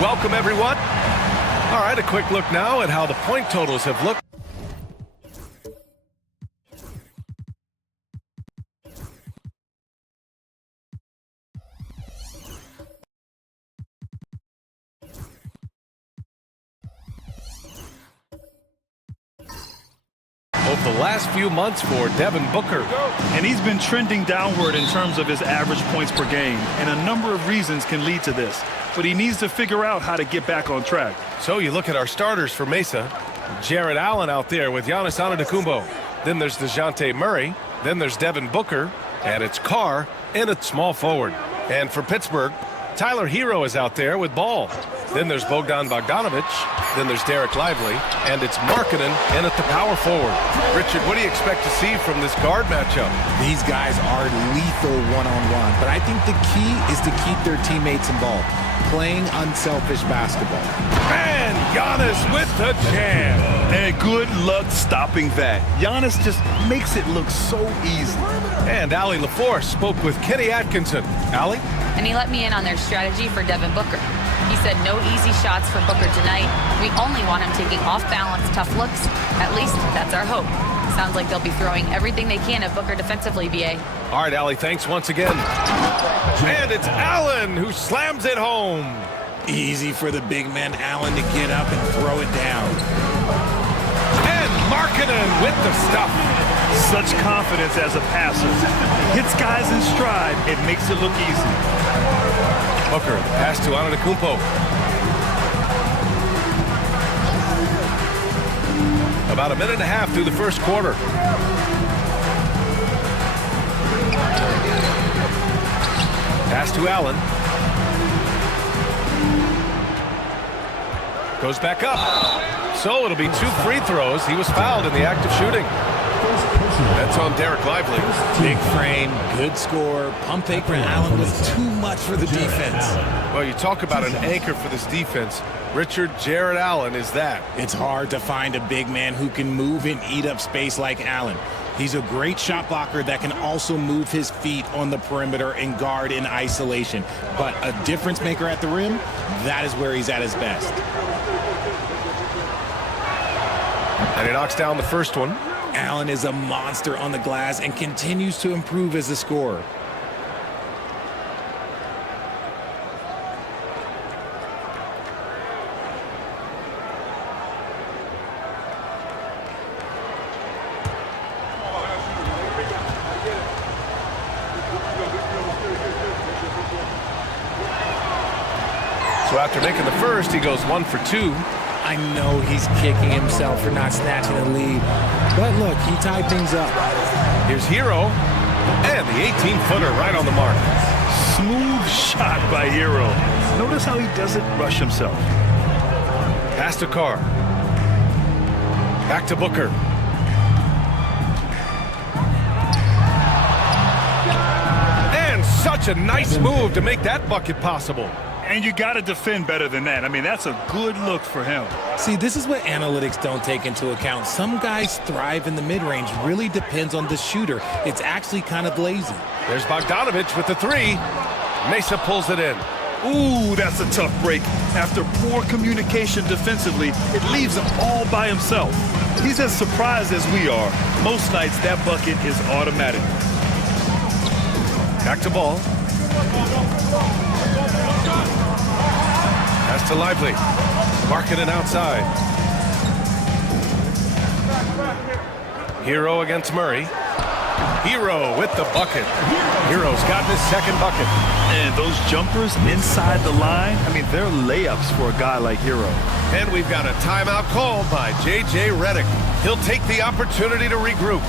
Welcome, everyone. All right, a quick look now at how the point totals have looked. Over the last few months for Devin Booker. And he's been trending downward in terms of his average points per game, and a number of reasons can lead to this. But he needs to figure out how to get back on track. So you look at our starters for Mesa. Jared Allen out there with Giannis Antetokounmpo. Then there's DeJounte Murray. Then there's Devin Booker. And it's Carr and a small forward. And for Pittsburgh, Tyler Hero is out there with Ball. Then there's Bogdan Bogdanovic. Then there's Derek Lively. And it's Markkanen in at the power forward. Richard, what do you expect to see from this guard matchup? These guys are lethal one-on-one, but I think the key is to keep their teammates involved, playing unselfish basketball. And Giannis with the jam. And good luck stopping that. Giannis just makes it look so easy. And Allie LaForce spoke with Kenny Atkinson. Allie? And he let me in on their strategy for Devin Booker. He said no easy shots for Booker tonight. We only want him taking off-balance tough looks. At least that's our hope. Sounds like they'll be throwing everything they can at Booker defensively, BA. All right, Allie, thanks once again. And it's Allen who slams it home. Easy for the big man Allen to get up and throw it down. And Markkanen with the stuff. Such confidence as a passer. Hits guys in stride. It makes it look easy. Booker, pass to Antetokounmpo. About a minute and a half through the first quarter. Pass to Allen. Goes back up. So it'll be 2 free throws. He was fouled in the act of shooting. That's on Derek Lively. Big frame, good score. Pump fake for Allen was too much for the defense. Well, you talk about an anchor for this defense. Richard Jared Allen is that. It's hard to find a big man who can move and eat up space like Allen. He's a great shot blocker that can also move his feet on the perimeter and guard in isolation. But a difference maker at the rim, that is where he's at his best. And he knocks down the first one. Allen is a monster on the glass and continues to improve as a scorer. So after making the first, he goes 1 for 2. I know he's kicking himself for not snatching the lead. But look, he tied things up. Here's Hero. And the 18-footer right on the mark. Smooth shot by Hero. Notice how he doesn't rush himself. Pass to Carr. Back to Booker. And such a nice move to make that bucket possible. And you got to defend better than that. I mean, that's a good look for him. See, this is what analytics don't take into account. Some guys thrive in the mid-range. Really depends on the shooter. It's actually kind of lazy. There's Bogdanovic with the 3. Mesa pulls it in. Ooh, that's a tough break. After poor communication defensively, it leaves him all by himself. He's as surprised as we are. Most nights, that bucket is automatic. Back to Ball. Pass to Lively. Markkanen outside. Hero against Murray. Hero with the bucket. Hero's got his second bucket. And those jumpers inside the line, I mean, they're layups for a guy like Hero. And we've got a timeout called by J.J. Redick. He'll take the opportunity to regroup.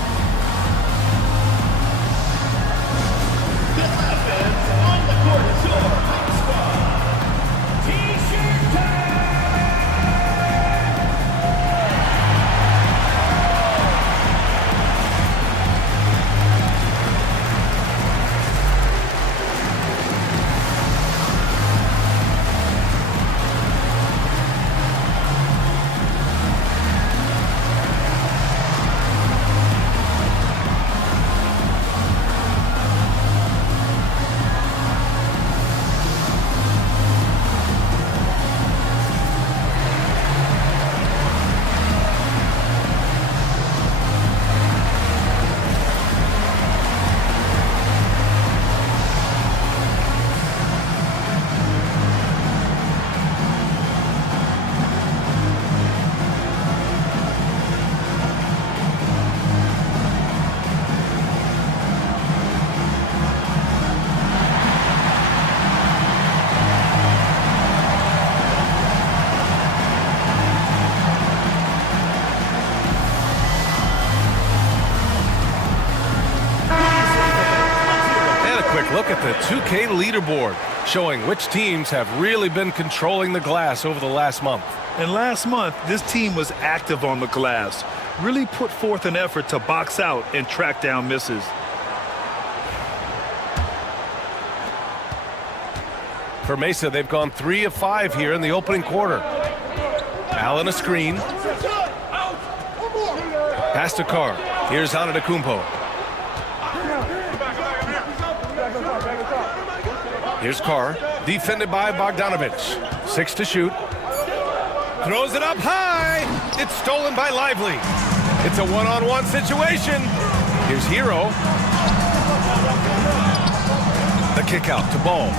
at the 2K leaderboard, showing which teams have really been controlling the glass over the last month. And last month, this team was active on the glass, really put forth an effort to box out and track down misses. For Mesa, they've gone 3 of 5 here in the opening quarter. Allen a screen. Pass to Carr. Here's Antetokounmpo. Here's Carr, defended by Bogdanovic. 6 to shoot. Throws it up high. It's stolen by Lively. It's a one-on-one situation. Here's Hero. The kick out to Ball.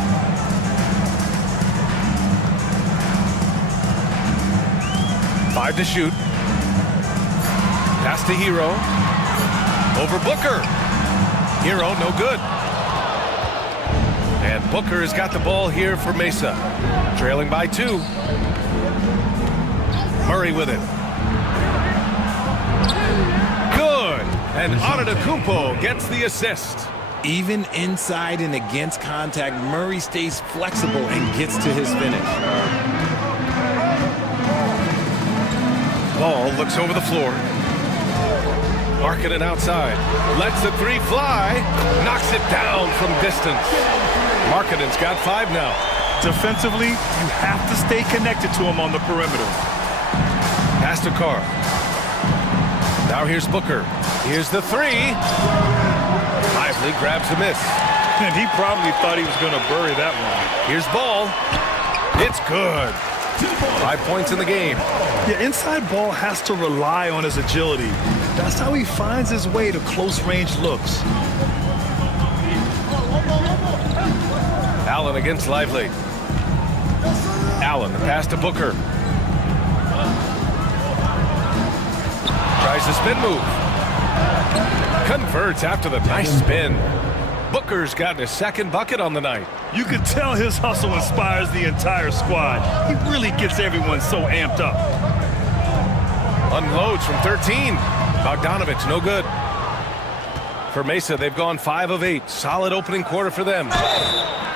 Five to shoot. Pass to Hero. Over Booker. Hero, no good. And Booker has got the ball here for Mesa. Trailing by 2. Murray with it. Good. And Antetokounmpo gets the assist. Even inside and against contact, Murray stays flexible and gets to his finish. Ball looks over the floor. Marking it outside. Lets the 3 fly. Knocks it down from distance. Markkanen's got 5 now. Defensively, you have to stay connected to him on the perimeter. Pass to Carr. Now here's Booker. Here's the 3. Lively grabs a miss. And he probably thought he was going to bury that one. Here's Ball. It's good. 5 points in the game. Yeah, inside Ball has to rely on his agility. That's how he finds his way to close-range looks. Allen against Lively. Allen, the pass to Booker. Tries the spin move. Converts after the nice spin. Booker's gotten his 2nd bucket on the night. You can tell his hustle inspires the entire squad. He really gets everyone so amped up. Unloads from 13. Bogdanovic, no good. For Mesa, they've gone 5 of 8. Solid opening quarter for them.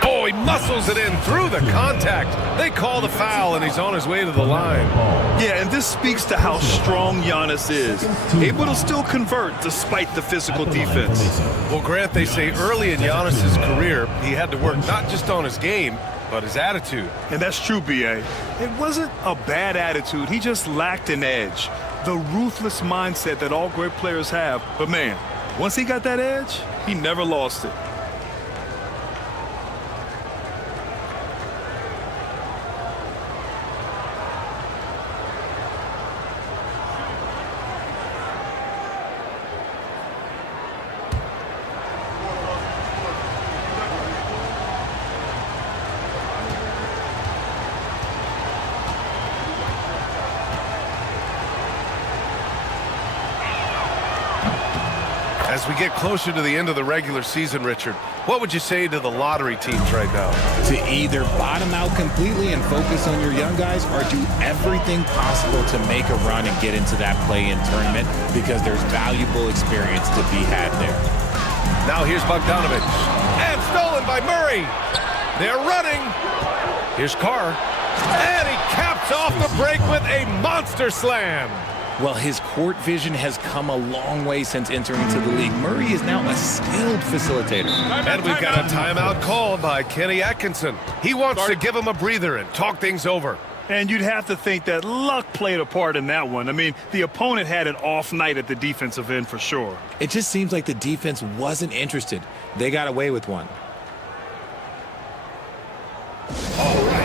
Oh, he muscles it in through the contact. They call the foul, and he's on his way to the line. Yeah, and this speaks to how strong Giannis is. Able to still convert despite the physical defense. Well, Grant, they say early in Giannis's career, he had to work not just on his game, but his attitude. And that's true, B.A. It wasn't a bad attitude. He just lacked an edge. The ruthless mindset that all great players have. But, man, once he got that edge, he never lost it. As we get closer to the end of the regular season, Richard, what would you say to the lottery teams right now? To either bottom out completely and focus on your young guys, or do everything possible to make a run and get into that play-in tournament, because there's valuable experience to be had there. Now here's Bogdanovic. And stolen by Murray. They're running. Here's Carr. And he caps off the break with a monster slam. Well, his court vision has come a long way since entering into the league. Murray is now a skilled facilitator. And we've got a timeout called by Kenny Atkinson. He wants to give him a breather and talk things over. And you'd have to think that luck played a part in that one. I mean, the opponent had an off night at the defensive end for sure. It just seems like the defense wasn't interested. They got away with one. All right.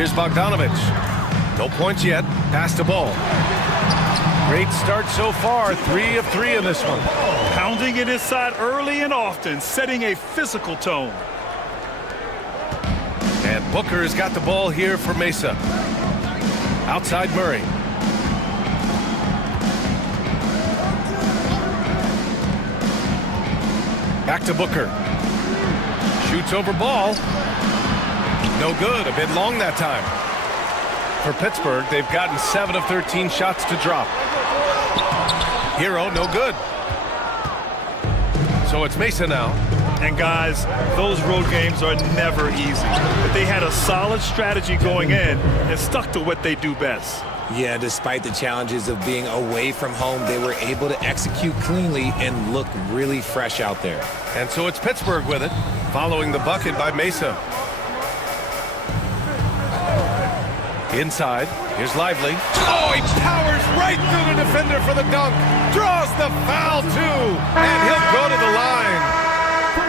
Here's Bogdanovich. No points yet. Pass the ball. Great start so far. 3 of 3 in this one. Pounding it inside early and often, setting a physical tone. And Booker has got the ball here for Mesa. Outside Murray. Back to Booker. Shoots over ball. No good. A bit long that time. For Pittsburgh, they've gotten 7 of 13 shots to drop. Hero, no good. So it's Mesa now. And guys, those road games are never easy. But they had a solid strategy going in and stuck to what they do best. Yeah, despite the challenges of being away from home, they were able to execute cleanly and look really fresh out there. And so it's Pittsburgh with it, following the bucket by Mesa. Inside, here's Lively. Oh, he powers right through the defender for the dunk. Draws the foul, too. And he'll go to the line.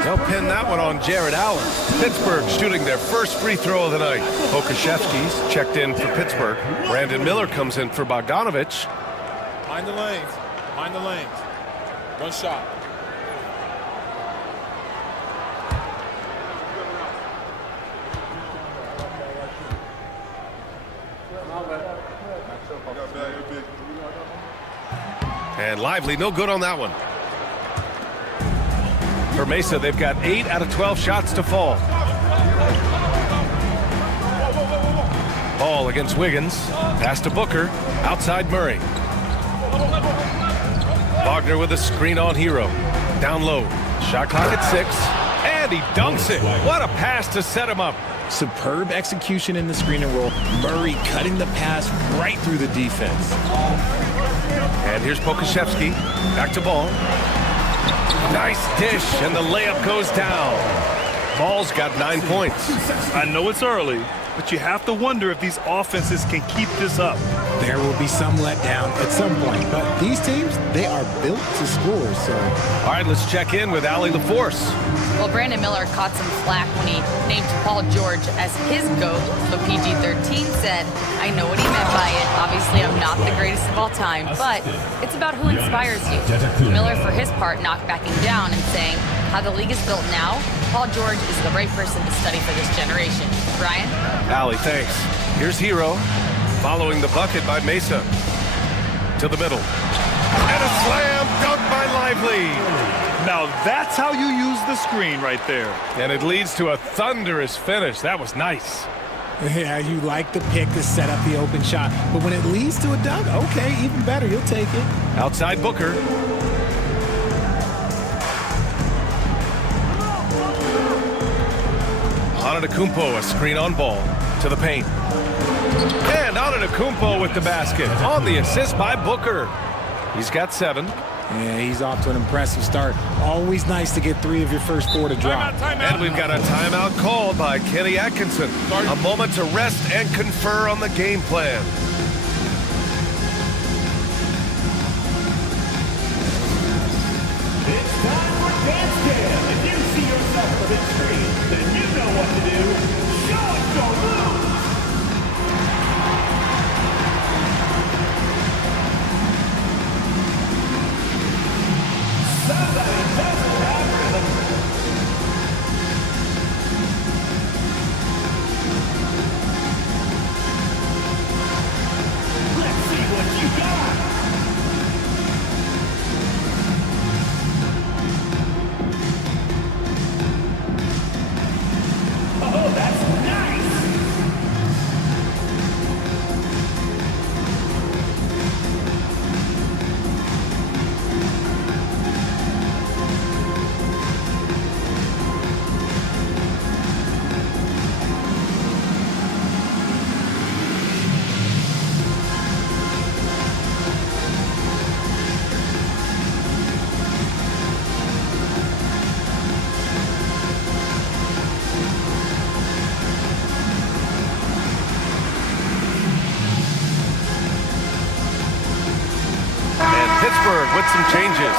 They'll pin that one on Jared Allen. Pittsburgh shooting their first free throw of the night. Pokashevsky's checked in for Pittsburgh. Brandon Miller comes in for Bogdanovich. Mind the lanes. Mind the lanes. One shot. And Lively, no good on that one. For Mesa, they've got 8 out of 12 shots to fall. Ball against Wiggins. Pass to Booker. Outside Murray. Wagner with a screen on Hero. Down low. Shot clock at 6. And he dunks it. What a pass to set him up. Superb execution in the screen and roll. Murray cutting the pass right through the defense. And here's Pokashevsky. Back to ball. Nice dish, and the layup goes down. Ball's got 9 points. I know it's early, but you have to wonder if these offenses can keep this up. There will be some letdown at some point, but these teams, they are built to score, so. All right, let's check in with Allie LaForce. Well, Brandon Miller caught some flack when he named Paul George as his GOAT, but PG-13 said, I know what he meant by it. Obviously, I'm not the greatest of all time, but it's about who inspires you. Miller, for his part, knocked backing down and saying, how the league is built now, Paul George is the right person to study for this generation. Brian? Allie, thanks. Here's Hero, following the bucket by Mesa. To the middle. And a slam dunk by Lively. Now that's how you use the screen right there. And it leads to a thunderous finish. That was nice. Yeah, you like the pick to set up the open shot, but when it leads to a dunk, okay, even better, you'll take it. Outside Booker. Antetokounmpo, a screen on ball to the paint. And Antetokounmpo with the basket on the assist by Booker. He's got 7. Yeah, he's off to an impressive start. Always nice to get 3 of your first 4 to drop. And we've got a timeout called by Kenny Atkinson. A moment to rest and confer on the game plan. It's time for Dance Jam. If you see yourself on the screen, then you know what to do. Show us your moves. Somebody doesn't have rhythm. Let's see what you got. Oh, that's nice! Pittsburgh with some changes.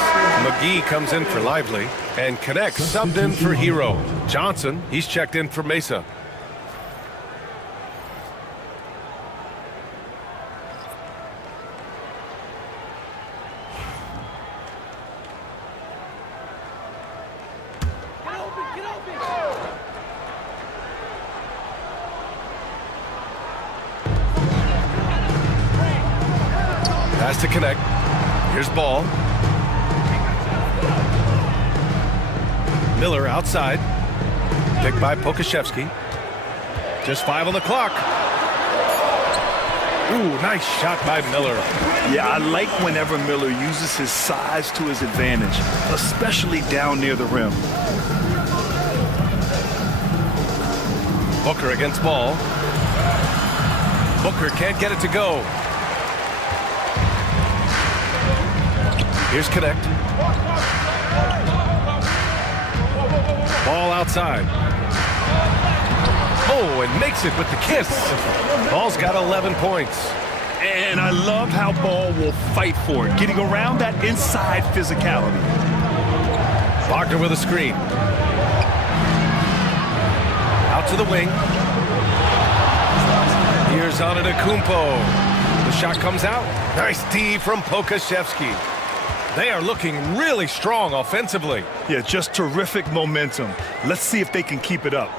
McGee comes in for Lively, and Connect subbed in for Hero. Johnson, he's checked in for Mesa. Has to connect. Here's ball. Miller outside. Picked by Pokashevsky. Just 5 on the clock. Ooh, nice shot by Miller. Yeah, I like whenever Miller uses his size to his advantage, especially down near the rim. Booker against ball. Booker can't get it to go. Here's connect. Ball outside. Oh, and makes it with the kiss. Ball's got 11 points. And I love how Ball will fight for it, getting around that inside physicality. Wagner with a screen. Out to the wing. Here's Antetokounmpo. The shot comes out. Nice D from Pokashevsky. They are looking really strong offensively. Yeah, just terrific momentum. Let's see if they can keep it up.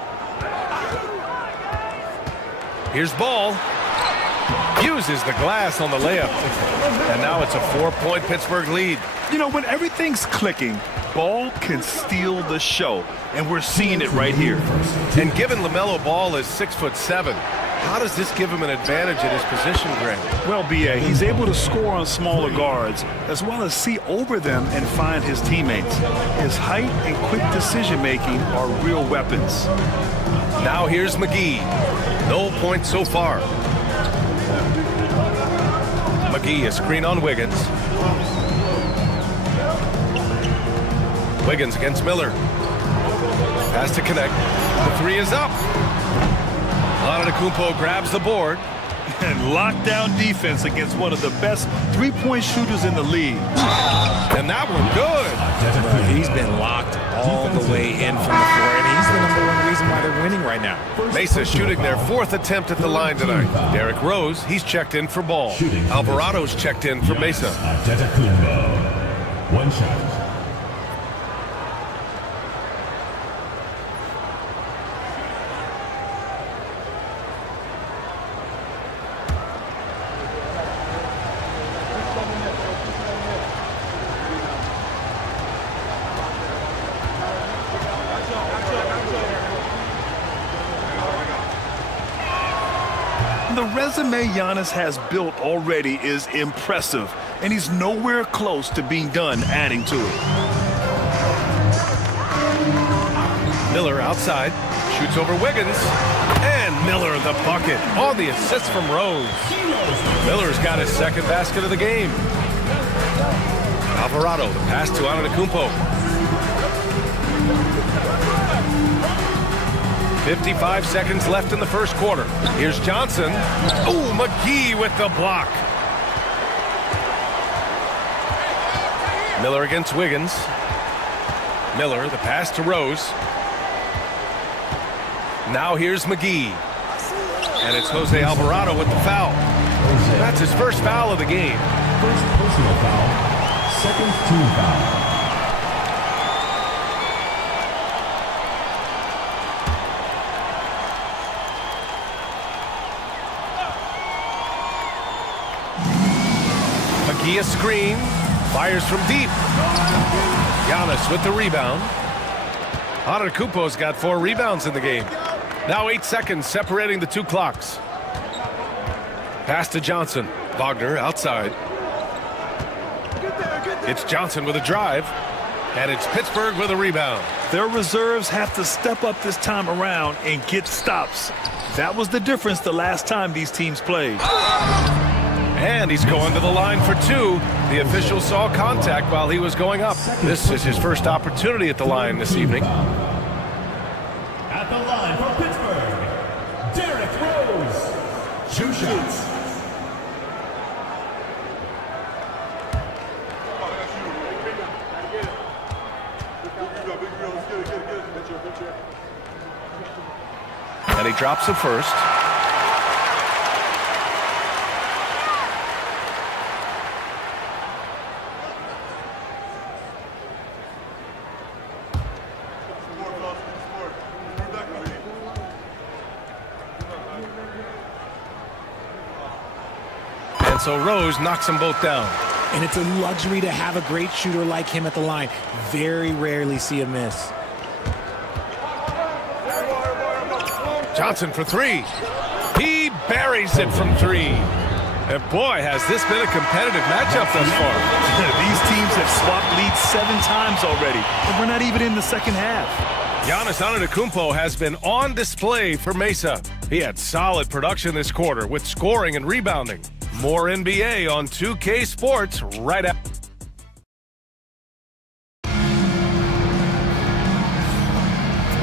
Here's ball. Uses the glass on the layup. And now it's a 4-point Pittsburgh lead. You know, when everything's clicking, Ball can steal the show. And we're seeing it right here. And given LaMelo Ball is 6'7", how does this give him an advantage at his position, Greg? Well, B.A., he's able to score on smaller guards, as well as see over them and find his teammates. His height and quick decision-making are real weapons. Now here's McGee. No points so far. McGee, a screen on Wiggins. Wiggins against Miller. Pass to connect. The three is up. Antetokounmpo grabs the board. And lockdown defense against one of the best three-point shooters in the league. And that one good. He's been locked all the way in from the floor, and he's the #1 reason why they're winning right now. Mesa shooting their 4th attempt at the line tonight. Derrick Rose, he's checked in for ball. Alvarado's checked in for Mesa. One shot. The resume Giannis has built already is impressive, and he's nowhere close to being done adding to it. Miller outside, shoots over Wiggins, and Miller the bucket on the assist from Rose. Miller's got his 2nd basket of the game. Alvarado, the pass to Antetokounmpo. 55 seconds left in the first quarter. Here's Johnson. Oh, McGee with the block. Miller against Wiggins. Miller, the pass to Rose. Now here's McGee. And it's Jose Alvarado with the foul. That's his first foul of the game. First personal foul. 2nd team foul. McGee a screen. Fires from deep. Giannis with the rebound. Antetokounmpo's got 4 rebounds in the game. Now 8 seconds separating the 2 clocks. Pass to Johnson. Wagner outside. It's Johnson with a drive. And it's Pittsburgh with a rebound. Their reserves have to step up this time around and get stops. That was the difference the last time these teams played. And he's going to the line for 2. The official saw contact while he was going up. This is his first opportunity at the line this evening. At the line for Pittsburgh, Derrick Rose. 2 shots. And he drops the first. so Rose knocks them both down. And it's a luxury to have a great shooter like him at the line. Very rarely see a miss. Johnson for three. He buries it from three. And boy, has this been a competitive matchup thus far. These teams have swapped leads 7 times already, and we're not even in the second half. Giannis Antetokounmpo has been on display for Mesa. He had solid production this quarter with scoring and rebounding. More NBA on 2K Sports right after.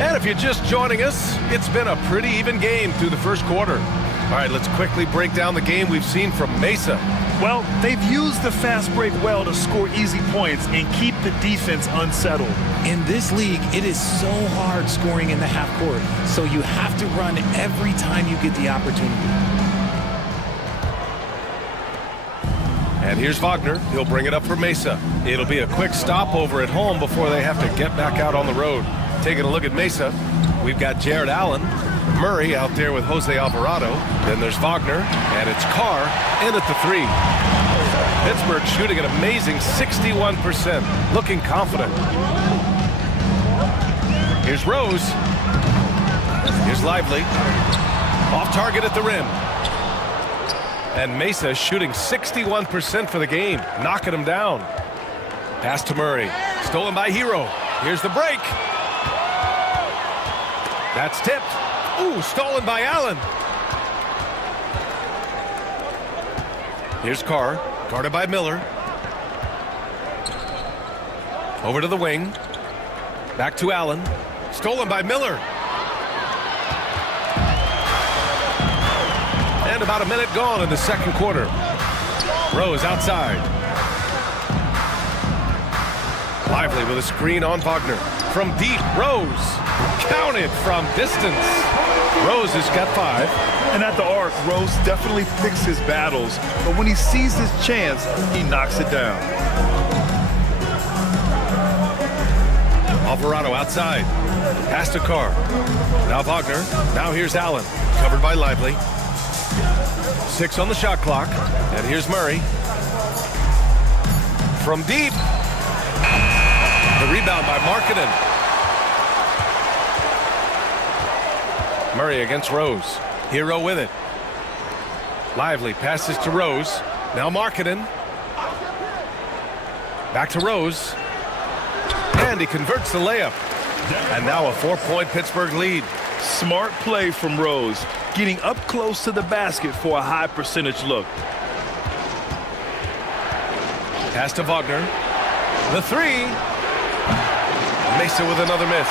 And if you're just joining us, it's been a pretty even game through the first quarter. All right, let's quickly break down the game we've seen from Mesa. Well, they've used the fast break well to score easy points and keep the defense unsettled. In this league, it is so hard scoring in the half court, so you have to run every time you get the opportunity. And here's Wagner. He'll bring it up for Mesa. It'll be a quick stopover at home before they have to get back out on the road. Taking a look at Mesa, we've got Jared Allen, Murray out there with Jose Alvarado. Then there's Wagner, and it's Carr in at the three. Pittsburgh shooting an amazing 61%, looking confident. Here's Rose. Here's Lively. Off target at the rim. And Mesa shooting 61% for the game, knocking him down. Pass to Murray. Stolen by Hero. Here's the break. That's tipped. Ooh, stolen by Allen. Here's Carr, guarded by Miller. Over to the wing. Back to Allen. Stolen by Miller. And about a minute gone in the second quarter. Rose outside. Lively with a screen on Wagner. From deep, Rose. Counted from distance. Rose has got 5. And at the arc, Rose definitely picks his battles, but when he sees his chance, he knocks it down. Alvarado outside. Pass to Carr. Now Wagner. Now here's Allen. Covered by Lively. 6 on the shot clock. And here's Murray. From deep. The rebound by Markkanen. Murray against Rose. Hero with it. Lively passes to Rose. Now Markkanen. Back to Rose. And he converts the layup. And now a 4-point Pittsburgh lead. Smart play from Rose, getting up close to the basket for a high percentage look. Pass to Wagner. The three. Mesa with another miss.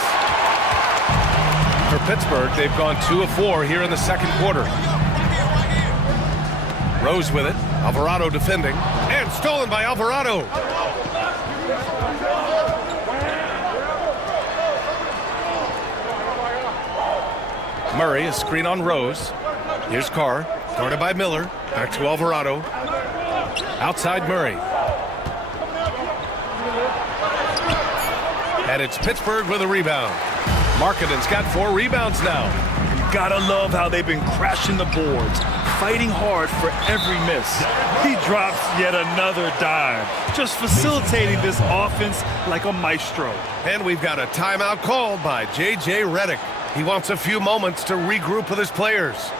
For Pittsburgh, they've gone 2 of 4 here in the second quarter. Rose with it. Alvarado defending. And stolen by Alvarado. Murray, a screen on Rose. Here's Carr, guarded by Miller. Back to Alvarado. Outside Murray. And it's Pittsburgh with a rebound. Markkanen's got 4 rebounds now. You gotta love how they've been crashing the boards, fighting hard for every miss. He drops yet another dime, just facilitating this offense like a maestro. And we've got a timeout called by J.J. Redick. He wants a few moments to regroup with his players.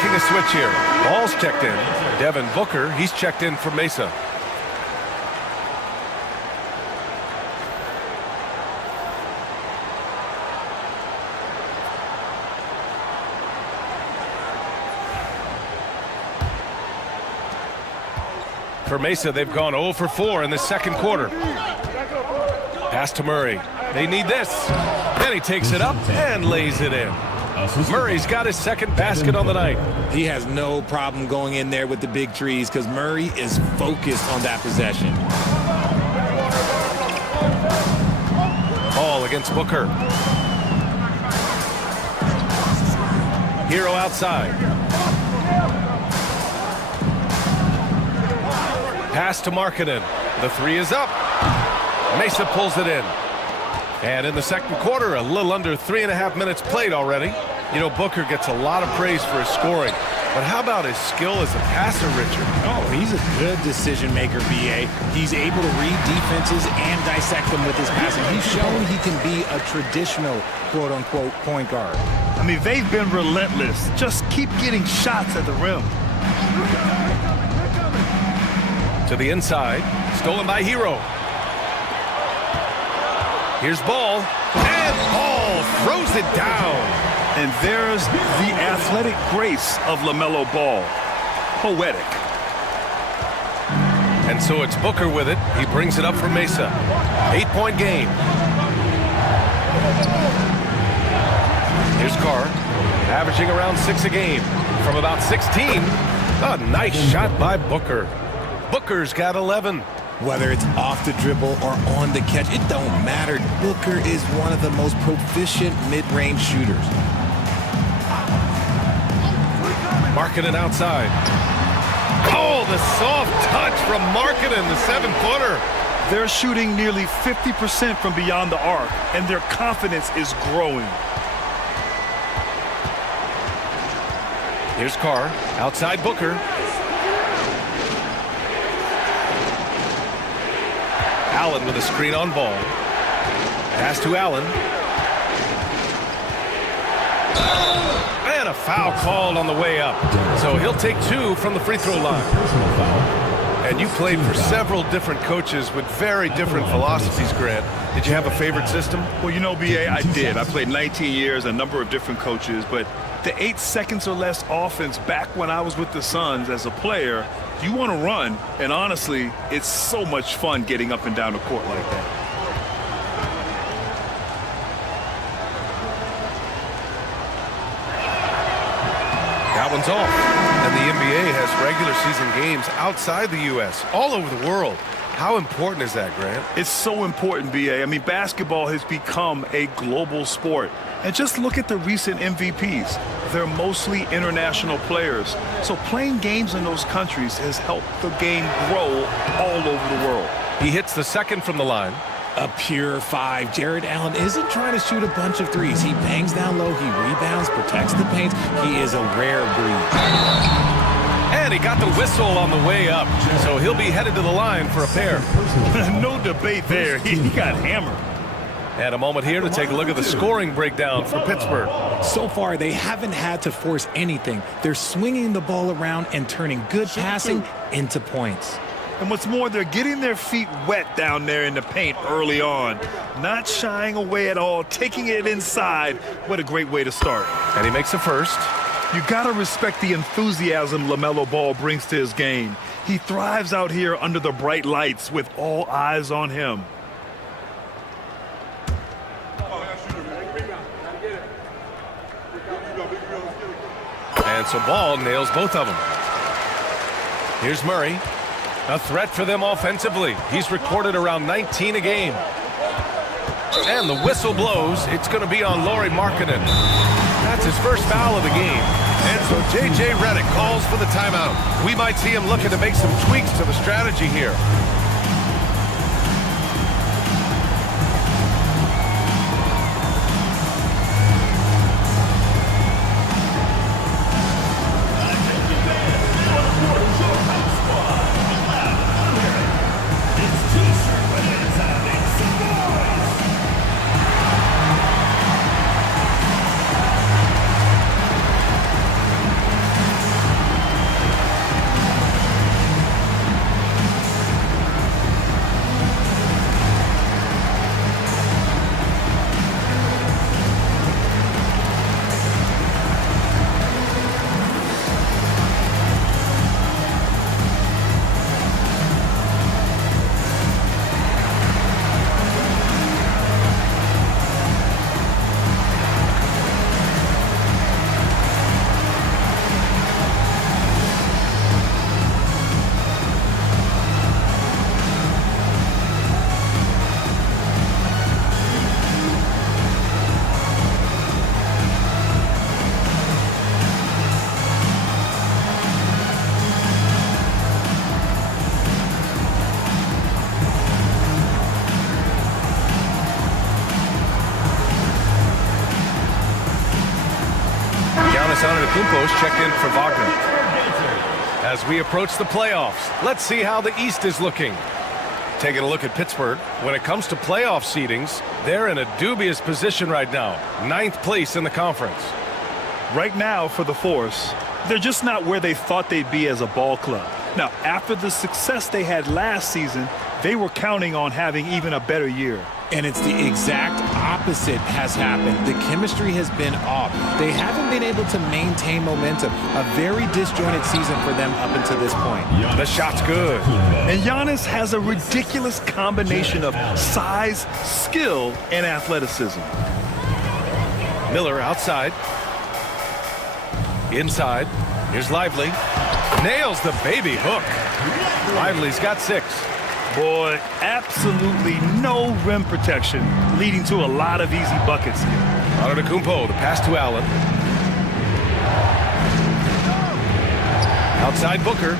making a switch here. Ball's checked in. Devin Booker, he's checked in for Mesa. For Mesa, they've gone 0 for 4 in the second quarter. Pass to Murray. They need this. Then he takes it up and lays it in. Murray's got his second basket on the night. He has no problem going in there with the big trees because Murray is focused on that possession. Ball against Booker. Hero outside. Pass to Markkanen. The three is up. Mesa pulls it in. And in the second quarter, a little under 3.5 minutes played already. You know, Booker gets a lot of praise for his scoring. But how about his skill as a passer, Richard? Oh, he's a good decision maker, B.A. He's able to read defenses and dissect them with his passing. He's shown he can be a traditional, quote-unquote, point guard. I mean, they've been relentless. Just keep getting shots at the rim. To the inside. Stolen by Hero. Here's Ball. And Ball throws it down. And there's the athletic grace of LaMelo Ball. Poetic. And so it's Booker with it. He brings it up for Mesa. 8-point game. Here's Carr, averaging around 6 a game. From about 16, a nice shot by Booker. Booker's got 11. Whether it's off the dribble or on the catch, it don't matter. Booker is one of the most proficient mid-range shooters. Markkanen outside. Oh, the soft touch from Markkanen, the 7-footer. They're shooting nearly 50% from beyond the arc, and their confidence is growing. Here's Carr, outside Booker. Allen with a screen on Ball. Pass to Allen. And a foul called on the way up. So he'll take 2 from the free throw line. And you played for several different coaches with very different philosophies, Grant. Did you have a favorite system? Well, you know, B.A., I did. I played 19 years, a number of different coaches, but the 8 seconds or less offense back when I was with the Suns as a player, you want to run, and honestly, it's so much fun getting up and down the court like that. That one's off. And the NBA has regular season games outside the U.S., all over the world. How important is that, Grant? It's so important, B.A. I mean, basketball has become a global sport. And just look at the recent MVPs. They're mostly international players. So playing games in those countries has helped the game grow all over the world. He hits the second from the line. A pure 5. Jared Allen isn't trying to shoot a bunch of threes. He bangs down low, he rebounds, protects the paint. He is a rare breed. And he got the whistle on the way up. So he'll be headed to the line for a pair. No debate there. He got hammered. And a moment here to take a look at the scoring breakdown for Pittsburgh. So far, they haven't had to force anything. They're swinging the ball around and turning good passing into points. And what's more, they're getting their feet wet down there in the paint early on. Not shying away at all, taking it inside. What a great way to start. And he makes the first. You gotta respect the enthusiasm LaMelo Ball brings to his game. He thrives out here under the bright lights with all eyes on him. And so Ball nails both of them. Here's Murray. A threat for them offensively. He's recorded around 19 a game. And the whistle blows. It's going to be on Lauri Markkanen. That's his first foul of the game. And so J.J. Redick calls for the timeout. We might see him looking to make some tweaks to the strategy here. Antetokounmpo's checked in for Wagner. As we approach the playoffs, let's see how the East is looking. Taking a look at Pittsburgh, when it comes to playoff seedings, they're in a dubious position right now. 9th place in the conference. Right now, for the Force, they're just not where they thought they'd be as a ball club. Now, after the success they had last season, they were counting on having even a better year. And it's the exact opposite has happened. The chemistry has been off. They haven't been able to maintain momentum. A very disjointed season for them up until this point. The shot's good. And Giannis has a ridiculous combination of size, skill, and athleticism. Miller outside. Inside. Here's Lively. Nails the baby hook. Lively's got 6. Boy, absolutely no rim protection, leading to a lot of easy buckets here. Antetokounmpo, the pass to Allen. Outside Booker.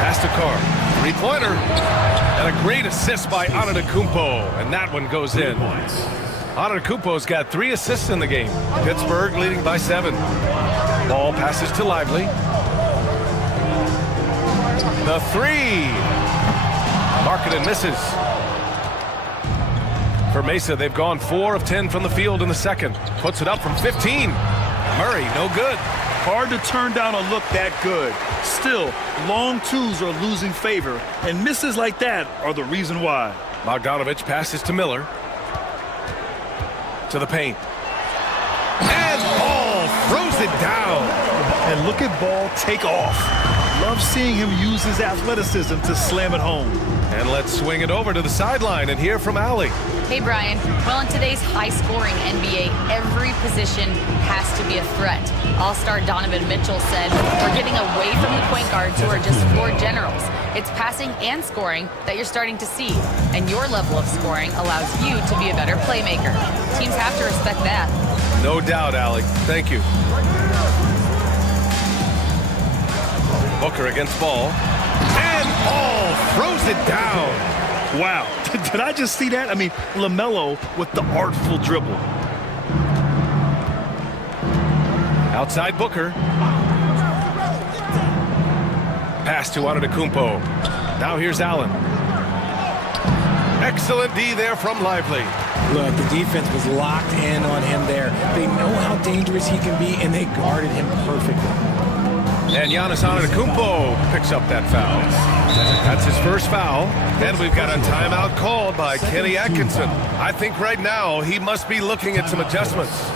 Pass to Carr. 3-pointer. And a great assist by Antetokounmpo. And that one goes in. Antetokounmpo's got 3 assists in the game. Pittsburgh leading by 7. Ball passes to Lively. The 3. Markkanen misses. For Mesa, they've gone 4 of 10 from the field in the second. Puts it up from 15. Murray, no good. Hard to turn down a look that good. Still, long twos are losing favor, and misses like that are the reason why. Bogdanovich passes to Miller. To the paint. And Ball throws it down. And look at Ball take off. Love seeing him use his athleticism to slam it home. And let's swing it over to the sideline and hear from Allie. Hey, Brian. Well, in today's high-scoring NBA, every position has to be a threat. All-star Donovan Mitchell said, "We're getting away from the point guards who are just floor generals. It's passing and scoring that you're starting to see, and your level of scoring allows you to be a better playmaker. Teams have to respect that." No doubt, Allie. Thank you. Booker against Ball. And Ball throws it down. Wow, did I just see that? I mean, LaMelo with the artful dribble. Outside Booker. Pass to Antetokounmpo. Now here's Allen. Excellent D there from Lively. Look, the defense was locked in on him there. They know how dangerous he can be, and they guarded him perfectly. And Giannis Antetokounmpo picks up that foul. That's his first foul. And we've got a timeout called by Kenny Atkinson. I think right now he must be looking at some adjustments.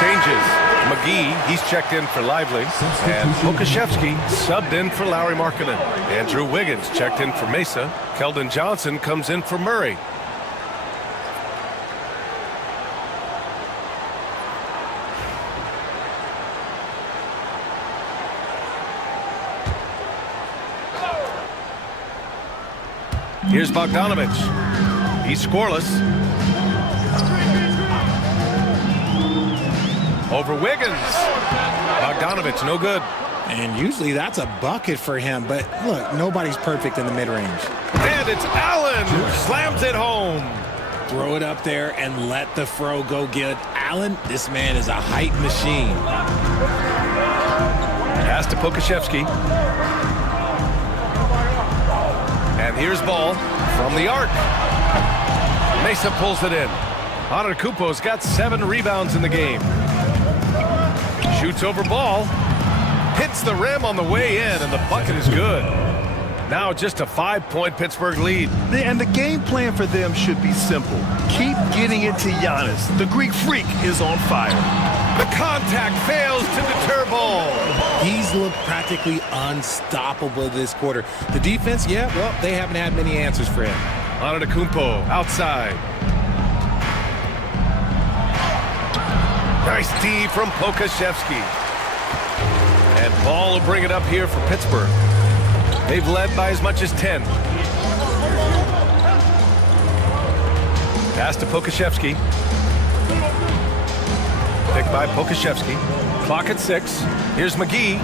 Changes. McGee, he's checked in for Lively. And Pokashevsky subbed in for Lauri Markkanen. Andrew Wiggins checked in for Mesa. Keldon Johnson comes in for Murray. Here's Bogdanovich. He's scoreless. Over Wiggins. Bogdanovich, no good. And usually that's a bucket for him, but look, nobody's perfect in the mid-range. And it's Allen who slams it home. Throw it up there and let the throw go get Allen. This man is a height machine. Pass to Pokashevsky. And here's ball from the arc. Mesa pulls it in. Antetokounmpo's got 7 rebounds in the game. Shoots over ball. Hits the rim on the way in, and the bucket is good. Now just a 5-point Pittsburgh lead. And the game plan for them should be simple. Keep getting it to Giannis. The Greek freak is on fire. The contact fails to deter ball. He's looked practically unstoppable this quarter. The defense, yeah, well, they haven't had many answers for him. Antetokounmpo outside. Nice D from Pokashevsky. And Ball will bring it up here for Pittsburgh. They've led by as much as 10. Pass to Pokashevsky. Picked by Pokashevsky. Clock at 6. Here's McGee.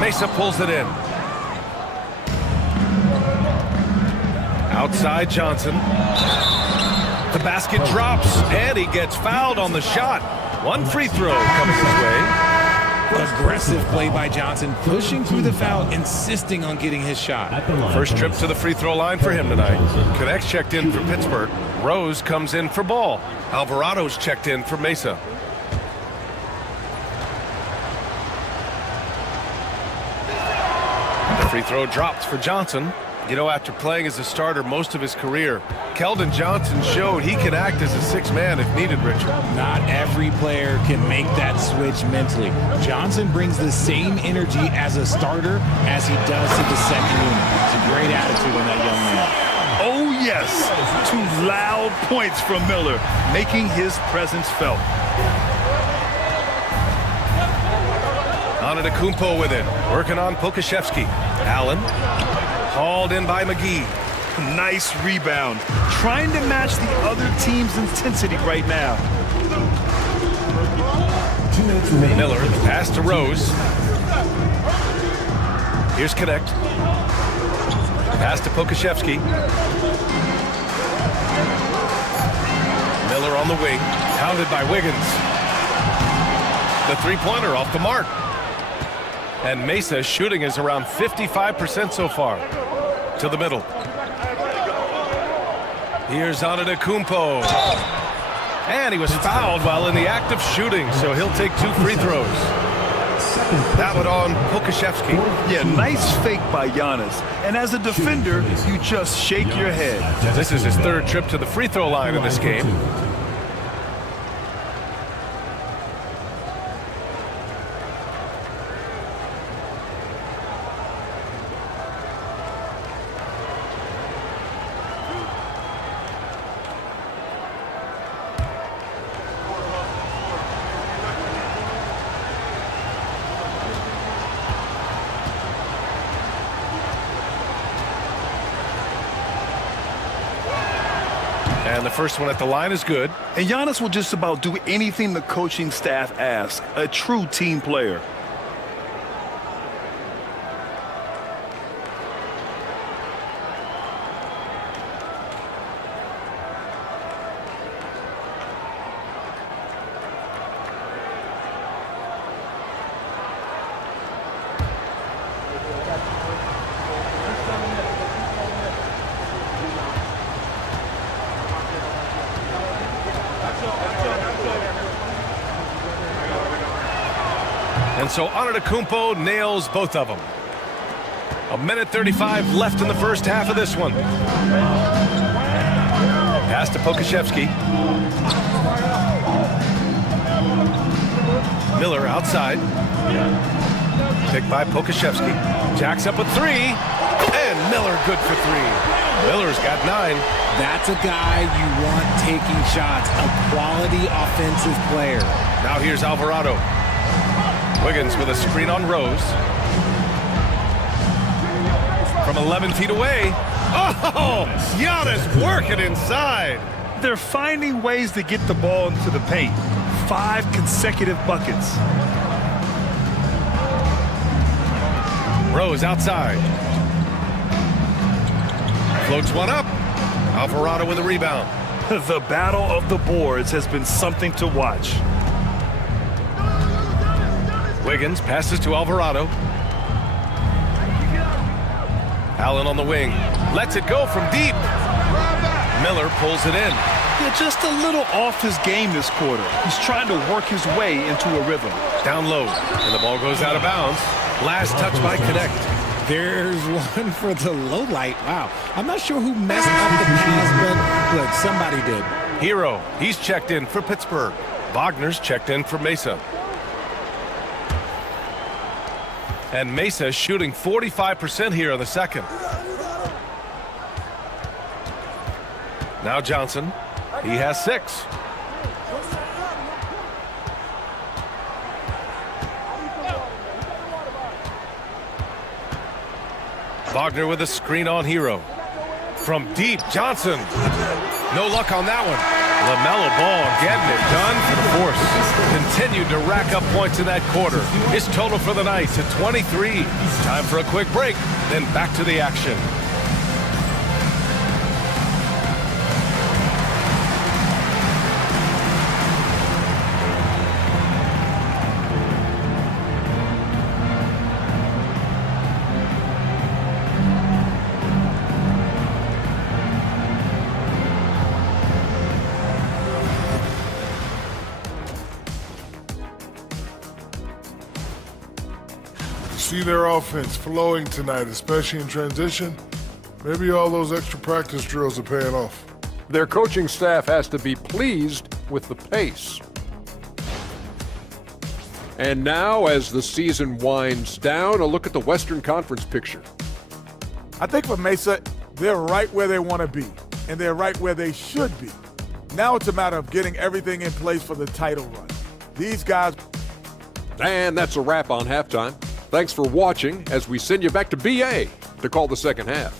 Mesa pulls it in. Outside Johnson. The basket drops, and he gets fouled on the shot. One free throw coming his way. Aggressive play by Johnson, pushing through the foul, insisting on getting his shot. First trip to the free throw line for him tonight. Connects checked in for Pittsburgh. Rose comes in for Ball. Alvarado's checked in for Mesa. The free throw drops for Johnson. You know, after playing as a starter most of his career, Keldon Johnson showed he can act as a 6th man if needed, Richard. Not every player can make that switch mentally. Johnson brings the same energy as a starter as he does to the second unit. It's a great attitude on that young man. Oh, yes. 2 loud points from Miller, making his presence felt. Antetokounmpo with it, working on Pokashevsky. Allen. Hauled in by McGee. Nice rebound. Trying to match the other team's intensity right now. Miller, pass to Rose. Here's Connect. Pass to Pokashevsky. Miller on the wing, pounded by Wiggins. The three-pointer off the mark. And Mesa shooting is around 55% so far. To the middle. Here's Antetokounmpo. And he was fouled while in the act of shooting, so he'll take 2 free throws. That one on Pokashevsky. Yeah, nice fake by Giannis. And as a defender, you just shake your head. This is his 3rd trip to the free throw line in this game. And the first one at the line is good. And Giannis will just about do anything the coaching staff asks. A true team player. And so Antetokounmpo nails both of them. 1:35 left in the first half of this one. Pass to Pokashevsky. Miller outside. Picked by Pokashevsky. Jacks up a 3. And Miller good for 3. Miller's got 9. That's a guy you want taking shots, a quality offensive player. Now here's Alvarado. Wiggins with a screen on Rose. From 11 feet away. Oh, Giannis working inside. They're finding ways to get the ball into the paint. 5 consecutive buckets. Rose outside. Floats one up. Alvarado with a rebound. The battle of the boards has been something to watch. Wiggins passes to Alvarado. Allen on the wing. Lets it go from deep. Miller pulls it in. Yeah, just a little off his game this quarter. He's trying to work his way into a rhythm. Down low, and the ball goes out of bounds. Last touch by Connect. There's one for the low light. Wow. I'm not sure who messed up the pass, but look, somebody did. Hero, he's checked in for Pittsburgh. Wagner's checked in for Mesa. And Mesa shooting 45% here in the second. Now Johnson. He has 6. Wagner with a screen on Hero. From deep, Johnson. No luck on that one. LaMelo Ball getting it done for the Force. Continued to rack up points in that quarter. His total for the night to 23. Time for a quick break, then back to the action. See their offense flowing tonight, especially in transition. Maybe all those extra practice drills are paying off. Their coaching staff has to be pleased with the pace. And now, as the season winds down, a look at the Western Conference picture. I think for Mesa, they're right where they want to be, and they're right where they should be. Now it's a matter of getting everything in place for the title run. These guys... And that's a wrap on halftime. Thanks for watching as we send you back to BA to call the second half.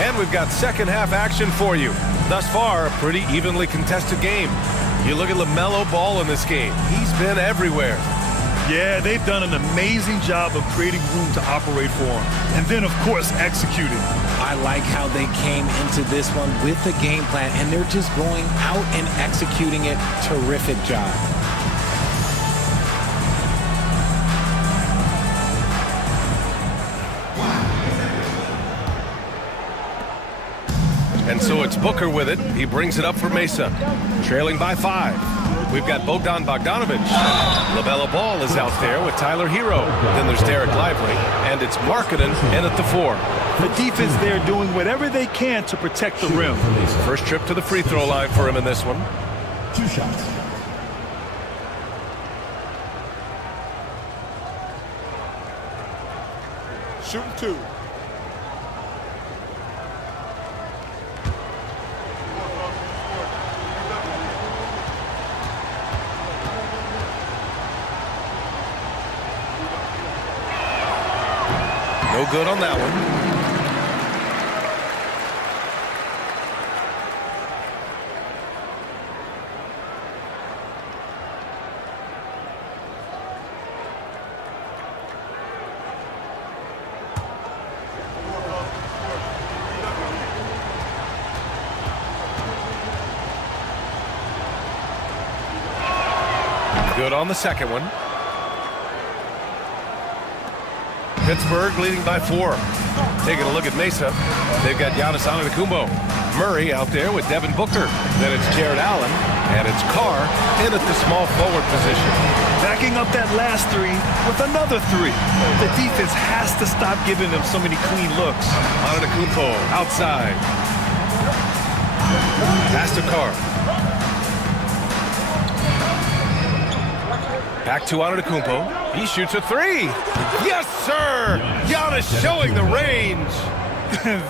And we've got second half action for you. Thus far, a pretty evenly contested game. You look at LaMelo Ball in this game. He's been everywhere. Yeah, they've done an amazing job of creating room to operate for him. And then, of course, executing. I like how they came into this one with a game plan, and they're just going out and executing it. Terrific job. And so it's Booker with it. He brings it up for Mesa. Trailing by 5. We've got Bogdan Bogdanovic. LaMelo Ball is out there with Tyler Hero. Then there's Derek Lively. And it's Markkanen in at the 4. The defense there doing whatever they can to protect the rim. First trip to the free throw line for him in this one. 2 shots. Shooting 2. No good on that one. Good on the second one. Pittsburgh leading by 4. Taking a look at Mesa. They've got Giannis Antetokounmpo. Murray out there with Devin Booker. Then it's Jared Allen. And it's Carr in at the small forward position. Backing up that last 3 with another 3. The defense has to stop giving them so many clean looks. Antetokounmpo outside. Pass to Carr. Back to Antetokounmpo. He shoots a 3. Yes, sir! Giannis showing the range.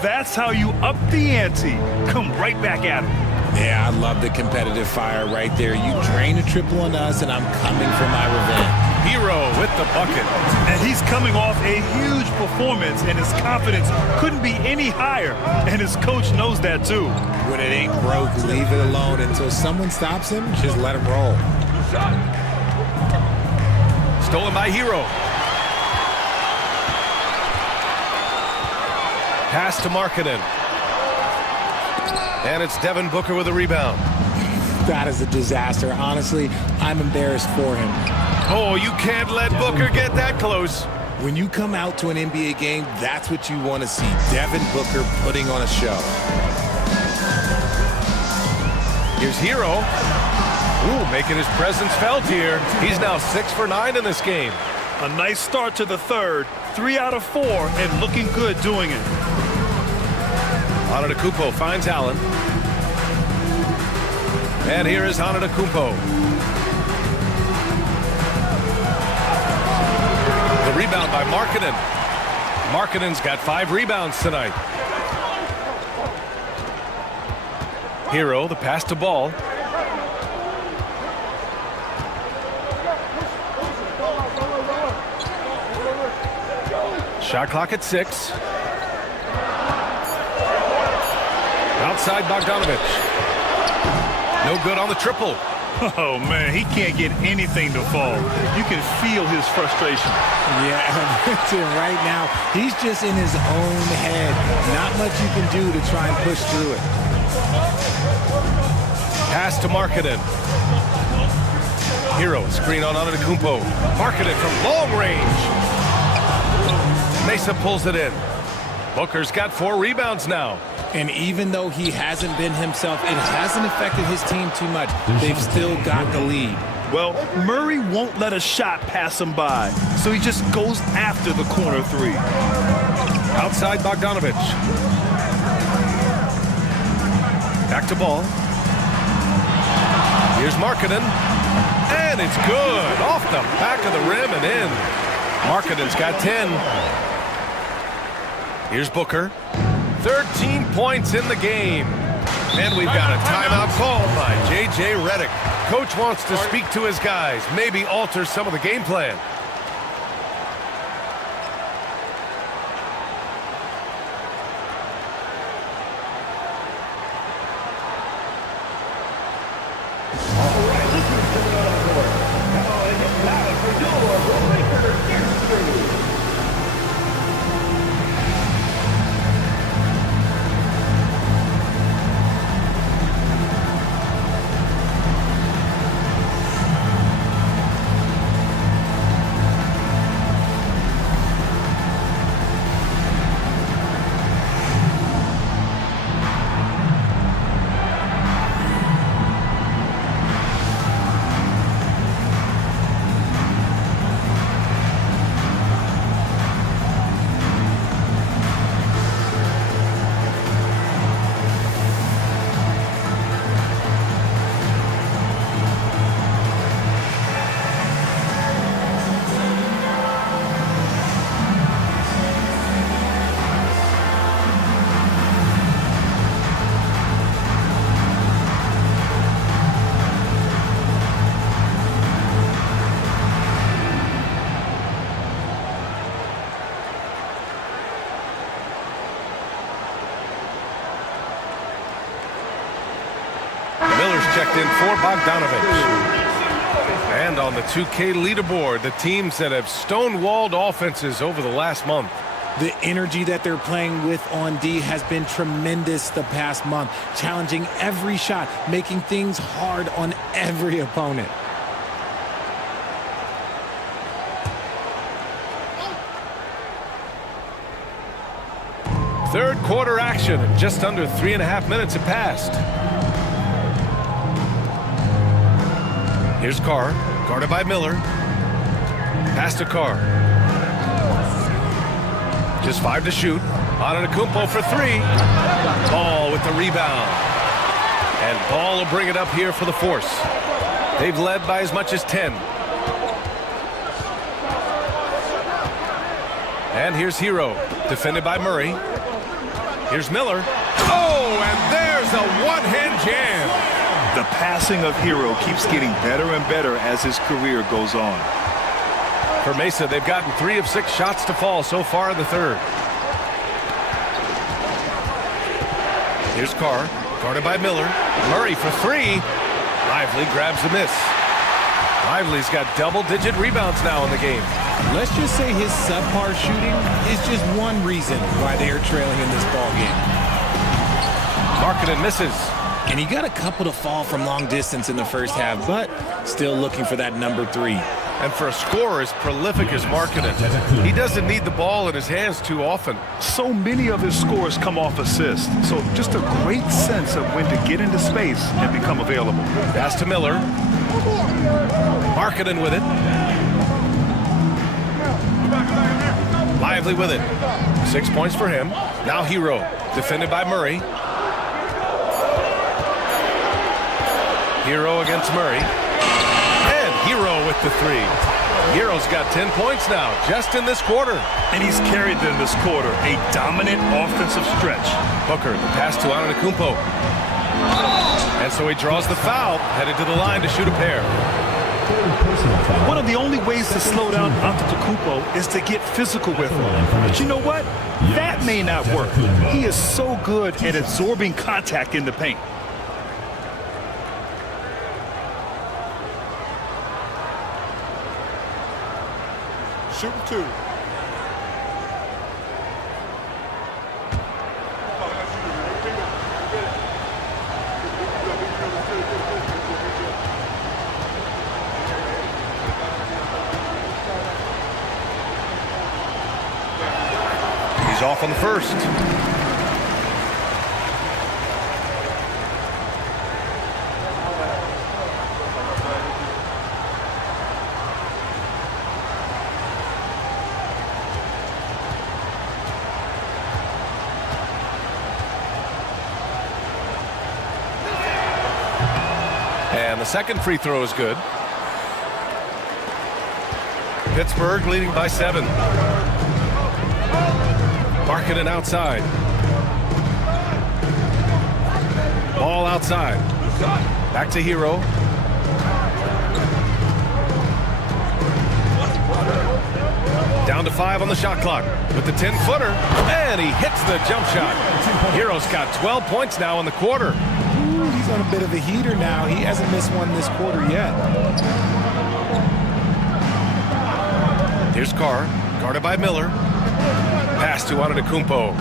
That's how you up the ante. Come right back at him. Yeah, I love the competitive fire right there. You drain a triple on us, and I'm coming for my revenge. Hero with the bucket. And he's coming off a huge performance, and his confidence couldn't be any higher. And his coach knows that too. When it ain't broke, leave it alone. Until someone stops him, just let him roll. Stolen by Hero. Pass to Markkanen. And it's Devin Booker with a rebound. That is a disaster. Honestly, I'm embarrassed for him. Oh, you can't let Booker get that close. When you come out to an NBA game, that's what you want to see. Devin Booker putting on a show. Here's Hero. Ooh, making his presence felt here. He's now 6 for 9 in this game. A nice start to the third. 3 out of 4, and looking good doing it. Antetokounmpo finds Allen. And here is Antetokounmpo. The rebound by Markkanen. Markkanen's got 5 rebounds tonight. Hero, the pass to Ball. Shot clock at 6. Outside Bogdanovich. No good on the triple. Oh, man, he can't get anything to fall. You can feel his frustration. Yeah, right now, he's just in his own head. Not much you can do to try and push through it. Pass to Markkanen. Hero, screen on Antetokounmpo. Markkanen from long range. Mesa pulls it in. Booker's got 4 rebounds now. And even though he hasn't been himself, it hasn't affected his team too much. They've still got the lead. Well, Murray won't let a shot pass him by, so he just goes after the corner 3. Outside Bogdanovich. Back to Ball. Here's Markkanen. And it's good. Off the back of the rim and in. Markkanen's got 10. Here's Booker. 13 points in the game. And we've got a timeout called by J.J. Redick. Coach wants to speak to his guys, maybe alter some of the game plan. Checked in for Bogdanovich. And on the 2K leaderboard, the teams that have stonewalled offenses over the last month. The energy that they're playing with on D has been tremendous the past month, challenging every shot, making things hard on every opponent. Third quarter action. Just under 3.5 minutes have passed. Here's Carr, guarded by Miller. Pass to Carr. Just 5 to shoot. Antetokounmpo for 3. Ball with the rebound. And Ball will bring it up here for the Force. They've led by as much as 10. And here's Hero, defended by Murray. Here's Miller. Oh, and there's a one-hand jam. The passing of Hero keeps getting better and better as his career goes on. For Mesa, they've gotten 3 of 6 shots to fall so far in the third. Here's Carr, guarded by Miller. Murray for 3. Lively grabs the miss. Lively's got double-digit rebounds now in the game. Let's just say his subpar shooting is just one reason why they are trailing in this ball game. Markkanen misses. And he got a couple to fall from long distance in the first half, but still looking for that number 3. And for a scorer as prolific as Markkanen, he doesn't need the ball in his hands too often. So many of his scores come off assists. So just a great sense of when to get into space and become available. Pass to Miller. Markkanen with it. Lively with it. 6 points for him. Now Hero, defended by Murray. Hero against Murray. And Hero with the 3. Hero's got 10 points now, just in this quarter. And he's carried them this quarter. A dominant offensive stretch. Booker, the pass to Antetokounmpo. And so he draws the foul, headed to the line to shoot a pair. One of the only ways to slow down Antetokounmpo is to get physical with him. But you know what? That may not work. He is so good at absorbing contact in the paint. Shooting 2. He's off on the first. And the second free throw is good. Pittsburgh leading by 7. Markkanen outside. Ball outside. Back to Hero. Down to 5 on the shot clock with the 10-footer. And he hits the jump shot. Hero's got 12 points now in the quarter. Ooh, he's on a bit of a heater now. He hasn't missed one this quarter yet. Here's Carr, guarded by Miller. Pass to Antetokounmpo.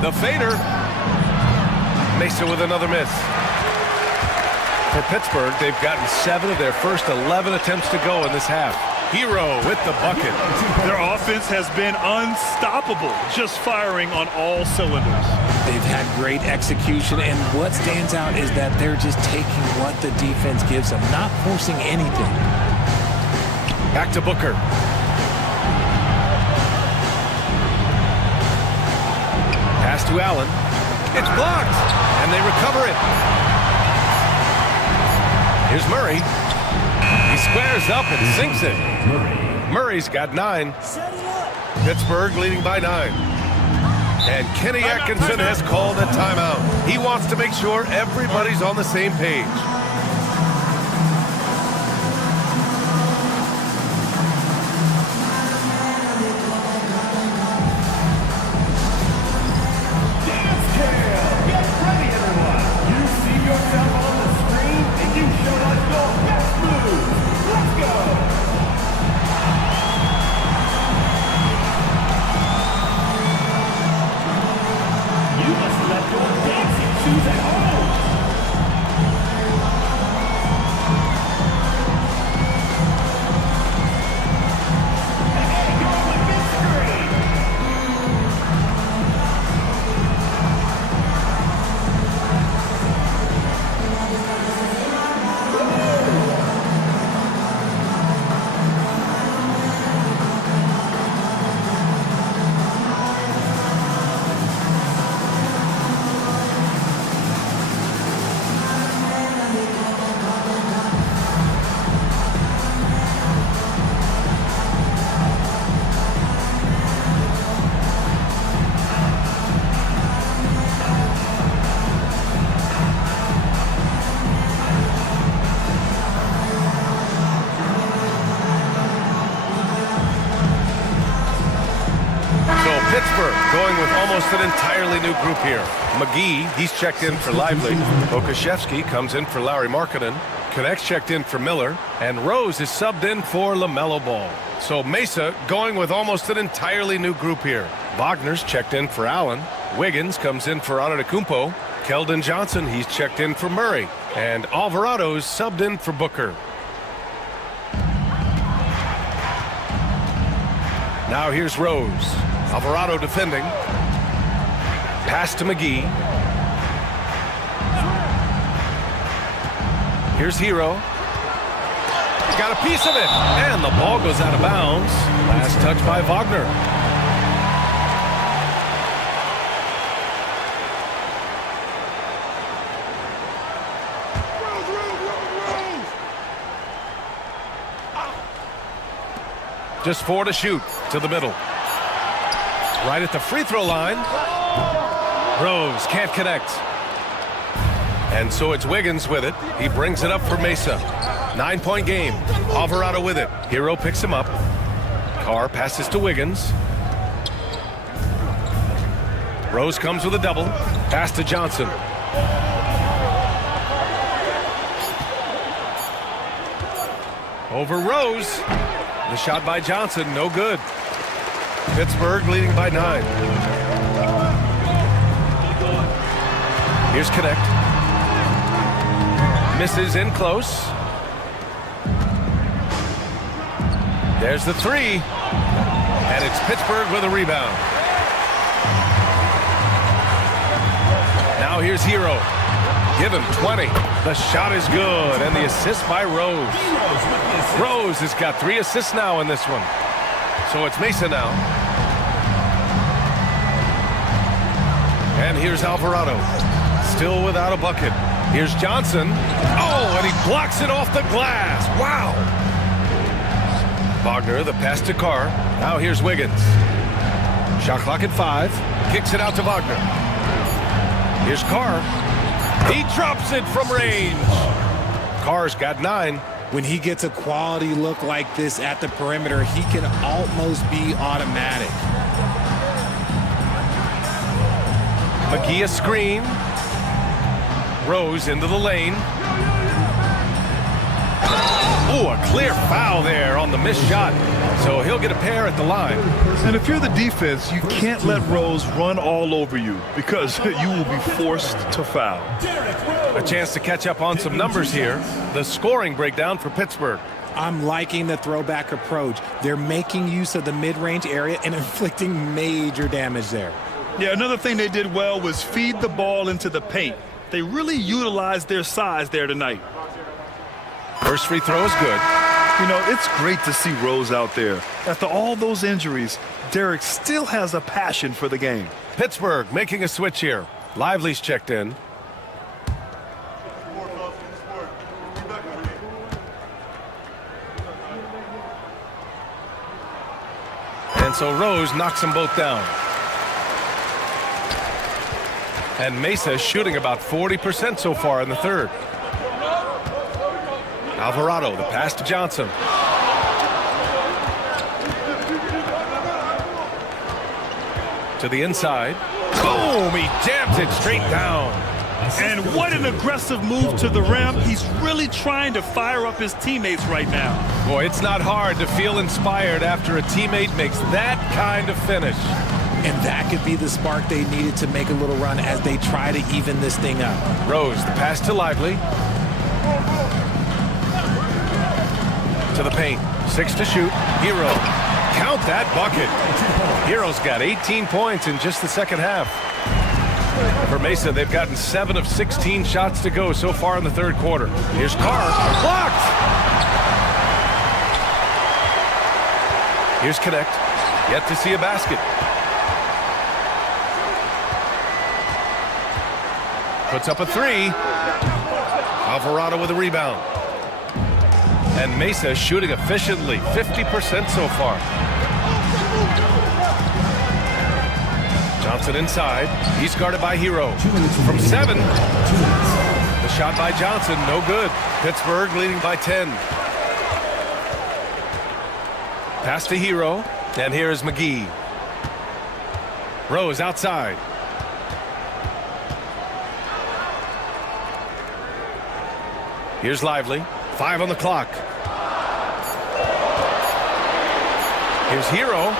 The fader. Mesa with another miss. For Pittsburgh, they've gotten 7 of their first 11 attempts to go in this half. Hero with the bucket. Their offense has been unstoppable, just firing on all cylinders. They've had great execution, and what stands out is that they're just taking what the defense gives them, not forcing anything. Back to Booker. Pass to Allen. It's blocked, and they recover it. Here's Murray. He squares up and sinks it. Murray's got 9. Pittsburgh leading by 9. And Kenny Atkinson has called a timeout. He wants to make sure everybody's on the same page. Get ready, everyone. You see yourself on the screen, and you show us your best moves. Let's go. You must let your dancing shoes at home. Pittsburgh going with almost an entirely new group here. McGee, he's checked in for Lively. Okashevsky comes in for Larry Markkinen. Connect's checked in for Miller. And Rose is subbed in for LaMelo Ball. So Mesa going with almost an entirely new group here. Wagner's checked in for Allen. Wiggins comes in for Antetokounmpo. Keldon Johnson, he's checked in for Murray. And Alvarado's subbed in for Booker. Now here's Rose. Alvarado defending. Pass to McGee. Here's Hero. Got a piece of it. And the ball goes out of bounds. Last touch by Wagner. Just 4 to shoot to the middle. Right at the free throw line. Rose can't connect. And so it's Wiggins with it. He brings it up for Mesa. 9-point game. Alvarado with it. Hero picks him up. Carr passes to Wiggins. Rose comes with a double. Pass to Johnson. Over Rose. The shot by Johnson, no good. Pittsburgh leading by 9. Here's Connect. Misses in close. There's the 3. And it's Pittsburgh with a rebound. Now here's Hero. Give him 20. The shot is good, and the assist by Rose. Rose has got 3 assists now in this one. So it's Mesa now. And here's Alvarado. Still without a bucket. Here's Johnson. Oh, and he blocks it off the glass. Wow. Wagner, the pass to Carr. Now here's Wiggins. Shot clock at 5. Kicks it out to Wagner. Here's Carr. He drops it from range. Carr's got 9. When he gets a quality look like this at the perimeter, he can almost be automatic. McGee a screen. Rose into the lane. Ooh, a clear foul there on the missed shot. So he'll get a pair at the line. And if you're the defense, you can't let Rose run all over you because you will be forced to foul. A chance to catch up on some numbers here. The scoring breakdown for Pittsburgh. I'm liking the throwback approach. They're making use of the mid-range area and inflicting major damage there. Yeah, another thing they did well was feed the ball into the paint. They really utilized their size there tonight. First free throw is good. You know, it's great to see Rose out there. After all those injuries, Derek still has a passion for the game. Pittsburgh making a switch here. Lively's checked in. And so Rose knocks them both down. And Mesa shooting about 40% so far in the third. Alvarado, the pass to Johnson. To the inside. Boom! He jams it straight down. And what an aggressive move to the rim. He's really trying to fire up his teammates right now. Boy, it's not hard to feel inspired after a teammate makes that kind of finish. And that could be the spark they needed to make a little run as they try to even this thing up. Rose, the pass to Lively. To the paint. 6 to shoot. Hero. Count that bucket. Hero's got 18 points in just the second half. For Mesa, they've gotten 7 of 16 shots to go so far in the third quarter. Here's Carr. Blocked! Here's Connect. Yet to see a basket. Puts up a 3. Alvarado with a rebound. And Mesa shooting efficiently, 50% so far. Johnson inside. He's guarded by Hero. From 7. The shot by Johnson, no good. Pittsburgh leading by 10. Pass to Hero. And here is McGee. Rose outside. Here's Lively. 5 on the clock. Here's Hero.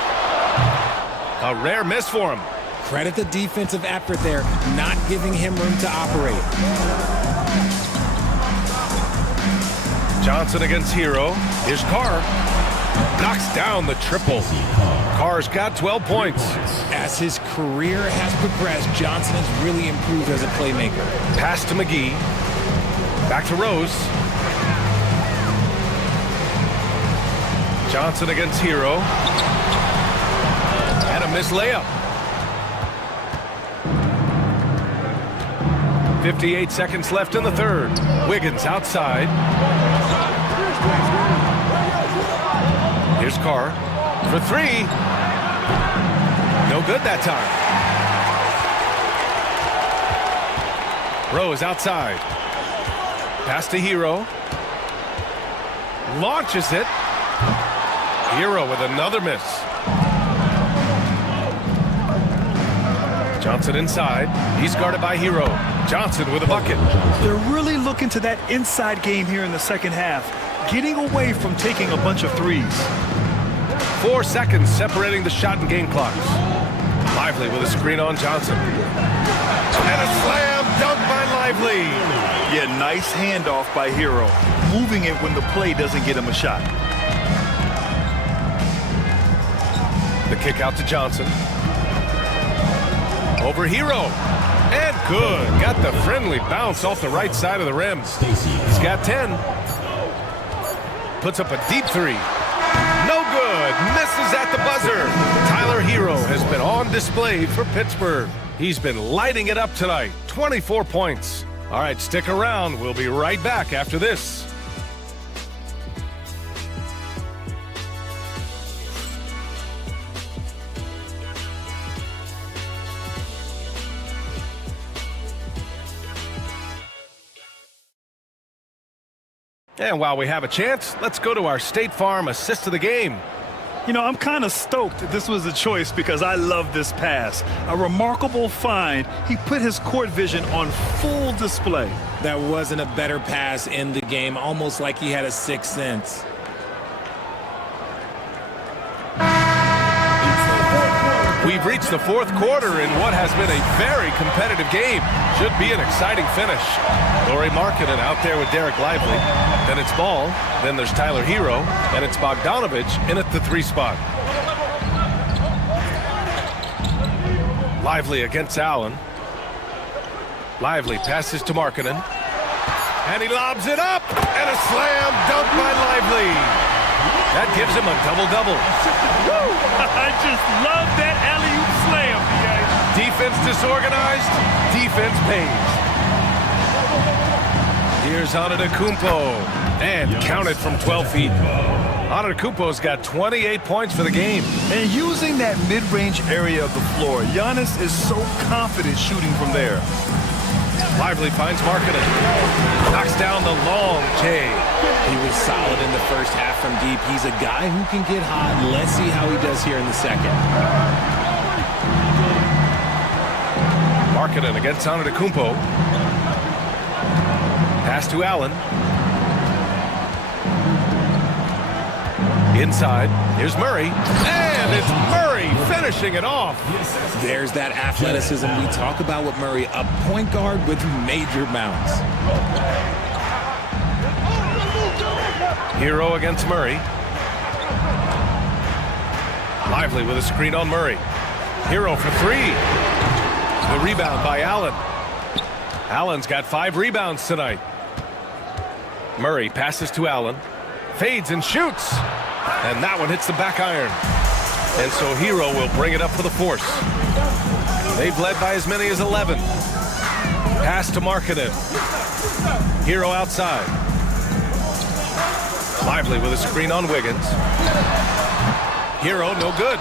A rare miss for him. Credit the defensive effort there, not giving him room to operate. Johnson against Hero. Here's Carr. Knocks down the triple. Carr's got 12 points. As his career has progressed, Johnson has really improved as a playmaker. Pass to McGee. Back to Rose. Johnson against Hero. And a missed layup. 58 seconds left in the third. Wiggins outside. Here's Carr for 3. No good that time. Rose outside. Pass to Hero. Launches it. Hero with another miss. Johnson inside. He's guarded by Hero. Johnson with a bucket. They're really looking to that inside game here in the second half, getting away from taking a bunch of threes. 4 seconds separating the shot and game clocks. Lively with a screen on Johnson. And a slam dunk by Lively. Yeah, nice handoff by Hero, moving it when the play doesn't get him a shot. The kick out to Johnson. Over Hero. And good. Got the friendly bounce off the right side of the rim. He's got 10. Puts up a deep 3. No good. Misses at the buzzer. Tyler Hero has been on display for Pittsburgh. He's been lighting it up tonight. 24 points. All right, stick around. We'll be right back after this. And while we have a chance, let's go to our State Farm assist of the game. You know, I'm kind of stoked this was a choice because I love this pass. A remarkable find. He put his court vision on full display. That wasn't a better pass in the game, almost like he had a sixth sense. We've reached the fourth quarter in what has been a very competitive game. Should be an exciting finish. Lauri Markkanen out there with Derek Lively. Then it's Ball. Then there's Tyler Hero. And it's Bogdanovich in at the 3 spot. Lively against Allen. Lively passes to Markkanen. And he lobs it up. And a slam dunk by Lively. That gives him a double-double. I just love that alley-oop slam, guys. Defense disorganized, defense pays. Here's Antetokounmpo, and counted from 12 feet. Antetokounmpo's got 28 points for the game. And using that mid-range area of the floor, Giannis is so confident shooting from there. Lively finds Markkanen. Knocks down the long J. He was solid in the first half from deep. He's a guy who can get hot. Let's see how he does here in the second. Markkanen against Antetokounmpo. Pass to Allen. Inside. Here's Murray. And it's Murray finishing it off. There's that athleticism we talk about with Murray. A point guard with major bounce. Hero against Murray. Lively with a screen on Murray. Hero for 3. The rebound by Allen. Allen's got 5 rebounds tonight. Murray passes to Allen. Fades and shoots. And that one hits the back iron. And so Hero will bring it up for the force. They've led by as many as 11. Pass to Markkanen. Hero outside. Lively with a screen on Wiggins. Hero, no good.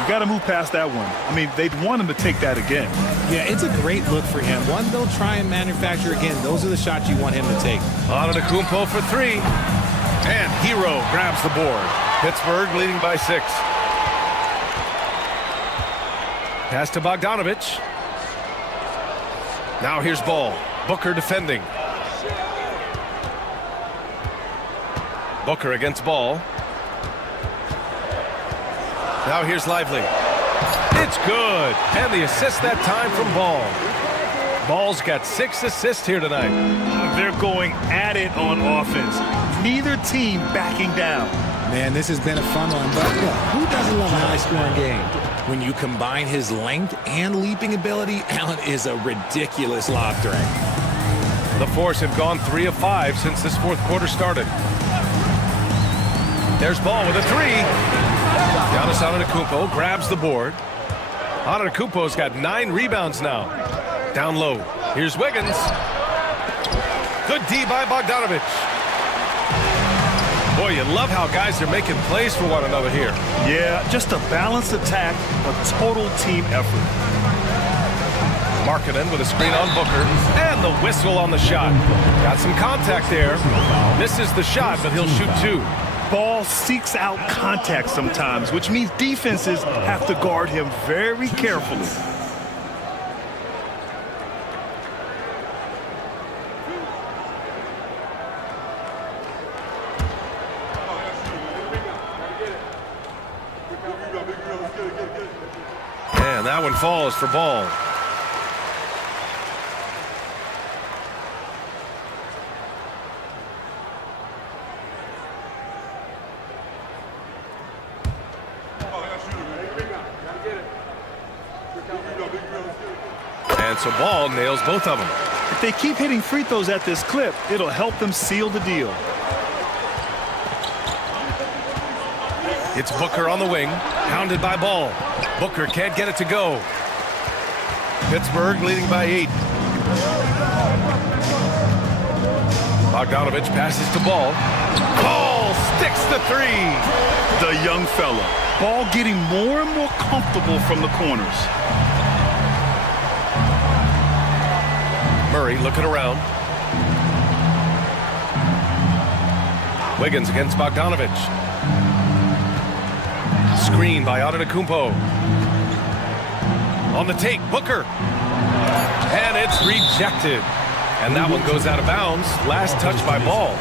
You got to move past that one. I mean, they'd want him to take that again. Yeah, it's a great look for him. One they'll try and manufacture again. Those are the shots you want him to take. Antetokounmpo for 3. And Hero grabs the board. Pittsburgh leading by 6. Pass to Bogdanovich. Now here's Ball. Booker defending. Booker against Ball. Now here's Lively. It's good. And the assist that time from Ball. Ball's got 6 assists here tonight. They're going at it on offense. Neither team backing down. Man, this has been a fun one, but look, who doesn't love a high-scoring game? When you combine his length and leaping ability, Allen is a ridiculous lob threat. The Force have gone 3 of 5 since this fourth quarter started. There's Ball with a 3. Giannis Antetokounmpo grabs the board. Antetokounmpo's got 9 rebounds now. Down low. Here's Wiggins. Good D by Bogdanovich. Boy, you love how guys are making plays for one another here. Yeah, just a balanced attack, a total team effort. Markkanen with a screen on Booker. And the whistle on the shot. Got some contact there. Misses the shot, but he'll shoot 2. Ball seeks out contact sometimes, which means defenses have to guard him very carefully. And that one falls for Ball. And so Ball nails both of them. If they keep hitting free throws at this clip, it'll help them seal the deal. It's Booker on the wing, hounded by Ball. Booker can't get it to go. Pittsburgh leading by 8. Bogdanovich passes to Ball. Ball sticks the 3. The young fella. Ball getting more and more comfortable from the corners. Murray looking around. Wiggins against Bogdanovich. Screen by Antetokounmpo. On the take, Booker. And it's rejected. And that one goes out of bounds. Last touch by Ball.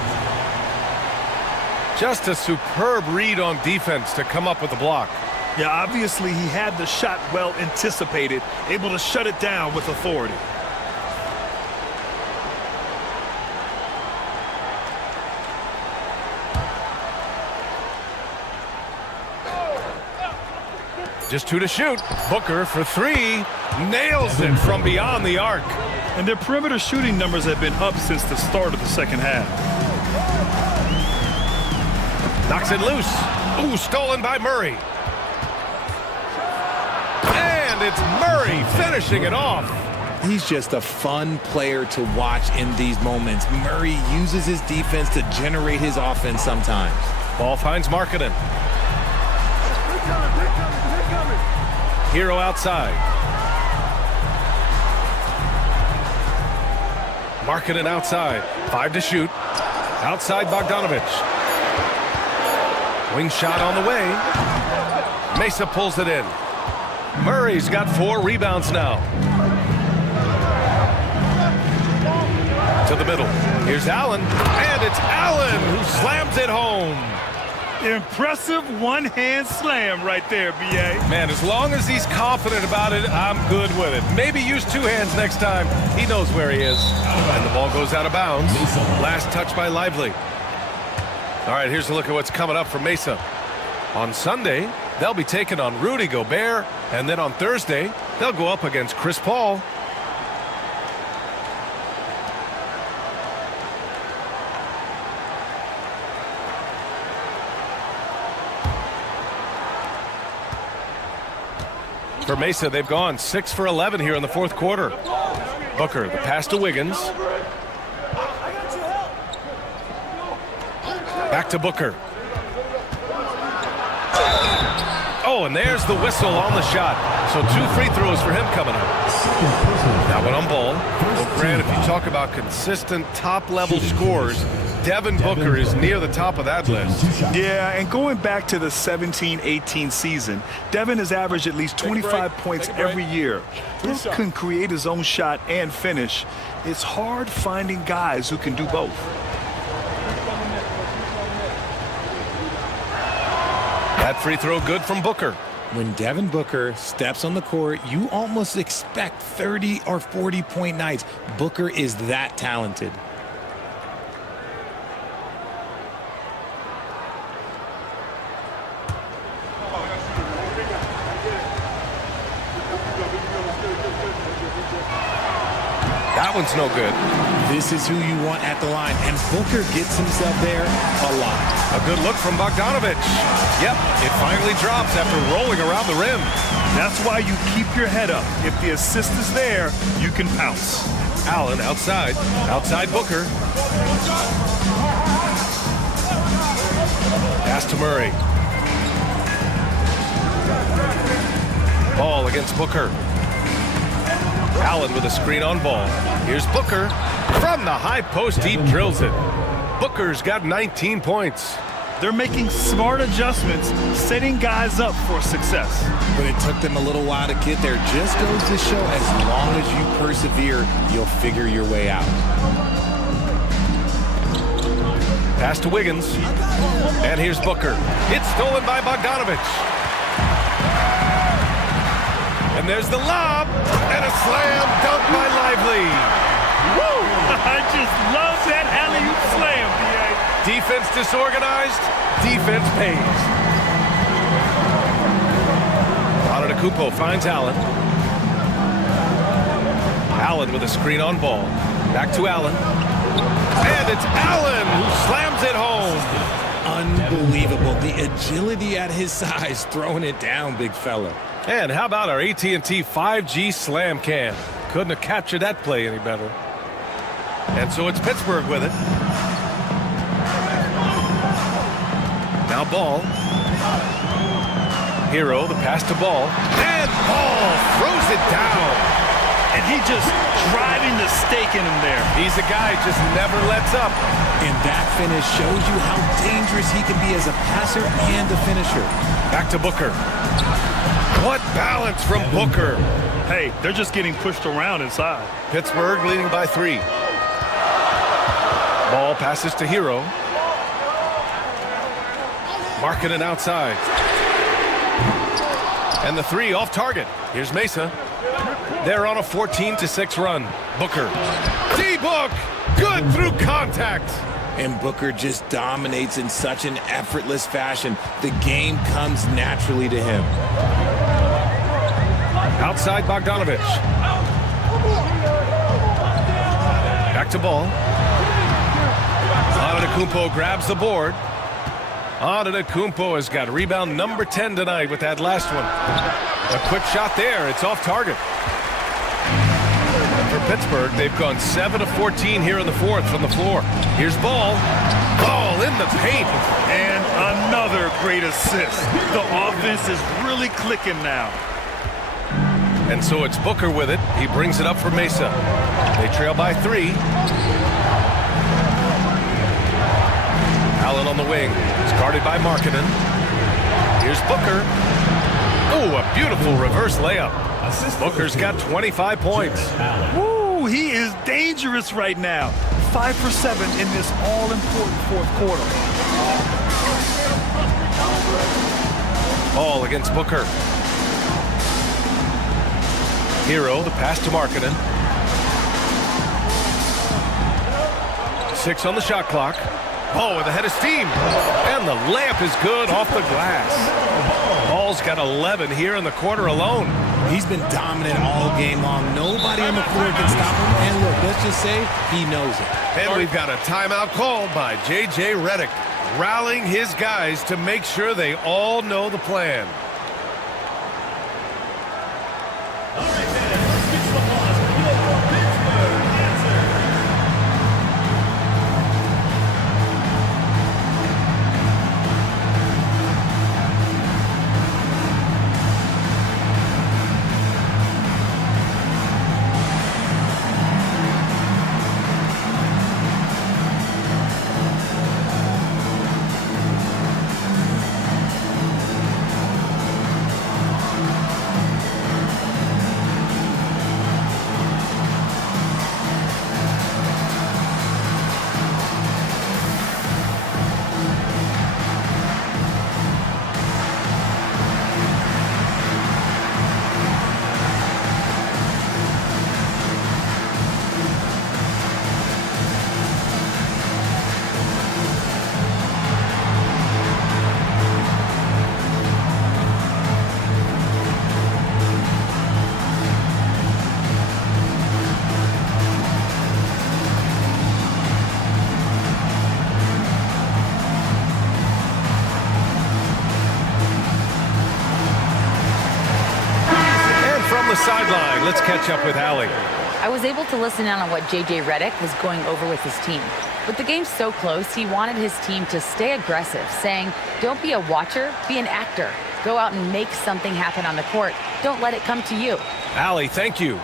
Just a superb read on defense to come up with the block. Yeah, obviously he had the shot well anticipated, able to shut it down with authority. Just 2 to shoot. Booker for 3. Nails it from beyond the arc. And their perimeter shooting numbers have been up since the start of the second half. Knocks it loose. Ooh, stolen by Murray. And it's Murray finishing it off. He's just a fun player to watch in these moments. Murray uses his defense to generate his offense sometimes. Ball finds Markkanen. Hero outside. Markkanen outside. 5 to shoot. Outside Bogdanovich. Wing shot on the way. Mesa pulls it in. Murray's got 4 rebounds now. To the middle. Here's Allen. And it's Allen who slams it home. Impressive one-hand slam right there, B.A. Man, as long as he's confident about it, I'm good with it. Maybe use 2 hands next time. He knows where he is. And the ball goes out of bounds. Last touch by Lively. All right, here's a look at what's coming up for Mesa. On Sunday, they'll be taking on Rudy Gobert. And then on Thursday, they'll go up against Chris Paul. For Mesa, they've gone 6 for 11 here in the fourth quarter. Booker, the pass to Wiggins. Back to Booker. Oh, and there's the whistle on the shot. So 2 free throws for him coming up. That one on Ball. Well, Grant, if you talk about consistent top-level scores, Devin Booker is near the top of that list. Yeah, and going back to the 17-18 season, Devin has averaged at least 25 points every year. Book can create his own shot and finish. It's hard finding guys who can do both. That free throw good from Booker. When Devin Booker steps on the court, you almost expect 30 or 40-point nights. Booker is that talented. That one's no good. This is who you want at the line, and Booker gets himself there a lot. A good look from Bogdanovic. Yep, it finally drops after rolling around the rim. That's why you keep your head up. If the assist is there, you can pounce. Allen outside. Outside Booker. Pass to Murray. Ball against Booker. Allen with a screen on ball. Here's Booker. From the high post, he drills it. Booker's got 19 points. They're making smart adjustments, setting guys up for success. But it took them a little while to get there. Just goes to show, as long as you persevere, you'll figure your way out. Pass to Wiggins. And here's Booker. It's stolen by Bogdanovic. And there's the lob. And a slam dunk by Lively. Woo! I just love that alley-oop slam, B.A. Defense disorganized. Defense pays. Antetokounmpo finds Allen. Allen with a screen on ball. Back to Allen. And it's Allen who slams it home. Unbelievable. The agility at his size, throwing it down, big fella. And how about our AT&T 5G slam cam? Couldn't have captured that play any better. And so it's Pittsburgh with it. Now Ball. Hero, the pass to Ball. And Ball throws it down. And he just driving the stake in him there. He's a guy who just never lets up. And that finish shows you how dangerous he can be as a passer and a finisher. Back to Booker. What balance from Booker. Hey, they're just getting pushed around inside. Pittsburgh leading by 3. Ball passes to Hero. Marking it outside. And the 3 off target. Here's Mesa. They're on a 14-6 run. Booker. D-Book! Good through contact. And Booker just dominates in such an effortless fashion. The game comes naturally to him. Outside Bogdanovic. Back to Ball. Antetokounmpo grabs the board. Antetokounmpo has got rebound number 10 tonight with that last one. A quick shot there. It's off target. For Pittsburgh, they've gone 7 of 14 here in the fourth from the floor. Here's Ball. Ball in the paint. And another great assist. The offense is really clicking now. And so it's Booker with it. He brings it up for Mesa. They trail by 3. Allen on the wing. It's guarded by Markkanen. Here's Booker. Oh, a beautiful reverse layup. Booker's got 25 points. Woo, he is dangerous right now. 5 for 7 in this all-important fourth quarter. Ball against Booker. Hero, the pass to Markkanen. 6 on the shot clock. Ball with a head of steam. And the layup is good off the glass. Ball's got 11 here in the quarter alone. He's been dominant all game long. Nobody on the floor can stop him. And look, let's just say he knows it. And we've got a timeout called by J.J. Redick, rallying his guys to make sure they all know the plan. sideline. Let's catch up with Allie. I was able to listen in on what J.J. Redick was going over with his team. With the game so close, he wanted his team to stay aggressive, saying, don't be a watcher, be an actor. Go out and make something happen on the court. Don't let it come to you. Allie, thank you.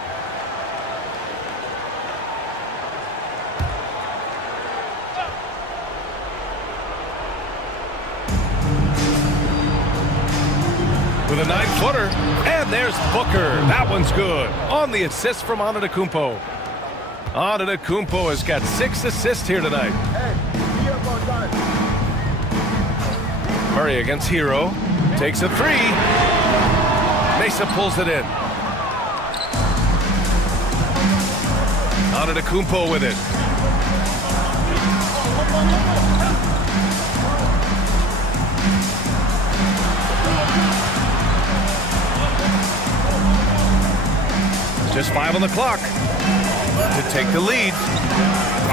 With a 9-footer, and there's Booker. That one's good. On the assist from Antetokounmpo. Antetokounmpo has got 6 assists here tonight. Murray against Hero. Takes a 3. Mesa pulls it in. Antetokounmpo with it. Just 5 on the clock to take the lead.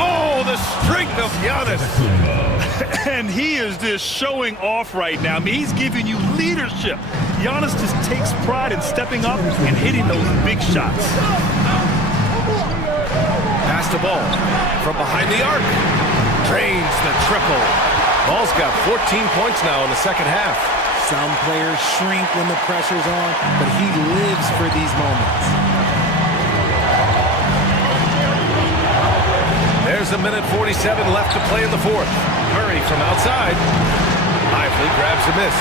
Oh, the strength of Giannis. And he is just showing off right now. I mean, he's giving you leadership. Giannis just takes pride in stepping up and hitting those big shots. Pass the ball from behind the arc. Drains the triple. Ball's got 14 points now in the second half. Some players shrink when the pressure's on, but he lives for these moments. There's a minute 47 left to play in the fourth. Murray from outside. Lively grabs a miss.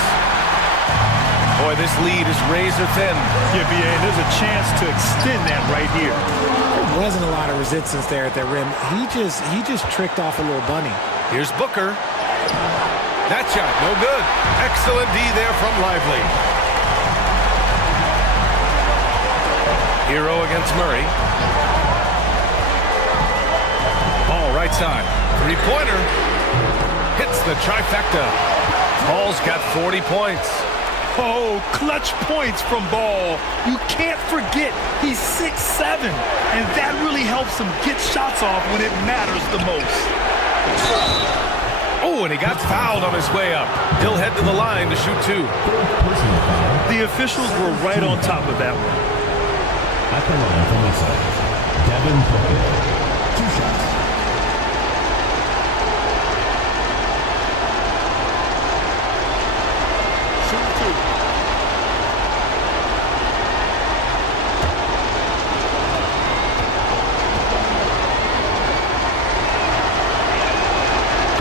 Boy, this lead is razor thin. Yeah, BA, and there's a chance to extend that right here. There wasn't a lot of resistance there at the rim. He just tricked off a little bunny. Here's Booker. That shot, no good. Excellent D there from Lively. Hero against Murray. Ball right side. 3-pointer. Hits the trifecta. Ball's got 40 points. Oh, clutch points from Ball. You can't forget he's 6'7", and that really helps him get shots off when it matters the most. Oh, and he got fouled on his way up. He'll head to the line to shoot 2. The officials were right on top of that one. At the line from Lisa, Devin Booker. 2 shots.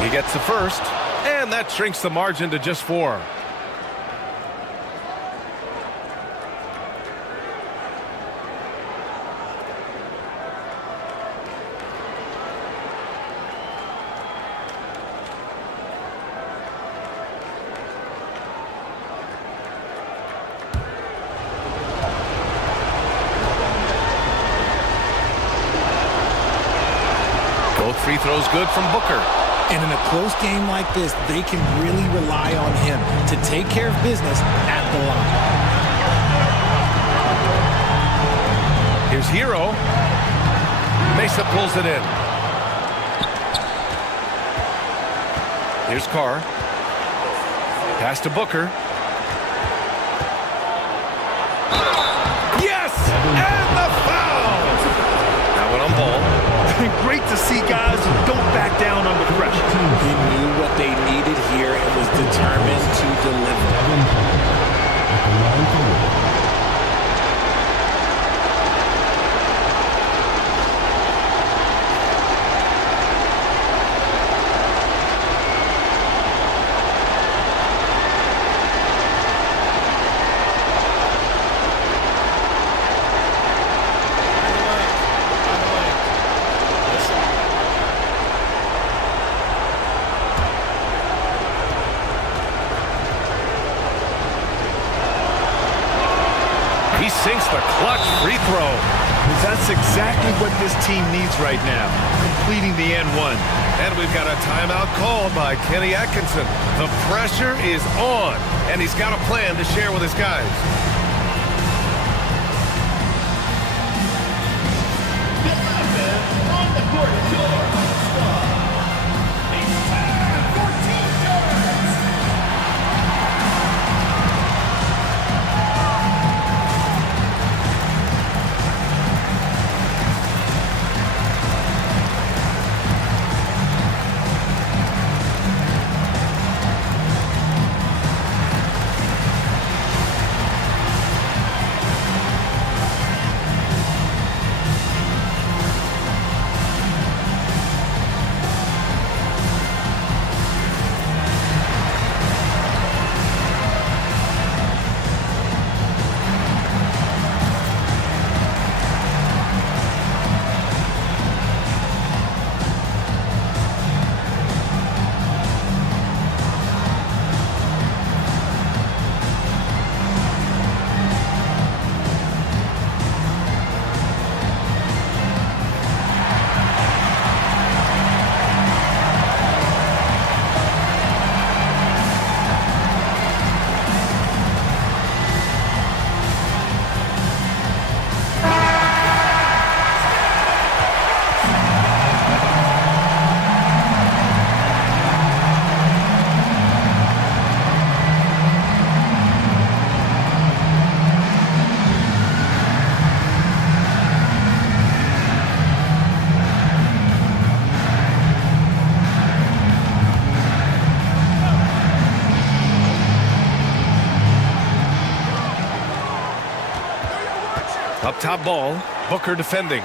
He gets the first, and that shrinks the margin to just 4. Both free throws good from Booker. And in a close game like this, they can really rely on him to take care of business at the line. Here's Hero. Mesa pulls it in. Here's Carr. Pass to Booker. Yes! And the foul! That one on Ball. Great to see guys who don't back down under pressure. He knew what they needed here and was determined to deliver. He sinks the clutch free throw. That's exactly what this team needs right now, completing the N1. And we've got a timeout called by Kenny Atkinson. The pressure is on, and he's got a plan to share with his guys. On the court, your star. It's time, 14 yards. Up top ball. Booker defending.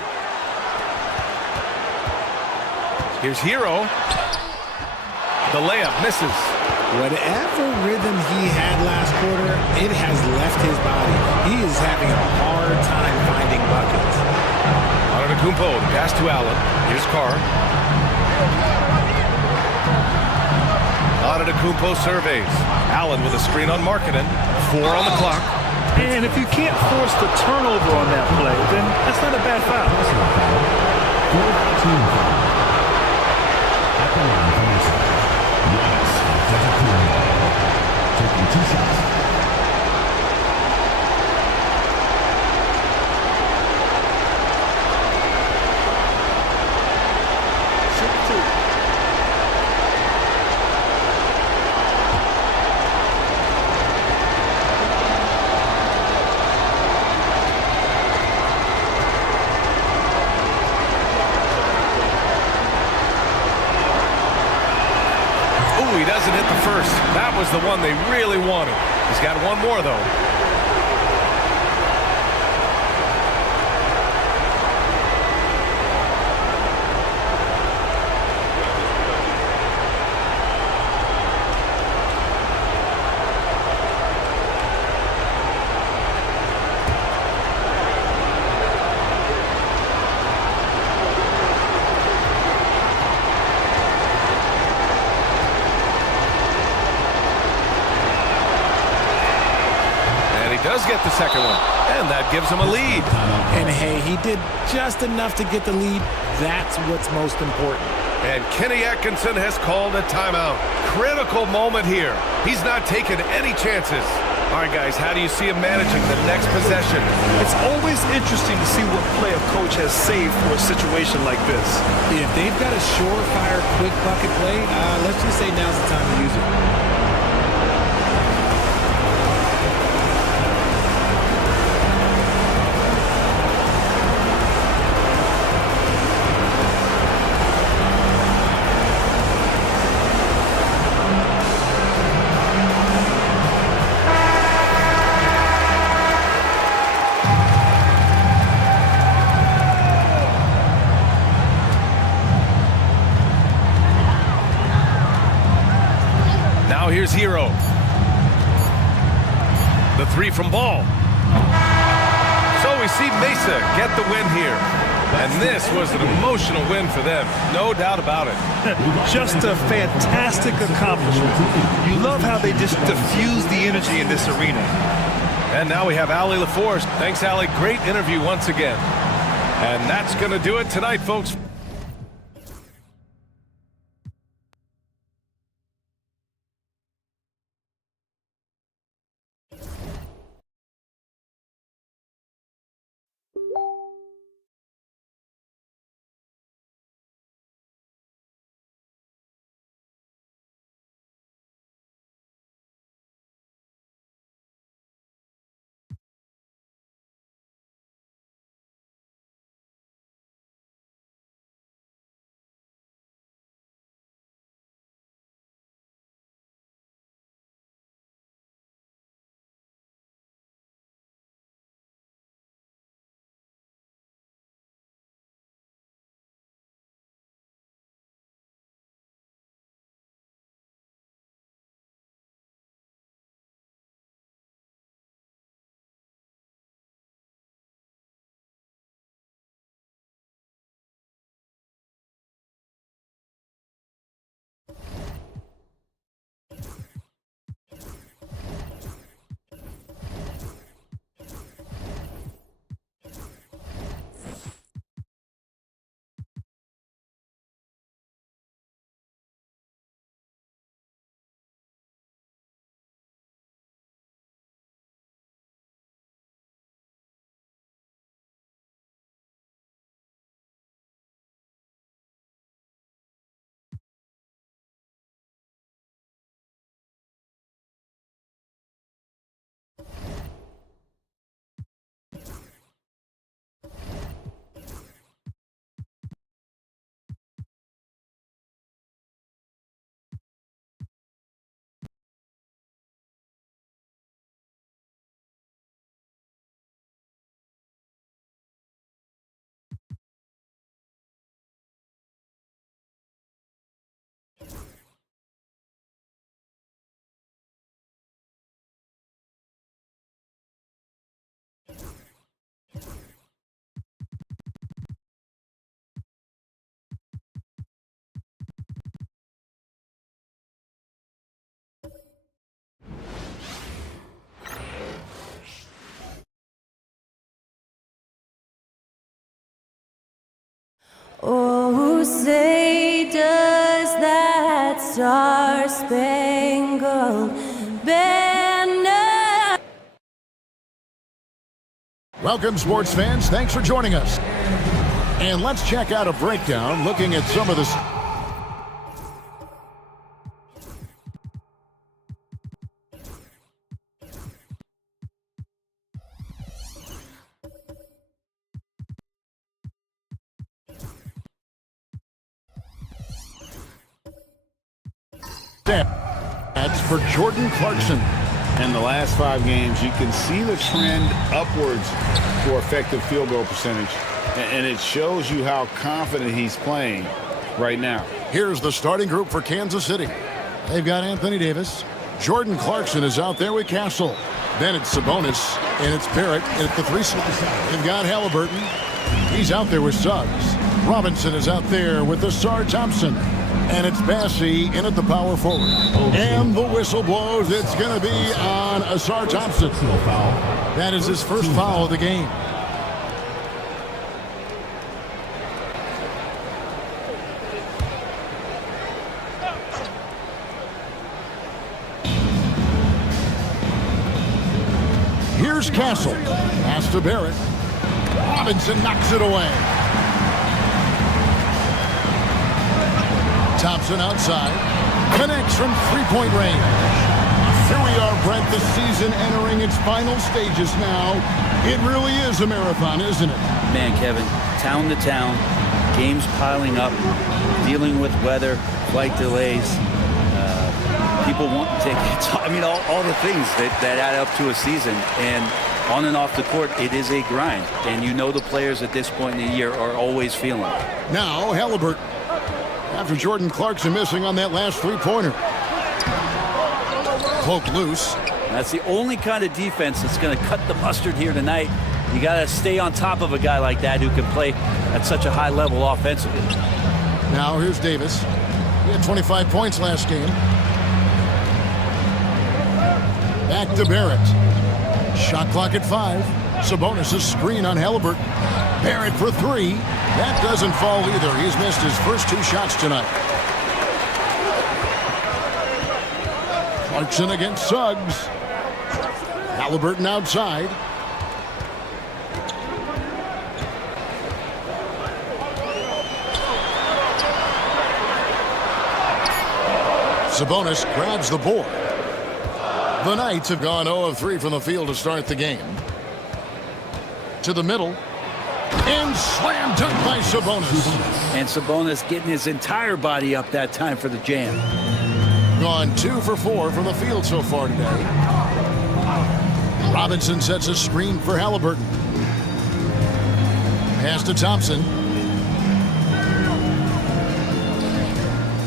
Here's Hero. The layup misses. Whatever rhythm he had last quarter, it has left his body. He is having a hard time finding buckets. Antetokounmpo, the pass to Allen. Here's Carr. Antetokounmpo surveys. Allen with a screen on Markkanen. 4 on the clock. And if you can't force the turnover on that play, then that's not a bad foul. Fourth team foul. At the line for Mesa. Giannis Antetokounmpo. Taking 2 shots. He doesn't hit the first. That was the one they really wanted. He's got one more, though. Does get the second one, and that gives him a lead. And hey, he did just enough to get the lead. That's what's most important. And Kenny Atkinson has called a timeout. Critical moment here. He's not taking any chances. All right, guys, how do you see him managing the next possession? It's always interesting to see what play a coach has saved for a situation like this. If they've got a surefire, quick bucket play, let's just say now's the time to use it. Here's Hero. The 3 from Ball. So we see Mesa get the win here. And this was an emotional win for them. No doubt about it. Just a fantastic accomplishment. You love how they just diffuse the energy in this arena. And now we have Allie LaForce. Thanks, Allie. Great interview once again. And that's going to do it tonight, folks. say does that star-spangled banner. Welcome, sports fans. Thanks for joining us. And let's check out a breakdown looking at some of the... That's for Jordan Clarkson. In the last 5 games, you can see the trend upwards for effective field goal percentage. And it shows you how confident he's playing right now. Here's the starting group for Kansas City. They've got Anthony Davis. Jordan Clarkson is out there with Castle. Then it's Sabonis, and it's Barrett at the 3 slot. They've got Halliburton. He's out there with Suggs. Robinson is out there with the Sar Thompson. And it's Bassey in at the power forward. And the whistle blows. It's going to be on Asar Thompson. That is his first foul of the game. Here's Castle. Pass to Barrett. Robinson knocks it away. Thompson outside. Connects from three-point range. Here we are, Brent. The season entering its final stages now. It really is a marathon, isn't it? Man, Kevin, town to town, games piling up, dealing with weather, flight delays, people wanting tickets. I mean, all the things that add up to a season. And on and off the court, it is a grind. And you know the players at this point in the year are always feeling it. Now, Halliburton. After Jordan Clarkson missing on that last three-pointer. Poke loose. That's the only kind of defense that's going to cut the mustard here tonight. You got to stay on top of a guy like that who can play at such a high level offensively. Now here's Davis. He had 25 points last game. Back to Barrett. Shot clock at 5. Sabonis' screen on Halliburton. Barrett for 3. That doesn't fall either. He's missed his first 2 shots tonight. Clarkson against Suggs. Halliburton outside. Sabonis grabs the board. The Knights have gone 0 of 3 from the field to start the game. To the middle. And slam dunk by Sabonis. And Sabonis getting his entire body up that time for the jam. Gone 2 for 4 from the field so far today. Robinson sets a screen for Halliburton. Pass to Thompson.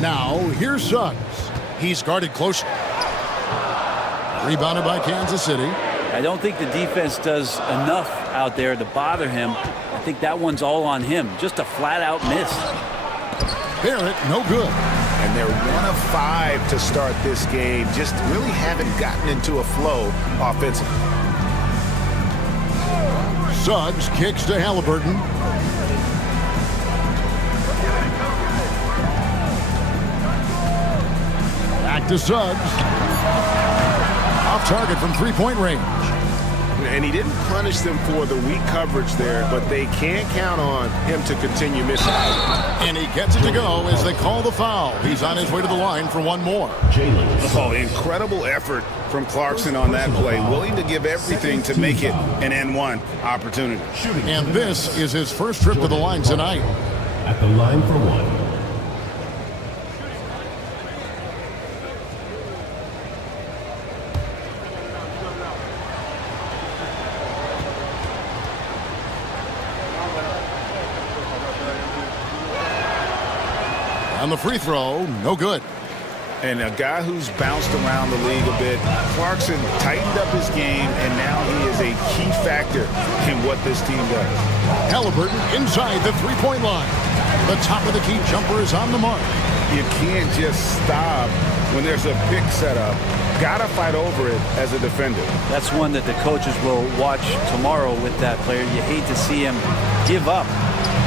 Now, here's Suggs. He's guarded close. Rebounded by Kansas City. I don't think the defense does enough out there to bother him. I think that one's all on him. Just a flat-out miss. Barrett, no good. And they're 1 of 5 to start this game. Just really haven't gotten into a flow offensively. Suggs kicks to Halliburton. Back to Suggs. Off target from three-point range. And he didn't punish them for the weak coverage there, but they can't count on him to continue missing. And he gets it to go as they call the foul. He's on his way to the line for one more. Oh, incredible effort from Clarkson on that play. Willing to give everything to make it an N1 opportunity. And this is his first trip to the line tonight. At the line for 1. On the free throw, no good. And a guy who's bounced around the league a bit, Clarkson tightened up his game, and now he is a key factor in what this team does. Halliburton inside the three-point line. The top of the key jumper is on the mark. You can't just stop when there's a pick set up. Gotta fight over it as a defender. That's one that the coaches will watch tomorrow with that player. You hate to see him give up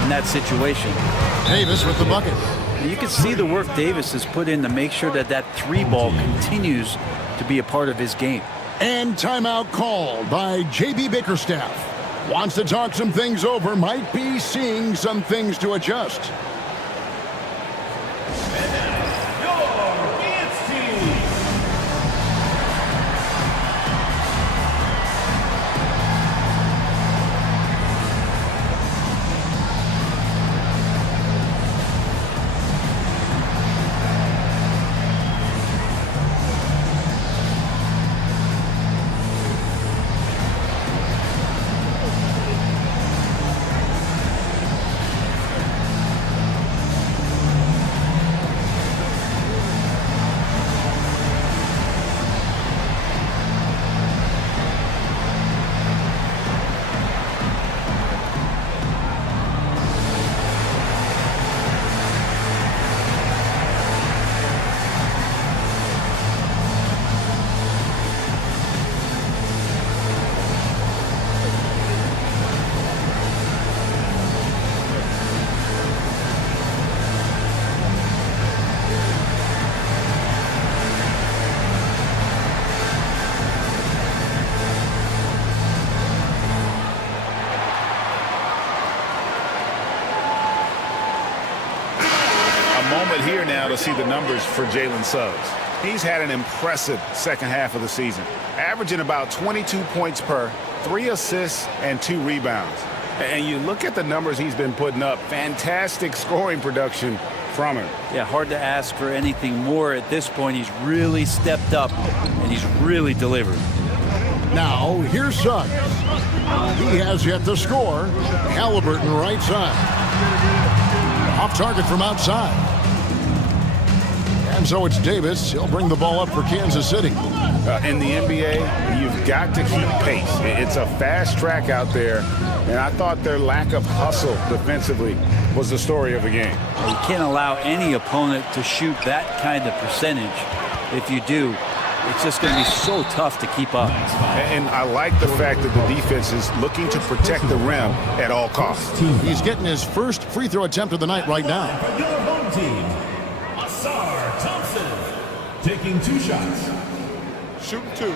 in that situation. Davis with the bucket. You can see the work Davis has put in to make sure that that three ball continues to be a part of his game. And timeout called by J.B. Bickerstaff. Wants to talk some things over, might be seeing some things to adjust. Here now to see the numbers for Jalen Suggs. He's had an impressive second half of the season, averaging about 22 points per, 3 assists, and 2 rebounds. And you look at the numbers he's been putting up, fantastic scoring production from him. Yeah, hard to ask for anything more at this point. He's really stepped up, and he's really delivered. Now, here's Suggs. He has yet to score. Halliburton right side. Off target from outside. And so it's Davis. He'll bring the ball up for Kansas City. In the NBA, you've got to keep pace. It's a fast track out there, and I thought their lack of hustle defensively was the story of the game. You can't allow any opponent to shoot that kind of percentage. If you do, it's just going to be so tough to keep up. And I like the fact that the defense is looking to protect the rim at all costs. He's getting his first free throw attempt of the night right now. Your home team, Asar Thompson, taking 2 shots. Shooting 2.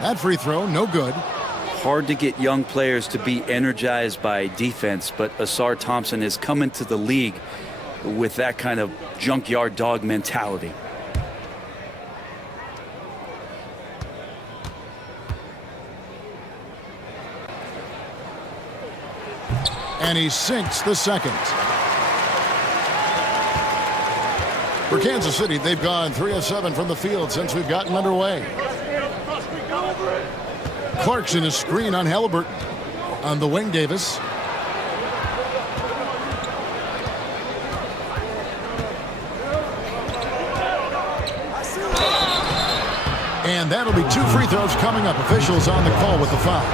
That free throw, no good. Hard to get young players to be energized by defense, but Asar Thompson has come into the league with that kind of junkyard dog mentality. And he sinks the second. For Kansas City, they've gone 3 of 7 from the field since we've gotten underway. Clarkson is screen on Halliburton. On the wing, Davis. And that'll be 2 free throws coming up. Officials on the call with the foul.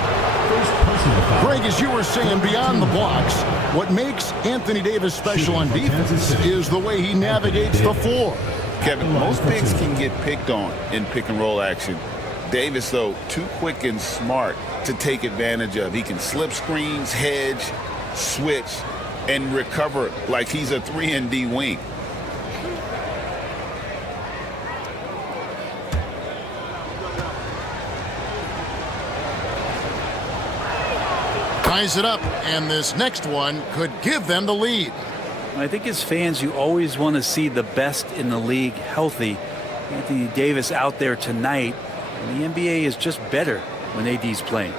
Greg, as you were saying, beyond the blocks, what makes Anthony Davis special on defense is the way he navigates the floor. Kevin, most bigs can get picked on in pick and roll action. Davis, though, too quick and smart to take advantage of. He can slip screens, hedge, switch, and recover like he's a 3-and-D wing. Ties it up, and this next one could give them the lead. I think as fans, you always want to see the best in the league healthy. Anthony Davis out there tonight. And the NBA is just better when AD's playing.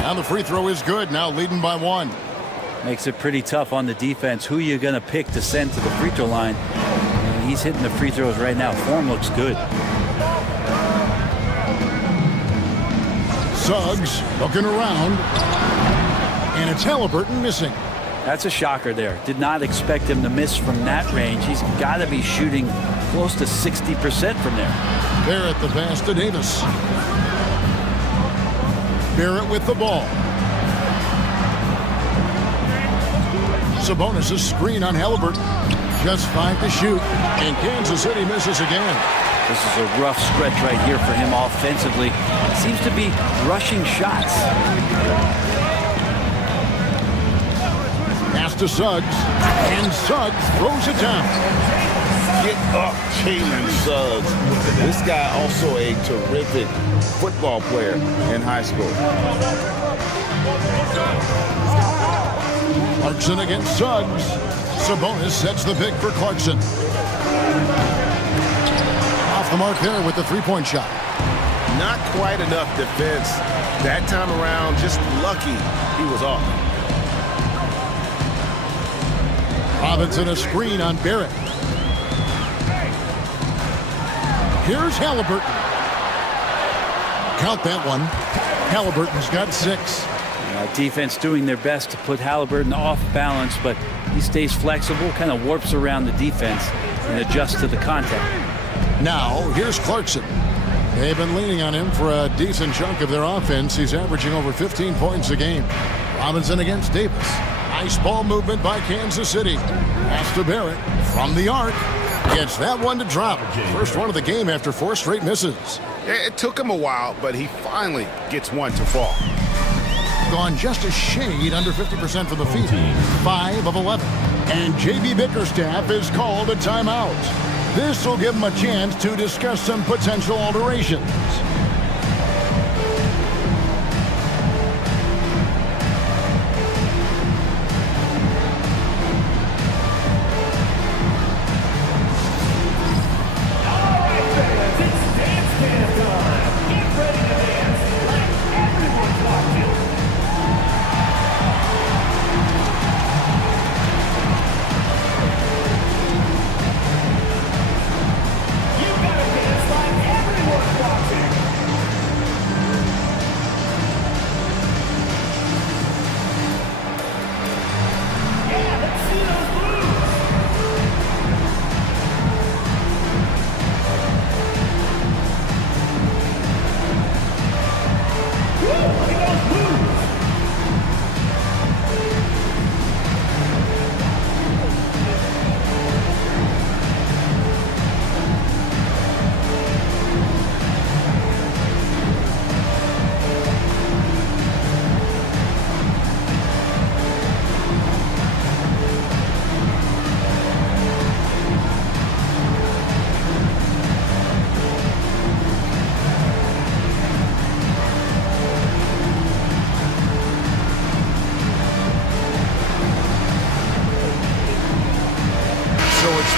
Now the free throw is good, now leading by 1. Makes it pretty tough on the defense. Who you're going to pick to send to the free throw line. And he's hitting the free throws right now. Form looks good. Suggs looking around. And it's Halliburton missing. That's a shocker there. Did not expect him to miss from that range. He's got to be shooting close to 60% from there. Barrett the pass to Davis. Barrett with the ball. Sabonis' screen on Halliburton. Just 5 to shoot, and Kansas City misses again. This is a rough stretch right here for him offensively. Seems to be rushing shots. Pass to Suggs, and Suggs throws it down. Get up, Jalen Suggs. This guy also a terrific football player in high school. Clarkson against Suggs. Sabonis sets the pick for Clarkson. Off the mark there with the three-point shot. Not quite enough defense. That time around, just lucky he was off. Robinson a screen on Barrett. Here's Halliburton. Count that one. Halliburton's got 6. Defense doing their best to put Halliburton off balance, but he stays flexible, kind of warps around the defense and adjusts to the contact. Now, here's Clarkson. They've been leaning on him for a decent chunk of their offense. He's averaging over 15 points a game. Robinson against Davis. Nice ball movement by Kansas City. Pass to Barrett from the arc. Gets that one to drop. First one of the game after 4 straight misses. It took him a while, but he finally gets one to fall. Gone just a shade under 50% from the field. 5 of 11. And J.B. Bickerstaff is called a timeout. This will give him a chance to discuss some potential alterations.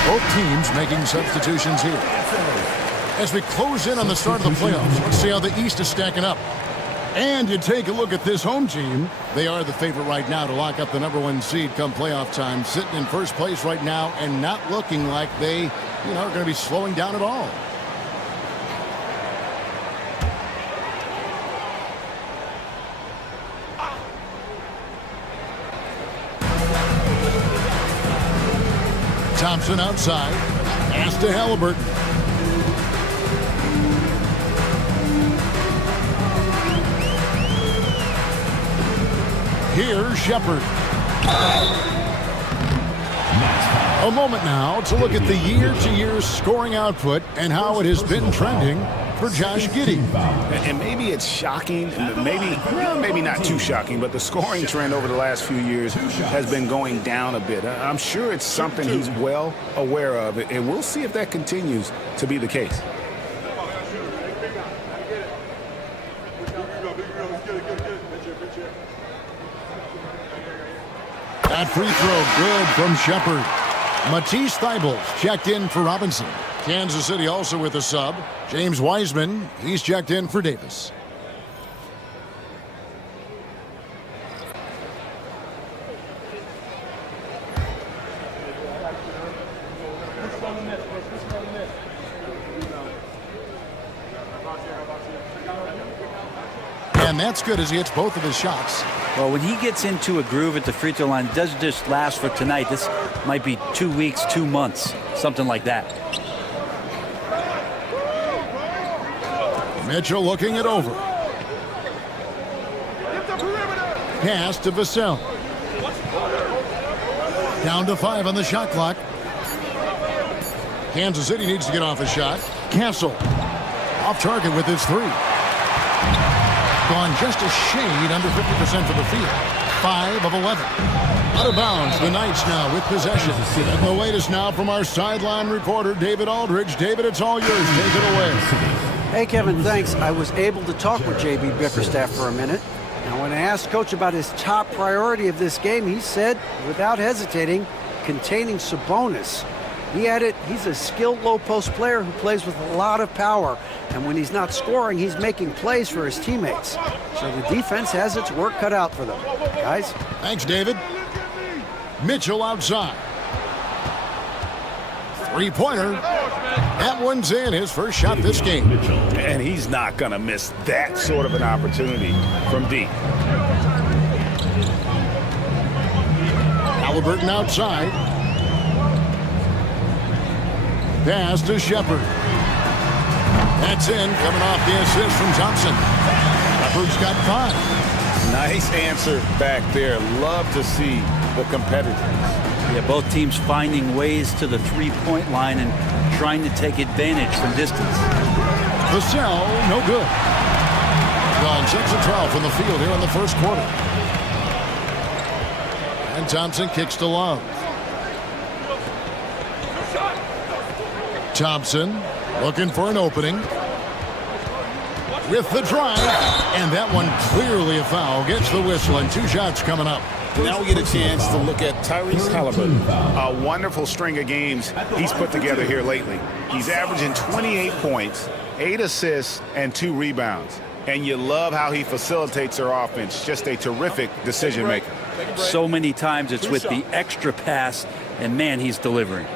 Both teams making substitutions here. As we close in on the start of the playoffs, let's see how the East is stacking up. And you take a look at this home team. They are the favorite right now to lock up the #1 seed come playoff time. Sitting in first place right now and not looking like they, are going to be slowing down at all. Thompson outside. Pass to Halliburton. Here's Shepard. A moment now to look at the year-to-year scoring output and how it has been trending for Josh Giddey. And maybe it's shocking, maybe not too shocking, but the scoring trend over the last few years has been going down a bit. I'm sure it's something he's well aware of, and we'll see if that continues to be the case. That free throw good from Shepard. Matisse Thybulle checked in for Robinson. Kansas City also with a sub. James Wiseman, he's checked in for Davis. And that's good as he hits both of his shots. Well, when he gets into a groove at the free throw line, it doesn't just last for tonight. This might be 2 weeks, 2 months, something like that. Mitchell looking it over. Pass to Vassell. Down to 5 on the shot clock. Kansas City needs to get off a shot. Castle off target with his 3. Gone just a shade under 50% from the field. 5 of 11. Out of bounds, the Knights now with possession. And the latest now from our sideline reporter, David Aldridge. David, it's all yours. Take it away. Hey, Kevin, thanks. I was able to talk with J.B. Bickerstaff for a minute. And when I asked Coach about his top priority of this game, he said, without hesitating, containing Sabonis. He added, he's a skilled low-post player who plays with a lot of power. And when he's not scoring, he's making plays for his teammates. So the defense has its work cut out for them. Guys? Thanks, David. Mitchell outside. Three-pointer. That one's in, his first shot this game. And he's not going to miss that sort of an opportunity from deep. Halliburton outside. Pass to Shepard. That's in, coming off the assist from Thompson. Shepard's got 5. Nice answer back there. Love to see the competitors. Yeah, both teams finding ways to the three-point line and trying to take advantage from distance. Vassell, no good. Gone 6 of 12 from the field here in the first quarter. And Thompson kicks to Love. Thompson looking for an opening. With the drive. And that one clearly a foul. Gets the whistle and 2 shots coming up. Now we get a chance to look at Tyrese Halliburton. A wonderful string of games he's put together here lately. He's averaging 28 points, 8 assists, and 2 rebounds. And you love how he facilitates their offense. Just a terrific decision maker. So many times it's with the extra pass, and man, he's delivering.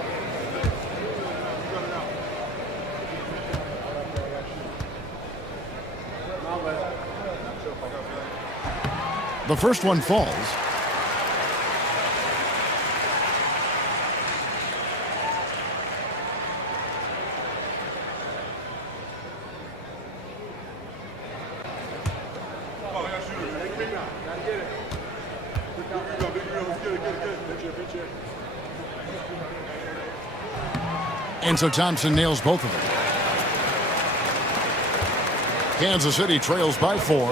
The first one falls. And so Thompson nails both of them. Kansas City trails by 4.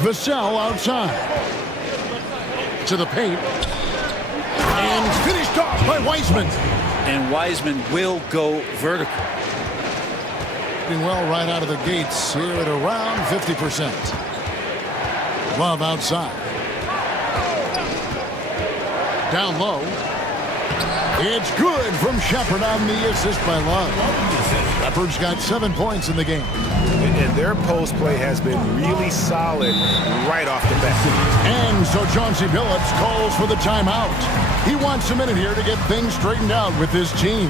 Vassell outside. To the paint. And finished off by Wiseman. And Wiseman will go vertical. Doing well right out of the gates here at around 50%. Love outside. Down low. It's good from Shepard on the assist by Love. Shepard's got 7 points in the game. And their post play has been really solid right off the bat. And so Chauncey Billups calls for the timeout. He wants a minute here to get things straightened out with his team.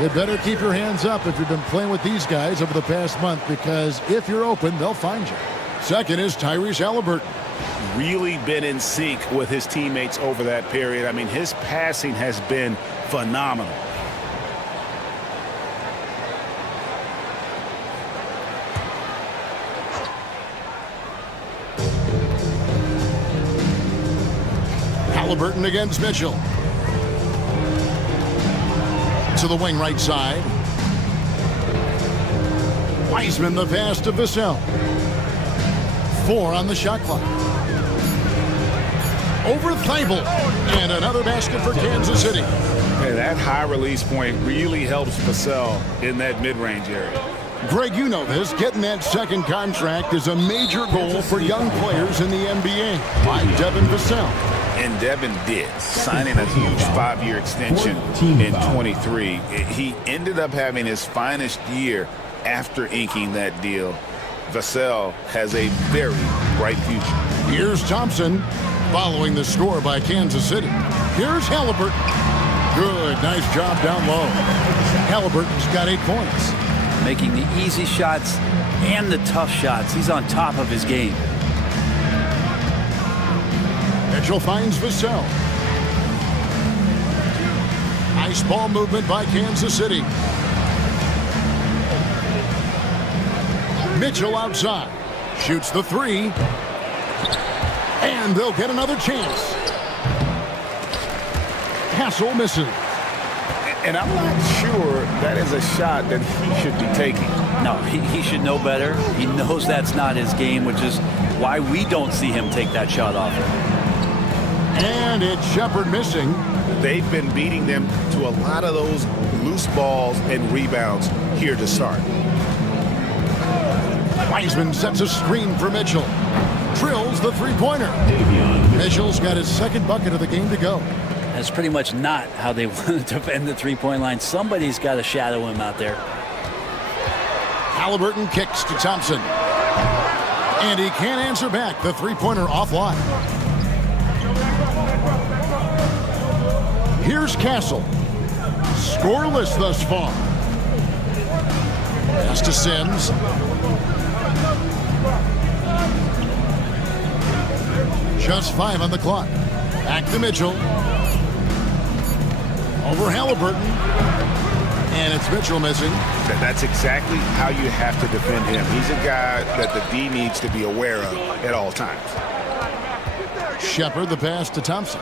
You better keep your hands up if you've been playing with these guys over the past month, because if you're open, they'll find you. Second is Tyrese Halliburton. really been in sync with his teammates over that period. I mean, his passing has been phenomenal. Halliburton against Mitchell. To the wing right side. Wiseman the pass to Vassell. 4 on the shot clock. Over Thibault. And another basket for Kansas City. Hey, that high release point really helps Vassell in that mid-range area. Greg, you know this. Getting that second contract is a major goal for young players in the NBA. Like Devin Vassell. And Devin did, signing a huge 5-year extension in 23. He ended up having his finest year after inking that deal. Vassell has a very bright future. Here's Thompson following the score by Kansas City. Here's Halliburton. Good, nice job down low. Halliburton's got 8 points. Making the easy shots and the tough shots. He's on top of his game. Mitchell finds Vassell. Nice ball movement by Kansas City. Mitchell outside. Shoots the 3. And they'll get another chance. Castle misses. And I'm not sure that is a shot that he should be taking. No, he should know better. He knows that's not his game, which is why we don't see him take that shot off. And it's Shepard missing. They've been beating them to a lot of those loose balls and rebounds here to start. Wiseman sets a screen for Mitchell. Drills the 3-pointer. Mitchell's got his second bucket of the game to go. That's pretty much not how they want to defend the 3-point line. Somebody's got to shadow him out there. Halliburton kicks to Thompson. And he can't answer back. The 3-pointer offline. Here's Castle. Scoreless thus far. Pass to Sims. Just 5 on the clock. Back to Mitchell. Over Halliburton. And it's Mitchell missing. That's exactly how you have to defend him. He's a guy that the D needs to be aware of at all times. Shepard the pass to Thompson.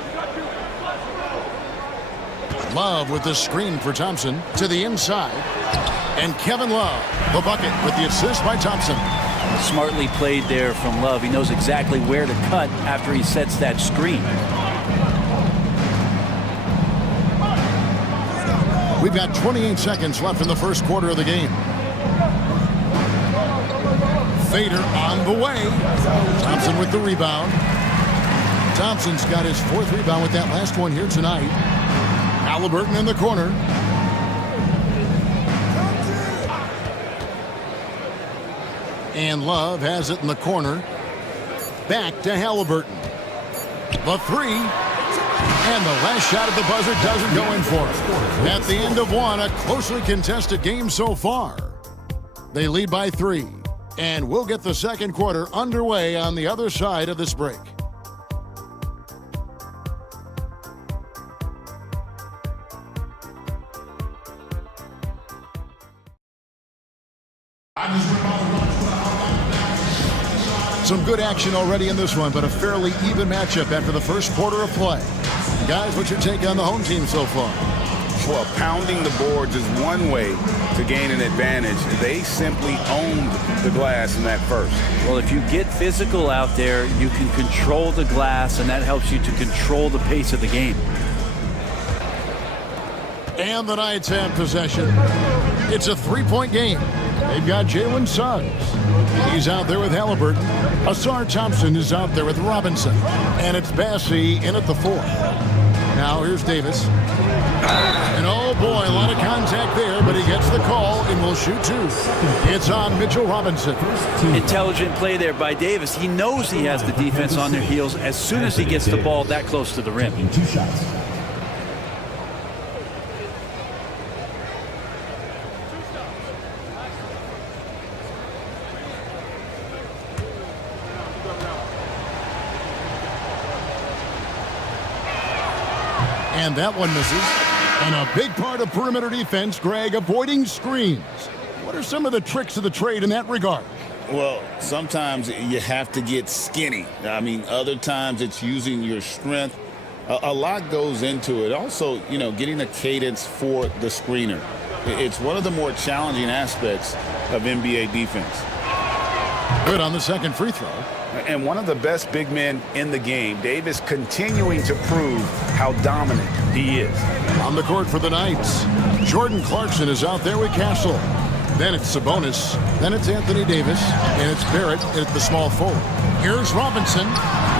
Love with the screen for Thompson to the inside. And Kevin Love, the bucket with the assist by Thompson. Smartly played there from Love. He knows exactly where to cut after he sets that screen. We've got 28 seconds left in the first quarter of the game. Fader on the way. Thompson with the rebound. Thompson's got his 4th rebound with that last one here tonight. Halliburton in the corner. And Love has it in the corner. Back to Halliburton. The 3. And the last shot at the buzzer doesn't go in for it. At the end of one, a closely contested game so far. They lead by 3. And we'll get the second quarter underway on the other side of this break. Some good action already in this one, but a fairly even matchup after the first quarter of play. Guys, what's your take on the home team so far? Well, pounding the boards is one way to gain an advantage. They simply owned the glass in that first. Well, if you get physical out there, you can control the glass, and that helps you to control the pace of the game. And the Knights have possession. It's a 3-point game. They've got Jalen Suggs. He's out there with Halliburton. Asar Thompson is out there with Robinson. And it's Bassey in at the 4. Now here's Davis. And oh boy, a lot of contact there, but he gets the call and will shoot 2. It's on Mitchell Robinson. Intelligent play there by Davis. He knows he has the defense on their heels as soon as he gets the ball that close to the rim. 2 shots. And that one misses. And a big part of perimeter defense, Greg, avoiding screens. What are some of the tricks of the trade in that regard? Well, sometimes you have to get skinny. I mean, other times it's using your strength. A lot goes into it. Also, getting a cadence for the screener. It's one of the more challenging aspects of NBA defense. Good on the second free throw. And one of the best big men in the game, Davis, continuing to prove how dominant he is. On the court for the Knights, Jordan Clarkson is out there with Castle. Then it's Sabonis. Then it's Anthony Davis. And it's Barrett at the small forward. Here's Robinson.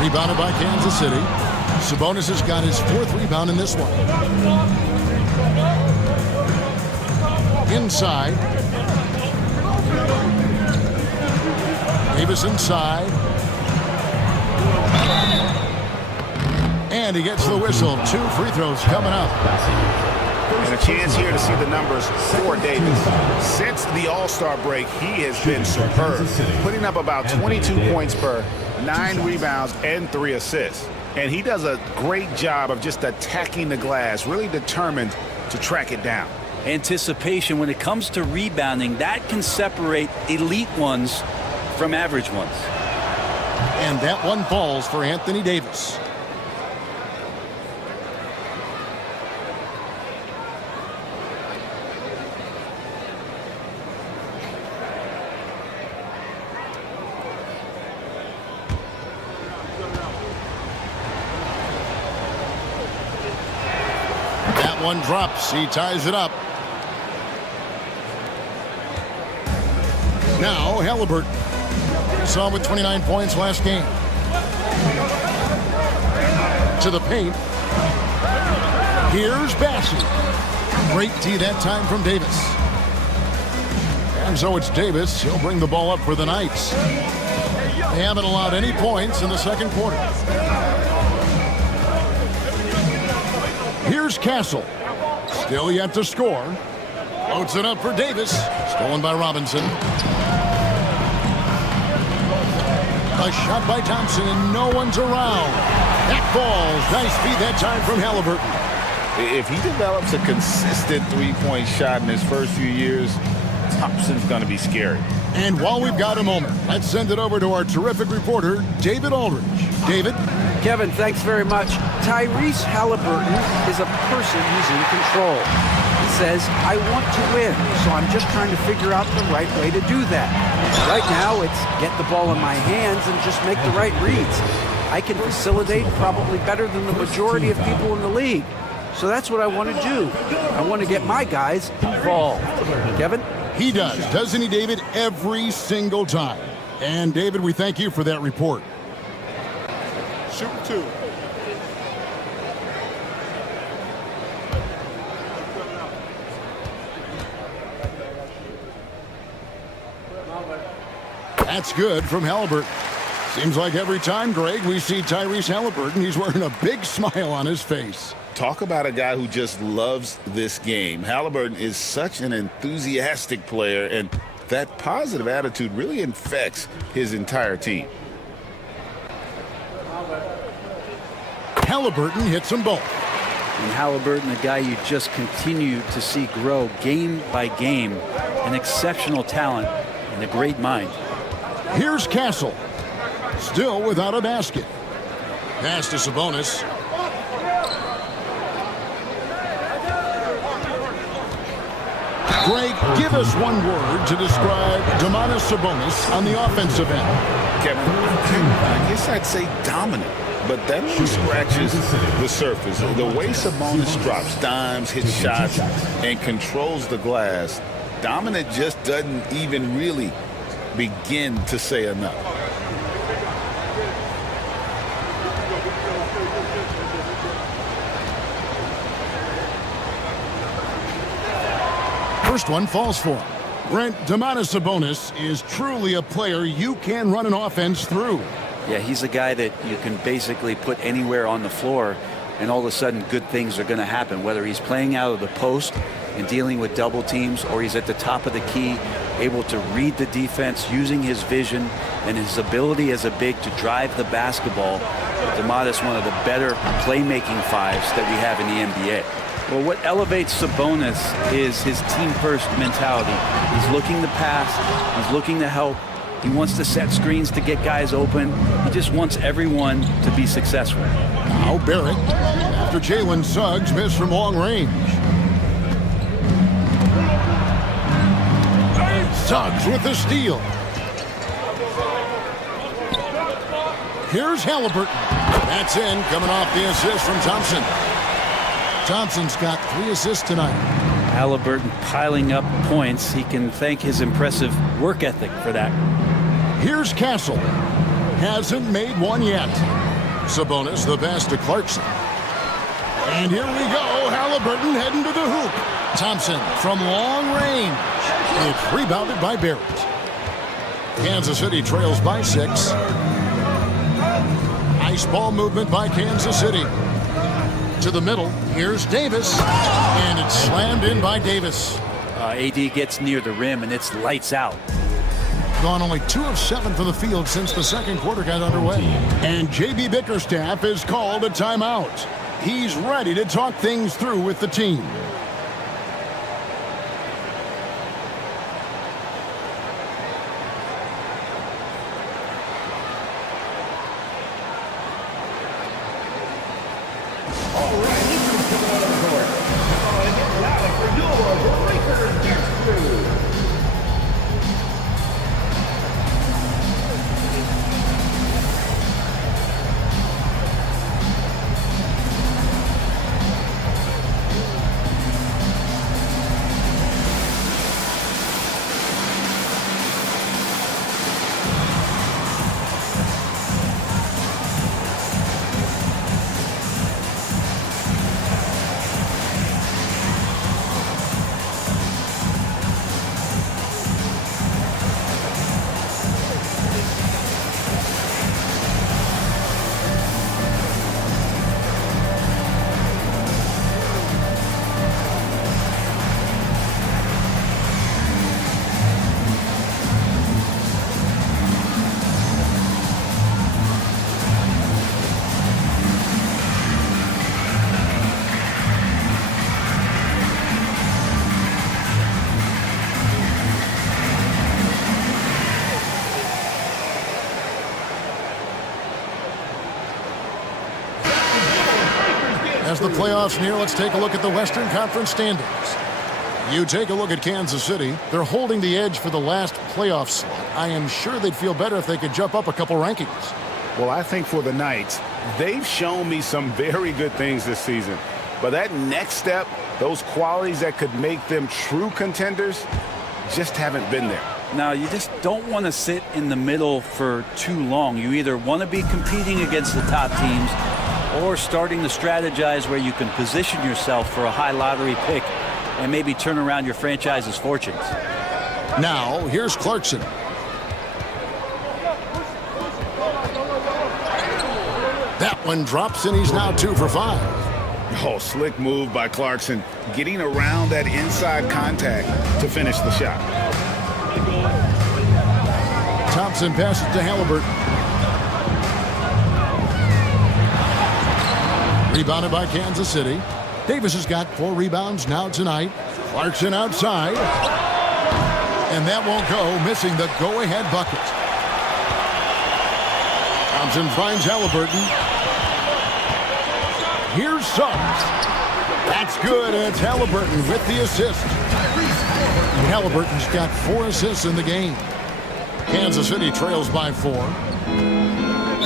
Rebounded by Kansas City. Sabonis has got his 4th rebound in this one. Inside. Davis inside. And he gets the whistle. 2 free throws coming up. And a chance here to see the numbers for Davis. Since the All-Star break, he has been superb, putting up about 22 points per, 9 rebounds, and 3 assists. And he does a great job of just attacking the glass, really determined to track it down. Anticipation when it comes to rebounding, that can separate elite ones from average ones. And that one falls for Anthony Davis. That one drops. He ties it up. Now Halliburton. Saw him with 29 points last game. To the paint. Here's Bassey. Great D that time from Davis. And so it's Davis. He'll bring the ball up for the Knights. They haven't allowed any points in the second quarter. Here's Castle. Still yet to score. Loads it up for Davis. Stolen by Robinson. A shot by Thompson, and no one's around. That falls. Nice feed that time from Halliburton. If he develops a consistent three-point shot in his first few years, Thompson's going to be scary. And while we've got a moment, let's send it over to our terrific reporter, David Aldridge. David? Kevin, thanks very much. Tyrese Halliburton is a person who's in control. He says, I want to win, so I'm just trying to figure out the right way to do that. Right now, it's get the ball in my hands and just make the right reads. I can facilitate probably better than the majority of people in the league. So that's what I want to do. I want to get my guys involved. Kevin? He does, doesn't he, David? Every single time. And, David, we thank you for that report. Shoot 2. That's good from Halliburton. Seems like every time, Greg, we see Tyrese Halliburton, he's wearing a big smile on his face. Talk about a guy who just loves this game. Halliburton is such an enthusiastic player, and that positive attitude really infects his entire team. Halliburton hits them both. And Halliburton, a guy you just continue to see grow game by game, an exceptional talent and a great mind. Here's Castle. Still without a basket. Pass to Sabonis. Greg, give us one word to describe Domantas Sabonis on the offensive end. Kevin, I guess I'd say dominant, but that only scratches the surface. The way Sabonis drops dimes, hits shots, and controls the glass, dominant just doesn't even really begin to say enough. First one falls for him. Brent, Domantas Sabonis is truly a player you can run an offense through. Yeah, he's a guy that you can basically put anywhere on the floor, and all of a sudden good things are going to happen, whether he's playing out of the post and dealing with double teams, or he's at the top of the key, able to read the defense, using his vision and his ability as a big to drive the basketball. Domantas, one of the better playmaking fives that we have in the NBA. Well, what elevates Sabonis is his team-first mentality. He's looking to pass. He's looking to help. He wants to set screens to get guys open. He just wants everyone to be successful. Now Barrett, after Jalen Suggs missed from long range. Suggs with the steal. Here's Halliburton. That's in, coming off the assist from Thompson. Thompson's got 3 assists tonight. Halliburton piling up points. He can thank his impressive work ethic for that. Here's Castle. Hasn't made one yet. Sabonis the pass to Clarkson. And here we go. Halliburton heading to the hoop. Thompson from long range. It's rebounded by Barrett. Kansas City trails by 6. Nice ball movement by Kansas City. To the middle. Here's Davis. And it's slammed in by Davis. AD gets near the rim, and it's lights out. Gone only 2 of 7 from the field since the second quarter got underway. And JB Bickerstaff is called a timeout. He's ready to talk things through with the team. As the playoffs near, let's take a look at the Western Conference standings. You take a look at Kansas City. They're holding the edge for the last playoff slot. I am sure they'd feel better if they could jump up a couple rankings. Well, I think for the Knights, they've shown me some very good things this season. But that next step, those qualities that could make them true contenders, just haven't been there. Now, you just don't want to sit in the middle for too long. You either want to be competing against the top teams or starting to strategize where you can position yourself for a high lottery pick and maybe turn around your franchise's fortunes. Now, here's Clarkson. That one drops, and he's now 2 for 5. Oh, slick move by Clarkson, getting around that inside contact to finish the shot. Thompson passes to Halliburton. Rebounded by Kansas City. Davis has got 4 rebounds now tonight. Clarkson outside. And that won't go, missing the go-ahead bucket. Thompson finds Halliburton. Here's Suggs. That's good, and it's Halliburton with the assist. Halliburton's got 4 assists in the game. Kansas City trails by 4.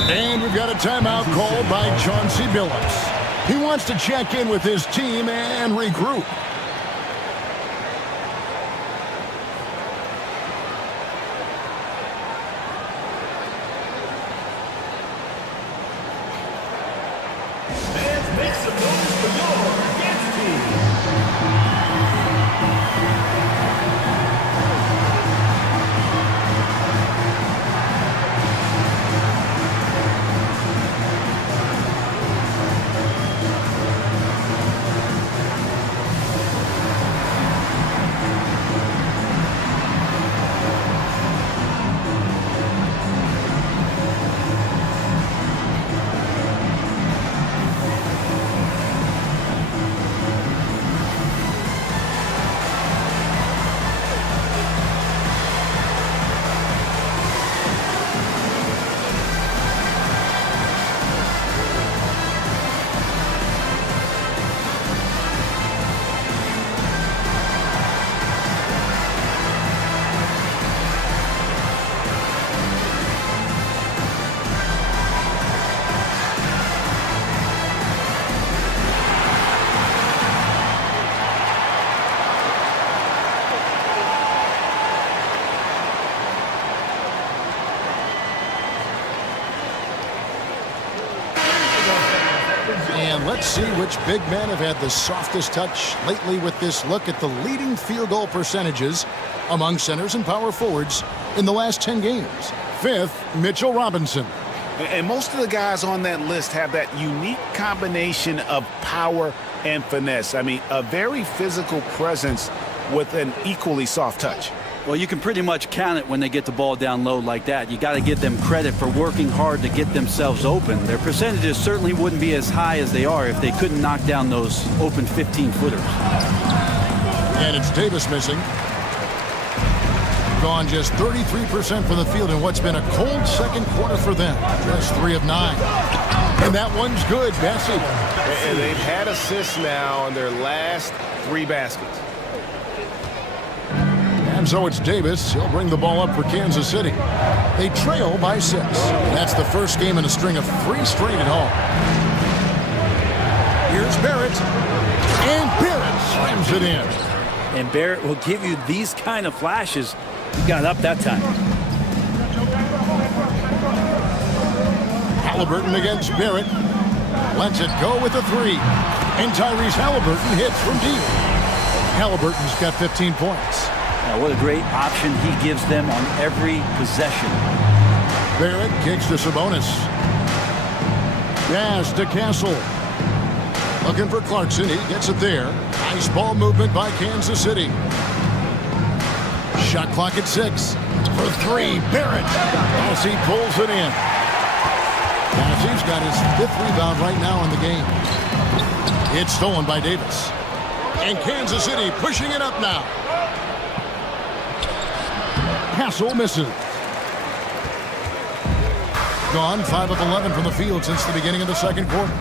And we've got a timeout called by Chauncey Billups. He wants to check in with his team and regroup. Fans, make some noise for your against team. And let's see which big men have had the softest touch lately with this look at the leading field goal percentages among centers and power forwards in the last 10 games. Fifth, Mitchell Robinson. And most of the guys on that list have that unique combination of power and finesse. I mean, a very physical presence with an equally soft touch. Well, you can pretty much count it when they get the ball down low like that. You got to give them credit for working hard to get themselves open. Their percentages certainly wouldn't be as high as they are if they couldn't knock down those open 15-footers. And it's Davis missing. Gone just 33% from the field in what's been a cold second quarter for them. Just 3 of 9. And that one's good, Bessie. And they've had assists now on their last 3 baskets. And so it's Davis. He'll bring the ball up for Kansas City. They trail by 6. That's the first game in a string of 3 straight at home. Here's Barrett. And Barrett slams it in. And Barrett will give you these kind of flashes. He got up that time. Halliburton against Barrett. Lets it go with a 3. And Tyrese Halliburton hits from deep. Halliburton's got 15 points. Now, what a great option he gives them on every possession. Barrett kicks to Sabonis. Pass to Castle. Looking for Clarkson. He gets it there. Nice ball movement by Kansas City. Shot clock at 6. For 3, Barrett. As he pulls it in. He's got his 5th rebound right now in the game. It's stolen by Davis. And Kansas City pushing it up now. Castle misses. Gone 5 of 11 from the field since the beginning of the second quarter.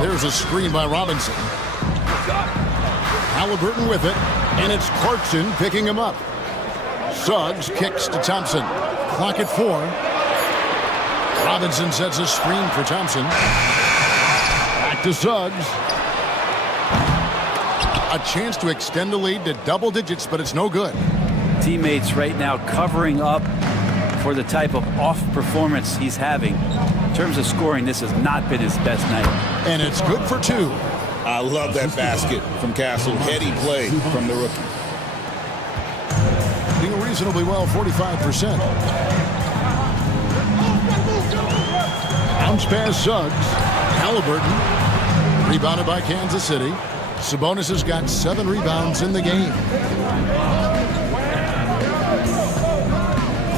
There's a screen by Robinson. Halliburton with it, and it's Clarkson picking him up. Suggs kicks to Thompson. Clock at 4. Robinson sets a screen for Thompson. Back to Suggs. A chance to extend the lead to double digits, but it's no good. Teammates right now covering up for the type of off performance he's having. In terms of scoring, this has not been his best night. And it's good for 2. I love that basket from Castle. Heady play from the rookie. Doing reasonably well, 45%. Bounce pass Suggs. Halliburton. Rebounded by Kansas City. Sabonis has got 7 rebounds in the game.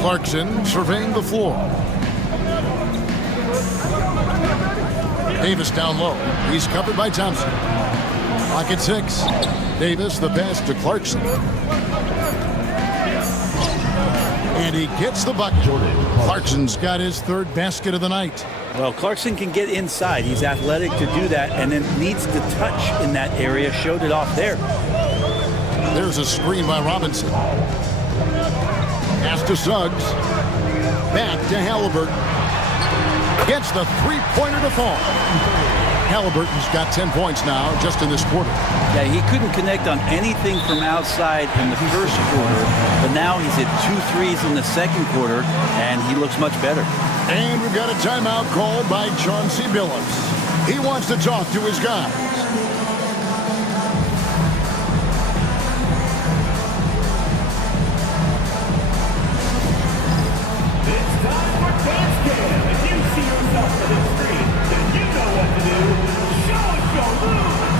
Clarkson surveying the floor. Davis down low. He's covered by Thompson. Clock at 6. Davis, the pass to Clarkson. And he gets the bucket. Clarkson's got his 3rd basket of the night. Well, Clarkson can get inside. He's athletic to do that, and then needs to touch in that area. Showed it off there. There's a screen by Robinson. Pass to Suggs. Back to Halliburton. Gets the 3-pointer to fall. Halliburton's got 10 points now just in this quarter. Yeah, he couldn't connect on anything from outside in the first quarter, but now he's hit 2 threes in the second quarter, and he looks much better. And we've got a timeout called by Chauncey Billups. He wants to talk to his guys. It's time for Dance Cam. If you see yourself on the screen, then you know what to do. Show us your moves.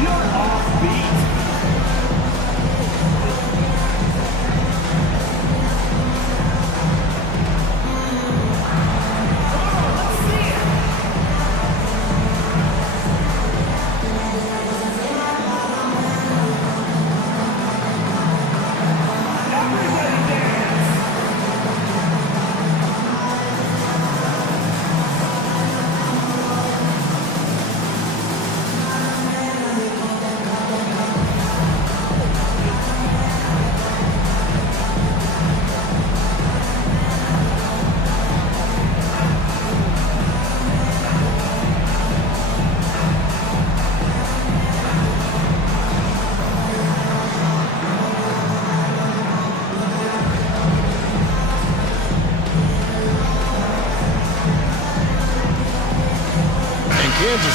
You're off beat.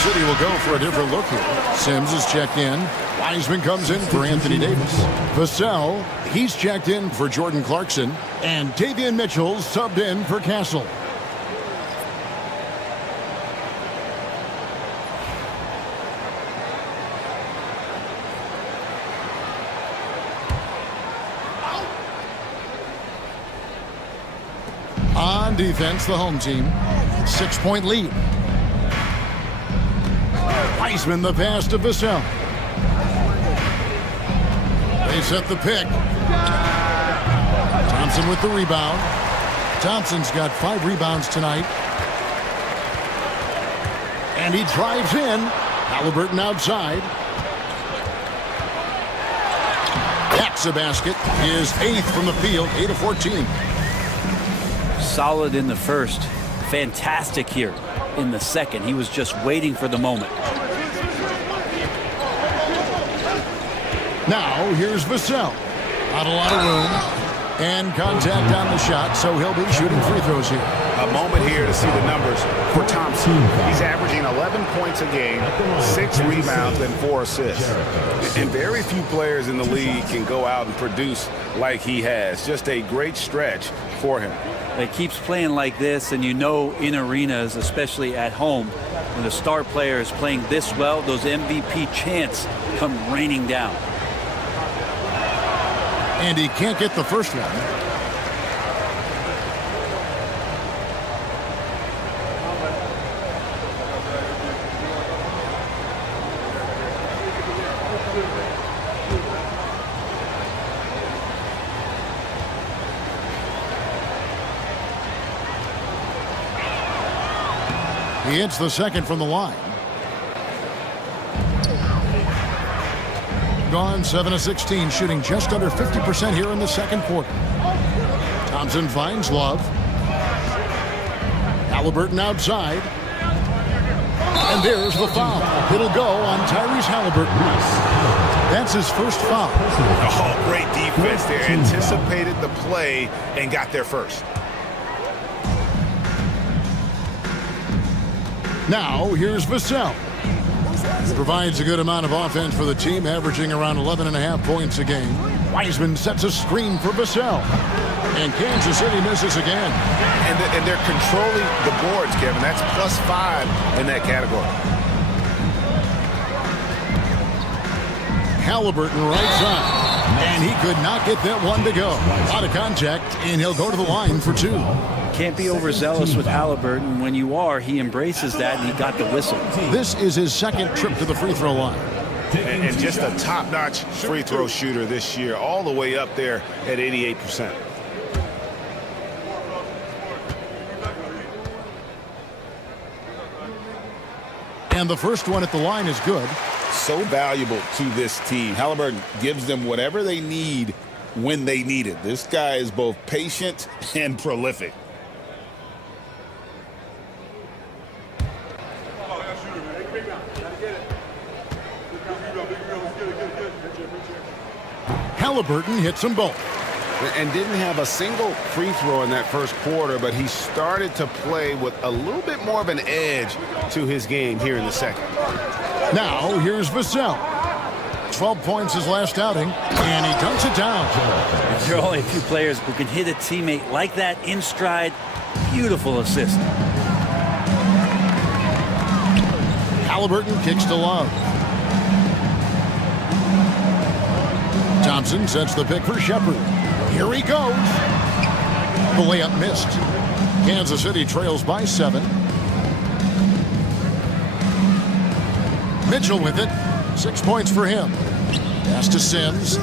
City will go for a different look here. Sims is checked in. Wiseman comes in for Anthony Davis. Vassell, he's checked in for Jordan Clarkson. And Davian Mitchell subbed in for Castle. On defense, the home team. 6-point lead. Wiseman the pass to Vassell. They set the pick. Thompson with the rebound. Thompson's got 5 rebounds tonight. And he drives in. Halliburton outside. That's a basket. His 8th from the field, 8 of 14. Solid in the first. Fantastic here in the second. He was just waiting for the moment. Now, here's Vassell. Not a lot of room. And contact on the shot, so he'll be shooting free throws here. A moment here to see the numbers for Thompson. He's averaging 11 points a game, 6 rebounds, and 4 assists. And very few players in the league can go out and produce like he has. Just a great stretch for him. It keeps playing like this, and you know in arenas, especially at home, when the star player is playing this well, those MVP chants come raining down. And he can't get the first one. He hits the second from the line. Gone 7 of 16, shooting just under 50% here in the second quarter. Thompson finds Love. Halliburton outside. And there's the foul. It'll go on Tyrese Halliburton. That's his first foul. Oh, great defense there. Anticipated the play and got there first. Now, here's Vassell. He provides a good amount of offense for the team, averaging around 11.5 points a game. Wiseman sets a screen for Vassell. And Kansas City misses again. And they're controlling the boards, Kevin. That's +5 in that category. Halliburton right side. And he could not get that one to go. Out of contact, and he'll go to the line for 2. Can't be overzealous with Halliburton. When you are, he embraces that, and he got the whistle. This is his second trip to the free throw line. And just a top-notch free throw shooter this year, all the way up there at 88%. And the first one at the line is good. So valuable to this team. Halliburton gives them whatever they need when they need it. This guy is both patient and prolific. Halliburton hits them both. And didn't have a single free throw in that first quarter, but he started to play with a little bit more of an edge to his game here in the second. Now, here's Vassell. 12 points his last outing, and he dunks it down. There are only a few players who can hit a teammate like that in stride. Beautiful assist. Halliburton kicks to Love. Thompson sets the pick for Shepard. Here he goes. The layup missed. Kansas City trails by 7. Mitchell with it. 6 points for him. Pass to Sims.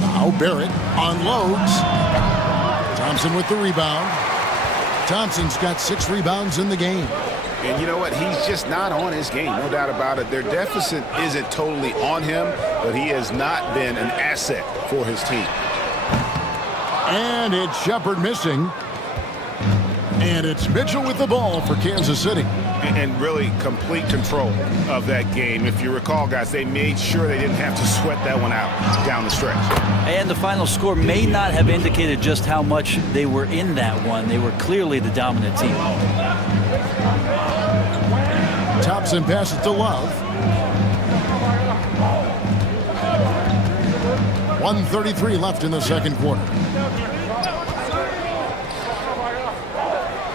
Now Barrett unloads. Thompson with the rebound. Thompson's got 6 rebounds in the game. And you know what? He's just not on his game, no doubt about it. Their deficit isn't totally on him, but he has not been an asset for his team. And it's Shepard missing. And it's Mitchell with the ball for Kansas City. And really complete control of that game. If you recall, guys, they made sure they didn't have to sweat that one out down the stretch. And the final score may not have indicated just how much they were in that one. They were clearly the dominant team. Thompson passes to Love. 1:33 left in the second quarter.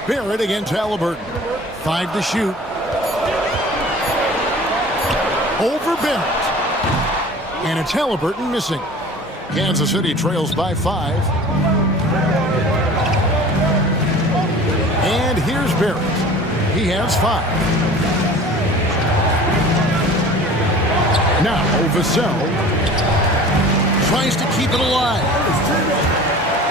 Barrett against Halliburton. 5 to shoot. Over Barrett. And it's Halliburton missing. Kansas City trails by 5. And here's Barrett. He has 5. Now Vassell tries to keep it alive.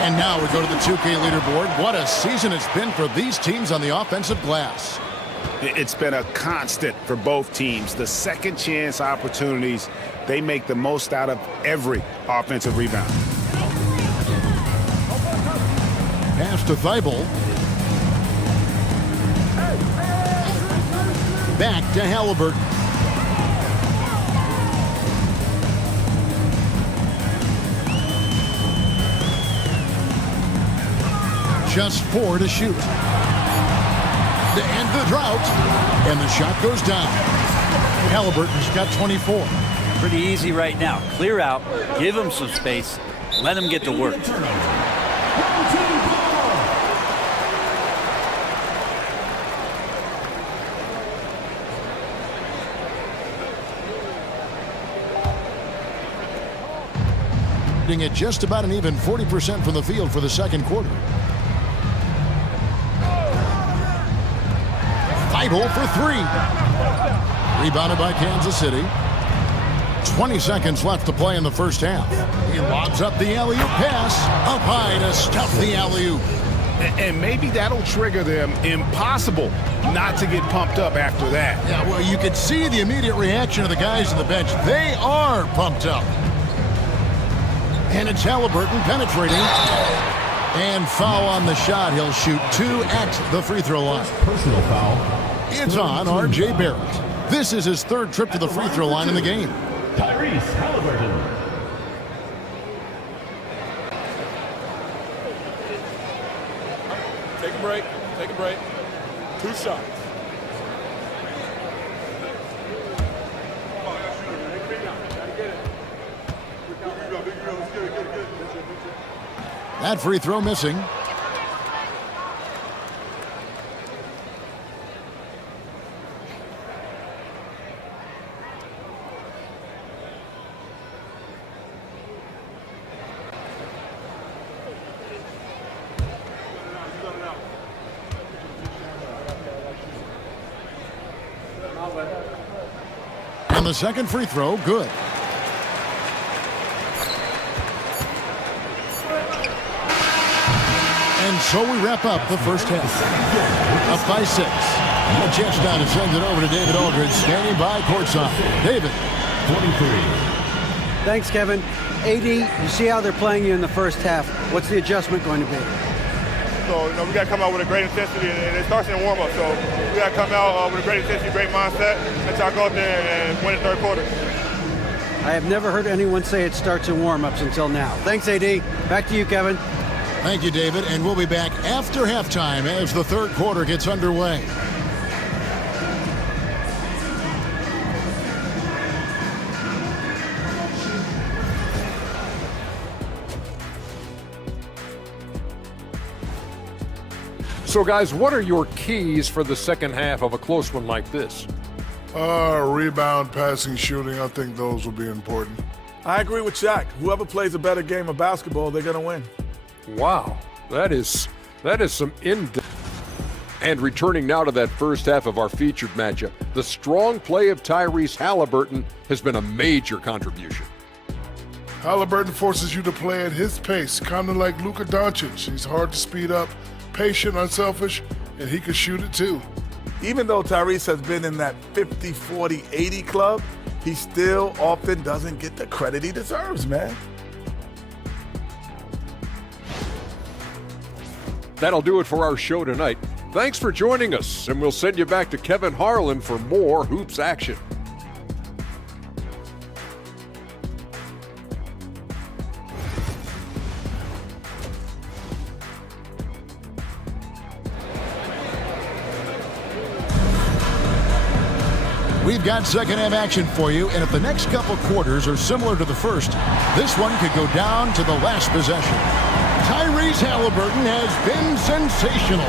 And now we go to the 2K leaderboard. What a season it's been for these teams on the offensive glass. It's been a constant for both teams. The second chance opportunities, they make the most out of every offensive rebound. Pass to Thibault. Back to Halliburton. Just 4 to shoot. To end the drought. And the shot goes down. Halliburton's got 24. Pretty easy right now. Clear out, give him some space, let him get to work. At just about an even 40% from the field for the second quarter. Thibault for 3. Rebounded by Kansas City. 20 seconds left to play in the first half. He lobs up the alley-oop pass. Up high to stuff the alley-oop. And maybe that'll trigger them. Impossible not to get pumped up after that. Yeah, well, you could see the immediate reaction of the guys on the bench. They are pumped up. And it's Halliburton penetrating. And foul on the shot. He'll shoot 2 at the free throw line. Personal foul. It's on R.J. Barrett. This is his 3rd trip to the free throw line in the game. Tyrese Halliburton. Take a break. Take a break. 2 shots. That free throw missing. And the second free throw, good. And so we wrap up the first half. Up by 6. A chance now to send it over to David Aldridge, standing by courtside. David. 23. Thanks, Kevin. AD, you see how they're playing you in the first half. What's the adjustment going to be? So, we got to come out with a great intensity, and it starts in the warm-up. So we got to come out with a great intensity, great mindset, and try to go out there and win the third quarter. I have never heard anyone say it starts in warm-ups until now. Thanks, AD. Back to you, Kevin. Thank you, David. And we'll be back after halftime as the third quarter gets underway. So, guys, what are your keys for the second half of a close one like this? Rebound, passing, shooting. I think those will be important. I agree with Shaq. Whoever plays a better game of basketball, they're going to win. Wow, that is some in-depth. And returning now to that first half of our featured matchup, the strong play of Tyrese Halliburton has been a major contribution. Halliburton forces you to play at his pace, kind of like Luka Doncic. He's hard to speed up, patient, unselfish, and he can shoot it too. Even though Tyrese has been in that 50, 40, 80 club, he still often doesn't get the credit he deserves, man. That'll do it for our show tonight. Thanks for joining us, and we'll send you back to Kevin Harlan for more Hoops action. We've got second half action for you, and if the next couple quarters are similar to the first, this one could go down to the last possession. Tyrese Halliburton has been sensational.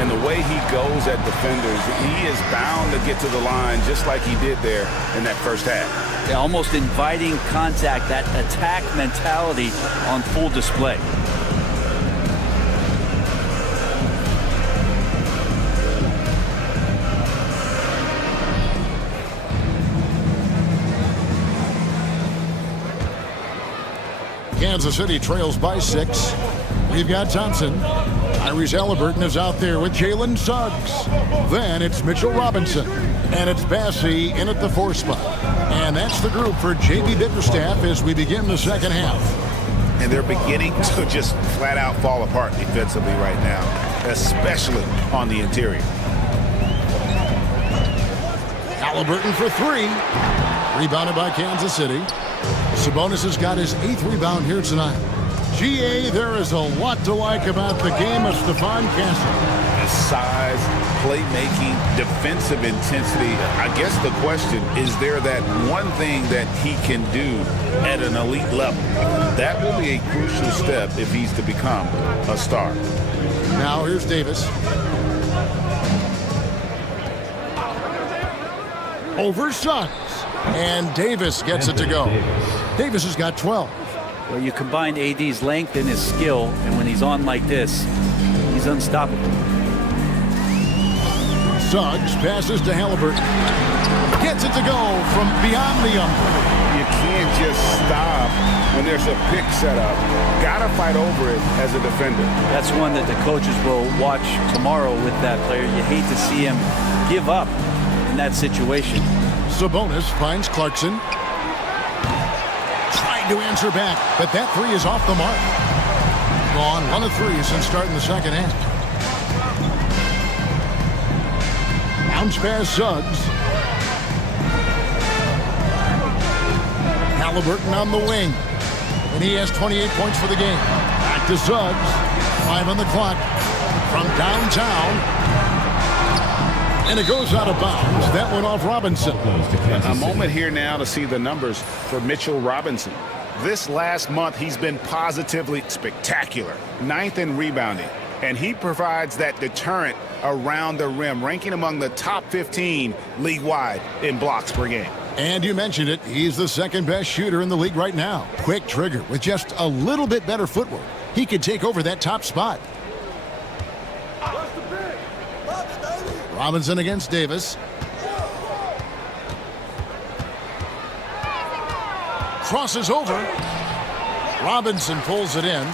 And the way he goes at defenders, he is bound to get to the line just like he did there in that first half. Yeah, almost inviting contact, that attack mentality on full display. Kansas City trails by 6. We've got Thompson. Tyrese Halliburton is out there with Jalen Suggs. Then it's Mitchell Robinson. And it's Bassey in at the 4 spot. And that's the group for J.B. Bickerstaff as we begin the second half. And they're beginning to just flat out fall apart defensively right now, especially on the interior. Halliburton for 3. Rebounded by Kansas City. Sabonis has got his 8th rebound here tonight. GA, there is a lot to like about the game of Stephon Castle. His size, playmaking, defensive intensity. I guess the question, is there that one thing that he can do at an elite level? That will be a crucial step if he's to become a star. Now here's Davis. Over Suggs. And Davis gets it to go. Davis has got 12. Well, you combine AD's length and his skill, and when he's on like this, he's unstoppable. Suggs passes to Halliburton. Gets it to go from beyond the arc. You can't just stop when there's a pick set up. Gotta fight over it as a defender. That's one that the coaches will watch tomorrow with that player. You hate to see him give up in that situation. Sabonis finds Clarkson. Trying to answer back, but that 3 is off the mark. Gone 1 of 3 since starting the second half. Bounce pass Suggs. Halliburton on the wing. And he has 28 points for the game. Back to Suggs. 5 on the clock. From downtown. And it goes out of bounds. That went off Robinson. A moment here now to see the numbers for Mitchell Robinson. This last month, he's been positively spectacular. 9th in rebounding. And he provides that deterrent around the rim, ranking among the top 15 league-wide in blocks per game. And you mentioned it, he's the second best shooter in the league right now. Quick trigger with just a little bit better footwork. He could take over that top spot. Robinson against Davis. Crosses over. Robinson pulls it in.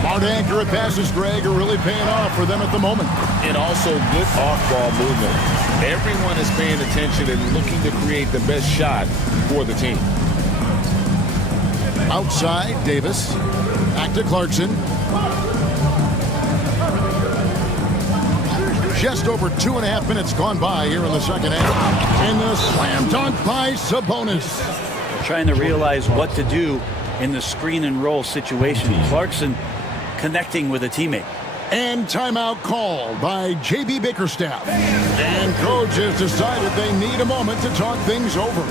Smart accurate passes, Greg, are really paying off for them at the moment. And also good off-ball movement. Everyone is paying attention and looking to create the best shot for the team. Outside, Davis. Back to Clarkson. Just over 2.5 minutes gone by here in the second half. And the slam dunk by Sabonis. Trying to realize what to do in the screen and roll situation. Clarkson connecting with a teammate. And timeout called by J.B. Bickerstaff. And coach has decided they need a moment to talk things over.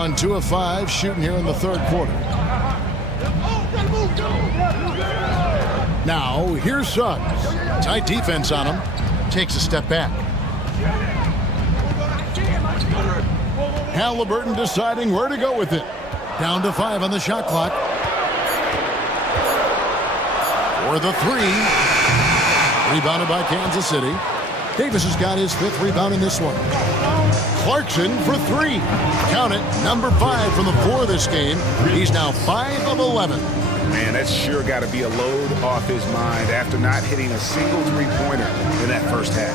gone 2 of 5 shooting here in the third quarter. Now, here's Suggs. Tight defense on him. Takes a step back. Halliburton deciding where to go with it. Down to 5 on the shot clock. For the 3. Rebounded by Kansas City. Davis has got his 5th rebound in this one. Clarkson for 3. Count it, number 5 from the 4 this game. He's now 5 of 11. Man, that's sure got to be a load off his mind after not hitting a single three-pointer in that first half.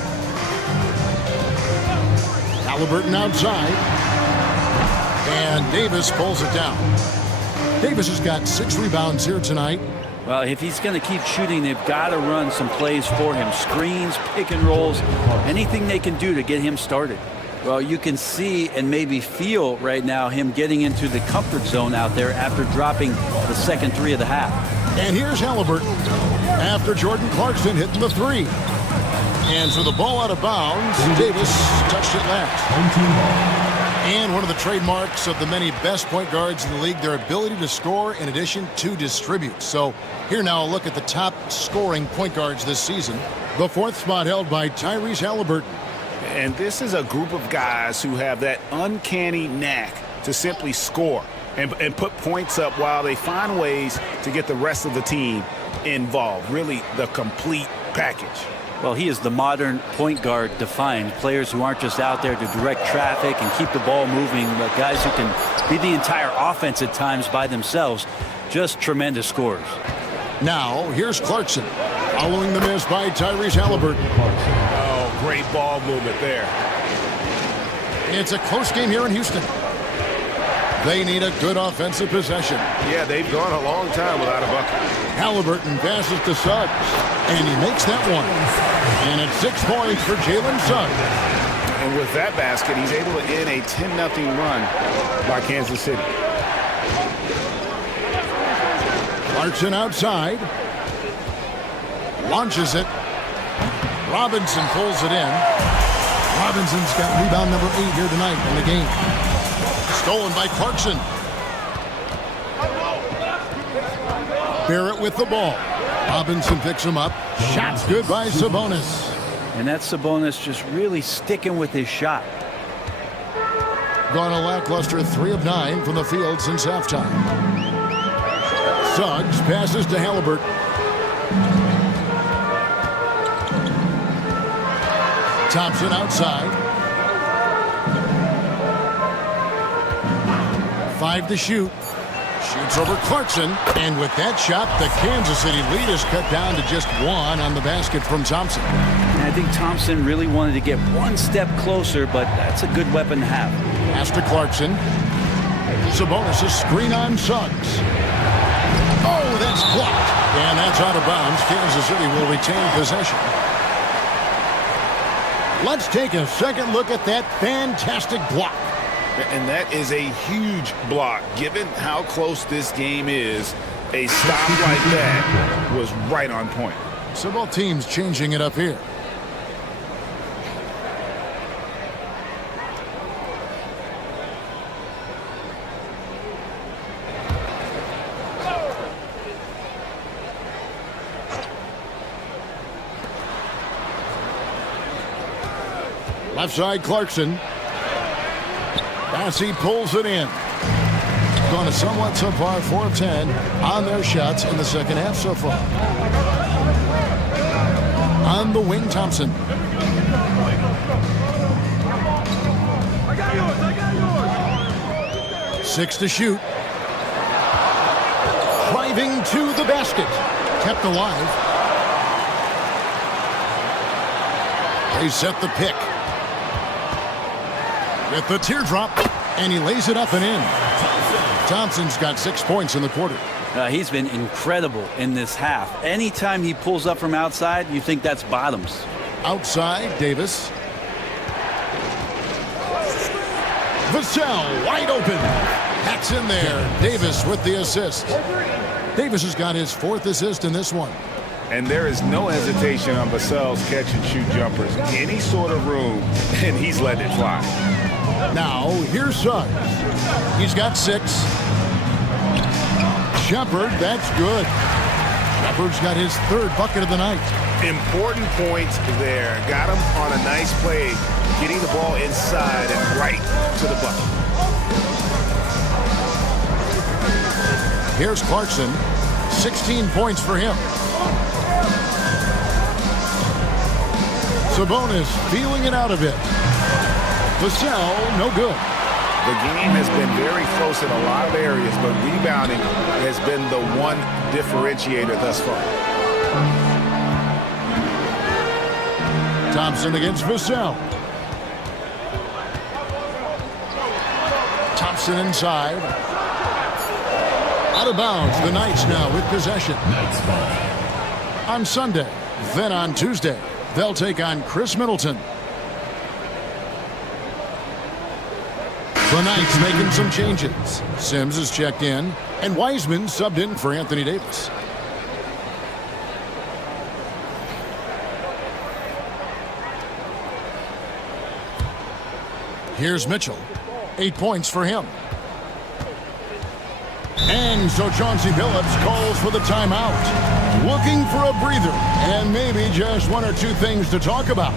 Halliburton outside. And Davis pulls it down. Davis has got 6 rebounds here tonight. Well, if he's going to keep shooting, they've got to run some plays for him. Screens, pick and rolls, anything they can do to get him started. Well, you can see and maybe feel right now him getting into the comfort zone out there after dropping the second 3 of the half. And here's Halliburton after Jordan Clarkson hitting the 3. And so the ball out of bounds. Davis touched it last. And one of the trademarks of the many best point guards in the league, their ability to score in addition to distribute. So here now a look at the top scoring point guards this season. The 4th spot held by Tyrese Halliburton. And this is a group of guys who have that uncanny knack to simply score and put points up while they find ways to get the rest of the team involved. Really the complete package. Well, he is the modern point guard defined. Players who aren't just out there to direct traffic and keep the ball moving, but guys who can be the entire offense at times by themselves. Just tremendous scorers. Now, here's Clarkson following the miss by Tyrese Halliburton. Oh, great ball movement there. It's a close game here in Houston. They need a good offensive possession. Yeah, they've gone a long time without a bucket. Halliburton passes to Suggs, and he makes that one. And it's 6 points for Jalen Suggs. And with that basket, he's able to end a 10-0 run by Kansas City. Clarkson outside. Launches it. Robinson pulls it in. Robinson's got rebound number 8 here tonight in the game. Stolen by Clarkson. Barrett with the ball. Robinson picks him up. Shot's good by Sabonis. And that's Sabonis just really sticking with his shot. Gone a lackluster 3 of 9 from the field since halftime. Suggs passes to Halliburton. Thompson outside. 5 to shoot. Shoots over Clarkson. And with that shot, the Kansas City lead is cut down to just 1 on the basket from Thompson. And I think Thompson really wanted to get 1 step closer, but that's a good weapon to have. Pass to Clarkson. Sabonis' screen on Suggs. Oh, that's blocked. And that's out of bounds. Kansas City will retain possession. Let's take a second look at that fantastic block. And that is a huge block. Given how close this game is, a stop like that was right on point. So both teams changing it up here. Left side, Clarkson. Bassey pulls it in. Gone a somewhat subpar 4 of 10 on their shots in the second half so far. On the wing, Thompson. I got yours. 6 to shoot. Driving to the basket. Kept alive. They set the pick. With the teardrop, and he lays it up and in. Thompson's got 6 points in the quarter. He's been incredible in this half. Anytime he pulls up from outside, you think that's bottoms. Outside, Davis. Vassell wide open. Hacks in there. Davis with the assist. Davis has got his 4th assist in this one. And there is no hesitation on Vassell's catch-and-shoot jumpers. Any sort of room, and he's letting it fly. Now, here's Suggs. He's got 6. Shepard, that's good. Shepard's got his 3rd bucket of the night. Important points there. Got him on a nice play, getting the ball inside and right to the bucket. Here's Clarkson. 16 points for him. Sabonis feeling it out a bit. Vassell, no good. The game has been very close in a lot of areas, but rebounding has been the one differentiator thus far. Thompson against Vassell. Thompson inside. Out of bounds. The Knights now with possession. On Sunday, then on Tuesday, they'll take on Chris Middleton. The Knights making some changes. Sims is checked in, and Wiseman subbed in for Anthony Davis. Here's Mitchell. 8 points for him. And so Chauncey Billups calls for the timeout. Looking for a breather and maybe just 1 or 2 things to talk about.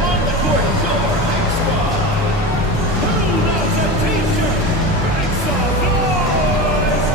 On the court, your big squad. Who loves a t-shirt? Make some noise!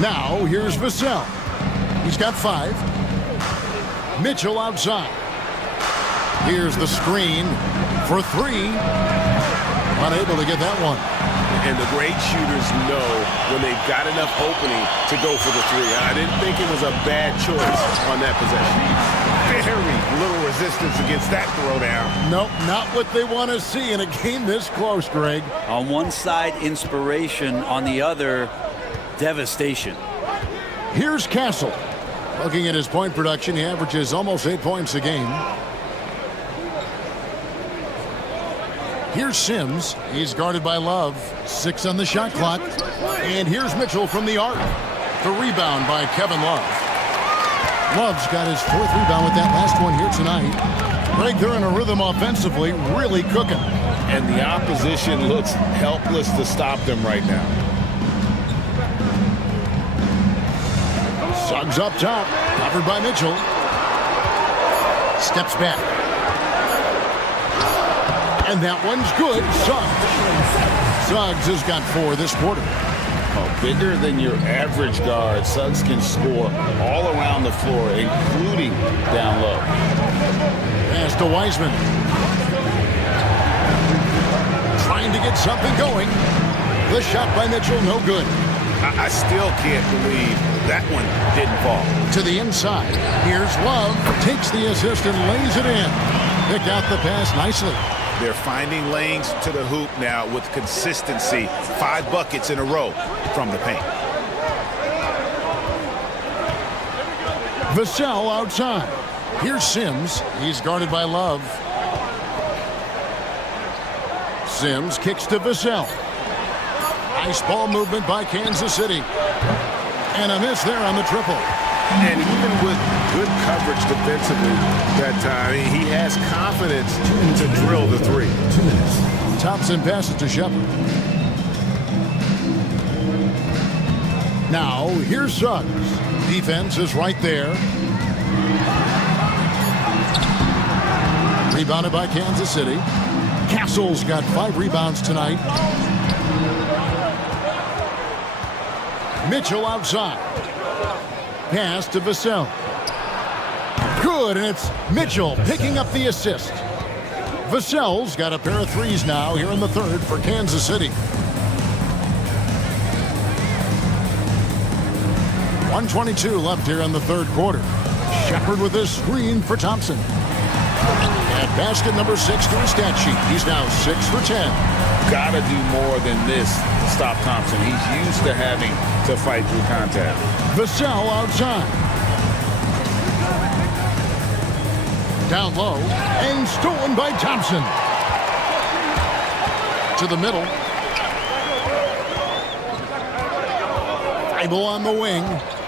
Now, here's Vassell. He's got 5. Mitchell outside. Here's the screen for 3. Unable to get that one. And the great shooters know when they've got enough opening to go for the 3. I didn't think it was a bad choice on that possession. Very little resistance against that throwdown. Nope, not what they want to see in a game this close, Greg. On one side, inspiration. On the other, devastation. Here's Castle. Looking at his point production, he averages almost 8 points a game. Here's Sims. He's guarded by Love. 6 on the shot clock. And here's Mitchell from the arc. The rebound by Kevin Love. Love's got his 4th rebound with that last one here tonight. Greg, they're in a rhythm offensively, really cooking. And the opposition looks helpless to stop them right now. Suggs up top, covered by Mitchell. Steps back. And that one's good. Suggs has got 4 this quarter. Oh, bigger than your average guard, Suggs can score all around the floor, including down low. Pass to Wiseman. Trying to get something going. The shot by Mitchell, no good. I still can't believe that one didn't fall. To the inside. Here's Love. Takes the assist and lays it in. Picked out the pass nicely. They're finding lanes to the hoop now with consistency. 5 buckets in a row from the paint. Vassell outside. Here's Sims. He's guarded by Love. Sims kicks to Vassell. Nice ball movement by Kansas City. And a miss there on the triple. And even with good coverage defensively that time, he has confidence to drill the three. Thompson passes to Shepard. Now, here's Suggs. Defense is right there. Rebounded by Kansas City. Castle's got 5 rebounds tonight. Mitchell outside. Pass to Vassell. Good, and it's Mitchell picking up the assist. Vassell's got a pair of threes now here in the third for Kansas City. 1:22 left here in the third quarter. Shepard with a screen for Thompson. And basket number 6 to his stat sheet. He's now 6 for 10. Gotta do more than this to stop Thompson. He's used to having to fight through contact. Vassell outside. Down low and stolen by Thompson. To the middle. Thibault on the wing.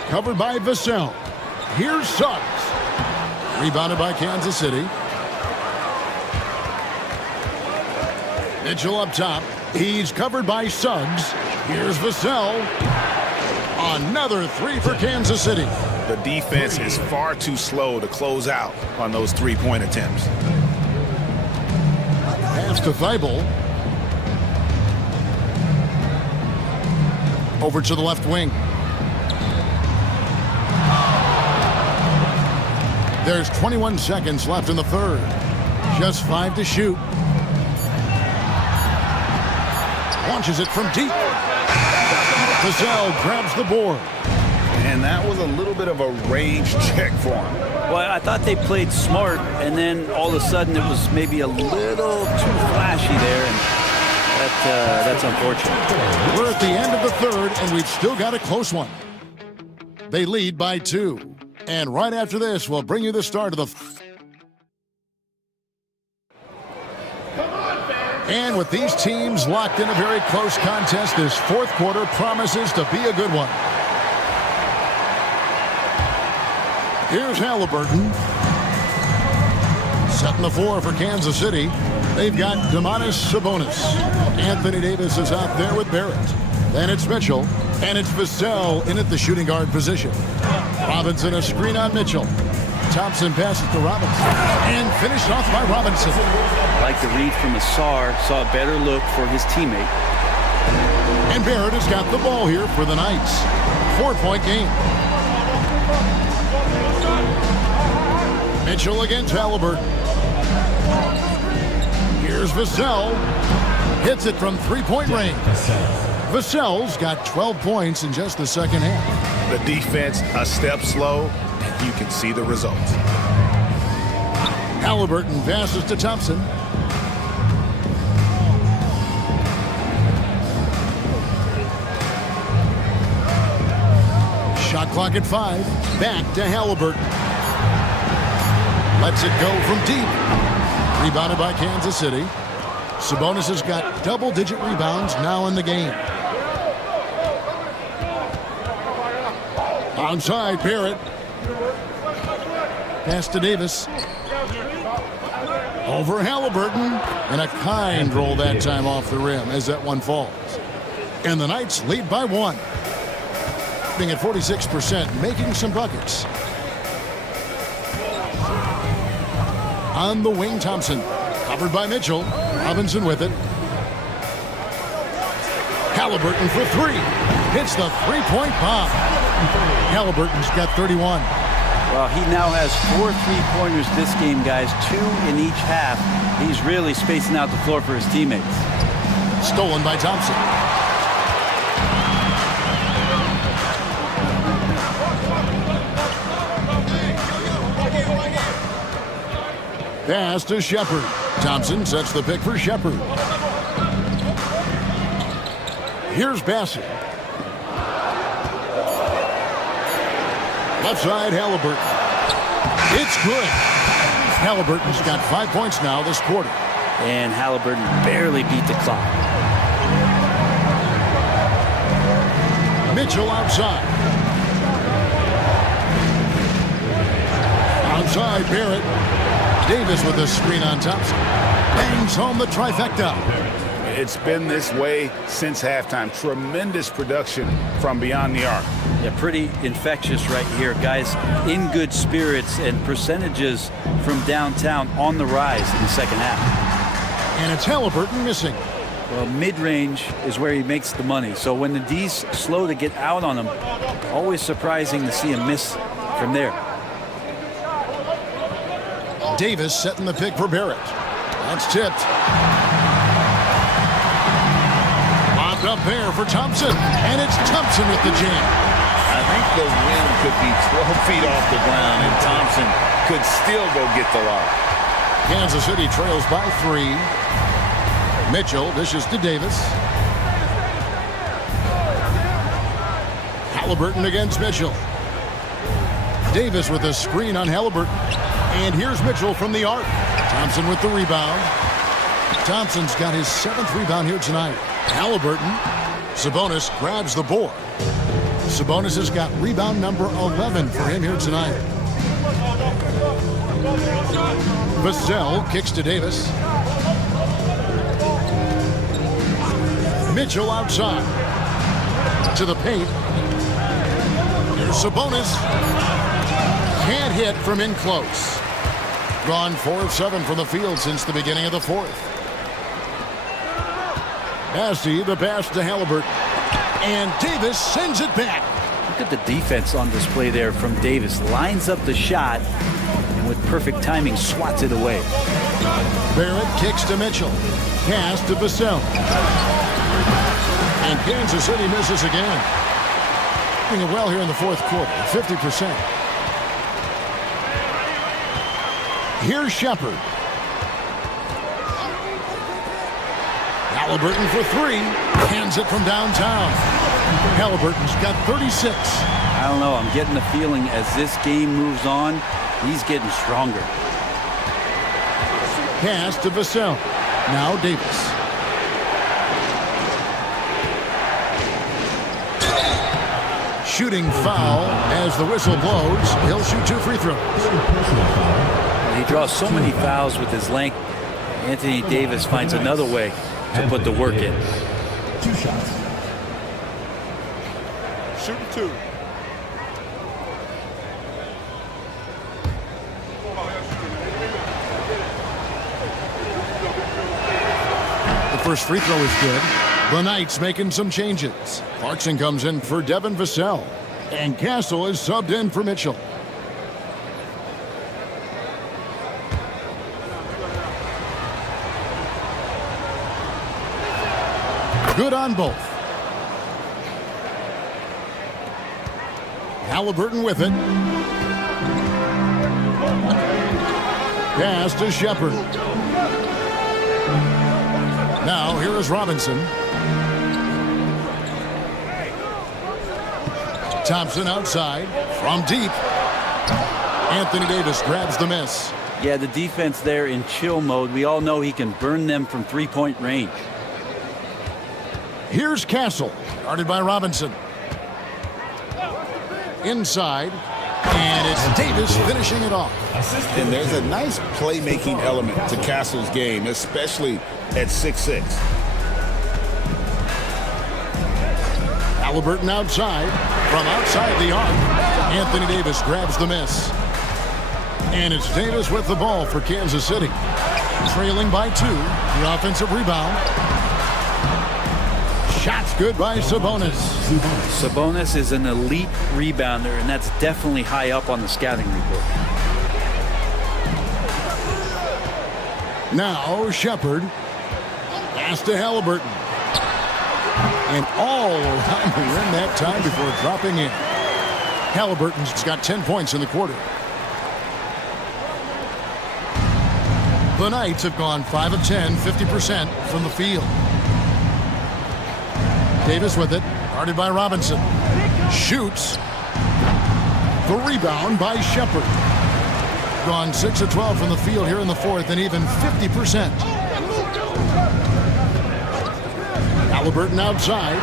Covered by Vassell. Here's Suggs. Rebounded by Kansas City. Mitchell up top. He's covered by Suggs. Here's Vassell. Another 3 for Kansas City. The defense is far too slow to close out on those three-point attempts. Pass to Thibault. Over to the left wing. There's 21 seconds left in the third. Just 5 to shoot. Launches it from deep. Vassell grabs the board. And that was a little bit of a range check for him. Well, I thought they played smart, and then all of a sudden it was maybe a little too flashy there, and that's unfortunate. We're at the end of the third, and we've still got a close one. They lead by 2. And right after this, we'll bring you the start of the... And with these teams locked in a very close contest, this fourth quarter promises to be a good one. Here's Halliburton. Setting the floor for Kansas City. They've got Domantas Sabonis. Anthony Davis is out there with Barrett. Then it's Mitchell. And it's Vassell in at the shooting guard position. Robinson a screen on Mitchell. Thompson passes to Robinson. And finished off by Robinson. Like the read from Asar, saw a better look for his teammate. And Barrett has got the ball here for the Knights. 4-point game. Mitchell against Halliburton. Here's Vassell. Hits it from three-point range. Vassell's got 12 points in just the second half. The defense a step slow, and you can see the results. Halliburton passes to Thompson. Shot clock at 5. Back to Halliburton. Lets it go from deep. Rebounded by Kansas City. Sabonis has got double-digit rebounds now in the game. Onside, Barrett. Pass to Davis. Over Halliburton. And a kind roll that time off the rim as that one falls. And the Knights lead by 1. Being at 46%, making some buckets. On the wing, Thompson. Covered by Mitchell. Robinson with it. Halliburton for 3. Hits the three-point bomb. Halliburton's got 31. Well, he now has 4 3-pointers this game, guys. 2 in each half. He's really spacing out the floor for his teammates. Stolen by Thompson. Pass to Shepard. Thompson sets the pick for Shepard. Here's Bassett. Left side, Halliburton. It's good. Halliburton's got 5 points now this quarter. And Halliburton barely beat the clock. Mitchell outside. Outside, Barrett. Davis with a screen on Thompson. Bangs home the trifecta. It's been this way since halftime. Tremendous production from beyond the arc. Yeah, pretty infectious right here. Guys in good spirits, and percentages from downtown on the rise in the second half. And it's Halliburton missing. Well, mid-range is where he makes the money. So when the D's slow to get out on him, always surprising to see him miss from there. Davis setting the pick for Barrett. That's tipped. Lobbed up there for Thompson. And it's Thompson with the jam. I think the wind could be 12 feet off the ground, and Thompson could still go get the lob. Kansas City trails by 3. Mitchell dishes to Davis. Halliburton against Mitchell. Davis with a screen on Halliburton. And here's Mitchell from the arc. Thompson with the rebound. Thompson's got his 7th rebound here tonight. Halliburton. Sabonis grabs the board. Sabonis has got rebound number 11 for him here tonight. Vassell kicks to Davis. Mitchell outside. To the paint. Here's Sabonis. Can't hit from in close. Gone 4 of 7 from the field since the beginning of the 4th. Massey, the pass to Halliburton. And Davis sends it back. Look at the defense on display there from Davis. Lines up the shot, and with perfect timing, swats it away. Barrett kicks to Mitchell. Pass to Vassell. And Kansas City misses again. Doing it well here in the 4th quarter, 50%. Here's Shepard. Halliburton for 3. Hands it from downtown. Halliburton's got 36. I don't know. I'm getting the feeling as this game moves on, he's getting stronger. Pass to Vassell. Now Davis. Shooting foul as the whistle blows. He'll shoot 2 free throws. He draws so many fouls with his length. Anthony Davis finds another way to put the work in. 2 shots. Shooting 2. The first free throw is good. The Knights making some changes. Clarkson comes in for Devin Vassell. And Castle is subbed in for Mitchell. Good on both. Halliburton with it. Pass to Shepard. Now here is Robinson. Thompson outside from deep. Anthony Davis grabs the miss. Yeah, the defense there in chill mode. We all know he can burn them from 3-point range. Here's Castle, guarded by Robinson. Inside, and it's Davis finishing it off. And there's a nice playmaking element to Castle's game, especially at 6'6". Halliburton outside, from outside the arc. Anthony Davis grabs the miss. And it's Davis with the ball for Kansas City. Trailing by 2, the offensive rebound. Shots good by Sabonis. Sabonis is an elite rebounder, and that's definitely high up on the scouting report. Now Shepard. Pass to Halliburton. And all around the rim that time before dropping in. Halliburton's got 10 points in the quarter. The Knights have gone 5 of 10, 50% from the field. Davis with it, guarded by Robinson. Shoots. The rebound by Shepard. gone 6 of 12 from the field here in the fourth, and even 50%. Halliburton outside.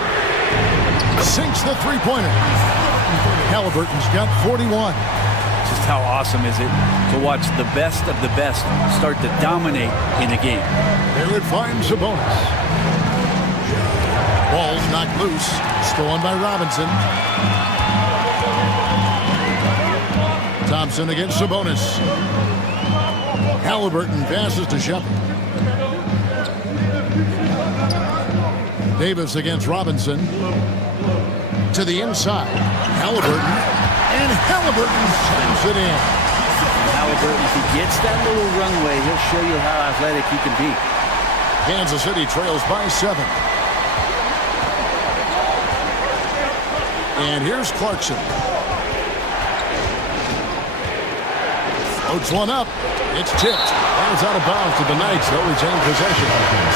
Sinks the three-pointer. Halliburton's got 41. Just how awesome is it to watch the best of the best start to dominate in a game. There it finds Sabonis. Ball's knocked loose. Stolen by Robinson. Thompson against Sabonis. Halliburton passes to Shepard. Davis against Robinson. To the inside. Halliburton. And Halliburton slams it in. Halliburton, if he gets that little runway, he'll show you how athletic he can be. Kansas City trails by 7. And here's Clarkson. Floats one up. It's tipped. And it's out of bounds to the Knights. They'll retain possession.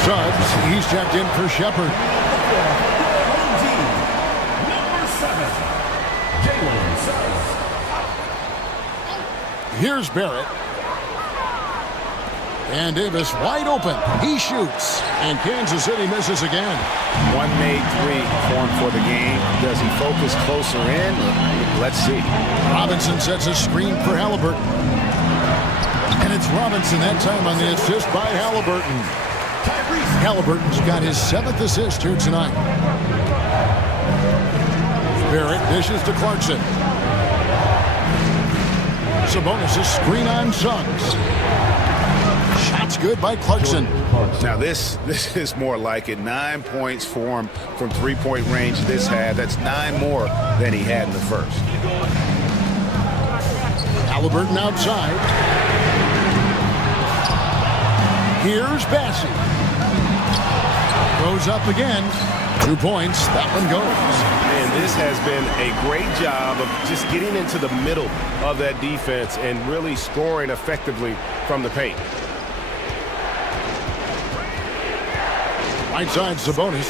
Suggs, he's checked in for Shepard. Here's Barrett. And Davis wide open. He shoots. And Kansas City misses again. One made three for him for the game. Does he focus closer in? Let's see. Robinson sets a screen for Halliburton. And it's Robinson that time on the assist by Halliburton. Halliburton's got his 7th assist here tonight. Barrett dishes to Clarkson. Sabonis' screen on Suggs. Shots good by Clarkson. Now this is more like it. 9 points for him from three-point range this half. That's 9 more than he had in the first. Halliburton outside. Here's Bassey. Goes up again. 2 points. That one goes. And this has been a great job of just getting into the middle of that defense and really scoring effectively from the paint. Right side, Sabonis.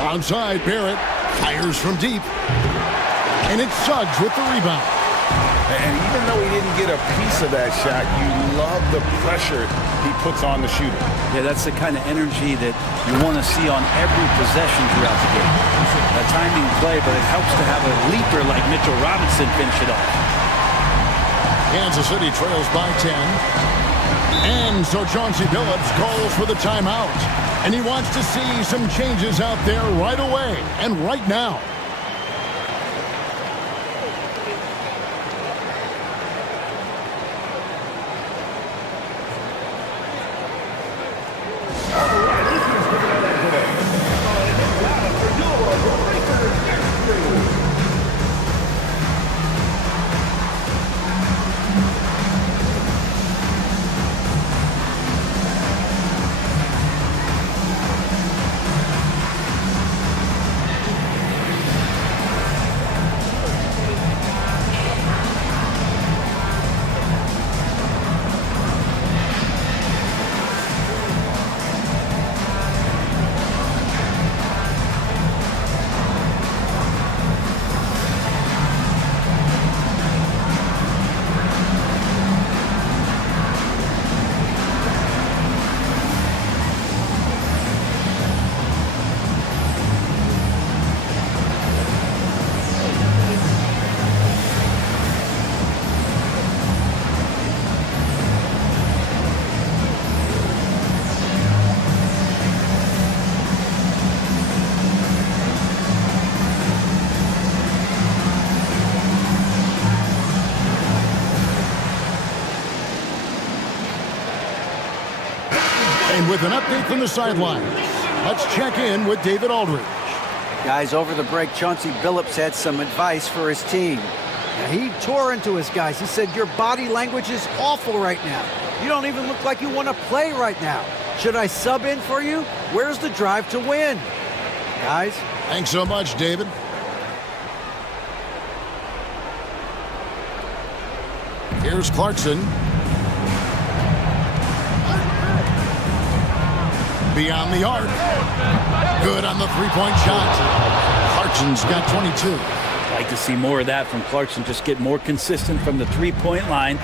Outside, Barrett. Fires from deep. And it's Suggs with the rebound. And even though he didn't get a piece of that shot, you love the pressure he puts on the shooter. Yeah, that's the kind of energy that you want to see on every possession throughout the game. A timing play, but it helps to have a leaper like Mitchell Robinson finish it off. Kansas City trails by 10. And so Chauncey Billups calls for the timeout. And he wants to see some changes out there right away and right now. And with an update from the sideline, let's check in with David Aldridge. Guys, over the break, Chauncey Billups had some advice for his team. Now, he tore into his guys. He said, your body language is awful right now. You don't even look like you want to play right now. Should I sub in for you? Where's the drive to win? Guys? Thanks so much, David. Here's Clarkson. Beyond the arc. Good on the three-point shot. Clarkson's got 22. Like to see more of that from Clarkson. Just get more consistent from the three-point line.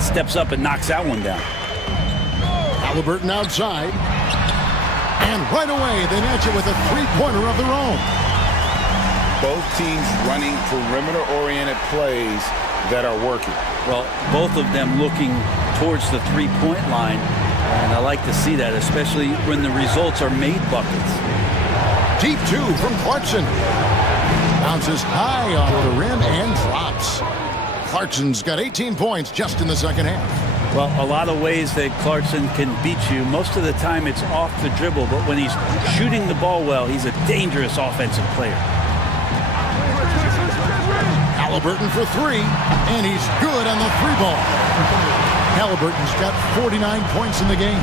steps up and knocks that one down. Halliburton outside. And right away, they match it with a three-pointer of their own. Both teams running perimeter-oriented plays that are working. Well, both of them looking towards the three-point line, and I like to see that, especially when the results are made buckets. Deep two from Clarkson. Bounces high off the rim and drops. Clarkson's got 18 points just in the second half. Well, a lot of ways that Clarkson can beat you. Most of the time it's off the dribble, but when he's shooting the ball well, he's a dangerous offensive player. Halliburton for three, and he's good on the three ball. Halliburton's got 49 points in the game.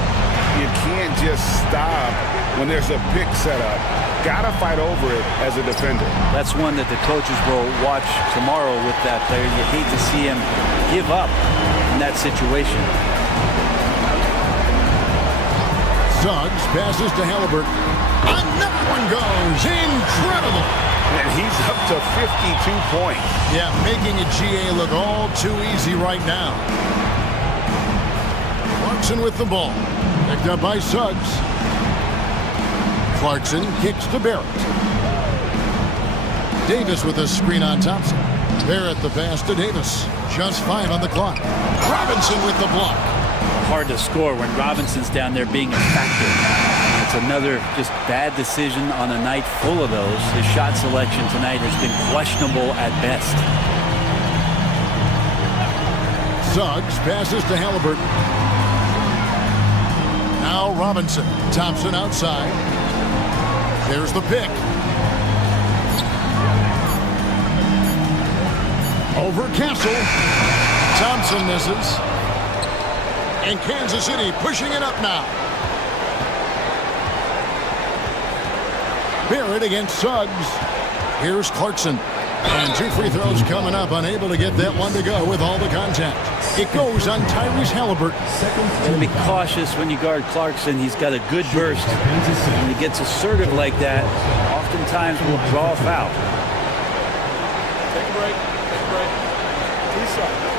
You can't just stop when there's a pick set up. Gotta fight over it as a defender. That's one that the coaches will watch tomorrow with that player. You hate to see him give up in that situation. Suggs passes to Halliburton. Another one goes. Incredible. And he's up to 52 points. Yeah, making a GA look all too easy right now. Clarkson with the ball. Picked up by Suggs. Clarkson kicks to Barrett. Davis with a screen on Thompson. Barrett the pass to Davis. Just 5 on the clock. Robinson with the block. Hard to score when Robinson's down there being a factor. It's another just bad decision on a night full of those. His shot selection tonight has been questionable at best. Suggs passes to Halliburton. Now Robinson. Thompson outside. There's the pick. Over Castle. Thompson misses. And Kansas City pushing it up now. Barrett against Suggs. Here's Clarkson. And 2 free throws coming up. Unable to get that one to go with all the contact. It goes on Tyrese Halliburton. And be cautious when you guard Clarkson. He's got a good burst. When he gets assertive like that, oftentimes will draw a foul. Take a break. Take a break. T-side.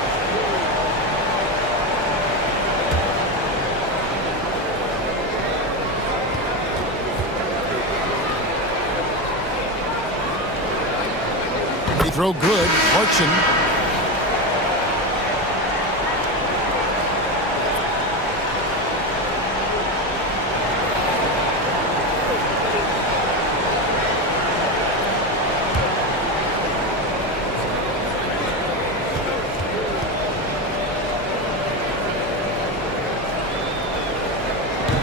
Throw good. Clarkson.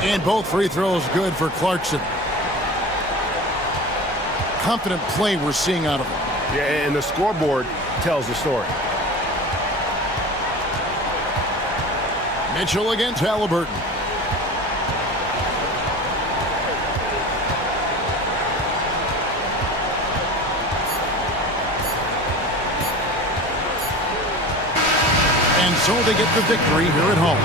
And both free throws good for Clarkson. Confident play we're seeing out of him. Yeah, and the scoreboard tells the story. Mitchell against Halliburton. And so they get the victory here at home.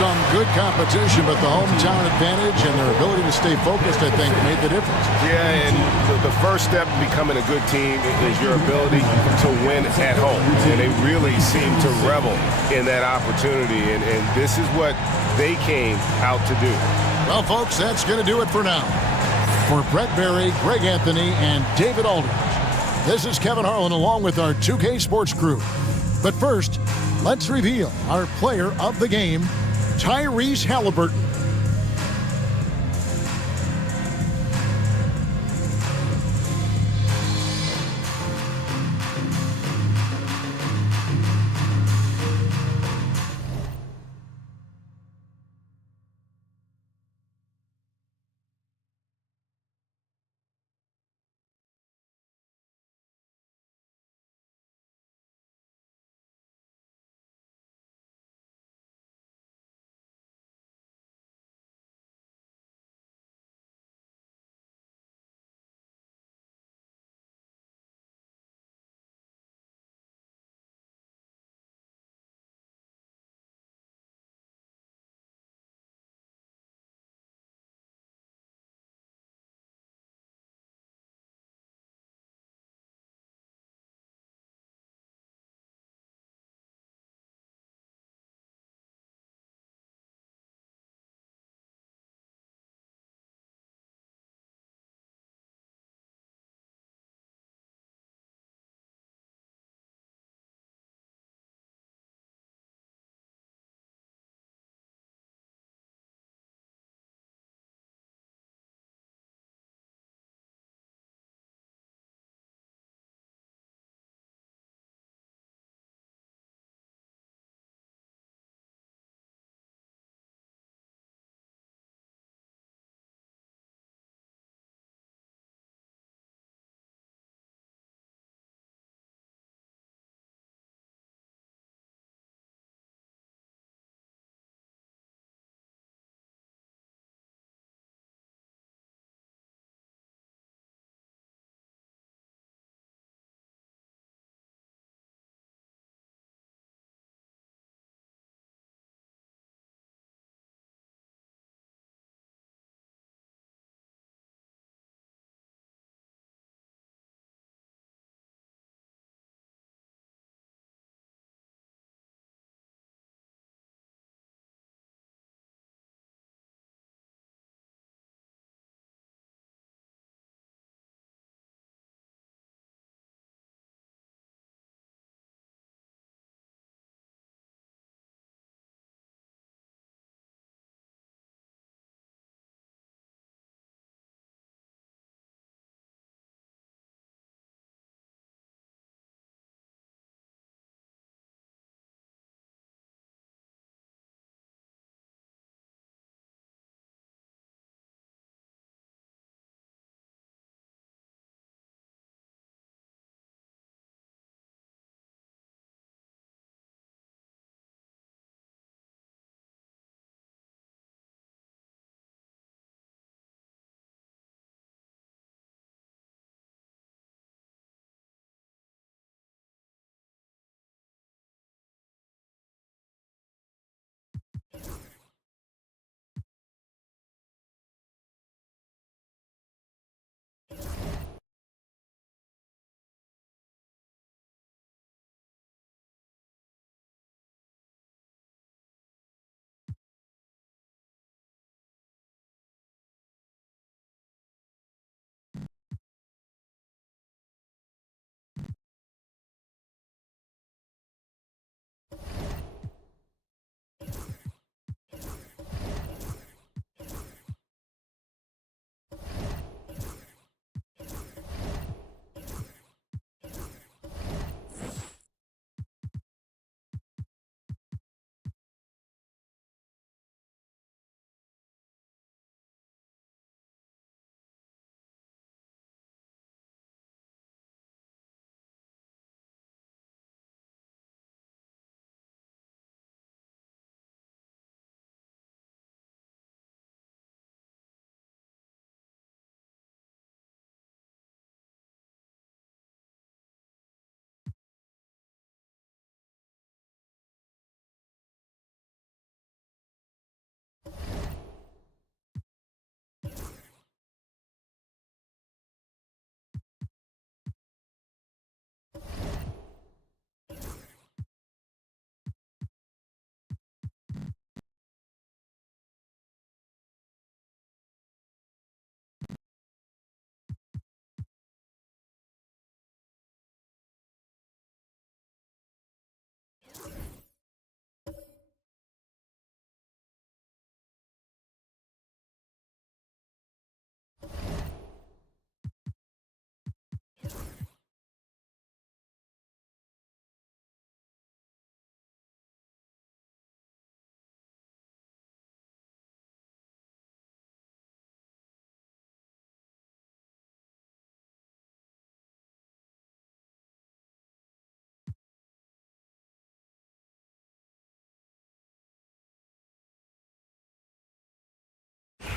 Some good competition, but the hometown advantage and their ability to stay focused, I think, made the difference. Yeah, and the first step in becoming a good team is your ability to win at home. And they really seem to revel in that opportunity, and this is what they came out to do. Well, folks, that's going to do it for now. For Brett Berry, Greg Anthony, and David Aldridge, this is Kevin Harlan along with our 2K Sports crew. But first, let's reveal our player of the game, Tyrese Halliburton.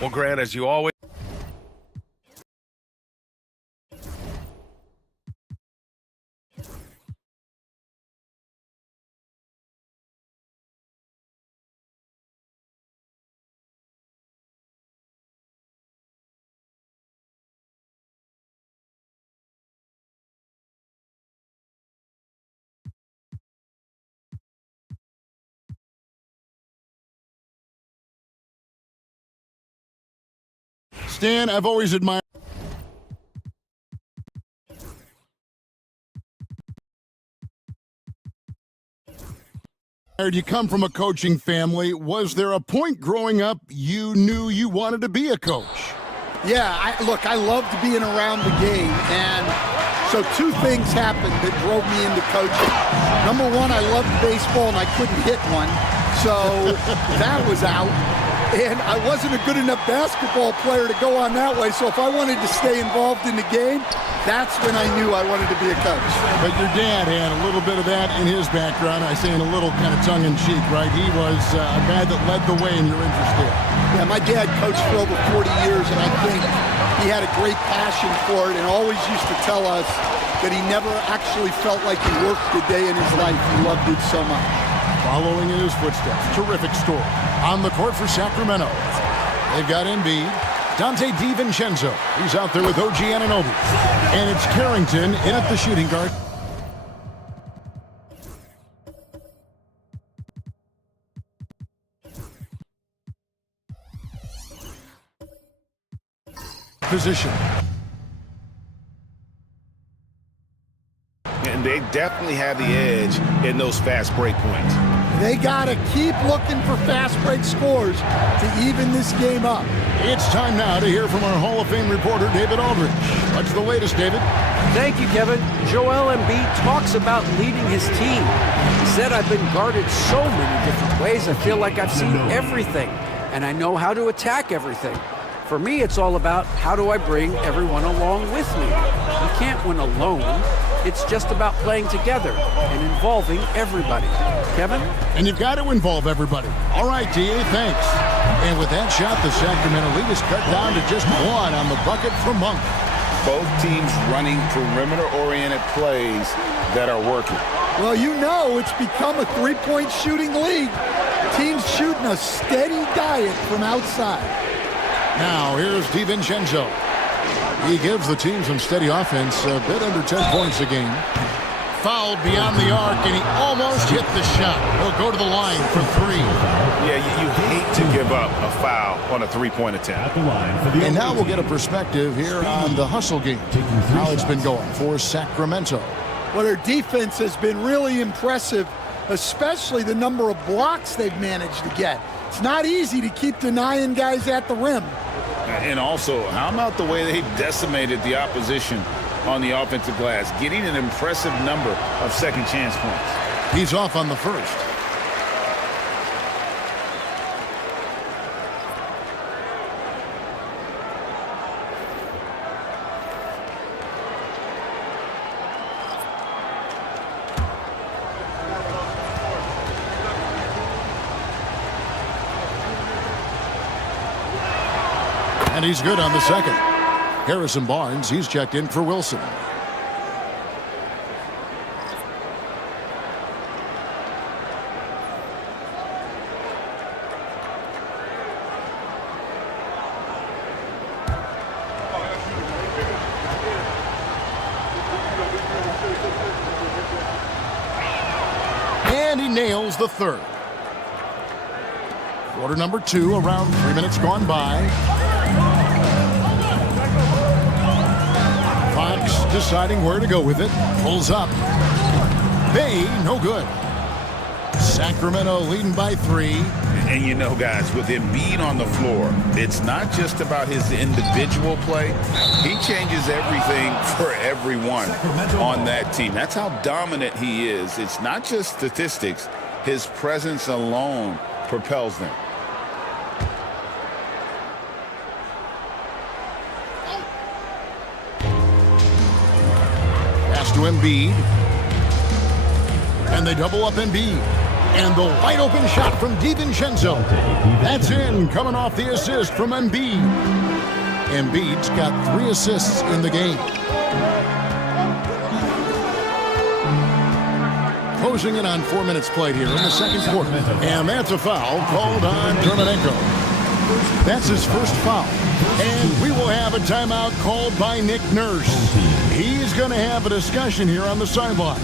Well, Grant, as you always... Stan, I've always admired. You come from a coaching family. Was there a point growing up you knew you wanted to be a coach? Yeah, look, I loved being around the game, and so two things happened that drove me into coaching. Number one, I loved baseball, and I couldn't hit one, so that was out. And I wasn't a good enough basketball player to go on that way, so if I wanted to stay involved in the game, that's when I knew I wanted to be a coach. But your dad had a little bit of that in his background. I say in a little kind of tongue-in-cheek, right? He was a guy that led the way in your interest there. Yeah, my dad coached for over 40 years, and I think he had a great passion for it and always used to tell us that he never actually felt like he worked a day in his life. He loved it so much. Following in his footsteps, terrific story. On the court for Sacramento, they've got Embiid, Dante DiVincenzo. He's out there with OG Anunoby. And it's Carrington in at the shooting guard. Position. And they definitely have the edge in those fast break points. They got to keep looking for fast break scores to even this game up. It's time now to hear from our Hall of Fame reporter, David Aldridge. What's the latest, David? Thank you, Kevin. Joel Embiid talks about leading his team. He said, I've been guarded so many different ways. I feel like I've seen everything, and I know how to attack everything. For me, it's all about how do I bring everyone along with me. You can't win alone. It's just about playing together and involving everybody. Kevin? And you've got to involve everybody. All right, D.A., thanks. And with that shot, the Sacramento lead is cut down to just one on the bucket for Monk. Both teams running perimeter-oriented plays that are working. Well, you know it's become a three-point shooting league. Teams shooting a steady diet from outside. Now, here's DiVincenzo. He gives the team some steady offense, a bit under 10 points a game. Fouled beyond the arc, and he almost hit the shot. He'll go to the line for three. Yeah, you hate to give up a foul on a three-point attempt. And now we'll get a perspective here on the hustle game, how it's been going for Sacramento. Well, their defense has been really impressive, especially the number of blocks they've managed to get. It's not easy to keep denying guys at the rim. And also, how about the way they decimated the opposition on the offensive glass, getting an impressive number of second chance points. He's off on the first. And he's good on the second. Harrison Barnes, he's checked in for Wilson. And he nails the third. Quarter number 2, around 3 minutes gone by. Fox deciding where to go with it. Pulls up. Bay, no good. Sacramento leading by 3. And you know, guys, with Embiid on the floor, it's not just about his individual play. He changes everything for everyone on that team. That's how dominant he is. It's not just statistics. His presence alone propels them. To Embiid. And they double up Embiid. And the wide open shot from DiVincenzo. That's in, coming off the assist from Embiid. Embiid's got 3 assists in the game. Closing in on 4 minutes played here in the second quarter. And that's a foul called on Dermonenko. That's his first foul. And we will have a timeout called by Nick Nurse. He's going to have a discussion here on the sideline.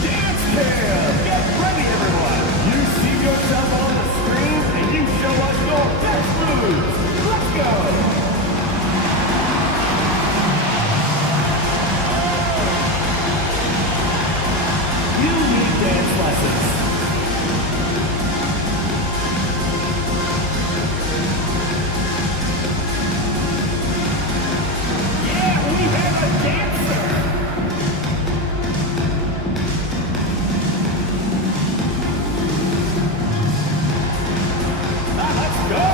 Dance Cam! Get ready, everyone! You see yourself on the screen, and you show us your best moves. Let's go! You need dance lessons. Yeah, we have a dancer! Let's go!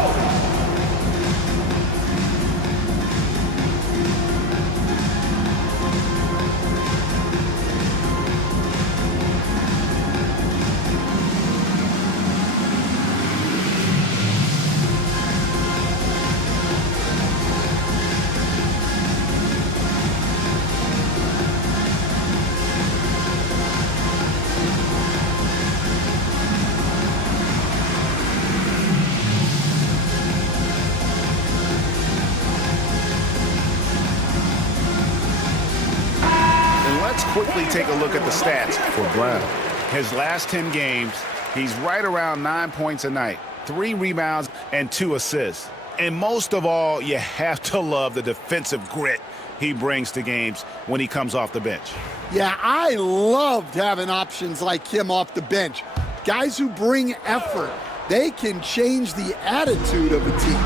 Quickly take a look at the stats for Brown. His last 10 games, he's right around 9 points a night, 3 rebounds, and 2 assists. And most of all, you have to love the defensive grit he brings to games when he comes off the bench. Yeah, I loved having options like him off the bench. Guys who bring effort. They can change the attitude of a team.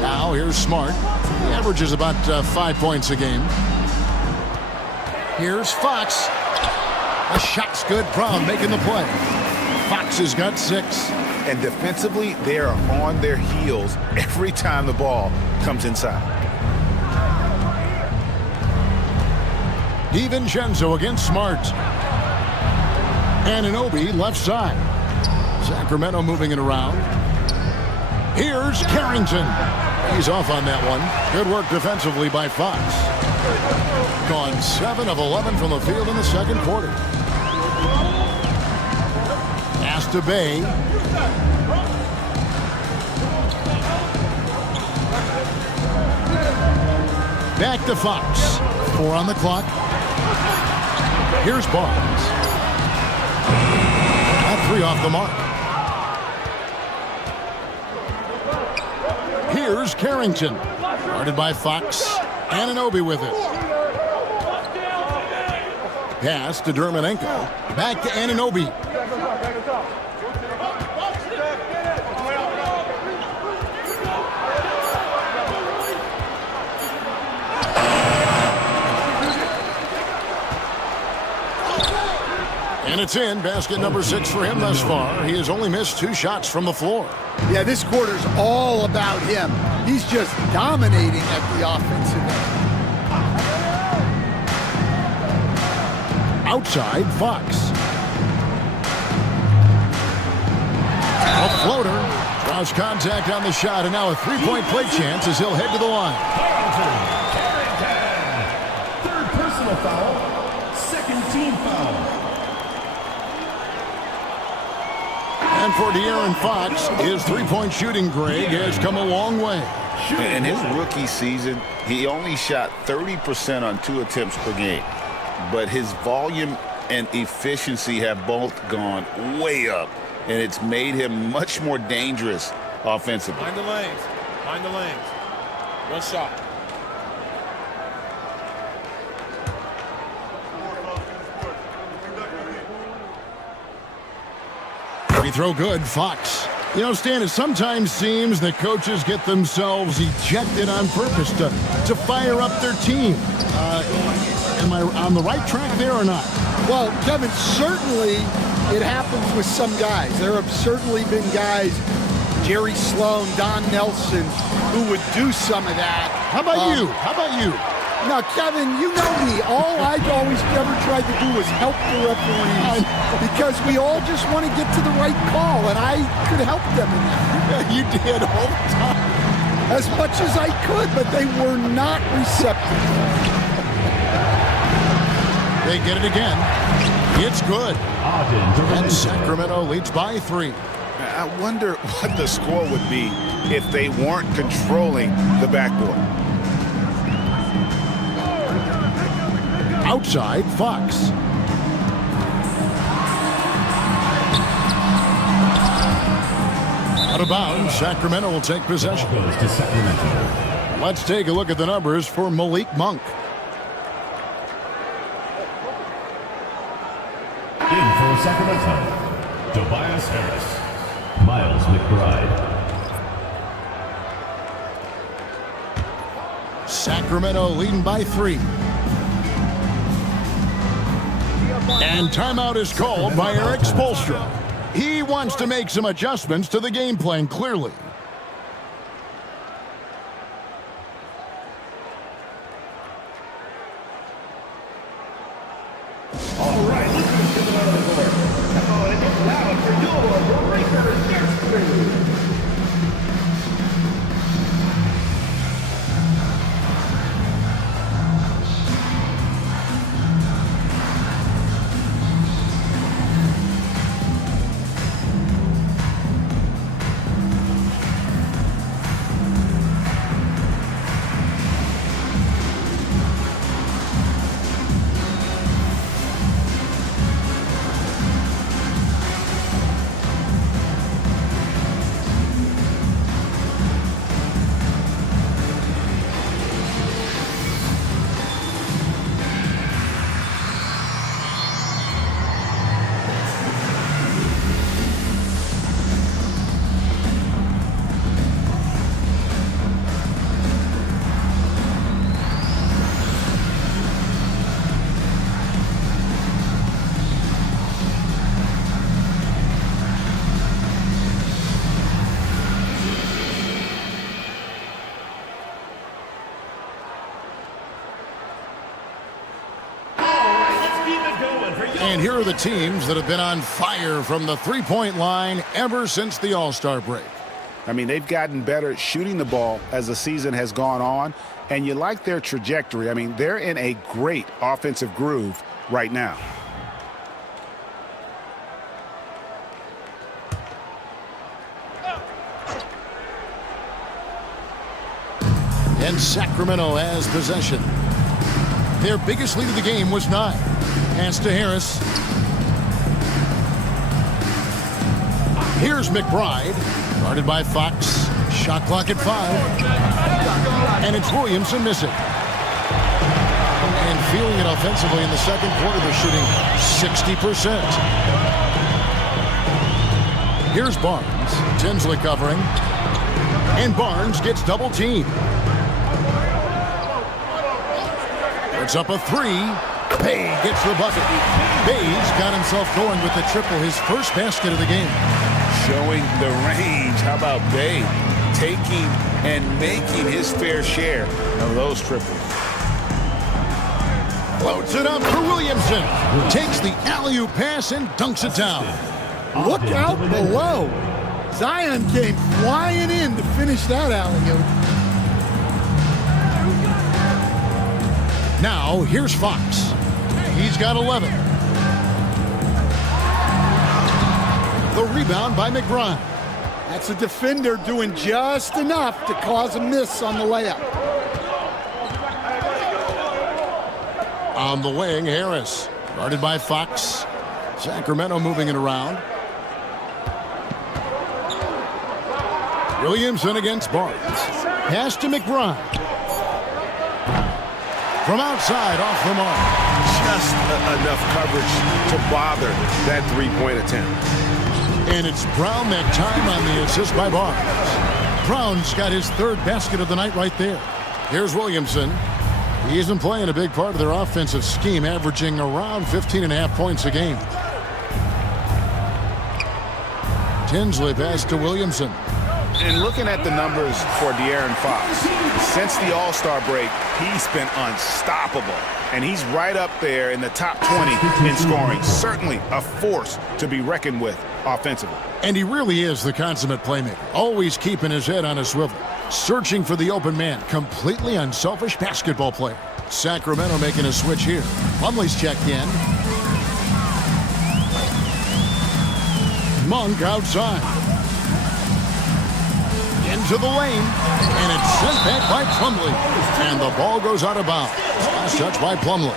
Now here's Smart. He averages about 5 points a game. Here's Fox. The shot's good. Brown making the play. Fox has got 6. And defensively, they are on their heels every time the ball comes inside. DiVincenzo against Smart. Anunoby left side. Sacramento moving it around. Here's Carrington. He's off on that one. Good work defensively by Fox. Gone 7 of 11 from the field in the second quarter. Pass to Bay. Back to Fox. 4 on the clock. Here's Barnes. That 3 off the mark. Here's Carrington. Guarded by Fox. Anunoby with it. Pass to Dermonenko. Back to Anunoby. And it's in. Basket number 6 for him thus far. He has only missed 2 shots from the floor. Yeah, this quarter's all about him. He's just dominating at the offensive end. Outside, Fox. A floater. Draws contact on the shot, and now a 3-point play chance as he'll head to the line. Third personal foul. Second team foul. And for De'Aaron Fox, his 3-point shooting, Greg, has come a long way. In his rookie season, he only shot 30% on 2 attempts per game. But his volume and efficiency have both gone way up, and it's made him much more dangerous offensively. Find the lanes. Find the lanes. One shot. Free throw good, Fox. You know, Stan, it sometimes seems that coaches get themselves ejected on purpose to fire up their team. Am I on the right track there or not? Well, Kevin, certainly it happens with some guys. There have certainly been guys, Jerry Sloan, Don Nelson, who would do some of that. How about you? How about you? Now, Kevin, you know me. All I've always ever tried to do was help the referees because we all just want to get to the right call, and I could help them in that. You did all the time. As much as I could, but they were not receptive. They get it again. It's good. And Sacramento leads by 3. I wonder what the score would be if they weren't controlling the backboard. Outside, Fox. Out of bounds, Sacramento will take possession. Goes to Sacramento. Let's take a look at the numbers for Malik Monk. In for Sacramento, Tobias Harris, Miles McBride. Sacramento leading by 3. And timeout is called by Eric Spoelstra. He wants to make some adjustments to the game plan, clearly. All right, let's get them out of the court. Come on, it's loud for your Breakers next three. And here are the teams that have been on fire from the three-point line ever since the All-Star break. I mean, they've gotten better shooting the ball as the season has gone on, and you like their trajectory. I mean, they're in a great offensive groove right now. And Sacramento has possession. Their biggest lead of the game was 9. Pass to Harris. Here's McBride. Guarded by Fox. Shot clock at 5. And it's Williamson missing. And feeling it offensively in the second quarter, they're shooting 60%. Here's Barnes. Tinsley covering. And Barnes gets double teamed. It's up a 3. Bay gets the bucket. Bay's got himself going with the triple, his first basket of the game. Showing the range. How about Bay taking and making his fair share of those triples? Floats it up for Williamson. Takes the alley-oop pass and dunks it down. Look out below. Zion came flying in to finish that alley-oop. Now, here's Fox. He's got 11. The rebound by McBride. That's a defender doing just enough to cause a miss on the layup. On the wing, Harris. Guarded by Fox. Sacramento moving it around. Williamson against Barnes. Pass to McBride. From outside, off the mark. Just enough coverage to bother that three-point attempt. And it's Brown that time on the assist by Barnes. Brown's got his third basket of the night right there. Here's Williamson. He isn't playing a big part of their offensive scheme, averaging around 15.5 points a game. Tinsley pass to Williamson. And looking at the numbers for De'Aaron Fox, since the All-Star break, he's been unstoppable. And he's right up there in the top 20 in scoring. Certainly a force to be reckoned with offensively. And he really is the consummate playmaker, always keeping his head on a swivel, searching for the open man. Completely unselfish basketball player. Sacramento making a switch here. Plumlee's checked in. Monk outside. Into the lane, and it's sent back by Plumlee. And the ball goes out of bounds. Last touch by Plumlee.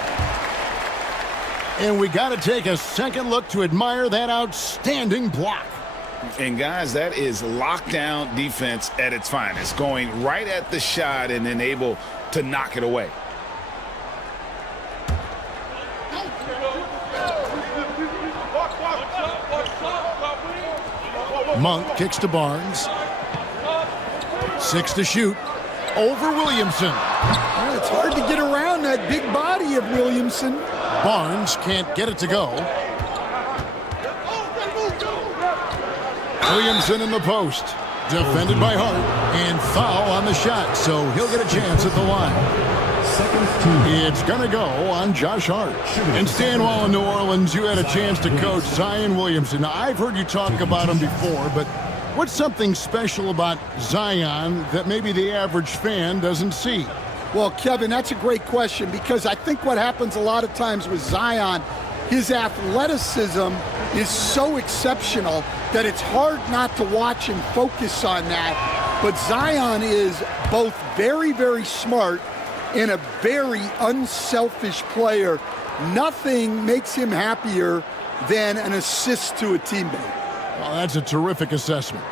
And we got to take a second look to admire that outstanding block. And guys, that is lockdown defense at its finest, going right at the shot and then able to knock it away. Monk kicks to Barnes. 6 to shoot. Over Williamson. Well, it's hard to get around that big body of Williamson. Barnes can't get it to go. Williamson in the post. Defended by Hart. And foul on the shot, so he'll get a chance at the line. It's going to go on Josh Hart. And Stan, while in New Orleans, you had a chance to coach Zion Williamson. Now, I've heard you talk about him before, but what's something special about Zion that maybe the average fan doesn't see? Well, Kevin, that's a great question, because I think what happens a lot of times with Zion, his athleticism is so exceptional that it's hard not to watch and focus on that. But Zion is both very, very smart and a very unselfish player. Nothing makes him happier than an assist to a teammate. Well, that's a terrific assessment.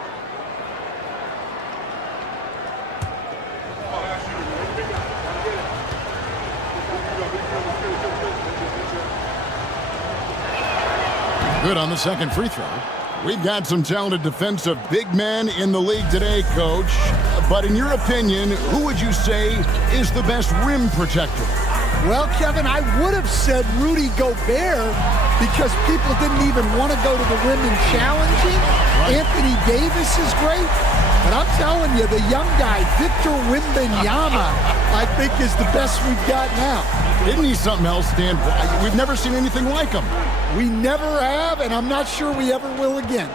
Good on the second free throw. We've got some talented defensive big men in the league today, Coach. But in your opinion, who would you say is the best rim protector? Well, Kevin, I would have said Rudy Gobert because people didn't even want to go to the rim and challenge him. Right. Anthony Davis is great. But I'm telling you, the young guy, Victor Wembanyama, I think is the best we've got now. Isn't he something else, Dan? We've never seen anything like him. We never have, and I'm not sure we ever will again.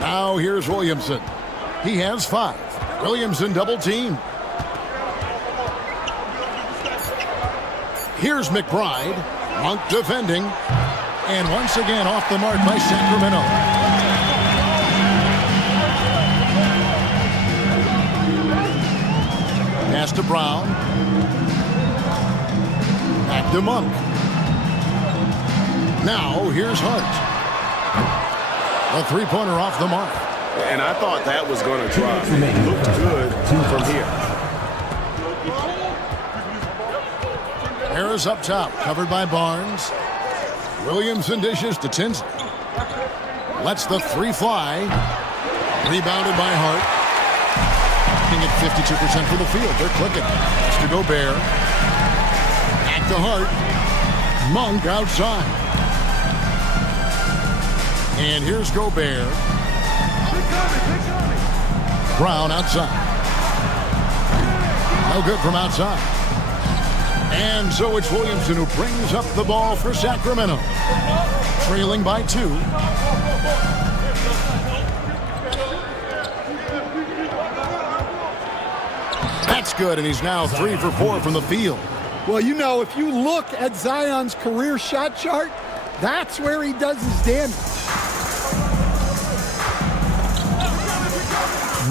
Now here's Williamson. He has 5. Williamson double team. Here's McBride. Monk defending. And once again off the mark by Sacramento. Pass to Brown. Back to Monk. Now here's Hart. A three-pointer off the mark. And I thought that was going to drop. It looked good from here. Harris up top, covered by Barnes. Williamson dishes to Tinsley. Lets the three fly. Rebounded by Hart. Looking at 52% for the field. They're clicking. It's to Gobert. Back to Hart. Monk outside. And here's Gobert. Brown outside. No good from outside. And so it's Williamson who brings up the ball for Sacramento. Trailing by 2. That's good, and he's now 3 for 4 from the field. Well, you know, if you look at Zion's career shot chart, that's where he does his damage.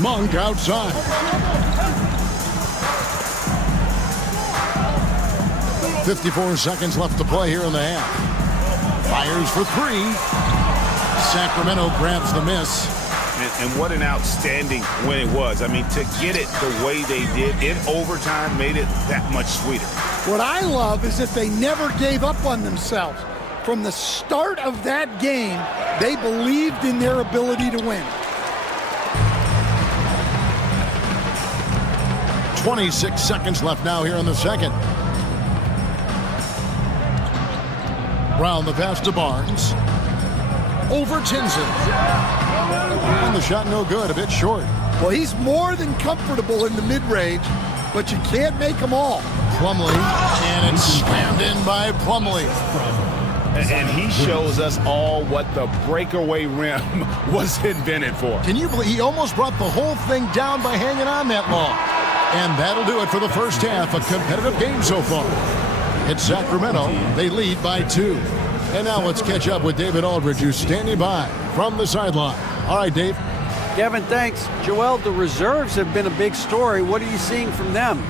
Monk outside. .54 seconds left to play here in the half. Fires for 3. Sacramento grabs the miss. And what an outstanding win it was. I mean, to get it the way they did in overtime made it that much sweeter. What I love is that they never gave up on themselves. From the start of that game, they believed in their ability to win. 26 seconds left now here in the second. Brown the pass to Barnes. over Tinsley. And the shot no good, a bit short. Well, he's more than comfortable in the mid-range, but you can't make them all. Plumlee, and it's slammed in by Plumlee. And he shows us all what the breakaway rim was invented for. Can you believe he almost brought the whole thing down by hanging on that long? And that'll do it for the first half. A competitive game so far. It's Sacramento. They lead by 2. And now let's catch up with David Aldridge, who's standing by from the sideline. All right, Dave. Kevin, thanks. Joel, the reserves have been a big story. What are you seeing from them?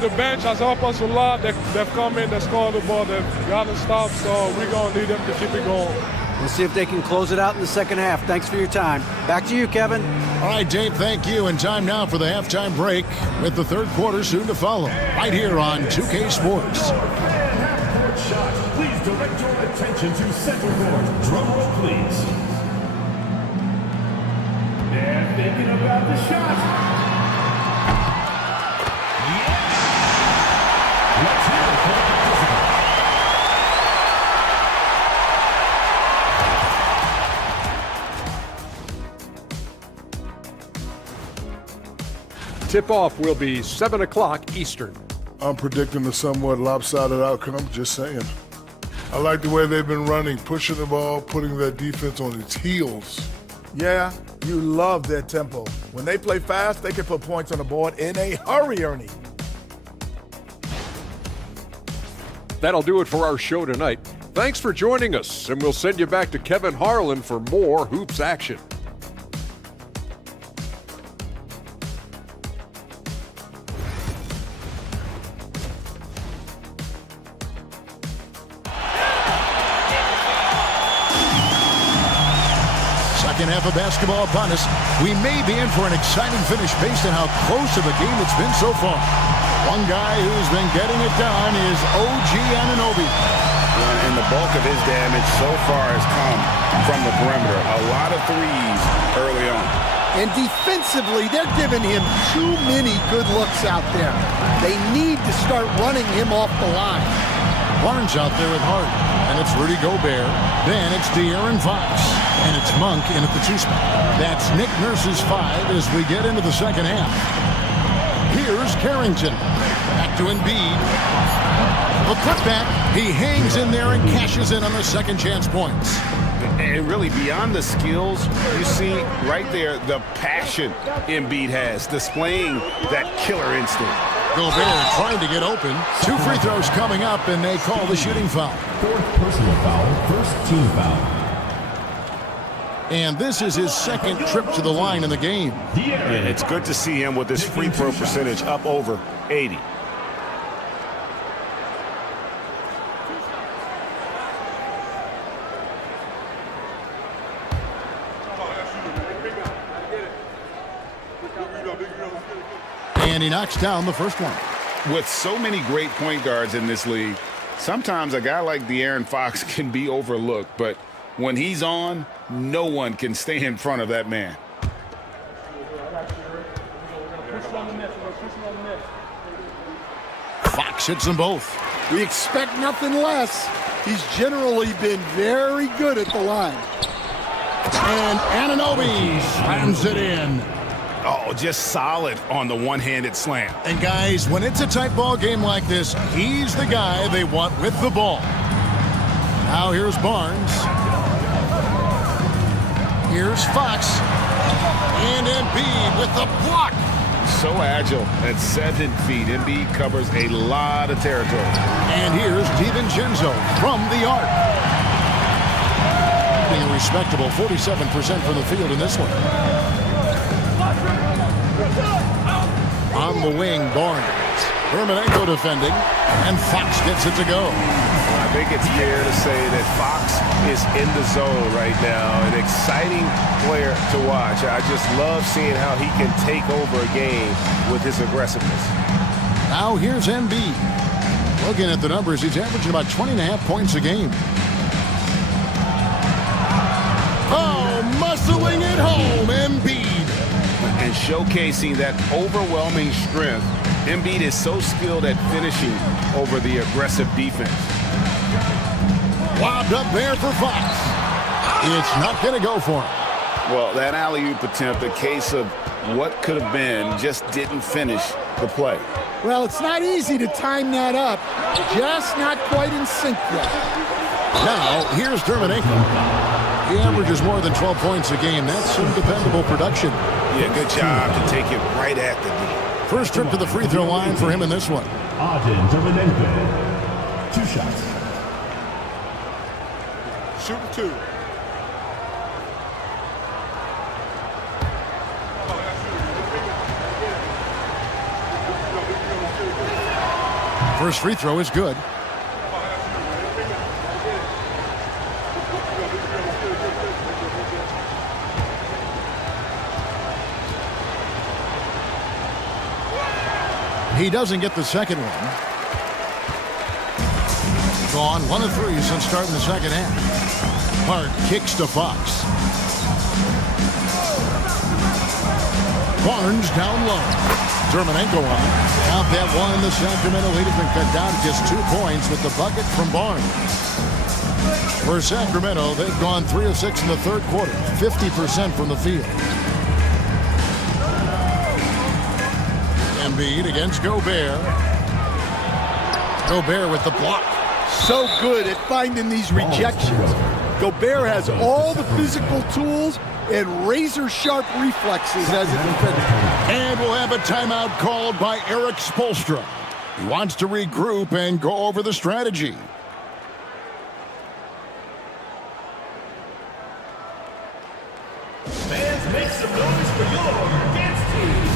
The bench has helped us a lot. They've come in, they scored the ball, they've gotten stops, so we're going to need them to keep it going. We'll see if they can close it out in the second half. Thanks for your time. Back to you, Kevin. All right, Dave, thank you. And time now for the halftime break with the third quarter soon to follow. Right here on 2K Sports. Shot. Please direct your attention to center court. Drum roll, please. They're thinking about the shot. Let's hear it for the participant. Tip-off will be 7 o'clock Eastern. I'm predicting a somewhat lopsided outcome, just saying. I like the way they've been running, pushing the ball, putting their defense on its heels. Yeah, you love their tempo. When they play fast, they can put points on the board in a hurry, Ernie. That'll do it for our show tonight. Thanks for joining us, and we'll send you back to Kevin Harlan for more hoops action. Second half of basketball upon us. We may be in for an exciting finish based on how close of a game it's been so far. One guy who's been getting it done is OG Anunoby. And the bulk of his damage so far has come from the perimeter. A lot of threes early on. And defensively, they're giving him too many good looks out there. They need to start running him off the line. Barnes out there with Hart. And it's Rudy Gobert. Then it's De'Aaron Fox. And it's Monk in at the 2 spot. That's Nick Nurse's 5 as we get into the second half. Here's Carrington. Back to Embiid. A putback. He hangs in there and cashes in on the second chance points. And really, beyond the skills, you see right there the passion Embiid has, displaying that killer instinct. Gobert trying to get open. 2 free throws coming up, and they call the shooting foul. 4th personal foul, first team foul. And this is his second trip to the line in the game. Yeah, it's good to see him with his free throw percentage up over 80. And he knocks down the first one. With so many great point guards in this league, sometimes a guy like De'Aaron Fox can be overlooked, but when he's on, no one can stay in front of that man. Fox hits them both. We expect nothing less. He's generally been very good at the line. And Anunoby slams it in. Oh, just solid on the one-handed slam. And guys, when it's a tight ball game like this, he's the guy they want with the ball. Now here's Barnes. Here's Fox. And Embiid with the block. So agile at 7 feet. Embiid covers a lot of territory. And here's DiVincenzo from the arc. Being a respectable 47% from the field in this one. On the wing, Barnes. Hermanenko defending. And Fox gets it to go. I think it's fair to say that Fox is in the zone right now. An exciting player to watch. I just love seeing how he can take over a game with his aggressiveness. Now here's Embiid. Looking at the numbers, he's averaging about 20.5 points a game. Oh, muscling it home, Embiid. And showcasing that overwhelming strength. Embiid is so skilled at finishing over the aggressive defense. Lobbed up there for Fox. It's not going to go for him. Well, that alley-oop attempt, a case of what could have been, just didn't finish the play. Well, it's not easy to time that up. Just not quite in sync yet. Now, here's Dermonenko. He averages more than 12 points a game. That's some dependable production. Yeah, good job to take it right at the D. First trip to the free throw line for him in this one. Dermonenko. 2 shots. Shooting 2. First free throw is good. He doesn't get the second one. Gone 1 of 3 since starting the second half. Hart kicks to Fox. Barnes down low. Dermonenko on it. Out that one. The Sacramento lead has been cut down to just 2 points with the bucket from Barnes. For Sacramento, they've gone 3 of 6 in the third quarter. 50% from the field. Embiid against Gobert. Gobert with the block. So good at finding these rejections. Gobert has all the physical tools and razor-sharp reflexes as a defender. And we'll have a timeout called by Eric Spoelstra. He wants to regroup and go over the strategy. Fans, make some noise for your dance team.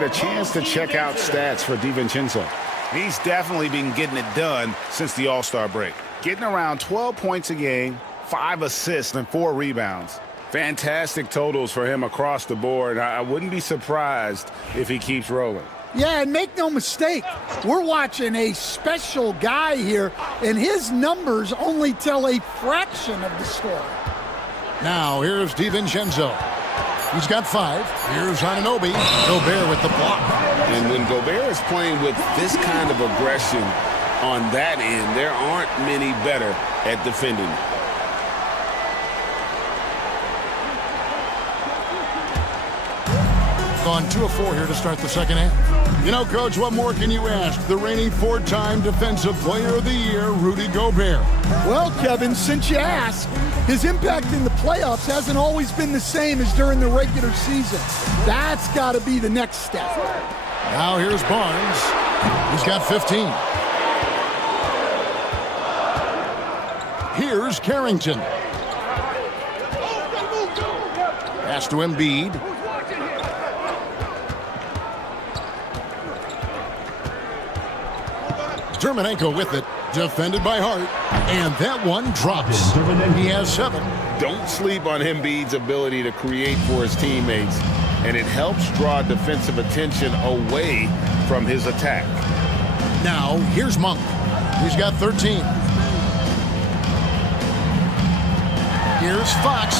A chance to check out stats for DiVincenzo. He's definitely been getting it done since the All-Star break. Getting around 12 points a game, 5 assists, and 4 rebounds. Fantastic totals for him across the board. I wouldn't be surprised if he keeps rolling. Yeah, and make no mistake, we're watching a special guy here, and his numbers only tell a fraction of the story. Now, here's DiVincenzo. He's got 5. Here's Anunoby. Gobert with the block. And when Gobert is playing with this kind of aggression on that end, there aren't many better at defending. Gone 2 of 4 here to start the second half. You know, Coach, what more can you ask? The reigning 4-time Defensive Player of the Year, Rudy Gobert. Well, Kevin, since you asked, his impact in the playoffs hasn't always been the same as during the regular season. That's got to be the next step. Now here's Barnes. He's got 15. Here's Carrington. Pass to Embiid. Dermonenko with it, defended by Hart, and that one drops. He has 7. Don't sleep on Embiid's ability to create for his teammates, and it helps draw defensive attention away from his attack. Now, here's Monk. He's got 13. Here's Fox.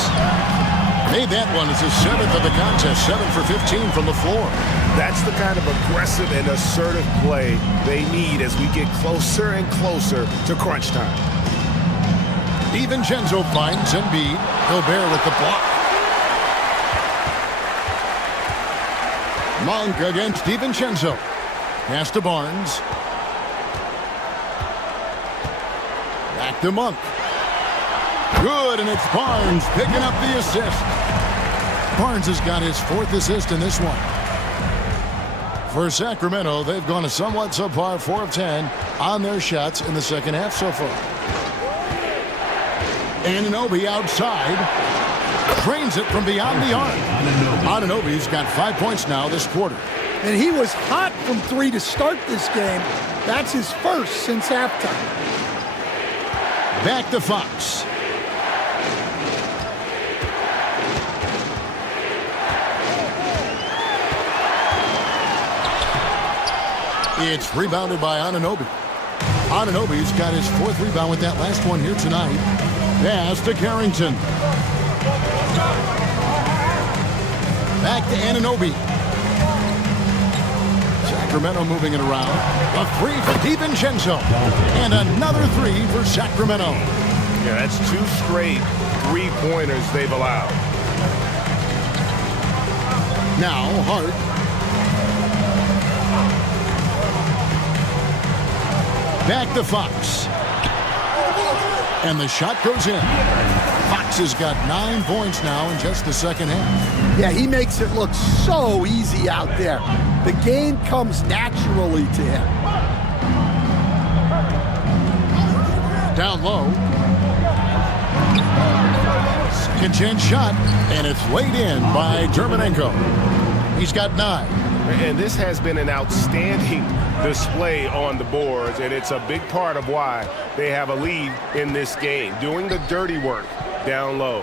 Made that one as his 7th of the contest, 7 for 15 from the floor. That's the kind of aggressive and assertive play they need as we get closer and closer to crunch time. DiVincenzo finds Embiid. Gobert with the block. Monk against DiVincenzo. Pass to Barnes. Back to Monk. Good, and it's Barnes picking up the assist. Barnes has got his 4th assist in this one. For Sacramento, they've gone a somewhat subpar 4 of 10 on their shots in the second half so far. Anunoby outside. Drains it from beyond the arc. Anunoby's got 5 points now this quarter. And he was hot from 3 to start this game. That's his first since halftime. Back to Fox. It's rebounded by Anunoby. Anunoby's got his 4th rebound with that last one here tonight. Pass to Carrington. Back to Anunoby. Sacramento moving it around. A 3 for DiVincenzo. And another 3 for Sacramento. Yeah, that's 2 straight 3-pointers they've allowed. Now Hart. Back to Fox. And the shot goes in. Fox has got 9 points now in just the second half. Yeah, he makes it look so easy out there. The game comes naturally to him. Down low. Second chance shot, and it's laid in by Dermanenko. He's got 9. And this has been an outstanding display on the boards, and it's a big part of why they have a lead in this game, doing the dirty work down low.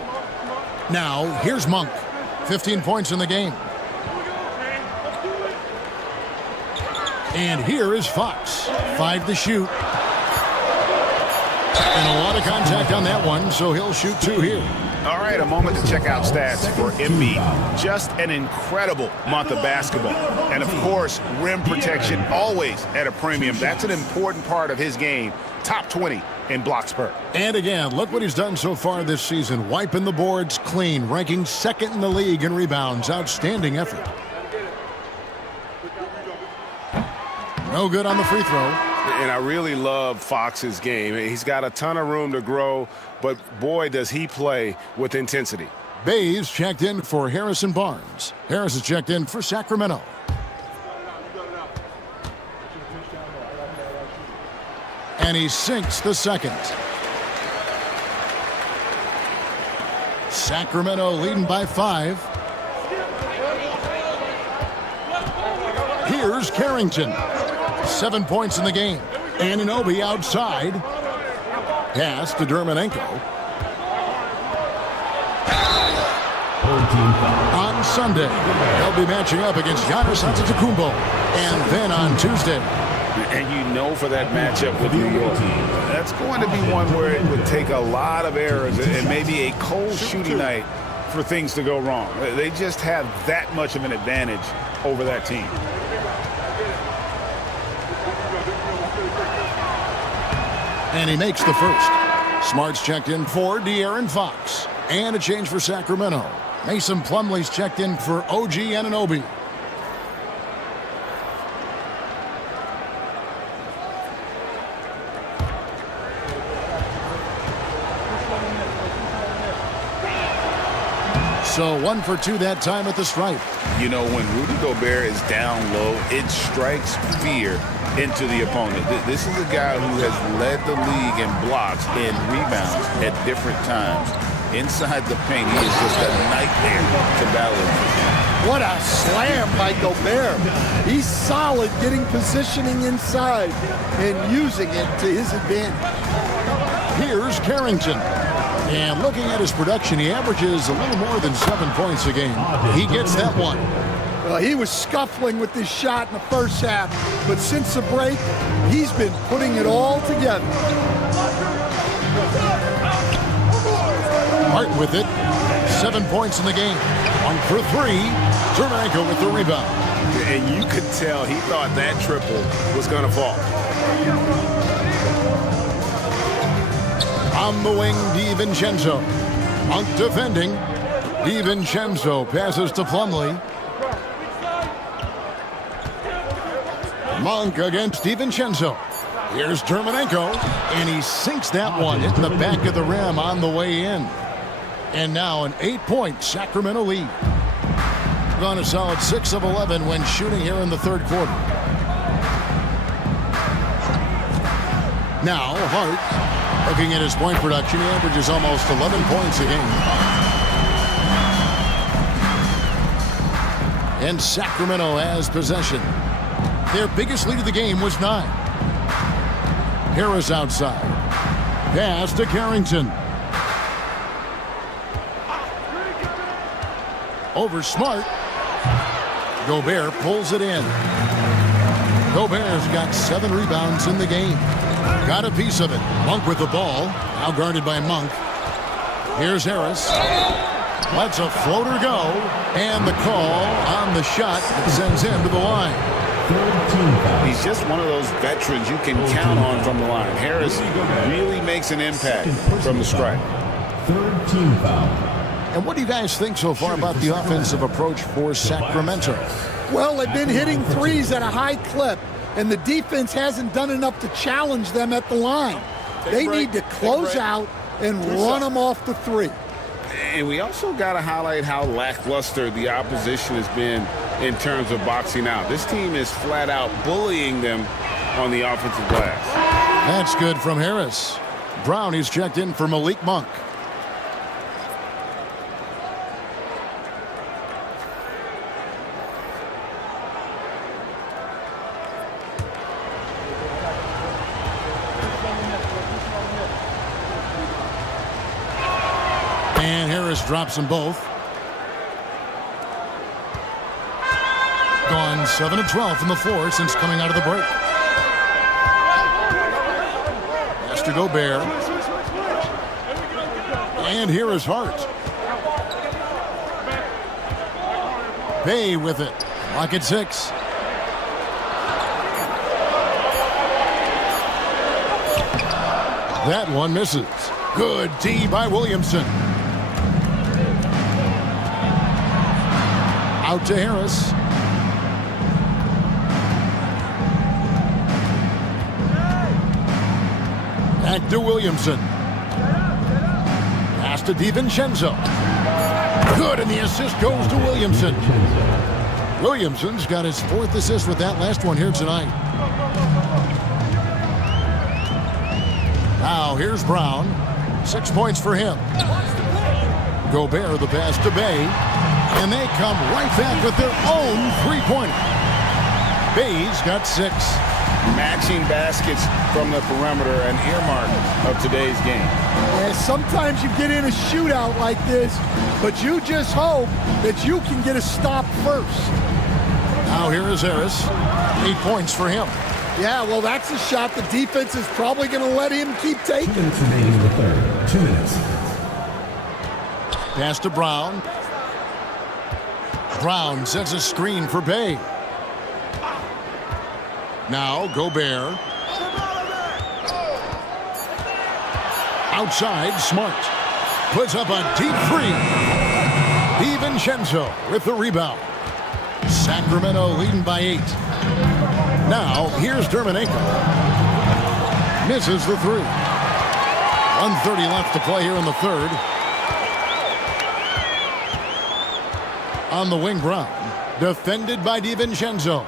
Now, here's Monk. 15 points in the game. And here is Fox. 5 to shoot. And a lot of contact on that one, so he'll shoot 2 here. All right, a moment to check out stats for Embiid. Just an incredible month of basketball. And, of course, rim protection always at a premium. That's an important part of his game. Top 20 in blocks per. And again, look what he's done so far this season. Wiping the boards clean, ranking 2nd in the league in rebounds. Outstanding effort. No good on the free throw. And I really love Fox's game. He's got a ton of room to grow, but boy, does he play with intensity. Bays checked in for Harrison Barnes. Harris is checked in for Sacramento. And he sinks the second. Sacramento leading by 5. Here's Carrington. 7 points in the game. Anunoby outside. Pass to Dermanenko. On Sunday, they'll be matching up against Giannis Antetokounmpo. And then on Tuesday. And you know for that matchup with New York, that's going to be one where it would take a lot of errors and maybe a cold shooting night for things to go wrong. They just have that much of an advantage over that team. And he makes the first. Smart's checked in for De'Aaron Fox. And a change for Sacramento. Mason Plumlee's checked in for OG Anunoby. So 1 for 2 that time at the stripe. You know, when Rudy Gobert is down low, it strikes fear into the opponent. This is a guy who has led the league in blocks and rebounds at different times. Inside the paint, he is just a nightmare to battle with. What a slam by Gobert. He's solid getting positioning inside and using it to his advantage. Here's Carrington. And looking at his production, he averages a little more than 7 points a game. He gets that one. Well, he was scuffling with this shot in the first half, but since the break, he's been putting it all together. Hart with it. 7 points in the game. 1 for 3. Dermanenko with the rebound. And you could tell he thought that triple was going to fall. On the wing, DiVincenzo. Monk defending. DiVincenzo passes to Plumlee. Monk against DiVincenzo. Here's Dermonenko, and he sinks that one, hitting the back of the rim on the way in. And now an 8-point Sacramento lead. Gone a solid 6 of 11 when shooting here in the third quarter. Now Hart, looking at his point production, he averages almost 11 points a game. And Sacramento has possession. Their biggest lead of the game was 9. Harris outside. Pass to Carrington. Over Smart. Gobert pulls it in. Gobert's got 7 rebounds in the game. Got a piece of it. Monk with the ball. Now guarded by Monk. Here's Harris. Lets a floater go. And the call on the shot that sends him to the line. He's just one of those veterans you can count on from the line. Harris really makes an impact from the stripe. Third team foul. And what do you guys think so far about the offensive approach for Sacramento? Well, they've been hitting threes at a high clip, and the defense hasn't done enough to challenge them at the line. They need to close out and run them off the three. And we also got to highlight how lackluster the opposition has been in terms of boxing out. This team is flat out bullying them on the offensive glass. That's good from Harris. Brown is checked in for Malik Monk. And Harris drops them both. Gone 7 of 12 from the floor since coming out of the break. Pass to Gobert. And here is Hart. Bay with it. Lock at 6. That one misses. Good D by Williamson. Out to Harris. Back to Williamson. Pass to DiVincenzo. Good, and the assist goes to Williamson. Williamson's got his 4th assist with that last one here tonight. Now here's Brown. 6 points for him. Gobert the pass to Bay. And they come right back with their own 3-pointer. Bay's got 6. Matching baskets from the perimeter, an earmark of today's game. Yeah, sometimes you get in a shootout like this, but you just hope that you can get a stop first. Now here is Harris. 8 points for him. Yeah, well, that's a shot the defense is probably going to let him keep taking. 2 minutes remaining in the third. 2 minutes. Pass to Brown. Brown sets a screen for Bay. Now Gobert. Outside, Smart. Puts up a deep 3. DiVincenzo with the rebound. Sacramento leading by 8. Now, here's Dermonenko. Misses the 3. 1:30 left to play here in the third. On the wing, Brown. Defended by DiVincenzo.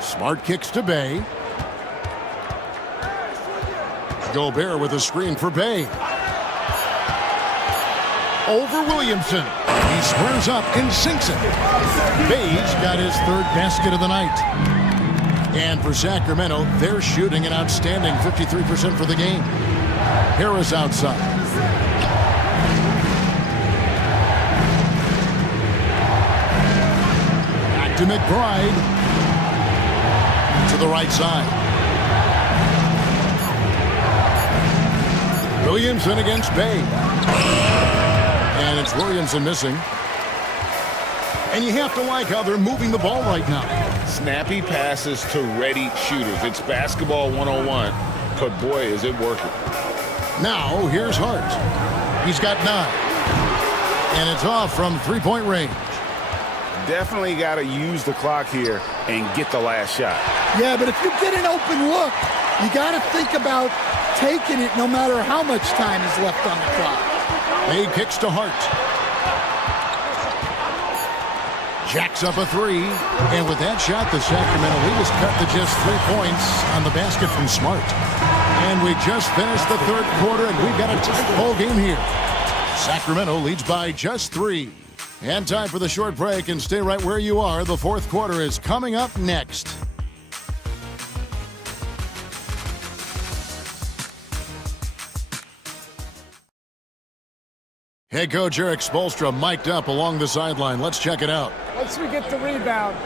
Smart kicks to Bay. Gobert with a screen for Bay. Over Williamson. He squares up and sinks it. Bay's got his 3rd basket of the night. And for Sacramento, they're shooting an outstanding 53% for the game. Harris outside. Back to McBride. To the right side. Williamson against Bay. And it's Williamson missing. And you have to like how they're moving the ball right now. Snappy passes to ready shooters. It's basketball 101, but boy, is it working. Now, here's Hart. He's got 9. And it's off from 3-point range. definitely got to use the clock here and get the last shot. Yeah, but if you get an open look, you got to think about taking it no matter how much time is left on the clock. He kicks to Hart. Jacks up a three. And with that shot, the Sacramento lead is cut to just 3 points on the basket from Smart. And we just finished the third quarter, and we've got a tight ball game here. Sacramento leads by just 3. And time for the short break, and stay right where you are. The fourth quarter is coming up next. Head coach Eric Spoelstra mic'd up along the sideline. Let's check it out. Once we get the rebound,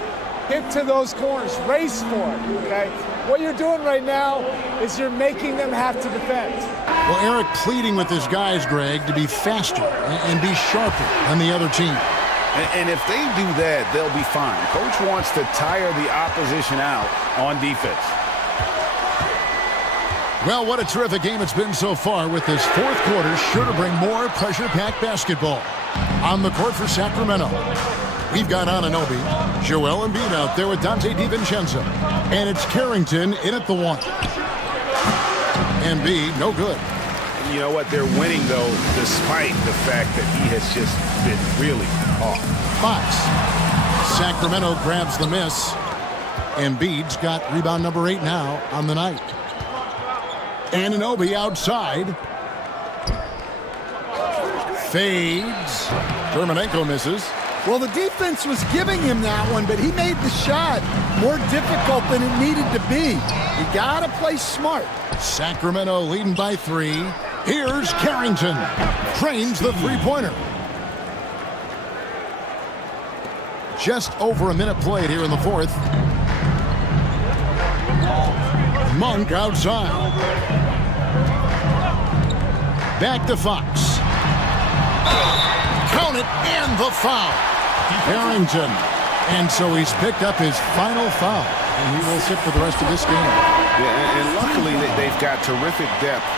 get to those corners, race for it, okay? What you're doing right now is you're making them have to defend. Well, Eric pleading with his guys, Greg, to be faster and be sharper than the other team. And if they do that, they'll be fine. Coach wants to tire the opposition out on defense. Well, what a terrific game it's been so far, with this fourth quarter sure to bring more pressure-packed basketball. On the court for Sacramento, we've got Anunoby, Joel Embiid out there with Dante DiVincenzo, and it's Carrington in at the 1. Embiid, no good. You know what? They're winning, though, despite the fact that he has just been really off. Fox. Sacramento grabs the miss. Embiid's got rebound number 8 now on the night. Anunoby outside. Fades. Dermonenko misses. Well, the defense was giving him that one, but he made the shot more difficult than it needed to be. You got to play smart. Sacramento leading by 3. Here's Carrington. Trains the three-pointer. Just over a minute played here in the fourth. Monk outside. Back to Fox. Count it, and the foul. Carrington. And so he's picked up his final foul, and he will sit for the rest of this game. Yeah, and luckily they've got terrific depth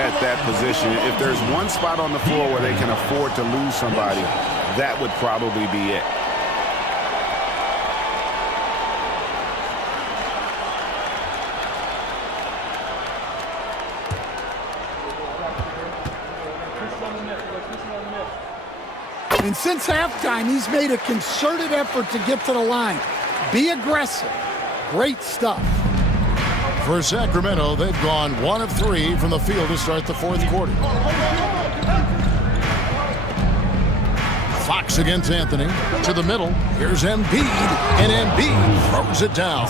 at that position. If there's one spot on the floor where they can afford to lose somebody, that would probably be it. And since halftime, he's made a concerted effort to get to the line. Be aggressive. Great stuff. For Sacramento, they've gone 1 of 3 from the field to start the fourth quarter. Fox against Anthony. To the middle. Here's Embiid. And Embiid throws it down.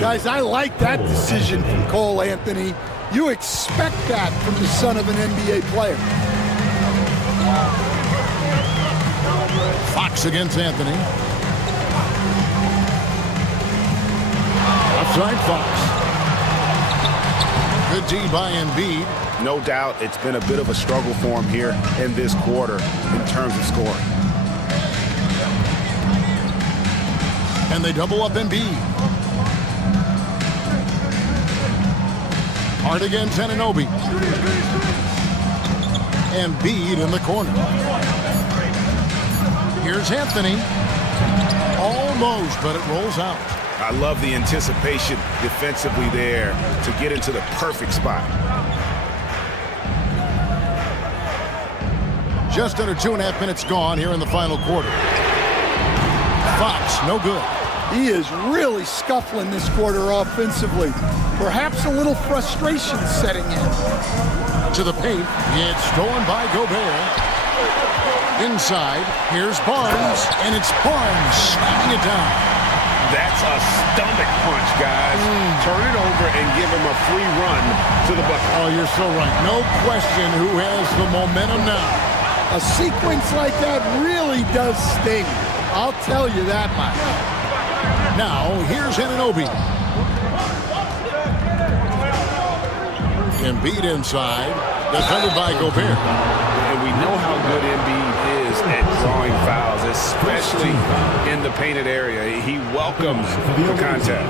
Guys, I like that decision from Cole Anthony. You expect that from the son of an NBA player. Fox against Anthony. Outside Fox. Good D by Embiid. No doubt it's been a bit of a struggle for him here in this quarter in terms of scoring. And they double up Embiid. Hard against Anunoby. Embiid in the corner. Here's Anthony. Almost, but it rolls out. I love the anticipation defensively there to get into the perfect spot. Just under 2.5 minutes gone here in the final quarter. Fox, no good. He is really scuffling this quarter offensively. Perhaps a little frustration setting in. To the paint. It's stolen by Gobert. Inside, here's Barnes, and it's Barnes slamming it down. That's a stomach punch, guys. Turn it over and give him a free run to the bucket. Oh, you're so right. No question who has the momentum now. A sequence like that really does sting. I'll tell you that much. Now, here's Anunoby. Embiid inside, defended by Gobert. And we know how good Embiid is at drawing fouls, especially in the painted area. He welcomes the contact.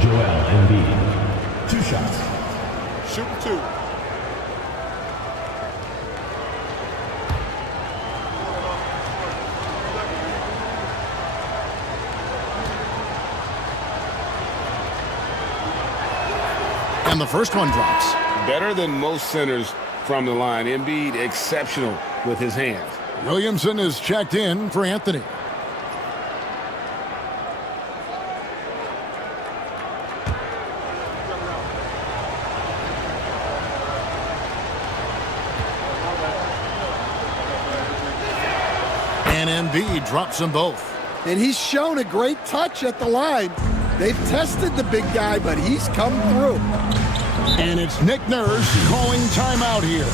Joel Embiid, 2 shots. Shoot 2. And the first one drops. Better than most centers from the line. Embiid exceptional with his hands. Williamson is checked in for Anthony. And Embiid drops them both. And he's shown a great touch at the line. They've tested the big guy, but he's come through. And it's Nick Nurse calling timeout here.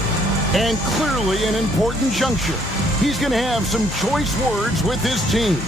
And clearly an important juncture. He's going to have some choice words with his team.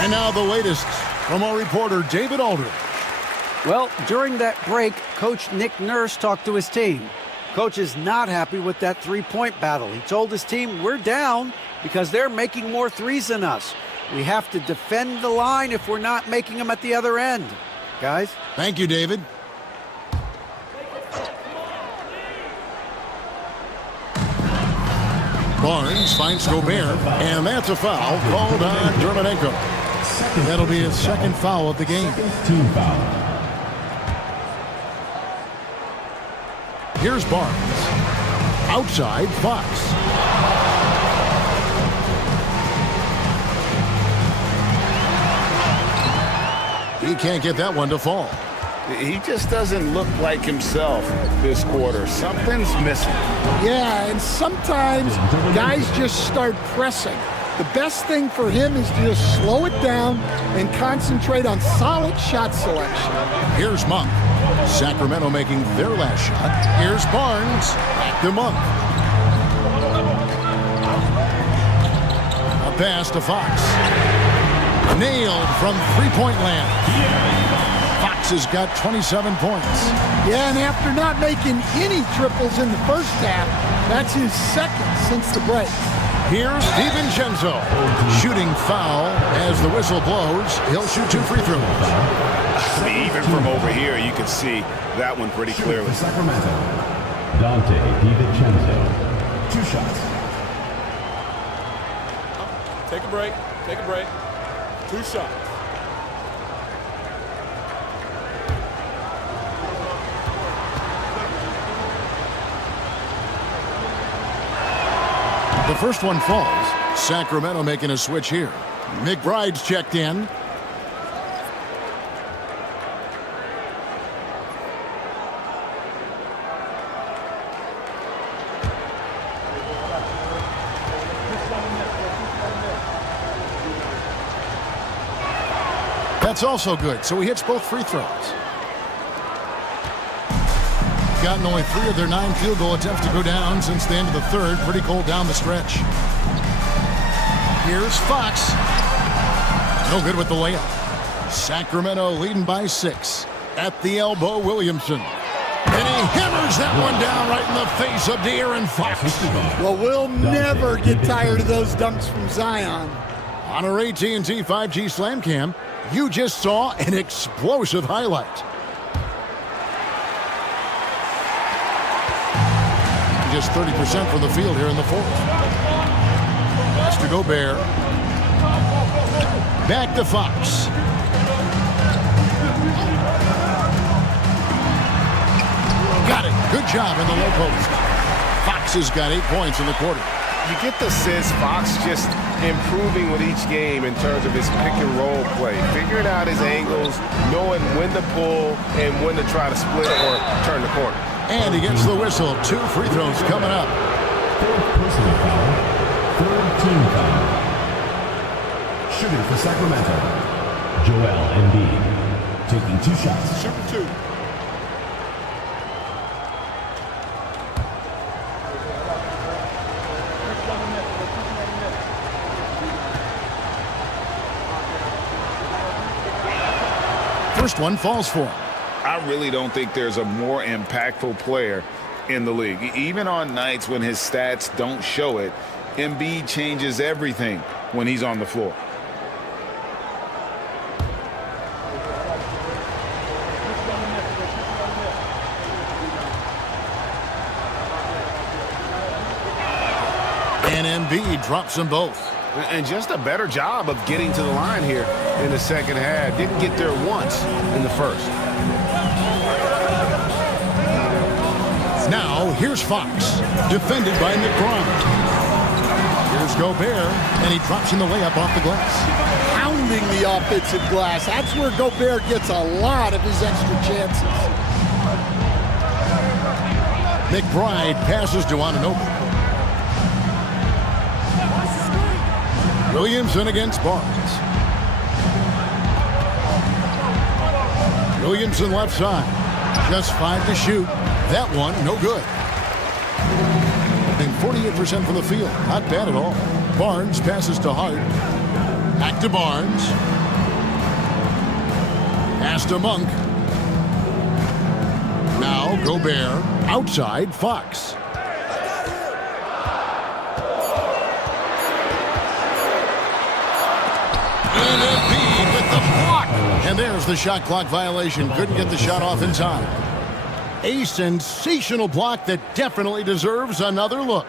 And now the latest from our reporter, David Aldridge. Well, during that break, Coach Nick Nurse talked to his team. Coach is not happy with that three-point battle. He told his team, we're down because they're making more threes than us. We have to defend the line if we're not making them at the other end. Guys? Thank you, David. Barnes finds Gobert, and that's a foul called on Dermonenko. That'll be his second foul of the game. Here's Barnes. Outside, Fox. He can't get that one to fall. He just doesn't look like himself this quarter. Something's missing. Yeah, and sometimes guys just start pressing. The best thing for him is to just slow it down and concentrate on solid shot selection. Here's Monk. Sacramento making their last shot. Here's Barnes. Back to Monk. A pass to Fox. Nailed from three-point land. Fox has got 27 points. Yeah, and after not making any triples in the first half, that's his second since the break. Here's DiVincenzo. Shooting foul as the whistle blows. He'll shoot 2 free throws. I mean, even from over here, you can see that one pretty clearly. Sacramento, Dante DiVincenzo. 2 shots. Take a break. Take a break. 2 shots. The first one falls. Sacramento making a switch here. McBride's checked in. That's also good, so he hits both free throws. Gotten only 3 of their 9 field goal attempts to go down since the end of the third. Pretty cold down the stretch. Here's Fox. No good with the layup. Sacramento leading by 6. At the elbow, Williamson. And he hammers that one down right in the face of De'Aaron Fox. Well, we'll never get tired of those dunks from Zion. On our AT&T 5G Slam Cam, you just saw an explosive highlight. Just 30% from the field here in the fourth. Pass to Gobert. Back to Fox. Got it. Good job in the low post. Fox has got 8 points in the quarter. You get the sense Fox just improving with each game in terms of his pick and roll play, figuring out his angles, knowing when to pull and when to try to split or turn the corner. And he gets the whistle. 2 free throws coming up. Fourth personal foul. Third team foul. Shooting for Sacramento, Joel Embiid. Taking 2 shots. Shooting 2. First one falls for him. I really don't think there's a more impactful player in the league. Even on nights when his stats don't show it, Embiid changes everything when he's on the floor. And Embiid drops them both. And just a better job of getting to the line here in the second half. Didn't get there once in the first. Now, here's Fox, defended by McBride. Here's Gobert, and he drops in the layup off the glass. Pounding the offensive glass. That's where Gobert gets a lot of his extra chances. McBride passes to Anunoby. Williamson against Barnes. Williamson left side. Just 5 to shoot. That one, no good. And 48% from the field. Not bad at all. Barnes passes to Hart. Back to Barnes. Pass to Monk. Now Gobert. Outside, Fox. And Embiid with the block. And there's the shot clock violation. Couldn't get the shot off in time. A sensational block that definitely deserves another look.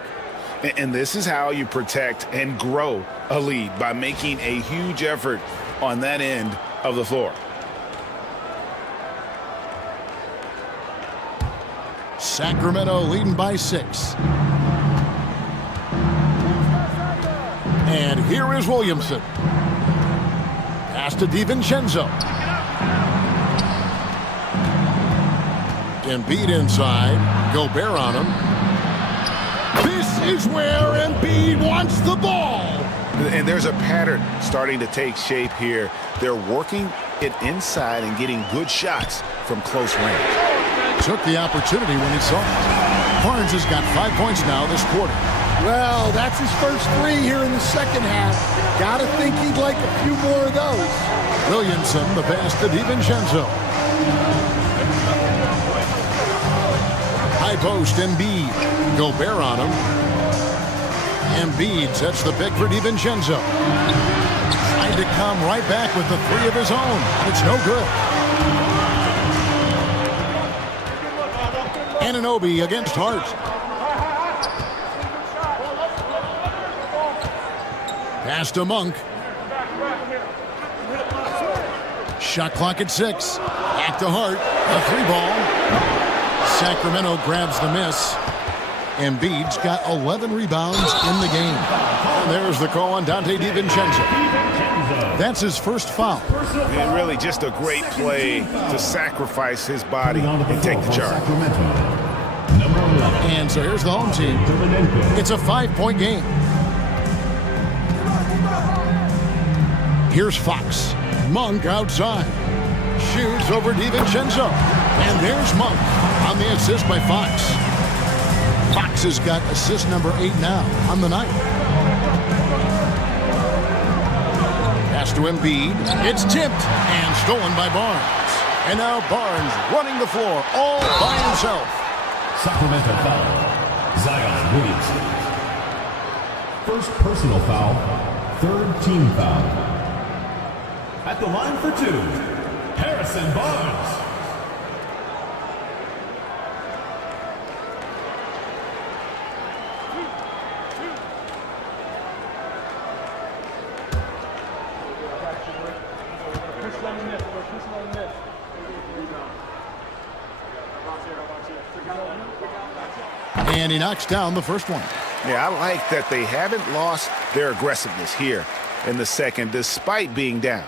And this is how you protect and grow a lead, by making a huge effort on that end of the floor. Sacramento leading by 6. And here is Williamson. Pass to DiVincenzo. Embiid inside. Gobert on him. This is where Embiid wants the ball. And there's a pattern starting to take shape here. They're working it inside and getting good shots from close range. Took the opportunity when he saw it. Barnes has got 5 points now this quarter. Well, that's his first 3 here in the second half. Gotta think he'd like a few more of those. Williamson, the pass to DiVincenzo. High post, Embiid. Gobert on him. Embiid sets the pick for DiVincenzo. Trying to come right back with the 3 of his own. It's no good. Anunoby against Hart. Pass to Monk. Shot clock at 6. Back to Hart. A 3-ball. Sacramento grabs the miss. Embiid's got 11 rebounds in the game. And there's the call on Dante DiVincenzo. That's his first foul. And really just a great play to sacrifice his body and take the charge. And so here's the home team. It's a 5-point game. Here's Fox. Monk outside. Shoots over DiVincenzo. And there's Monk on the assist by Fox. Fox has got assist number 8 now on the night. Pass to Embiid. It's tipped and stolen by Barnes. And now Barnes running the floor all by himself. Sacramento foul. Zion Williamson. First personal foul. Third team foul. At the line for 2, Harrison Barnes. And he knocks down the first one. Yeah, I like that they haven't lost their aggressiveness here in the second, despite being down.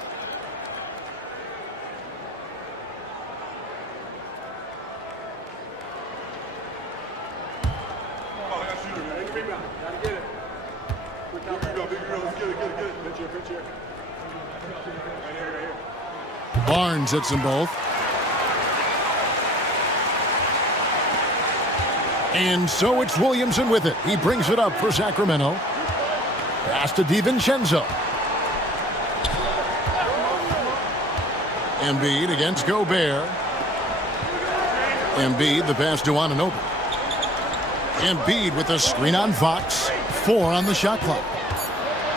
Barnes hits them both. And so it's Williamson with it. He brings it up for Sacramento. Pass to DiVincenzo. Embiid against Gobert. Embiid, the pass to Anunoby. Embiid with a screen on Fox. 4 on the shot clock.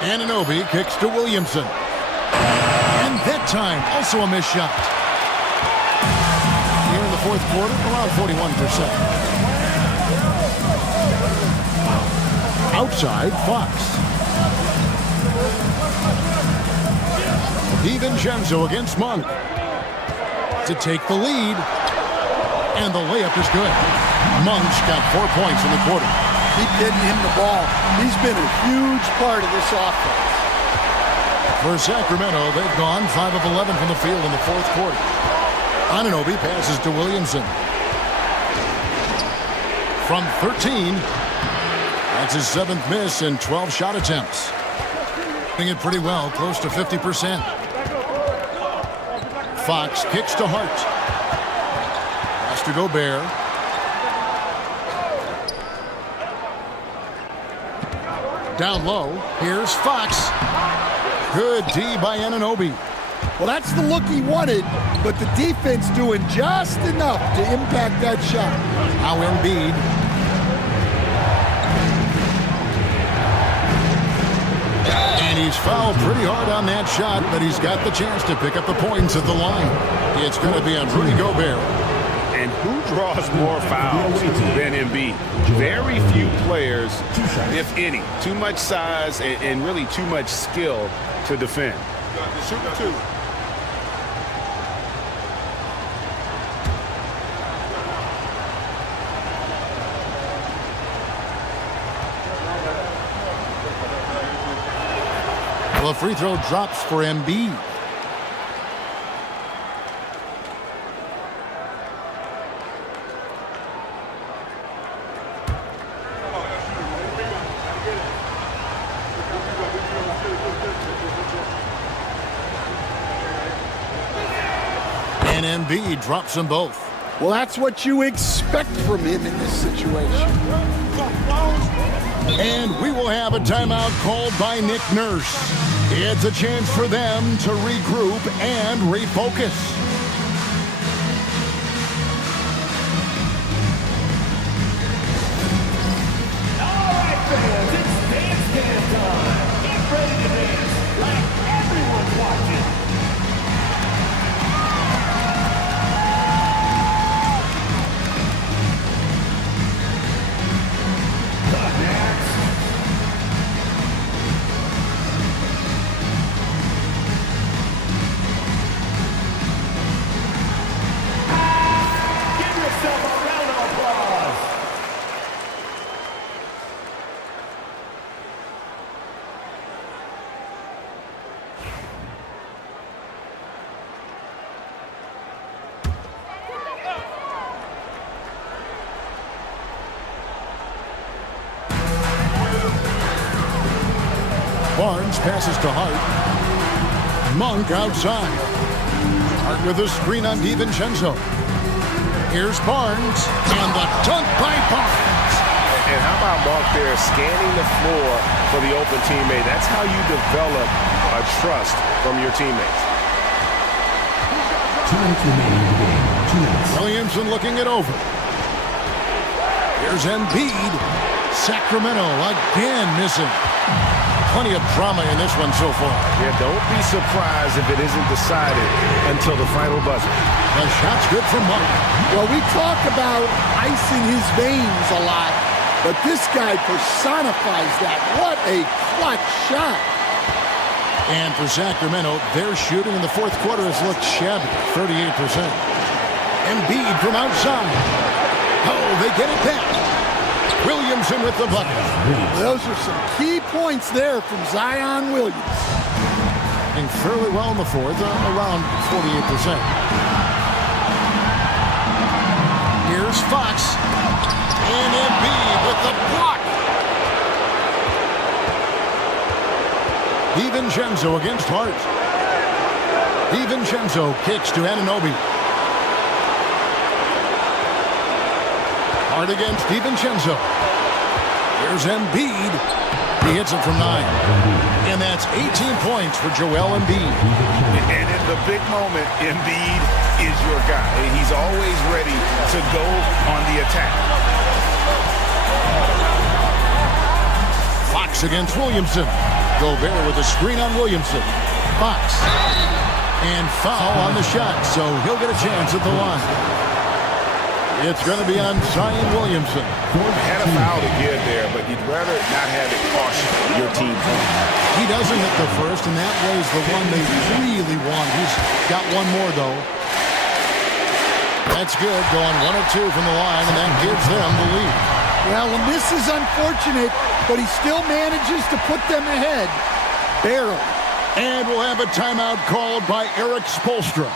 Anunoby kicks to Williamson. And that time, also a missed shot. Here in the fourth quarter, around 41%. Outside, Fox. DiVincenzo against Monk. To take the lead. And the layup is good. Monk's got 4 points in the quarter. Keep getting him the ball. He's been a huge part of this offense. For Sacramento, they've gone 5 of 11 from the field in the fourth quarter. Anunoby passes to Williamson. From 13, that's his 7th miss in 12 shot attempts. Doing it pretty well, close to 50%. Fox kicks to Hart. Pass to Gobert. Down low, here's Fox. Good D by Anunoby. Well, that's the look he wanted, but the defense doing just enough to impact that shot. Now Embiid. And he's fouled pretty hard on that shot, but he's got the chance to pick up the points at the line. It's going to be on Rudy Gobert. And who draws more fouls than Embiid? Very few players, if any. Too much size and really too much skill to defend. Shoot 2. Well, a free throw drops for Embiid. And Embiid drops them both. Well, that's what you expect from him in this situation. And we will have a timeout called by Nick Nurse. It's a chance for them to regroup and refocus. All right, fans, it's dance cam time. Get ready to dance like everyone's watching. Barnes passes to Hart. Monk outside. Hart with a screen on DiVincenzo. Here's Barnes, and the dunk by Barnes. And how about Monk there scanning the floor for the open teammate? That's how you develop a trust from your teammates. 2 minutes remaining in the game. 2 minutes. Williamson looking it over. Here's Embiid. Sacramento again missing. Plenty of drama in this one so far. Yeah, don't be surprised if it isn't decided until the final buzzer. The shot's good from Monk. Well, we talk about ice in his veins a lot, but this guy personifies that. What a clutch shot. And for Sacramento, their shooting in the fourth quarter has looked shabby, 38%. Embiid from outside. Oh, they get it back. Williamson with the bucket. Those are some key points there from Zion Williams. Doing fairly well in the fourth, around 48%. Here's Fox. And Embiid with the block. DiVincenzo against Hart. DiVincenzo kicks to Anunoby. Hart against DiVincenzo. Here's Embiid. He hits it from 9. And that's 18 points for Joel Embiid. And in the big moment, Embiid is your guy. He's always ready to go on the attack. Fox against Williamson. Gobert with a screen on Williamson. Fox. And foul on the shot, so he'll get a chance at the line. It's going to be on Zion Williamson. Had a foul to give there, but you'd rather not have it cost your team. He doesn't hit the first, and that was the one they really want. He's got one more, though. That's good, going 1 of 2 from the line, and that gives them the lead. Well, and this is unfortunate, but he still manages to put them ahead. Barely. And we'll have a timeout called by Eric Spoelstra.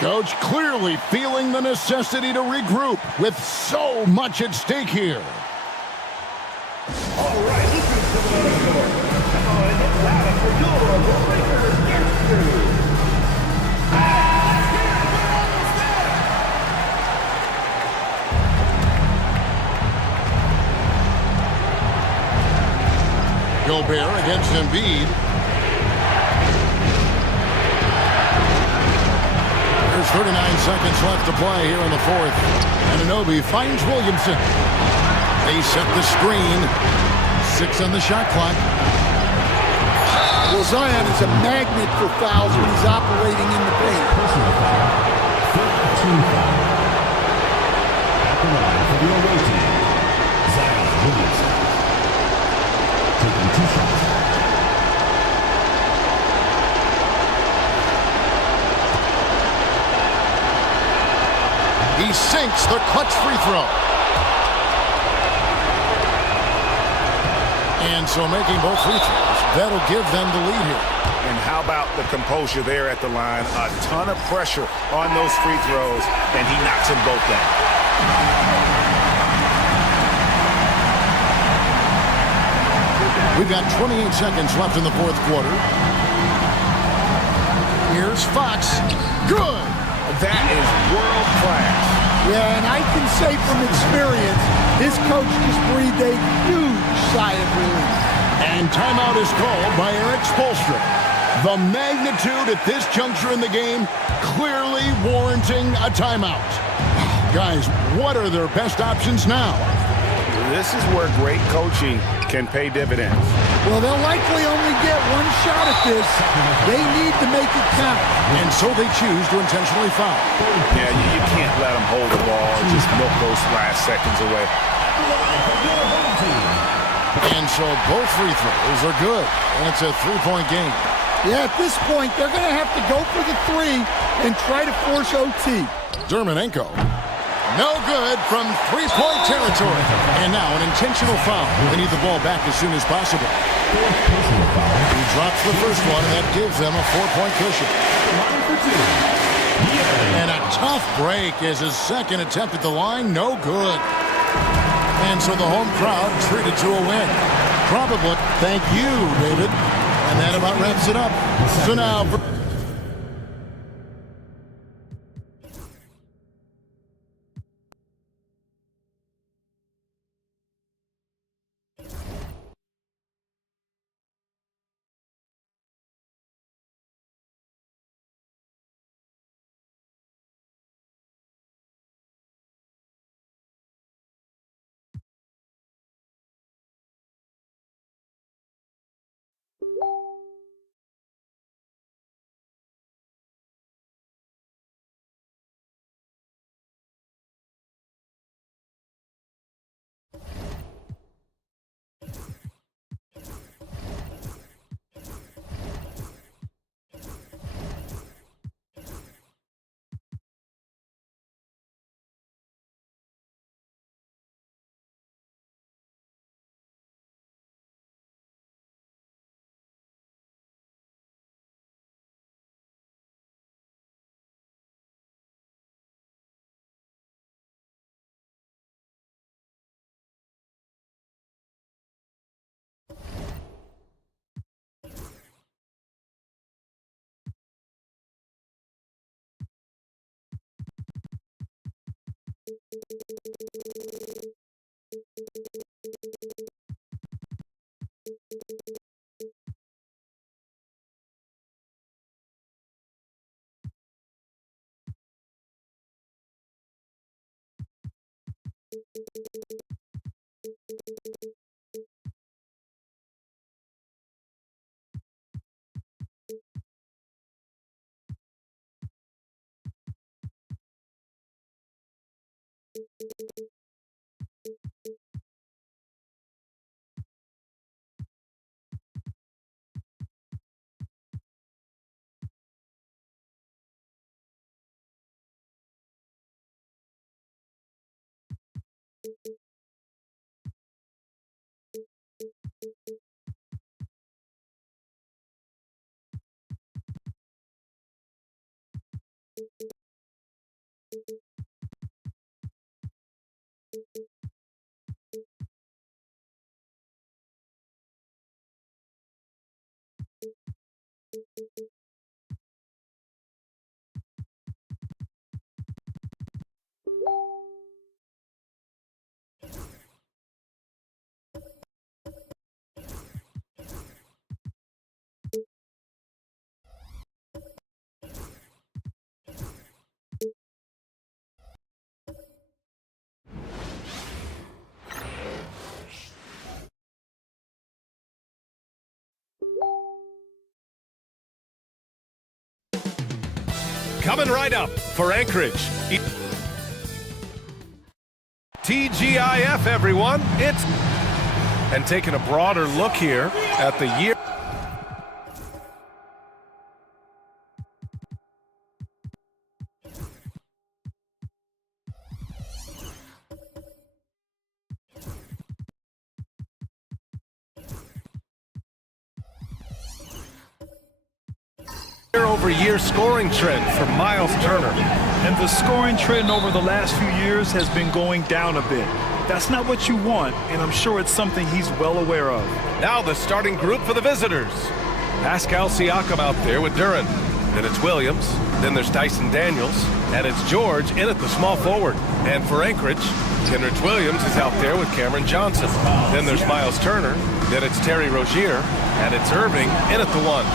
Coach clearly feeling the necessity to regroup with so much at stake here. All right, this is the court. And it's time for your Lakers Gangster. Gobert against Embiid. There's 39 seconds left to play here in the fourth. Anunoby finds Williamson. They set the screen. 6 on the shot clock. Well, Zion is a magnet for fouls when he's operating in the paint. Personal foul. 13 foul. At the line for the away team, Zion Williamson. Taking 2 shots. He sinks the clutch free throw. And so making both free throws, that'll give them the lead here. And how about the composure there at the line? A ton of pressure on those free throws, and he knocks them both down. We've got 28 seconds left in the fourth quarter. Here's Fox. Good. That is world class. Yeah, and I can say from experience, his coach just breathed a huge sigh of relief. And timeout is called by Eric Spoelstra. The magnitude at this juncture in the game clearly warranting a timeout. Guys, what are their best options now? This is where great coaching can pay dividends. Well, they'll likely only get one shot at this. They need to make it count. And so they choose to intentionally foul. Yeah, you can't let them hold the ball and just milk those last seconds away. And so both free throws are good. And it's a 3-point game. Yeah, at this point, they're going to have to go for the 3 and try to force OT. Dermonenko. No good from 3-point territory. And now an intentional foul. They need the ball back as soon as possible. He drops the first one, and that gives them a 4-point cushion. And a tough break as his second attempt at the line. No good. And so the home crowd treated to a win. Probably. Thank you, David. And that about wraps it up. So now for Coming right up for Anchorage. TGIF, everyone. And taking a broader look here at the year. Year-over-year scoring trend for Miles Turner. And the scoring trend over the last few years has been going down a bit. That's not what you want, and I'm sure it's something he's well aware of. Now the starting group for the visitors. Pascal Siakam out there with Duren. Then it's Williams. Then there's Dyson Daniels. And it's George in at the small forward. And for Anchorage, Kenrich Williams is out there with Cameron Johnson. Then there's Miles Turner. Then it's Terry Rozier. And it's Irving in at the 1.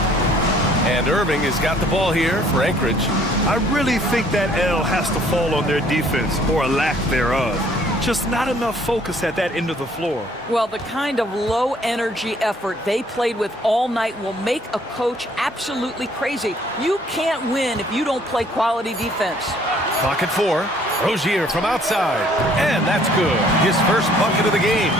And Irving has got the ball here for Anchorage. I really think that L has to fall on their defense, or a lack thereof. Just not enough focus at that end of the floor. Well, the kind of low-energy effort they played with all night will make a coach absolutely crazy. You can't win if you don't play quality defense. Clock at 4. Rozier from outside. And that's good. His first bucket of the game.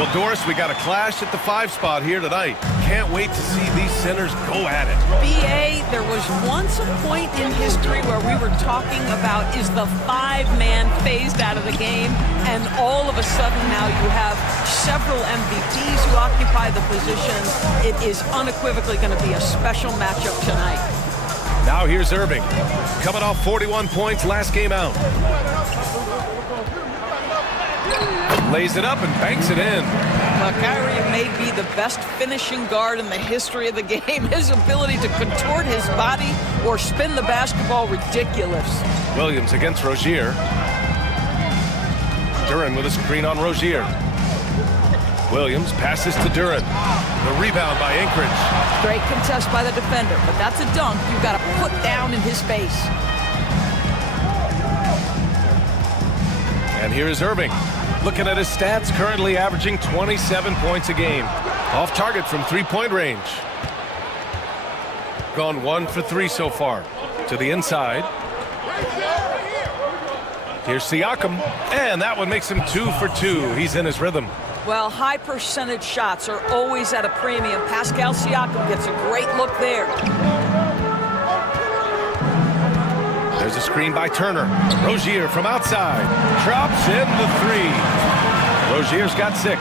Well, Doris, we got a clash at the 5 spot here tonight. Can't wait to see these centers go at it. BA, there was once a point in history where we were talking about, is the 5-man phased out of the game? And all of a sudden now you have several MVPs who occupy the position. It is unequivocally going to be a special matchup tonight. Now here's Irving, coming off 41 points last game out. Lays it up and banks it in. Well, Kyrie may be the best finishing guard in the history of the game. His ability to contort his body or spin the basketball, ridiculous. Williams against Rozier. Duren with a screen on Rozier. Williams passes to Duren. The rebound by Anchorage. Great contest by the defender, but that's a dunk you've got to put down in his face. And here is Irving. Looking at his stats, currently averaging 27 points a game. Off target from 3-point range. Gone 1 for 3 so far. To the inside. Here's Siakam. And that one makes him 2 for 2. He's in his rhythm. Well, high percentage shots are always at a premium. Pascal Siakam gets a great look there. There's a screen by Turner. Rozier from outside. Drops in the 3. Rozier's got 6.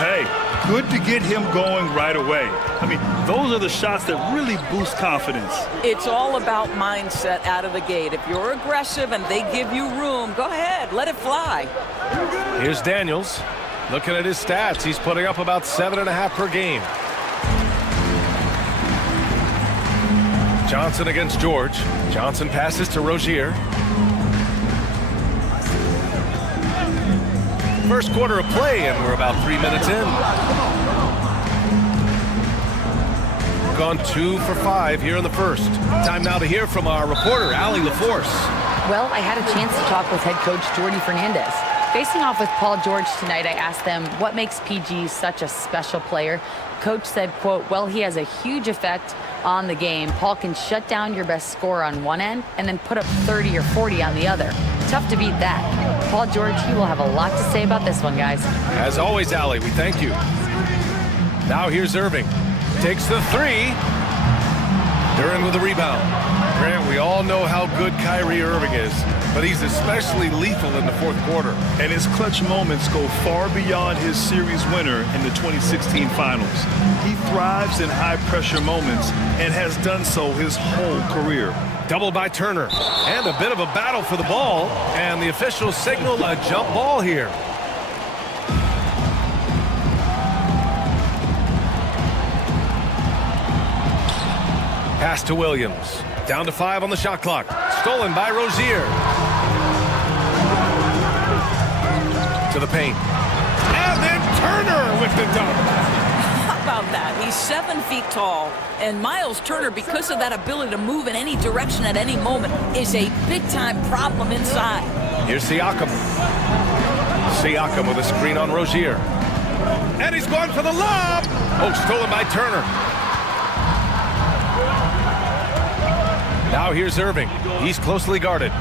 Hey, good to get him going right away. I mean, those are the shots that really boost confidence. It's all about mindset out of the gate. If you're aggressive and they give you room, go ahead, let it fly. Here's Daniels. Looking at his stats, he's putting up about 7.5 per game. Johnson against George. Johnson passes to Rozier. first quarter of play, and we're about 3 minutes in. Gone 2 for 5 here in the first. Time now to hear from our reporter, Allie LaForce. Well, I had a chance to talk with head coach Jordy Fernandez. Facing off with Paul George tonight, I asked them what makes PG such a special player. Coach said, quote, well, he has a huge effect on the game. Paul can shut down your best scorer on one end and then put up 30 or 40 on the other. Tough to beat that. Paul George, he will have a lot to say about this one, guys. As always, Allie, we thank you. Now here's Irving. Takes the three. Duren with the rebound. Grant, we all know how good Kyrie Irving is, but he's especially lethal in the fourth quarter. And his clutch moments go far beyond his series winner in the 2016 finals. He thrives in high-pressure moments and has done so his whole career. Doubled by Turner. And a bit of a battle for the ball, and the officials signal a jump ball here. Pass to Williams. Down to 5 on the shot clock. Stolen by Rozier. To the paint. And then Turner with the dunk. How about that? He's 7 feet tall. And Miles Turner, because of that ability to move in any direction at any moment, is a big-time problem inside. Here's Siakam. Siakam with a screen on Rozier. And he's going for the lob. Oh, stolen by Turner. Now here's Irving. He's closely guarded.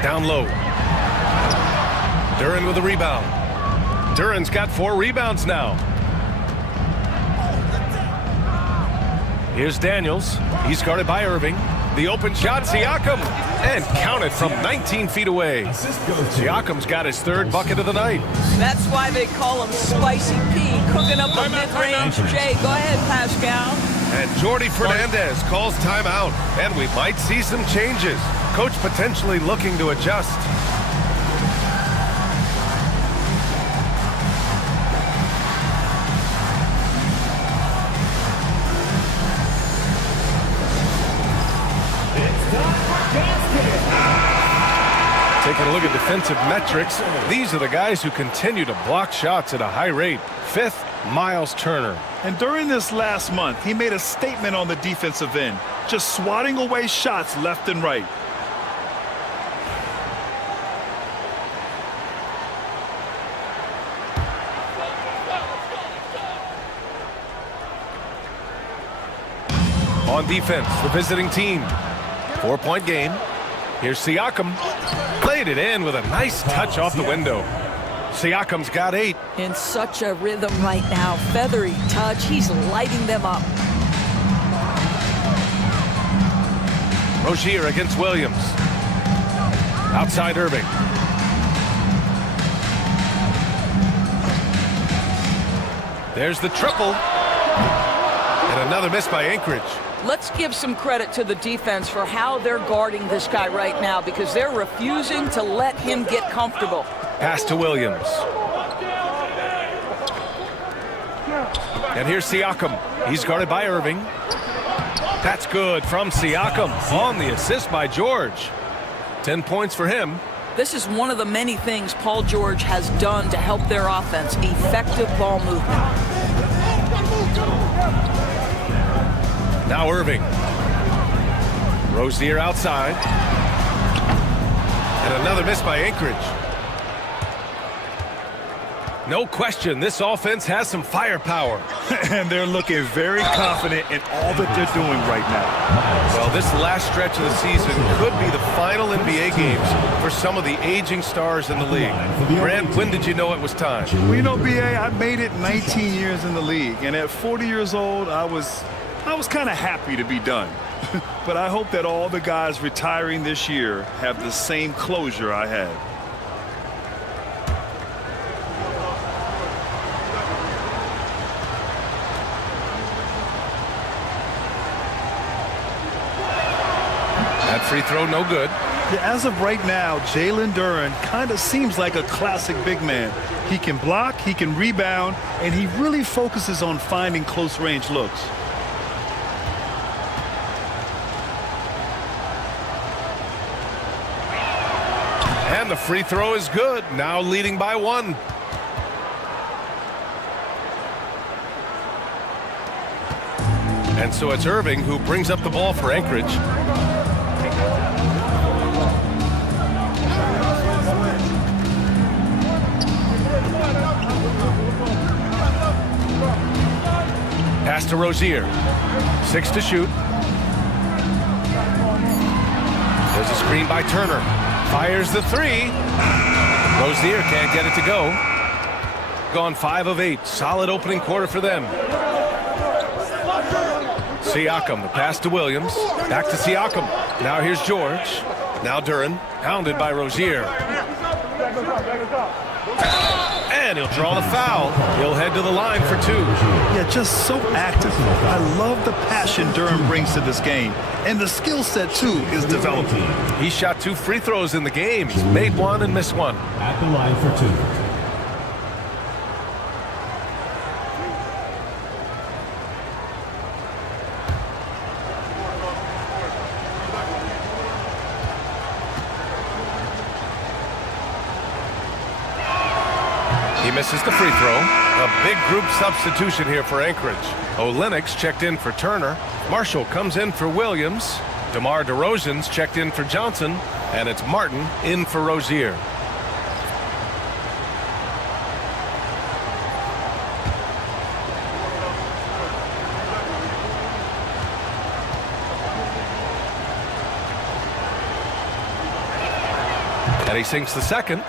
Down low. Duren with the rebound. Duren's got 4 rebounds now. Here's Daniels. He's guarded by Irving. The open shot, Siakam. And counted from 19 feet away. Siakam's got his 3rd bucket of the night. That's why they call him Spicy P, cooking up a mid-range. Jay, go ahead, Pascal. And Jordy Fernandez calls timeout. And we might see some changes. Coach potentially looking to adjust. Taking a look at defensive metrics, these are the guys who continue to block shots at a high rate. 5th, Miles Turner. And during this last month, he made a statement on the defensive end, just swatting away shots left and right. On defense, the visiting team. 4-point game. Here's Siakam. Played it in with a nice touch off the window. Siakam's got 8. In such a rhythm right now. Feathery touch. He's lighting them up. Rozier against Williams. Outside Irving. There's the triple. And another miss by Anchorage. Let's give some credit to the defense for how they're guarding this guy right now, because they're refusing to let him get comfortable. Pass to Williams. And here's Siakam. He's guarded by Irving. That's good from Siakam on the assist by George. 10 points for him. This is one of the many things Paul George has done to help their offense. Effective ball movement. Now Irving. Rozier outside. And another miss by Anchorage. No question, this offense has some firepower. And they're looking very confident in all that they're doing right now. Well, this last stretch of the season could be the final NBA games for some of the aging stars in the league. Grant, when did you know it was time? Well, you know, B.A., I made it 19 years in the league. And at 40 years old, I was kind of happy to be done. But I hope that all the guys retiring this year have the same closure I had. That free throw no good. Yeah, as of right now, Jalen Duren kind of seems like a classic big man. He can block, he can rebound, and he really focuses on finding close-range looks. And the free throw is good. Now leading by 1. And so it's Irving who brings up the ball for Anchorage. Pass to Rozier. 6 to shoot. There's a screen by Turner. Fires the 3. Rozier can't get it to go. Gone 5 of 8. Solid opening quarter for them. Siakam, the pass to Williams. Back to Siakam. Now here's George. Now Duran, hounded by Rozier. And he'll draw the foul. He'll head to the line for 2. Yeah, just so active. I love the passion Duran brings to this game. And the skill set, too, is developing. He shot 2 free throws in the game. He's made 1 and missed 1. At the line for 2. He misses the free throw. A big group substitution here for Anchorage. Olenek's checked in for Turner. Marshall comes in for Williams. DeMar DeRozan's checked in for Johnson. And it's Martin in for Rozier. And he sinks the second.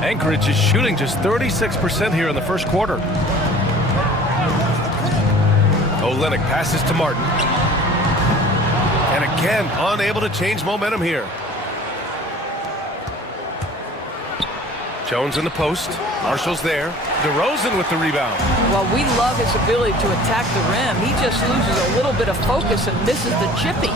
Anchorage is shooting just 36% here in the first quarter. Olenek passes to Martin. And again, unable to change momentum here. Jones in the post. Marshall's there. DeRozan with the rebound. Well, we love his ability to attack the rim. He just loses a little bit of focus and misses the chippy.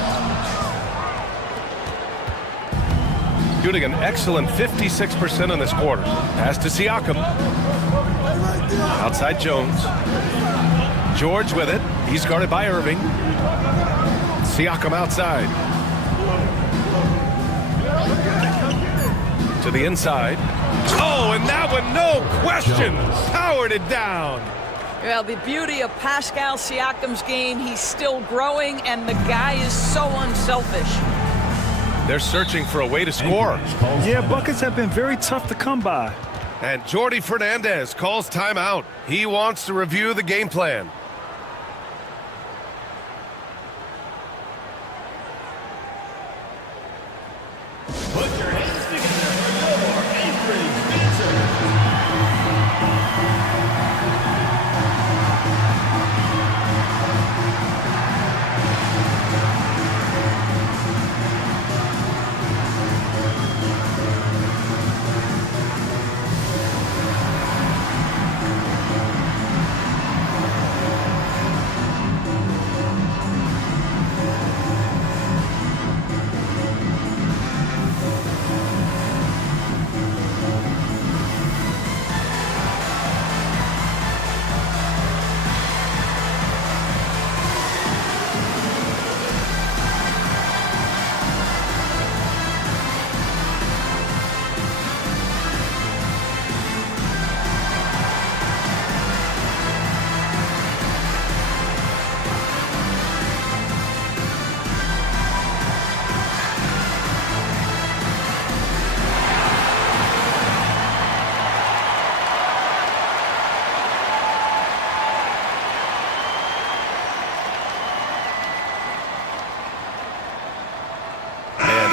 Shooting an excellent 56% in this quarter. Pass to Siakam. Outside Jones. George with it. He's guarded by Irving. Siakam outside. To the inside. Oh, and that one, no question, powered it down. Well, the beauty of Pascal Siakam's game, he's still growing, and the guy is so unselfish. They're searching for a way to score. Yeah, buckets have been very tough to come by. And Jordi Fernandez calls timeout. He wants to review the game plan. Put your hands together for your Anchorage Pizza.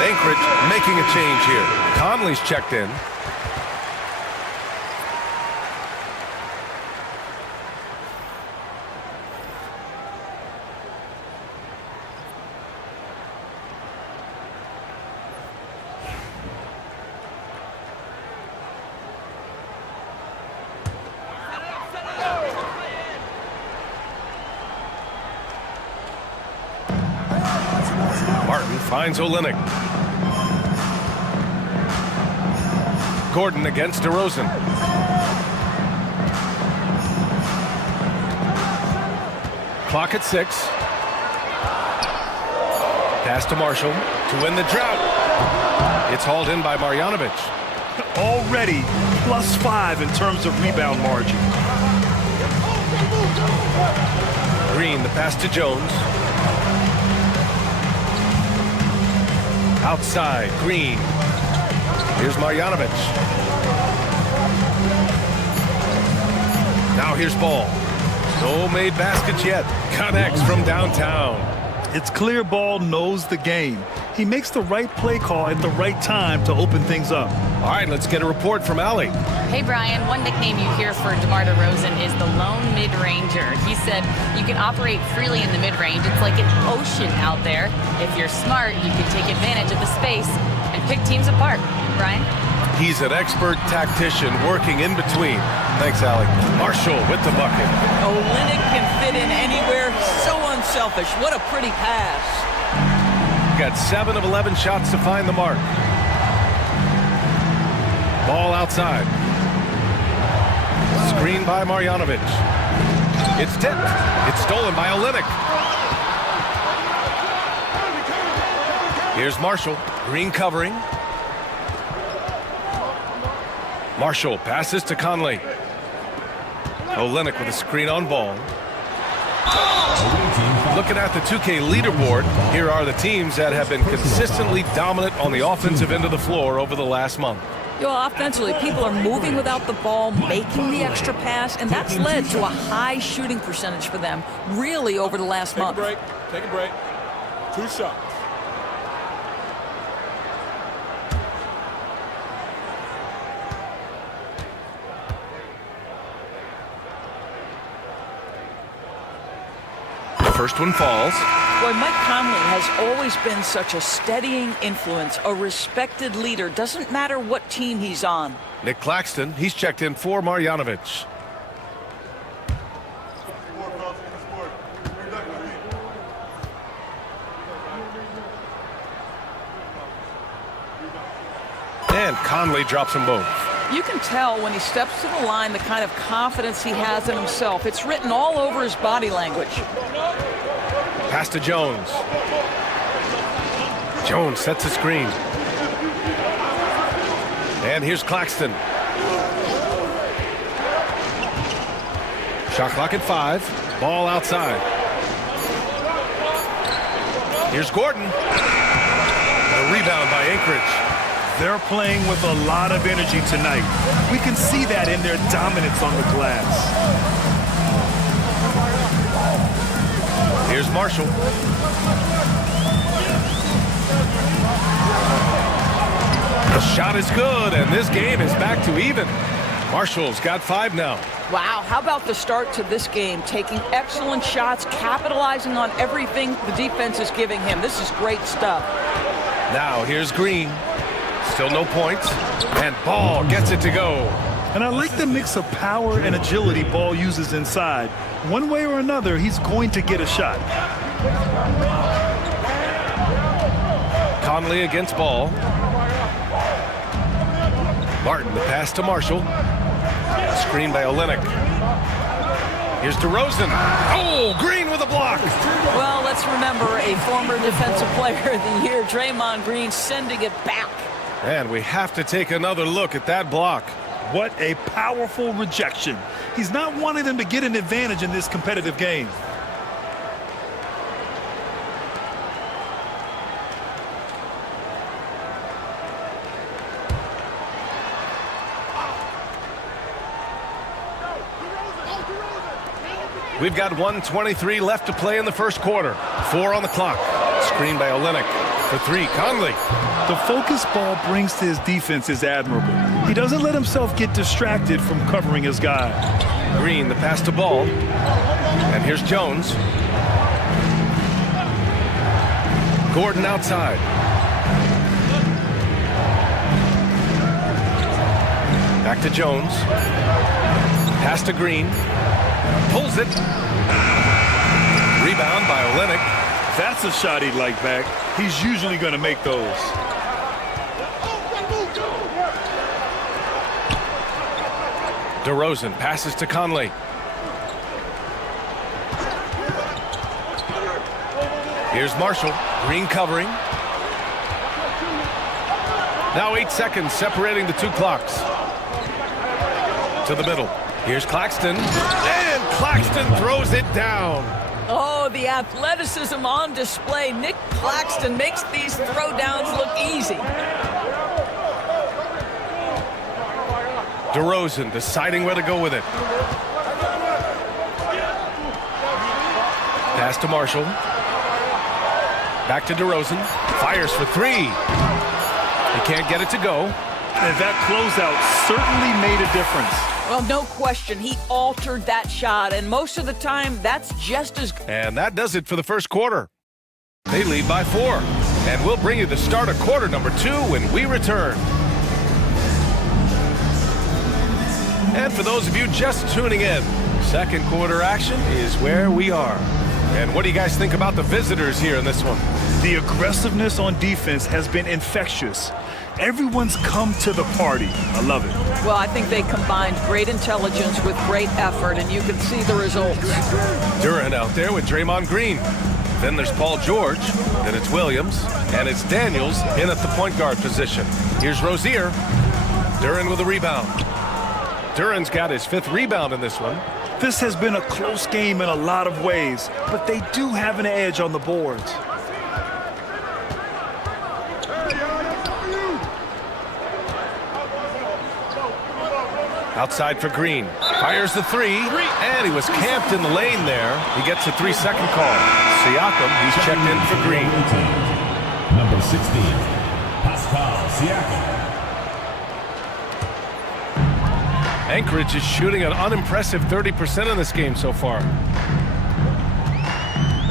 Anchorage making a change here. Conley's checked in. Martin finds Olynyk. Gordon against DeRozan. Clock at 6. Pass to Marshall to win the drought. It's hauled in by Marjanovic. Already +5 in terms of rebound margin. Green, the pass to Jones. Outside, Green. Here's Marjanovic. Now here's Ball. No made baskets yet. Connects from downtown. It's clear Ball knows the game. He makes the right play call at the right time to open things up. All right, let's get a report from Allie. Hey, Brian, one nickname you hear for DeMar DeRozan is the lone mid-ranger. He said you can operate freely in the mid-range. It's like an ocean out there. If you're smart, you can take advantage of the space and pick teams apart. Brian? He's an expert tactician working in between. Thanks, Allie. Marshall with the bucket. Olynyk can fit in anywhere. So unselfish. What a pretty pass. Got 7 of 11 shots to find the mark. Ball outside. Screen by Marjanovic. It's tipped. It's stolen by Olynyk. Here's Marshall. Green covering. Marshall passes to Conley. Olynyk with a screen on Ball. Looking at the 2K leaderboard, here are the teams that have been consistently dominant on the offensive end of the floor over the last month. Well, offensively, people are moving without the ball, making the extra pass, and that's led to a high shooting percentage for them, really, over the last month. Take a break. 2 shots. First one falls. Boy, Mike Conley has always been such a steadying influence, a respected leader. Doesn't matter what team he's on. Nick Claxton, he's checked in for Marjanovic. And Conley drops them both. You can tell when he steps to the line the kind of confidence he has in himself. It's written all over his body language. Pass to Jones. Jones sets a screen. And here's Claxton. Shot clock at 5. Ball outside. Here's Gordon. A rebound by Anchorage. They're playing with a lot of energy tonight. We can see that in their dominance on the glass. Here's Marshall. The shot is good, and this game is back to even. Marshall's got 5 now. Wow, how about the start to this game? Taking excellent shots, capitalizing on everything the defense is giving him. This is great stuff. Now here's Green. Still no points, and Ball gets it to go. And I like the mix of power and agility Ball uses inside. One way or another, he's going to get a shot. Conley against Ball. Martin, the pass to Marshall. Screen by Olynyk. Here's DeRozan. Oh, Green with a block. Well, let's remember a former defensive player of the year, Draymond Green, sending it back. And we have to take another look at that block. What a powerful rejection. He's not wanting them to get an advantage in this competitive game. We've got 1:23 left to play in the first quarter. 4 on the clock. Screen by Olynyk. For 3, Conley. The focus Ball brings to his defense is admirable. He doesn't let himself get distracted from covering his guy. Green, the pass to Ball. And here's Jones. Gordon outside. Back to Jones. Pass to Green. Pulls it. Rebound by Olynyk. That's a shot he'd like back. He's usually going to make those. DeRozan passes to Conley. Here's Marshall. Green covering. Now 8 seconds separating the two clocks. To the middle. Here's Claxton. And Claxton throws it down. Oh, the athleticism on display. Nick Claxton makes these throwdowns look easy. DeRozan deciding where to go with it. Pass to Marshall. Back to DeRozan. Fires for three. He can't get it to go. And that closeout certainly made a difference. Well, no question. He altered that shot, and most of the time, that's just as good. And that does it for the first quarter. They lead by 4. And we'll bring you the start of quarter number 2 when we return. And for those of you just tuning in, second quarter action is where we are. And what do you guys think about the visitors here in this one? The aggressiveness on defense has been infectious. Everyone's come to the party. I love it. Well, I think they combined great intelligence with great effort, and you can see the results. Duren out there with Draymond Green. Then there's Paul George. Then it's Williams. And it's Daniels in at the point guard position. Here's Rozier. Duren with a rebound. Duren's got his 5th rebound in this one. This has been a close game in a lot of ways, but they do have an edge on the boards. Outside for Green. Fires the 3. And he was camped in the lane there. He gets a 3-second call. Siakam, he's checked in for Green. Number 16, Pascal Siakam. Anchorage is shooting an unimpressive 30% in this game so far.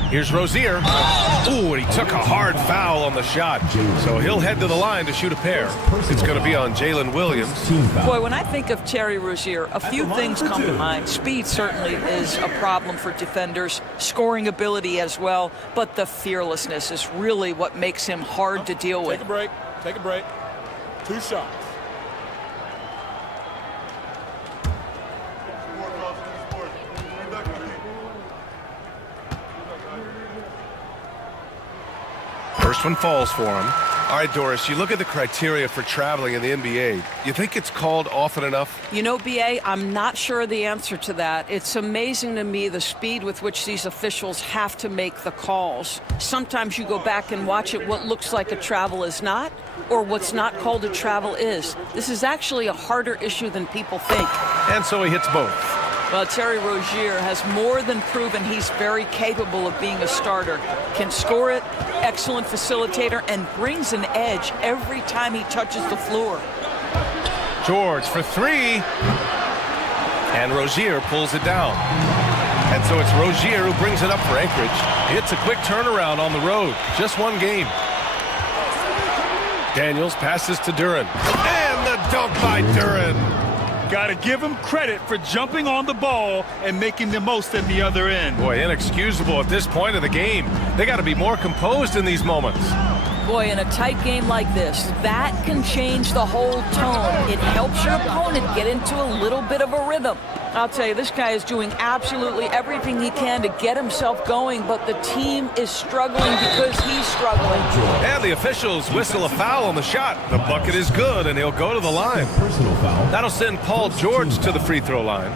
Here's Rozier. Ooh, and he took a hard foul on the shot. So he'll head to the line to shoot a pair. It's going to be on Jalen Williams. Boy, when I think of Terry Rozier, a few things come to mind. Speed certainly is a problem for defenders, scoring ability as well, but the fearlessness is really what makes him hard to deal with. Take a break. Take a break. 2 shots. First one falls for him. All right, Doris, you look at the criteria for traveling in the NBA. You think it's called often enough? You know, B.A., I'm not sure the answer to that. It's amazing to me the speed with which these officials have to make the calls. Sometimes you go back and watch it, what looks like a travel is not, or what's not called a travel is. This is actually a harder issue than people think. And so he hits both. Well, Terry Rozier has more than proven he's very capable of being a starter. Can score it, excellent facilitator, and brings an edge every time he touches the floor. George for 3. And Rozier pulls it down. And so it's Rozier who brings it up for Anchorage. It's a quick turnaround on the road. Just one game. Daniels passes to Duren. And the dunk by Duren. Got to give him credit for jumping on the ball and making the most at the other end. Boy, inexcusable at this point of the game. They got to be more composed in these moments. Boy, in a tight game like this, that can change the whole tone. It helps your opponent get into a little bit of a rhythm. I'll tell you, this guy is doing absolutely everything he can to get himself going, but the team is struggling because he's struggling. And the officials whistle a foul on the shot. The bucket is good, and he'll go to the line. That'll send Paul George to the free throw line.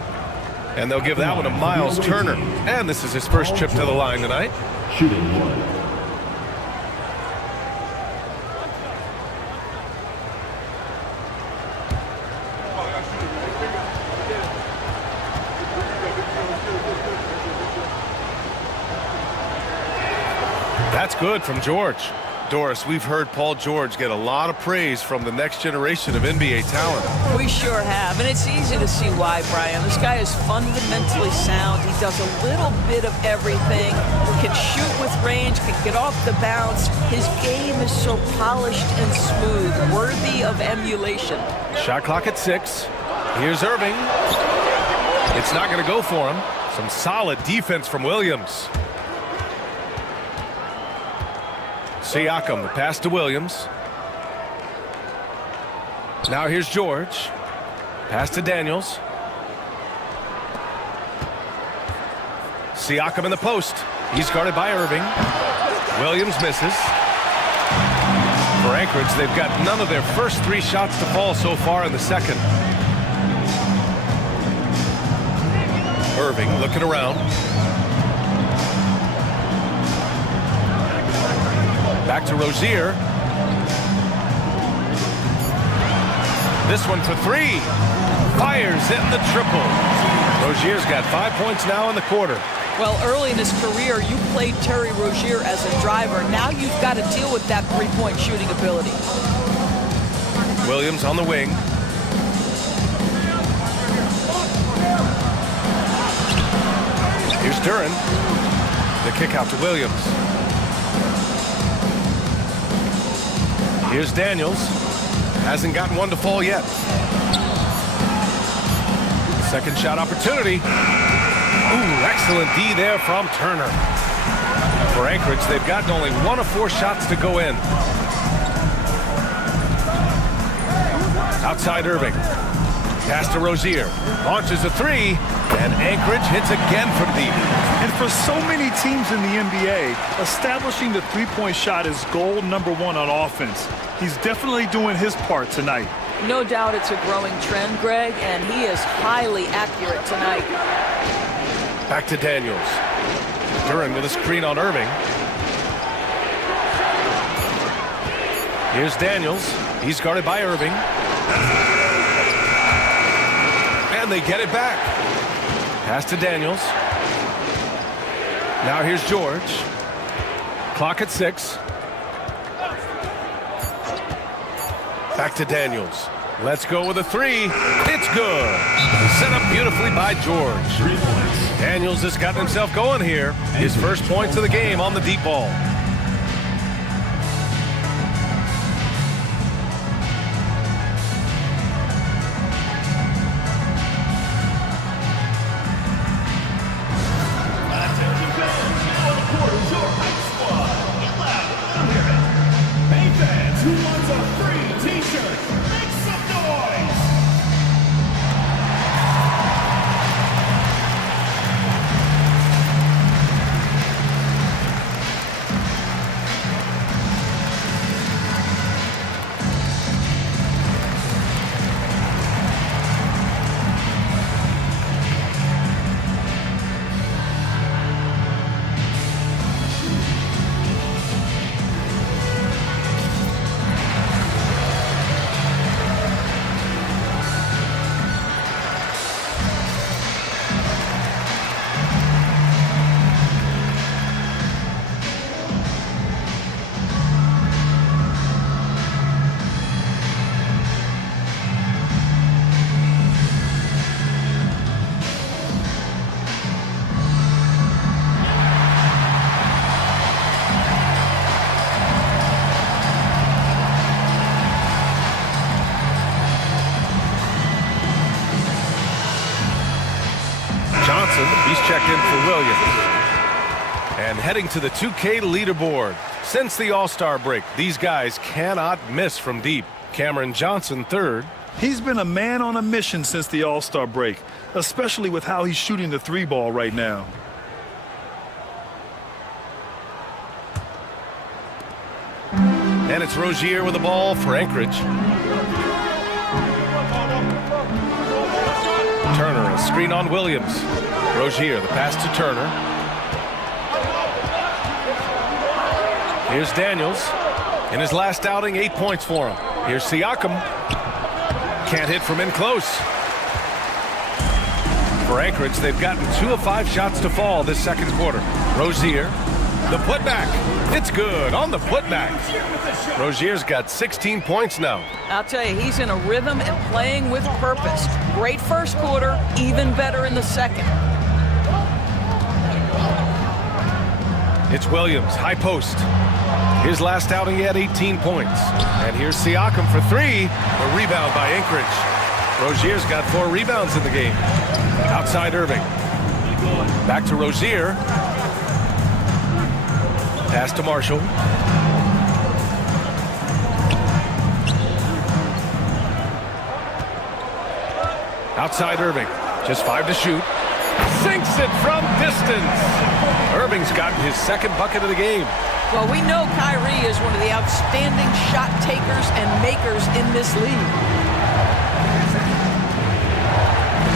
And they'll give that one to Miles Turner. And this is his first trip to the line tonight. Shooting 1. That's good from George. Doris, we've heard Paul George get a lot of praise from the next generation of NBA talent. We sure have, and it's easy to see why, Brian. This guy is fundamentally sound. He does a little bit of everything, can shoot with range, can get off the bounce. His game is so polished and smooth, worthy of emulation. Shot clock at 6. Here's Irving. It's not going to go for him. Some solid defense from Williams. Siakam, the pass to Williams. Now here's George. Pass to Daniels. Siakam in the post. He's guarded by Irving. Williams misses. For Anchorage, they've got none of their first 3 shots to fall so far in the second. Irving looking around. Back to Rozier. This one for 3. Fires in the triple. Rozier's got 5 points now in the quarter. Well, early in his career, you played Terry Rozier as a driver. Now you've got to deal with that three-point shooting ability. Williams on the wing. Here's Duran. The kick out to Williams. Here's Daniels. Hasn't gotten one to fall yet. Second shot opportunity. Ooh, excellent D there from Turner. For Anchorage, they've gotten only 1 of 4 shots to go in. Outside Irving. Pass to Rozier. Launches a 3. And Anchorage hits again from deep. And for so many teams in the NBA, establishing the three-point shot is goal number 1 on offense. He's definitely doing his part tonight. No doubt it's a growing trend, Greg, and he is highly accurate tonight. Back to Daniels. Duran with a screen on Irving. Here's Daniels. He's guarded by Irving. And they get it back. Pass to Daniels. Now here's George. Clock at 6. Back to Daniels. Let's go with a 3. It's good. Set up beautifully by George. Daniels has gotten himself going here. His first points of the game on the deep ball. He's checked in for Williams. And heading to the 2K leaderboard. Since the All-Star break, these guys cannot miss from deep. Cameron Johnson, 3rd. He's been a man on a mission since the All-Star break, especially with how he's shooting the 3-ball right now. And it's Rozier with the ball for Anchorage. Turner, a screen on Williams. Rozier, the pass to Turner. Here's Daniels. In his last outing, 8 points for him. Here's Siakam. Can't hit from in close. For Anchorage, they've gotten 2 of 5 shots to fall this second quarter. Rozier, the putback. It's good on the putback. Rozier's got 16 points now. I'll tell you, he's in a rhythm and playing with purpose. Great first quarter, even better in the second. It's Williams, high post. His last outing, he had 18 points. And here's Siakam for 3. A rebound by Anchorage. Rozier's got 4 rebounds in the game. Outside Irving. Back to Rozier. Pass to Marshall. Outside Irving. Just 5 to shoot. Sinks it from distance. Irving's gotten his second bucket of the game. Well, we know Kyrie is one of the outstanding shot takers and makers in this league.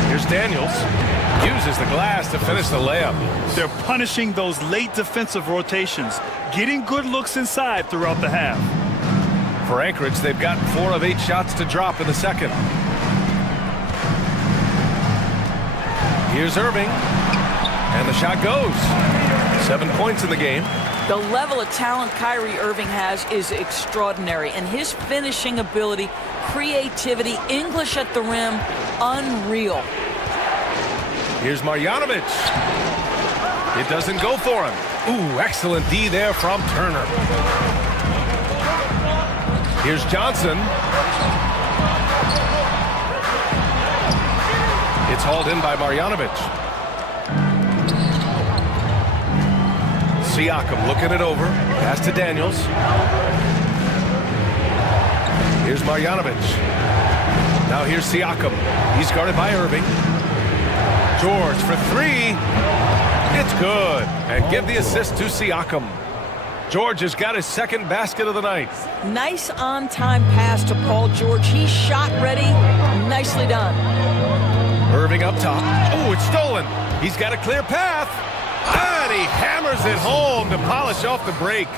Here's Daniels. Uses the glass to finish the layup. They're punishing those late defensive rotations, getting good looks inside throughout the half. For Anchorage, they've gotten 4 of 8 shots to drop in the second. Here's Irving. And the shot goes. 7 points in the game. The level of talent Kyrie Irving has is extraordinary, and his finishing ability, creativity, English at the rim, unreal. Here's Marjanovic. It doesn't go for him. Ooh, excellent D there from Turner. Here's Johnson. It's hauled in by Marjanovic. Siakam looking it over. Pass to Daniels. Here's Marjanovic. Now here's Siakam. He's guarded by Irving. George for 3. It's good. And give the assist to Siakam. George has got his second basket of the night. Nice on-time pass to Paul George. He's shot ready. Nicely done. Irving up top. Oh, it's stolen. He's got a clear path. And he hammers it home to polish off the break.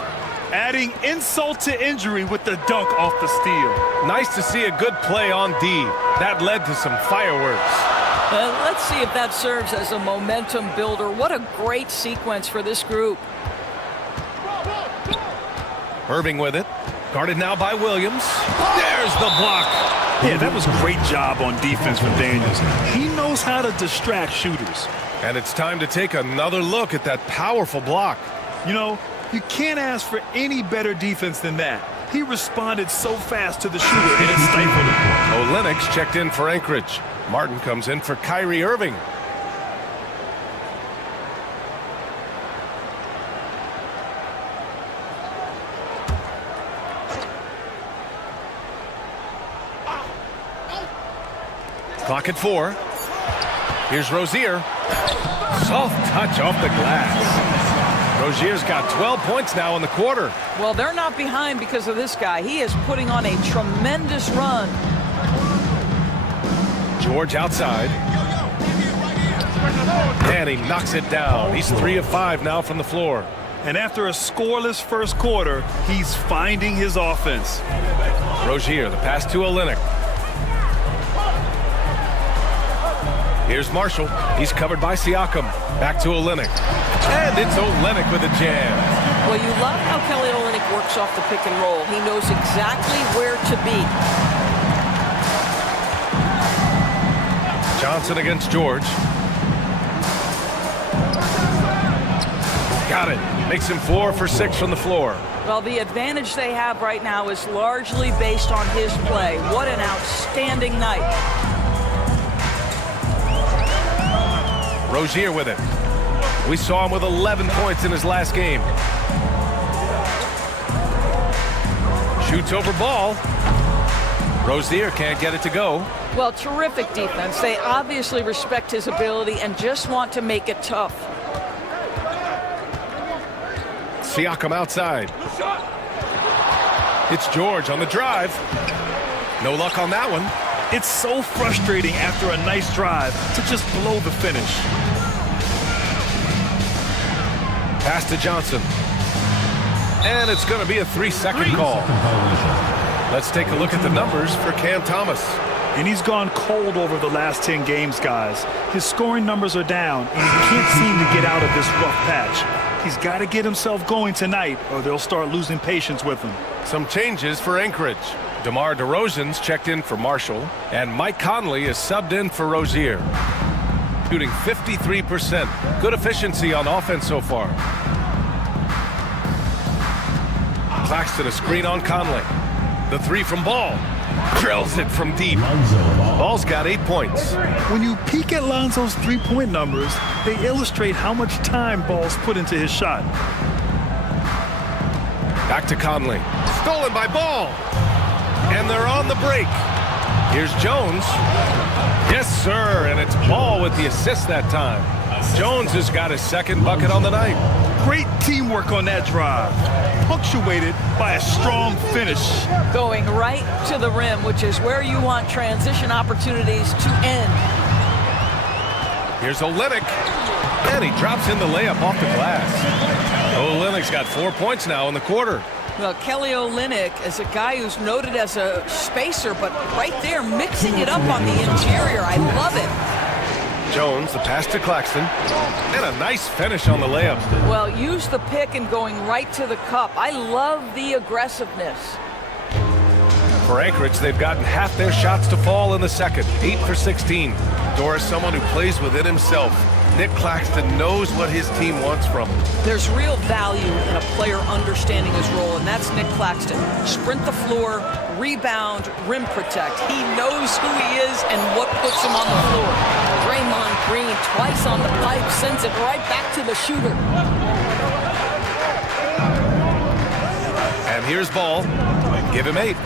Adding insult to injury with the dunk off the steal. Nice to see a good play on D. That led to some fireworks. Let's see if that serves as a momentum builder. What a great sequence for this group. Irving with it. Guarded now by Williams. There's the block. Yeah, that was a great job on defense from Daniels. He knows how to distract shooters. And it's time to take another look at that powerful block. You know, you can't ask for any better defense than that. He responded so fast to the shooter, and it stifled him. Olenix checked in for Anchorage. Martin comes in for Kyrie Irving. Clock at 4. Here's Rozier. Soft touch off the glass. Rozier's got 12 points now in the quarter. Well, they're not behind because of this guy. He is putting on a tremendous run. George outside. And he knocks it down. He's 3 of 5 now from the floor. And after a scoreless first quarter, he's finding his offense. Rozier, the pass to Olynyk. Here's Marshall. He's covered by Siakam. Back to Olynyk. And it's Olynyk with a jam. Well, you love how Kelly Olynyk works off the pick and roll. He knows exactly where to be. Johnson against George. Got it. Makes him 4 for 6 from the floor. Well, the advantage they have right now is largely based on his play. What an outstanding night. Rozier with it. We saw him with 11 points in his last game. Shoots over ball. Rozier can't get it to go. Well, terrific defense. They obviously respect his ability and just want to make it tough. Siakam outside. It's George on the drive. No luck on that one. It's so frustrating after a nice drive to just blow the finish. Pass to Johnson. And it's going to be a 3-second call. Let's take a look at the numbers for Cam Thomas. And he's gone cold over the last 10 games, guys. His scoring numbers are down, and he can't seem to get out of this rough patch. He's got to get himself going tonight, or they'll start losing patience with him. Some changes for Anchorage. DeMar DeRozan's checked in for Marshall, and Mike Conley is subbed in for Rozier. Shooting 53%. Good efficiency on offense so far. Claxton a screen on Conley. The 3 from Ball. Drills it from deep. Ball's got 8 points. When you peek at Lonzo's three-point numbers, they illustrate how much time Ball's put into his shot. Back to Conley. Stolen by Ball. And they're on the break. Here's Jones. Yes, sir. And it's Ball with the assist that time. Jones has got his second bucket on the night. Great teamwork on that drive, punctuated by a strong finish. Going right to the rim, which is where you want transition opportunities to end. Here's Olynyk, and he drops in the layup off the glass. Olynyk's got 4 points now in the quarter. Well, Kelly Olynyk is a guy who's noted as a spacer, but right there mixing it up on the interior. I love it. Jones, the pass to Claxton, and a nice finish on the layup. Well, use the pick and going right to the cup. I love the aggressiveness. For Anchorage, they've gotten half their shots to fall in the second, 8 for 16. Doris, someone who plays within himself. Nick Claxton knows what his team wants from him. There's real value in a player understanding his role, and that's Nick Claxton. Sprint the floor, rebound, rim protect. He knows who he is and what puts him on the floor. Draymond Green twice on the pipe, sends it right back to the shooter. And here's Ball. Give him 8.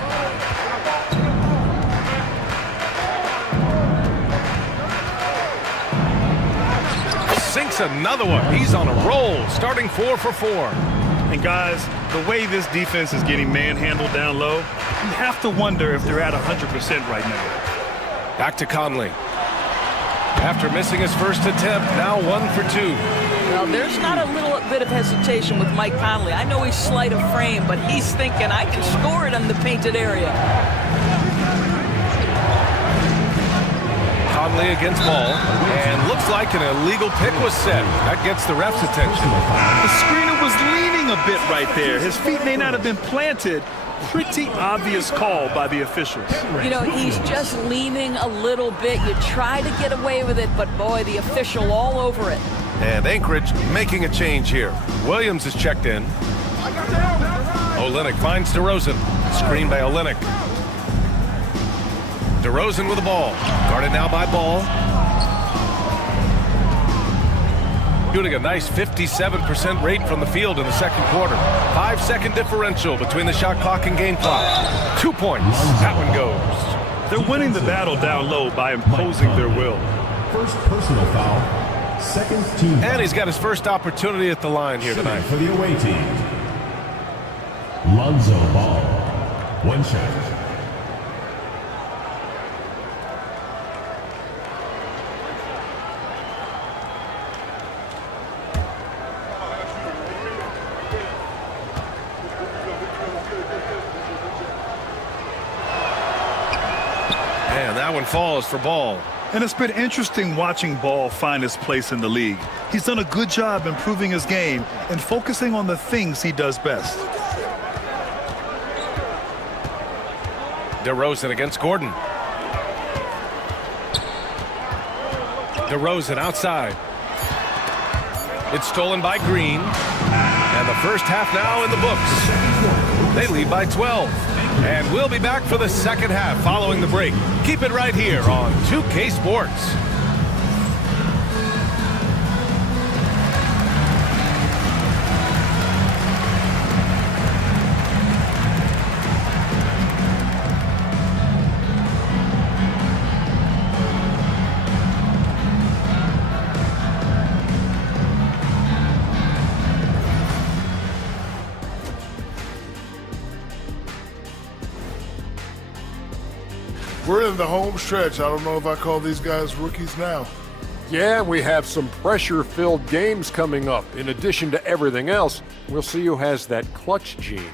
Sinks another one. He's on a roll, starting 4 for 4. And guys, the way this defense is getting manhandled down low, you have to wonder if they're at 100% right now. Back to Conley. After missing his first attempt, now 1 for 2. Well, there's not a little bit of hesitation with Mike Conley. I know he's slight of frame, but he's thinking I can score it in the painted area. Conley against Ball, and looks like an illegal pick was set. That gets the ref's attention. The screener was leaning a bit right there. His feet may not have been planted. Pretty obvious call by the officials. You know, he's just leaning a little bit. You try to get away with it, but boy, the official all over it. And Anchorage making a change here. Williams is checked in. Olynyk finds DeRozan. Screen by Olynyk. DeRozan with the ball. Guarded now by Ball. Shooting a nice 57% rate from the field in the second quarter. 5-second differential between the shot clock and game clock. 2 points. That one goes. They're winning the battle down low by imposing their will. First personal foul. Second team. And he's got his first opportunity at the line here tonight. For the away team, Lonzo Ball. One shot. And that one falls for Ball. And it's been interesting watching Ball find his place in the league. He's done a good job improving his game and focusing on the things he does best. DeRozan against Gordon. DeRozan outside. It's stolen by Green. And the first half now in the books. They lead by 12. And we'll be back for the second half following the break. Keep it right here on 2K Sports. We're in the home stretch. I don't know if I call these guys rookies now. Yeah, we have some pressure-filled games coming up. In addition to everything else, we'll see who has that clutch gene.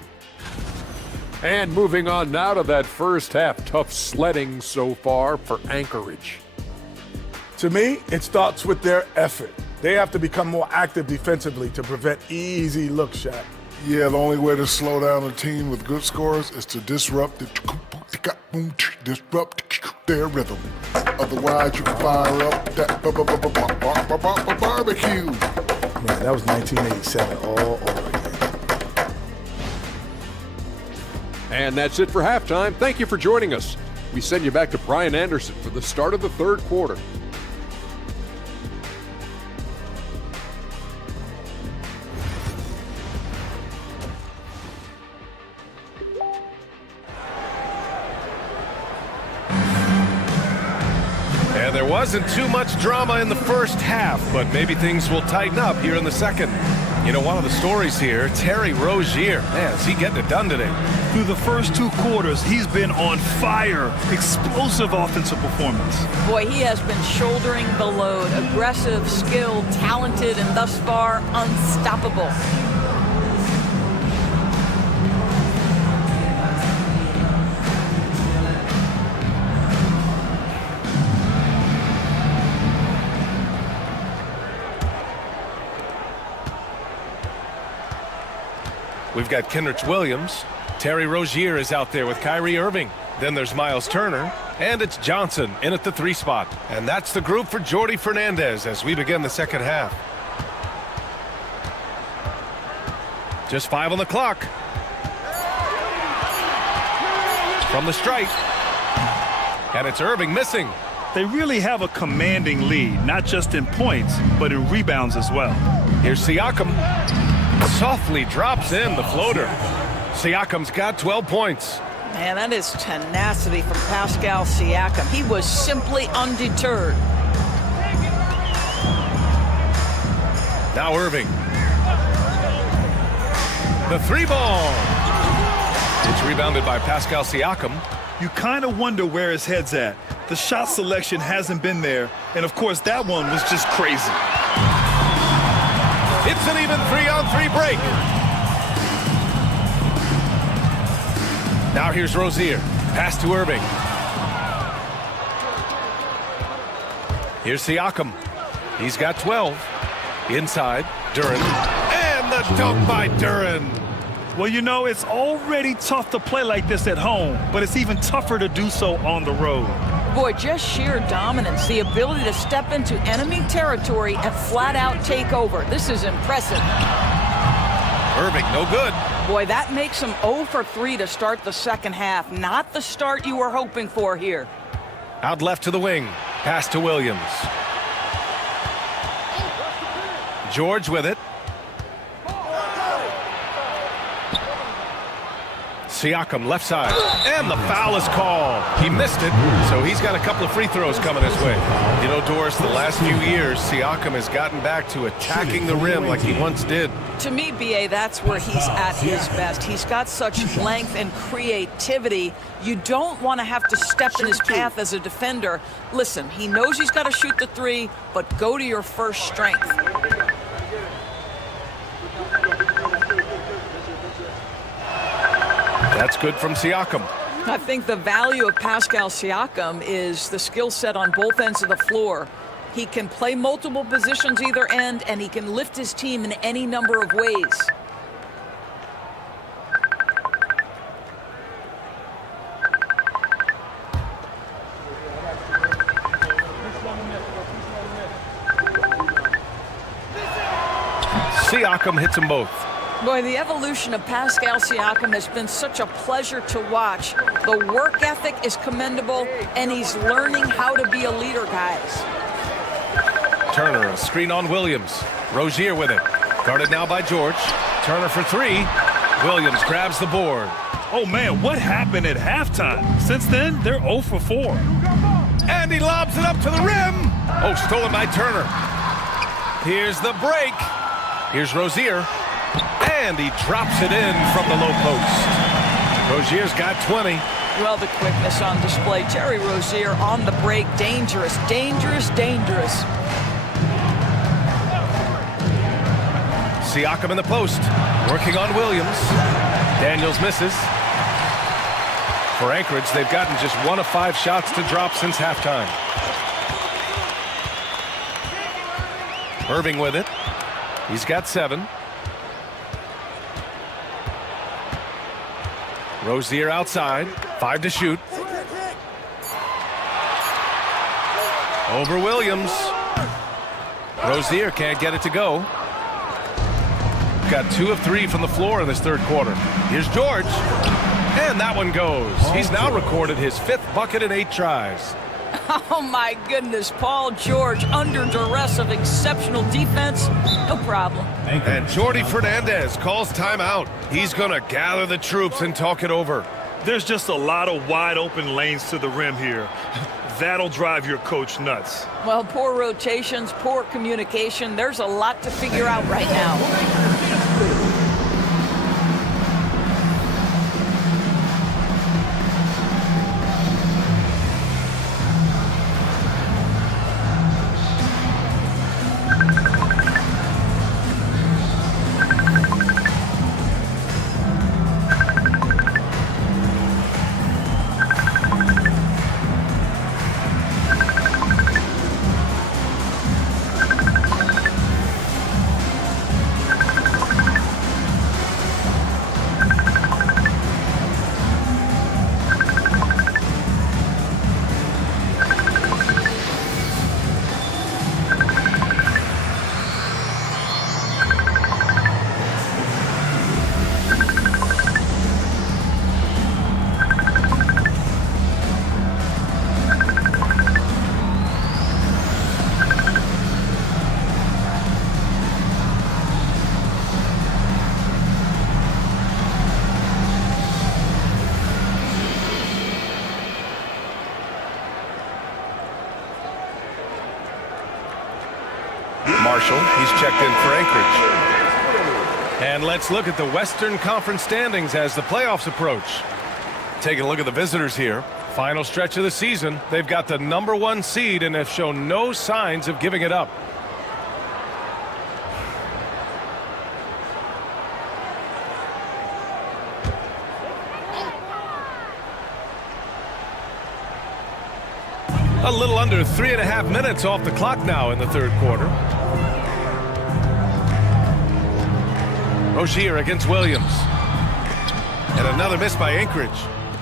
And moving on now to that first half, tough sledding so far for Anchorage. To me, it starts with their effort. They have to become more active defensively to prevent easy look shot. Yeah, the only way to slow down a team with good scores is to disrupt their rhythm. Otherwise, you can fire up that barbecue. Man, that was 1987 all over again. And that's it for halftime. Thank you for joining us. We send you back to Brian Anderson for the start of the third quarter. And there Wasn't too much drama in the first half, but maybe things will tighten up here in the second. You know, one of the stories here, Terry Rozier. Man, is he getting it done today? Through the first 2 quarters, he's been on fire. Explosive offensive performance. Boy, he has been shouldering the load. Aggressive, skilled, talented, and thus far, unstoppable. We've got Kenrich Williams. Terry Rozier is out there with Kyrie Irving. Then there's Miles Turner. And it's Johnson in at the 3 spot. And that's the group for Jordi Fernandez as we begin the second half. Just 5 on the clock. From the stripe. And it's Irving missing. They really have a commanding lead, not just in points, but in rebounds as well. Here's Siakam. Softly drops in the floater. Siakam's got 12 points. Man, that is tenacity from Pascal Siakam. He was simply undeterred. Now Irving. The 3 ball. It's rebounded by Pascal Siakam. You kind of wonder where his head's at. The shot selection hasn't been there. And, of course, that one was just crazy. It's an even 3-on-3 break. Now here's Rozier. Pass to Irving. Here's Siakam. He's got 12. Inside, Duren. And the dunk by Duren. Well, you know, it's already tough to play like this at home, but it's even tougher to do so on the road. Boy, just sheer dominance, the ability to step into enemy territory and flat out take over. This is impressive. Irving, no good. Boy, that makes him 0 for 3 to start the second half. Not the start you were hoping for here. Out left to the wing. Pass to Williams. George with it. Siakam left side, and the foul is called. He missed it, so he's got a couple of free throws coming his way. You know, Doris, the last few years, Siakam has gotten back to attacking the rim like he once did. To me, B.A., that's where he's at his best. He's got such length and creativity. You don't want to have to step in his path as a defender. Listen, he knows he's got to shoot the 3, but go to your first strength. That's good from Siakam. I think the value of Pascal Siakam is the skill set on both ends of the floor. He can play multiple positions either end, and he can lift his team in any number of ways. Siakam hits them both. Boy, the evolution of Pascal Siakam has been such a pleasure to watch. The work ethic is commendable, and he's learning how to be a leader, guys. Turner, a screen on Williams. Rozier with it. Guarded now by George. Turner for 3. Williams grabs the board. Oh, man, what happened at halftime? Since then, they're 0 for 4. And he lobs it up to the rim. Oh, stolen by Turner. Here's the break. Here's Rozier. And he drops it in from the low post. Rozier's got 20. Well, the quickness on display. Terry Rozier on the break. Dangerous, dangerous, dangerous. Siakam in the post. Working on Williams. Daniels misses. For Anchorage, they've gotten just 1 of 5 shots to drop since halftime. Irving with it. He's got 7. Rozier outside. 5 to shoot. Over Williams. Rozier can't get it to go. Got 2 of 3 from the floor in this third quarter. Here's George. And that one goes. He's now recorded his 5th bucket in 8 tries. Oh, my goodness. Paul George under duress of exceptional defense. No problem. And Jordi Fernandez calls timeout. He's going to gather the troops and talk it over. There's just a lot of wide open lanes to the rim here. That'll drive your coach nuts. Well, poor rotations, poor communication. There's a lot to figure out right now. Marshall, he's checked in for Anchorage. And let's look at the Western Conference standings as the playoffs approach. Taking a look at the visitors here. Final stretch of the season. They've got the #1 seed and have shown no signs of giving it up. A little under 3.5 minutes off the clock now in the third quarter. Rozier against Williams. And another miss by Anchorage.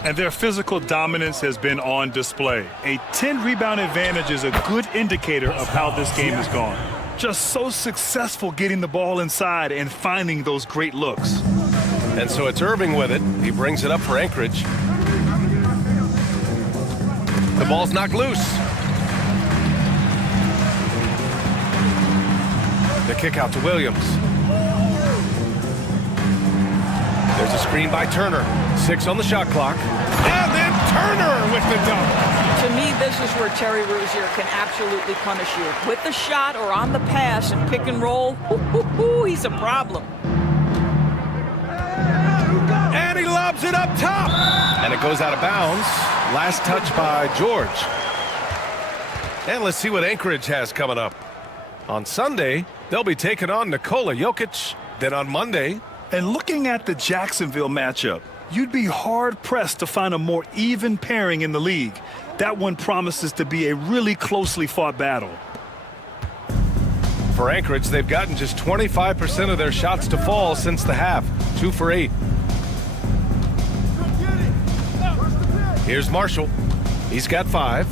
And their physical dominance has been on display. A 10-rebound advantage is a good indicator of how this game has gone. Just so successful getting the ball inside and finding those great looks. And so it's Irving with it. He brings it up for Anchorage. The ball's knocked loose. The kick out to Williams. There's a screen by Turner. 6 on the shot clock. And then Turner with the dunk. To me, this is where Terry Rozier can absolutely punish you. With the shot or on the pass and pick and roll, he's a problem. And he lobs it up top. And it goes out of bounds. Last touch by George. And let's see what Anchorage has coming up. On Sunday, they'll be taking on Nikola Jokic. Then on Monday. And looking at the Jacksonville matchup, you'd be hard-pressed to find a more even pairing in the league. That one promises to be a really closely fought battle. For Anchorage, they've gotten just 25% of their shots to fall since the half. 2 for 8. Here's Marshall. He's got 5.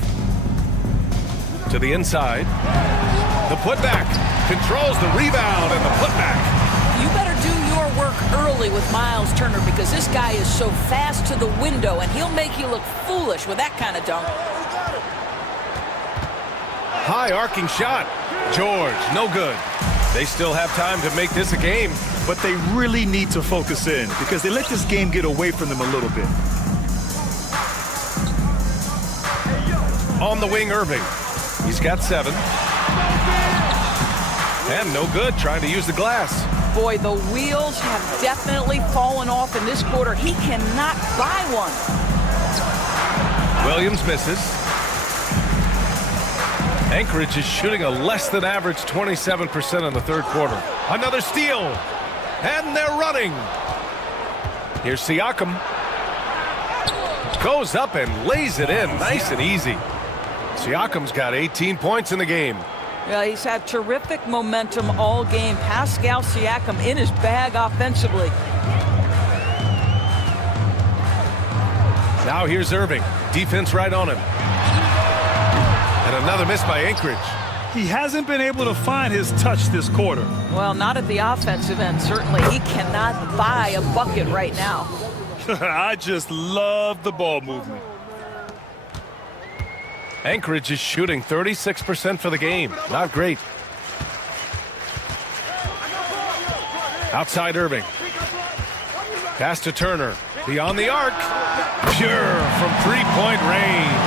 To the inside. The putback. Controls the rebound and the putback. You better do your work early with Miles Turner because this guy is so fast to the window and he'll make you look foolish with that kind of dunk. High arcing shot. George, no good. They still have time to make this a game. But they really need to focus in because they let this game get away from them a little bit. On the wing, Irving. He's got 7. And no good trying to use the glass. Boy, the wheels have definitely fallen off in this quarter. He cannot buy one. Williams misses. Anchorage is shooting a less than average 27% in the third quarter. Another steal. And they're running. Here's Siakam. Goes up and lays it in nice and easy. Siakam's got 18 points in the game. Yeah, he's had terrific momentum all game. Pascal Siakam in his bag offensively. Now here's Irving. Defense right on him. And another miss by Anchorage. He hasn't been able to find his touch this quarter. Well, not at the offensive end, certainly. He cannot buy a bucket right now. I just love the ball movement. Anchorage is shooting 36% for the game. Not great. Outside Irving. Pass to Turner. Beyond the arc. Pure from 3-point range.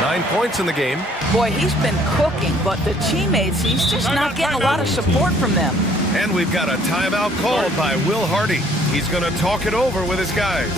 9 points in the game. Boy, he's been cooking, but the teammates, he's just not getting a lot of support from them. And we've got a timeout called by Will Hardy. He's going to talk it over with his guys.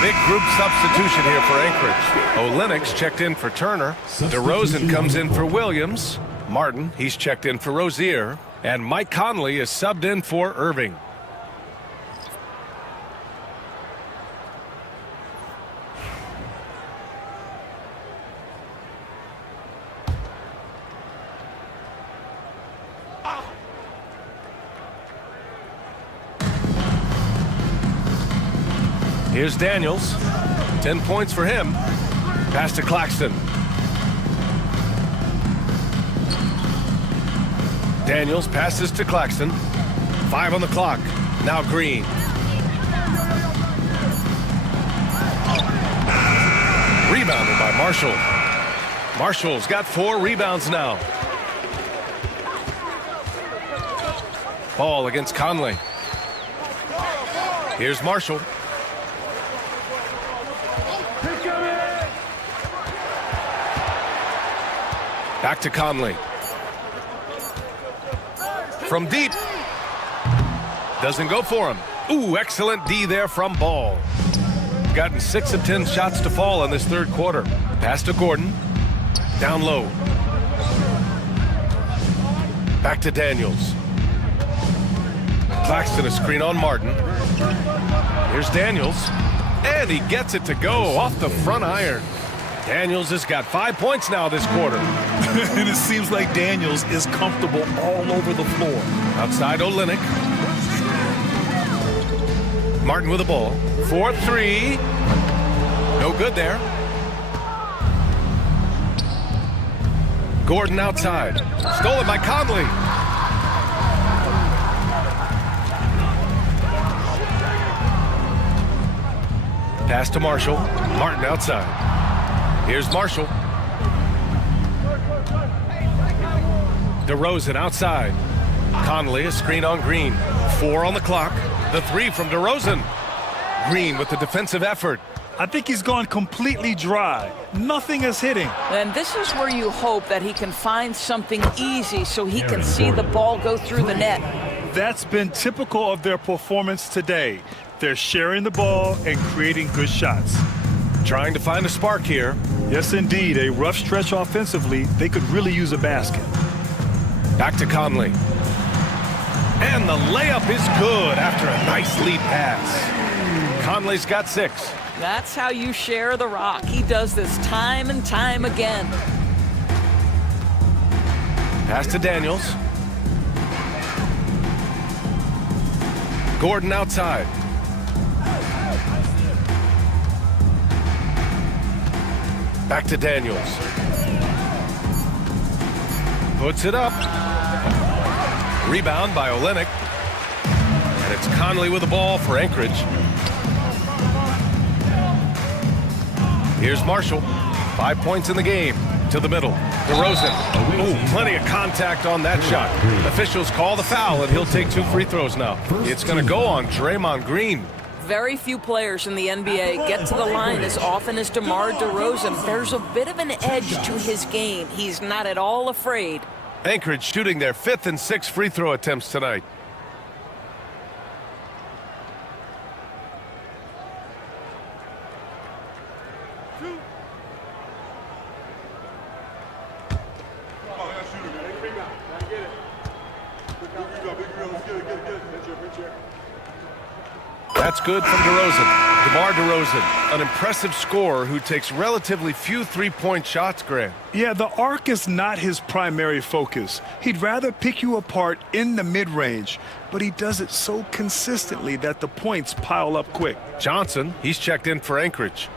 Big group substitution here for Anchorage. Olenek's checked in for Turner. DeRozan comes in for Williams. Martin, he's checked in for Rozier. And Mike Conley is subbed in for Irving. Here's Daniels. 10 points for him. Pass to Claxton. Daniels passes to Claxton. 5 on the clock. Now Green. Rebounded by Marshall. Marshall's got 4 rebounds now. Ball against Conley. Here's Marshall. Back to Conley. From deep. Doesn't go for him. Ooh, excellent D there from Ball. Gotten 6 of 10 shots to fall in this third quarter. Pass to Gordon. Down low. Back to Daniels. Claxton a screen on Martin. Here's Daniels. And he gets it to go off the front iron. Daniels has got 5 points now this quarter. And it seems like Daniels is comfortable all over the floor. Outside Olynyk. Martin with the ball. 4-3. No good there. Gordon outside. Stolen by Conley. Pass to Marshall. Martin outside. Here's Marshall. DeRozan outside. Conley a screen on Green. 4 on the clock. The 3 from DeRozan. Green with the defensive effort. I think he's gone completely dry. Nothing is hitting. And this is where you hope that he can find something easy so he can see the ball go through the net. That's been typical of their performance today. They're sharing the ball and creating good shots. Trying to find a spark here. Yes, indeed. A rough stretch offensively. They could really use a basket. Back to Conley. And the layup is good after a nice lead pass. Conley's got 6. That's how you share the rock. He does this time and time again. Pass to Daniels. Gordon outside. Back to Daniels. Puts it up. Rebound by Olynyk. And it's Conley with the ball for Anchorage. Here's Marshall. 5 points in the game. to the middle. DeRozan. Oh, plenty of contact on that shot. Officials call the foul, and he'll take 2 free throws now. It's going to go on Draymond Green. Very few players in the NBA get to the line as often as DeMar DeRozan. There's a bit of an edge to his game. He's not at all afraid. Anchorage shooting their 5th and 6th free throw attempts tonight. That's good from DeRozan. DeMar DeRozan, an impressive scorer who takes relatively few three-point shots, Grant. Yeah, the arc is not his primary focus. He'd rather pick you apart in the mid-range, but he does it so consistently that the points pile up quick. Johnson, he's checked in for Anchorage.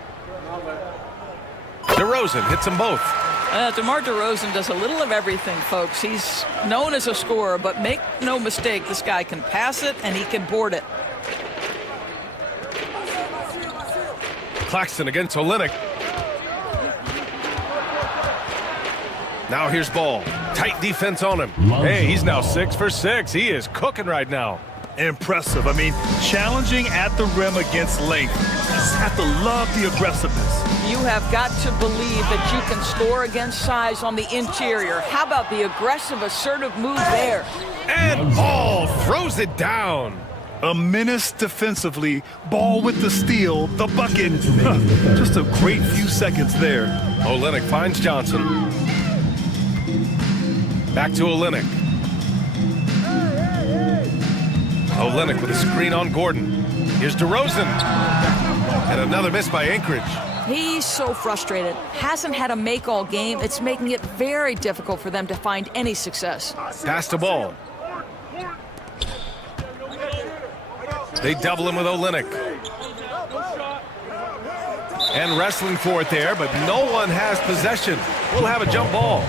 DeRozan hits them both. DeMar DeRozan does a little of everything, folks. He's known as a scorer, but make no mistake, this guy can pass it and he can board it. Claxton against Olynyk. Now here's Ball. Tight defense on him. Hey, he's now 6 for 6. He is cooking right now. Impressive. I mean, challenging at the rim against length. You just have to love the aggressiveness. You have got to believe that you can score against size on the interior. How about the aggressive, assertive move there? And Ball throws it down. A menace defensively, Ball with the steal, the bucket. Just a great few seconds there. Olynyk finds Johnson. Back to Olynyk. Olynyk with a screen on Gordon. Here's DeRozan. And another miss by Anchorage. He's so frustrated. Hasn't had a make all game. It's making it very difficult for them to find any success. Pass the ball. They double him with Olynyk. And wrestling for it there, but no one has possession. We'll have a jump ball.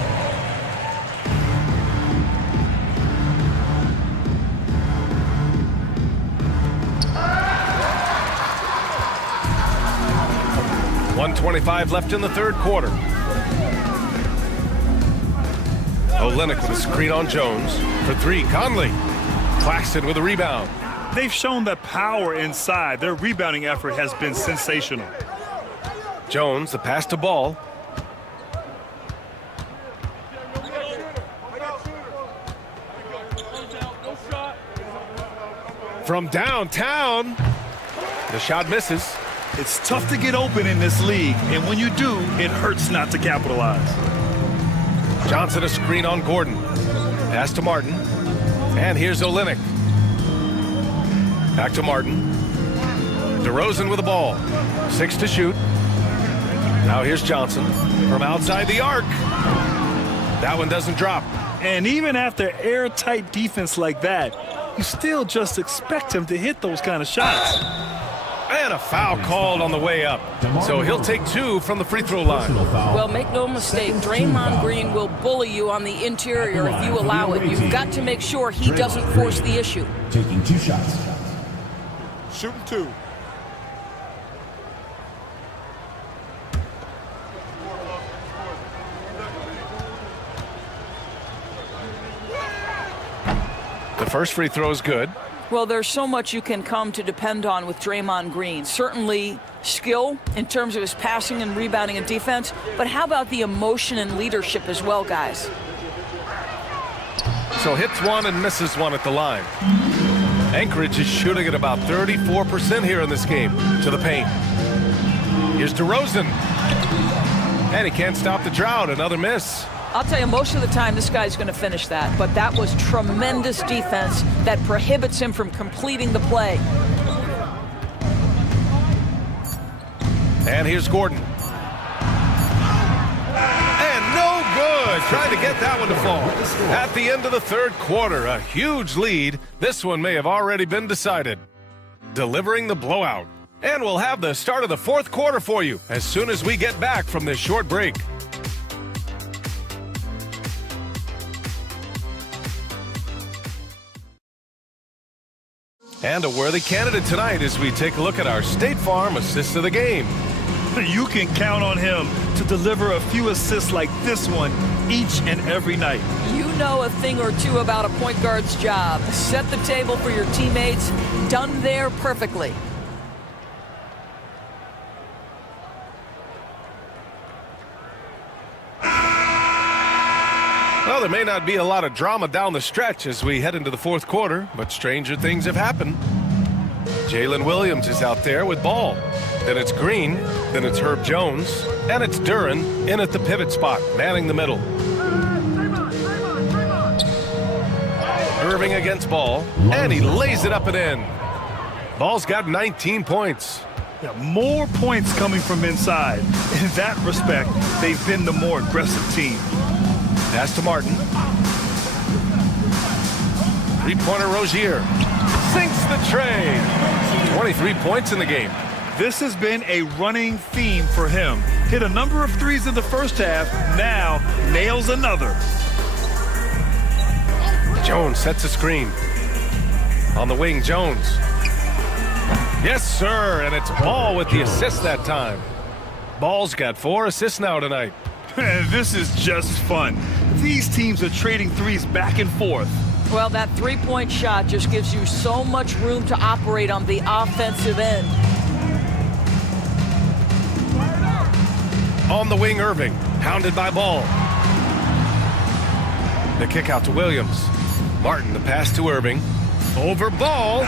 .125 left in the third quarter. Olynyk with a screen on Jones. For 3, Conley. Claxton with a rebound. They've shown the power inside. Their rebounding effort has been sensational. Jones, the pass to Ball. From downtown. The shot misses. It's tough to get open in this league, and when you do, it hurts not to capitalize. Johnson a screen on Gordon. Pass to Martin. And here's Olynyk. Back to Martin. DeRozan with the ball. 6 to shoot. Now here's Johnson from outside the arc. That one doesn't drop. And even after airtight defense like that, you still just expect him to hit those kind of shots. And a foul called on the way up. So he'll take 2 from the free throw line. Well, make no mistake, Draymond Green will bully you on the interior if you allow it. You've got to make sure he doesn't force the issue. Taking 2 shots. Shooting 2. The first free throw is good. Well, there's so much you can come to depend on with Draymond Green. Certainly skill in terms of his passing and rebounding and defense, but how about the emotion and leadership as well, guys? So hits 1 and misses 1 at the line. Anchorage is shooting at about 34% here in this game. To the paint. Here's DeRozan. And he can't stop the drought. Another miss. I'll tell you, most of the time this guy's going to finish that, but that was tremendous defense that prohibits him from completing the play. And here's Gordon. And no good. Trying to get that one to fall. At the end of the third quarter, a huge lead. This one may have already been decided. Delivering the blowout. And we'll have the start of the fourth quarter for you as soon as we get back from this short break. And a worthy candidate tonight as we take a look at our State Farm assist of the game. You can count on him to deliver a few assists like this one each and every night. You know a thing or two about a point guard's job. Set the table for your teammates. Done there perfectly. Well, there may not be a lot of drama down the stretch as we head into the fourth quarter, but stranger things have happened. Jalen Williams is out there with ball. Then it's Green, then it's Herb Jones, and it's Duren in at the pivot spot, manning the middle. Irving against Ball, and he lays it up and in. Ball's got 19 points. Yeah, more points coming from inside. In that respect, they've been the more aggressive team. Pass to Martin. Three-pointer Rozier. Sinks the tray. 23 points in the game. This has been a running theme for him. Hit a number of threes in the first half. Now nails another. Jones sets a screen. On the wing, Jones. Yes, sir, and it's Ball with the assist that time. Ball's got 4 assists now tonight. This is just fun. These teams are trading threes back and forth. Well, that three-point shot just gives you so much room to operate on the offensive end. On the wing, Irving, hounded by Ball. The kick out to Williams. Martin, the pass to Irving. Over Ball.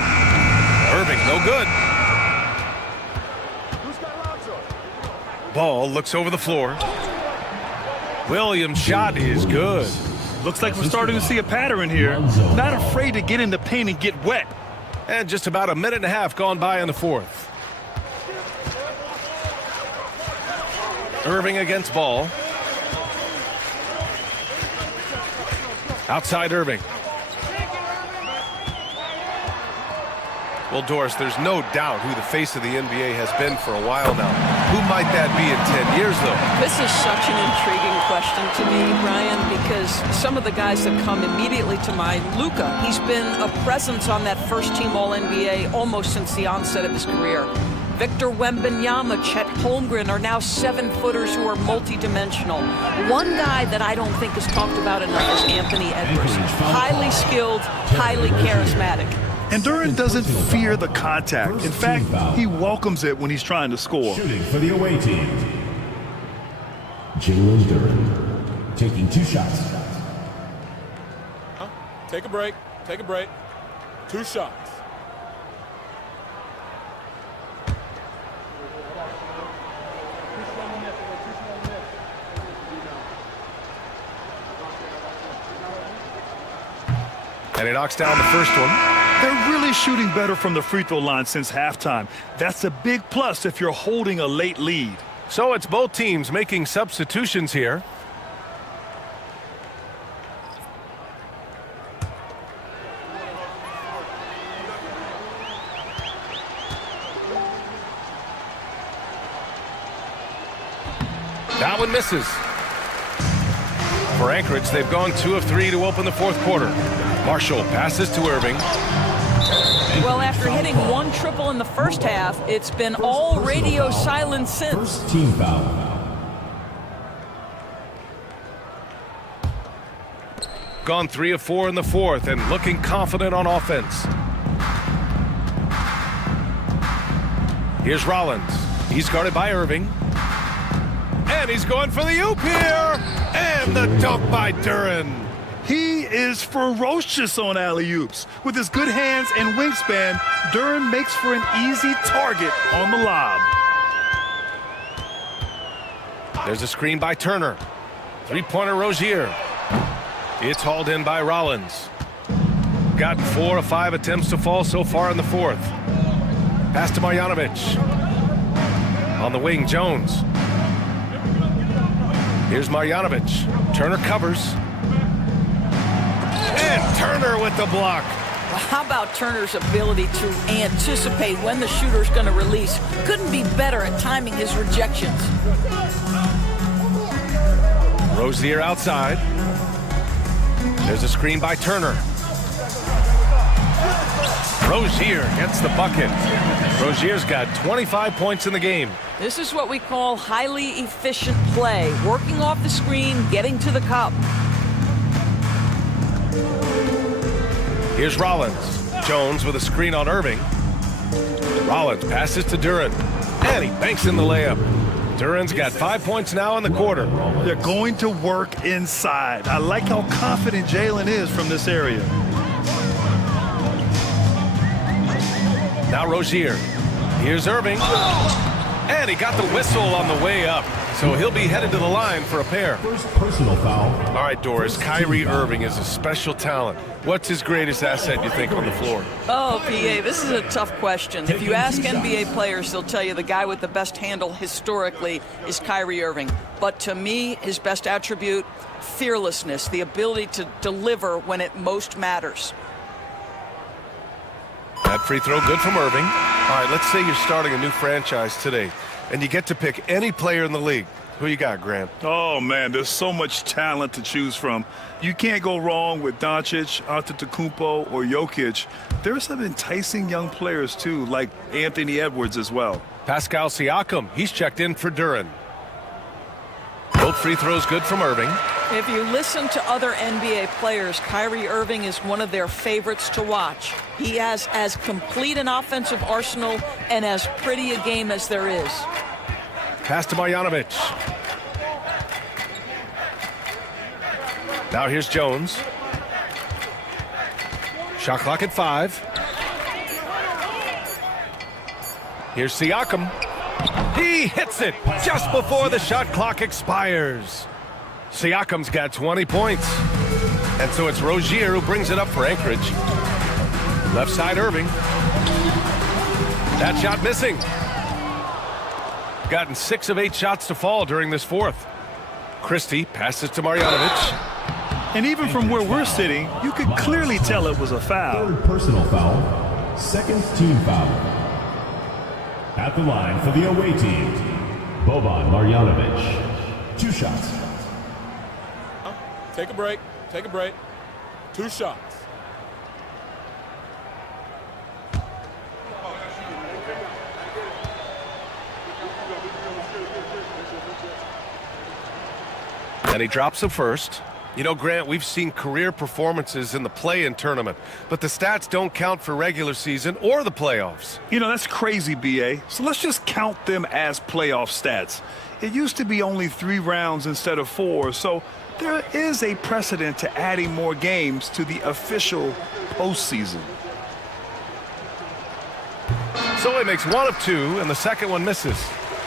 Irving, no good. Ball looks over the floor. Williams' shot is good. Looks like we're starting to see a pattern here. Not afraid to get in the paint and get wet. And just about a minute and a half gone by in the fourth. Irving against Ball. Outside Irving. Well, Doris, there's no doubt who the face of the NBA has been for a while now. Who might that be in 10 years, though? This is such an intriguing question to me, Brian, because some of the guys that come immediately to mind, Luka, he's been a presence on that first-team All-NBA almost since the onset of his career. Victor Wembanyama, Chet Holmgren are now 7-footers who are multidimensional. One guy that I don't think is talked about enough is Anthony Edwards. Highly skilled, highly charismatic. And Duren doesn't fear the contact. In fact, he welcomes it when he's trying to score. Shooting for the away team. Jalen Duren taking 2 shots. Take a break. Take a break. 2 shots. And he knocks down the first one. They're really shooting better from the free throw line since halftime. That's a big plus if you're holding a late lead. So it's both teams making substitutions here. That one misses. For Anchorage, they've gone 2 of 3 to open the fourth quarter. Marshall passes to Irving. Well, after hitting 1 triple in the first half, it's been all radio silence since. First team foul. Gone 3 of 4 in the fourth and looking confident on offense. Here's Rollins. He's guarded by Irving. And he's going for the oop here. And the dunk by Duren. He is ferocious on alley-oops. With his good hands and wingspan, Duren makes for an easy target on the lob. There's a screen by Turner. Three-pointer Rozier. It's hauled in by Rollins. Gotten 4 of 5 attempts to fall so far in the fourth. Pass to Marjanovic. On the wing, Jones. Here's Marjanovic. Turner covers. And Turner with the block. Well, how about Turner's ability to anticipate when the shooter's going to release? Couldn't be better at timing his rejections. Rozier outside. There's a screen by Turner. Rozier gets the bucket. Rozier's got 25 points in the game. This is what we call highly efficient play. Working off the screen, getting to the cup. Here's Rollins. Jones with a screen on Irving. Rollins passes to Duren. And he banks in the layup. Duren's got 5 points now in the quarter. They're going to work inside. I like how confident Jalen is from this area. Now Rozier. Here's Irving. And he got the whistle on the way up. So he'll be headed to the line for a pair. First personal foul. All right, Doris. Kyrie Irving is a special talent. What's his greatest asset, you think, on the floor? Oh, PA, this is a tough question. If you ask NBA players, they'll tell you the guy with the best handle historically is Kyrie Irving. But to me, his best attribute, fearlessness, the ability to deliver when it most matters. That free throw good from Irving. All right, let's say you're starting a new franchise today, and you get to pick any player in the league. Who you got, Grant? Oh, man, there's so much talent to choose from. You can't go wrong with Doncic, Antetokounmpo, or Jokic. There are some enticing young players, too, like Anthony Edwards as well. Pascal Siakam, he's checked in for Duren. Both free throws good from Irving. If you listen to other NBA players, Kyrie Irving is one of their favorites to watch. He has as complete an offensive arsenal and as pretty a game as there is. Pass to Marjanovic. Now here's Jones. Shot clock at 5. Here's Siakam. He hits it just before the shot clock expires. Siakam's got 20 points. And so it's Rozier who brings it up for Anchorage. Left side Irving. That shot missing. Gotten 6 of 8 shots to fall during this fourth. Christie passes to Marjanovic. And even from where we're sitting, you could clearly tell it was a foul. Third personal foul. Second team foul. At the line for the away team, Boban Marjanovic. 2 shots. Take a break. Take a break. 2 shots. And he drops the first. You know, Grant, we've seen career performances in the play-in tournament, but the stats don't count for regular season or the playoffs. You know, that's crazy, BA. So let's just count them as playoff stats. It used to be only 3 rounds instead of 4, so there is a precedent to adding more games to the official postseason. So he makes 1 of 2, and the second one misses.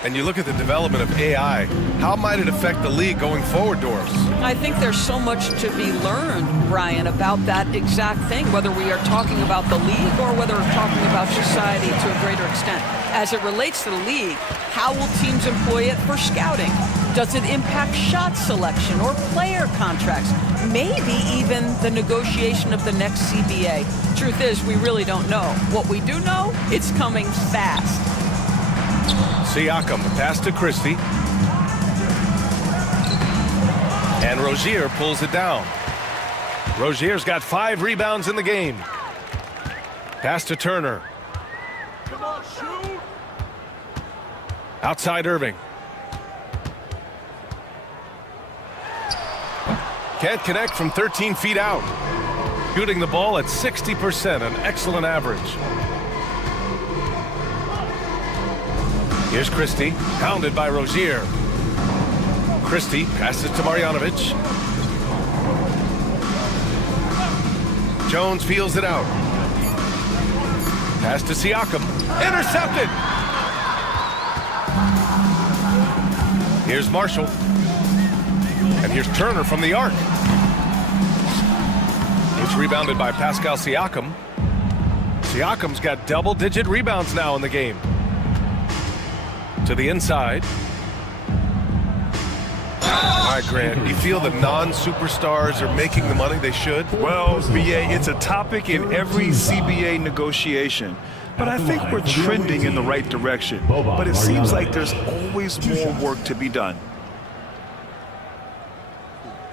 And you look at the development of AI. How might it affect the league going forward, Doris? I think there's so much to be learned, Brian, about that exact thing, whether we are talking about the league or whether we're talking about society to a greater extent. As it relates to the league, how will teams employ it for scouting? Does it impact shot selection or player contracts? Maybe even the negotiation of the next CBA. Truth is, we really don't know. What we do know, it's coming fast. Siakam, the pass to Christie. And Rozier pulls it down. Rozier's got 5 rebounds in the game. Pass to Turner. Come on, shoot. Outside Irving. Can't connect from 13 feet out. Shooting the ball at 60%, an excellent average. Here's Christie, pounded by Rozier. Christie passes to Marjanovic. Jones feels it out. Pass to Siakam. Intercepted! Here's Marshall. And here's Turner from the arc. It's rebounded by Pascal Siakam. Siakam's got double-digit rebounds now in the game. To the inside. All right, Grant, you feel the non-superstars are making the money they should? Well, BA, it's a topic in every CBA negotiation. But I think we're trending in the right direction. But it seems like there's always more work to be done.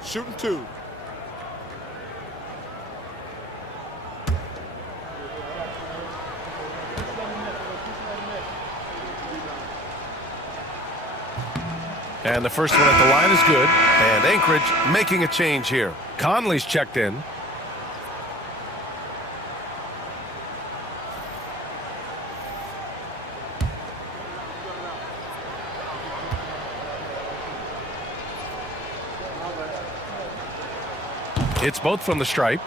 Shooting 2. And the first one at the line is good. And Anchorage making a change here. Conley's checked in. It's both from the stripe.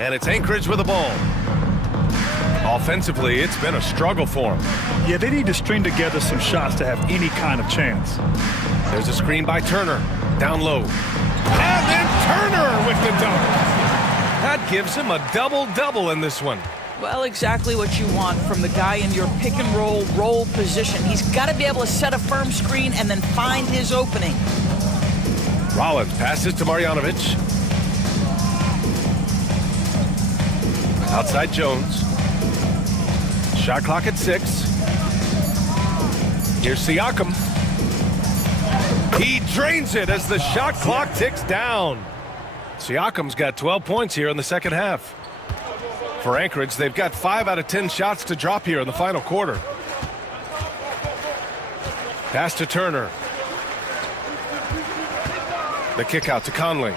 And it's Anchorage with the ball. Offensively, it's been a struggle for them. Yeah, they need to string together some shots to have any kind of chance. There's a screen by Turner. Down low. And then Turner with the dunk. That gives him a double-double in this one. Well, exactly what you want from the guy in your pick-and-roll position. He's got to be able to set a firm screen and then find his opening. Rollins passes to Marjanovic. Outside Jones. Shot clock at 6. Here's Siakam. He drains it as the shot clock ticks down. Siakam's got 12 points here in the second half. For Anchorage, they've got 5 out of 10 shots to drop here in the final quarter. Pass to Turner. The kick out to Conley.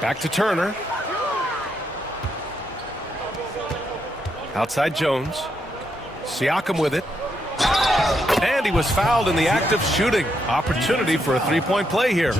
Back to Turner. Outside Jones. Siakam with it. And he was fouled in the act of shooting. Opportunity for a three-point play here.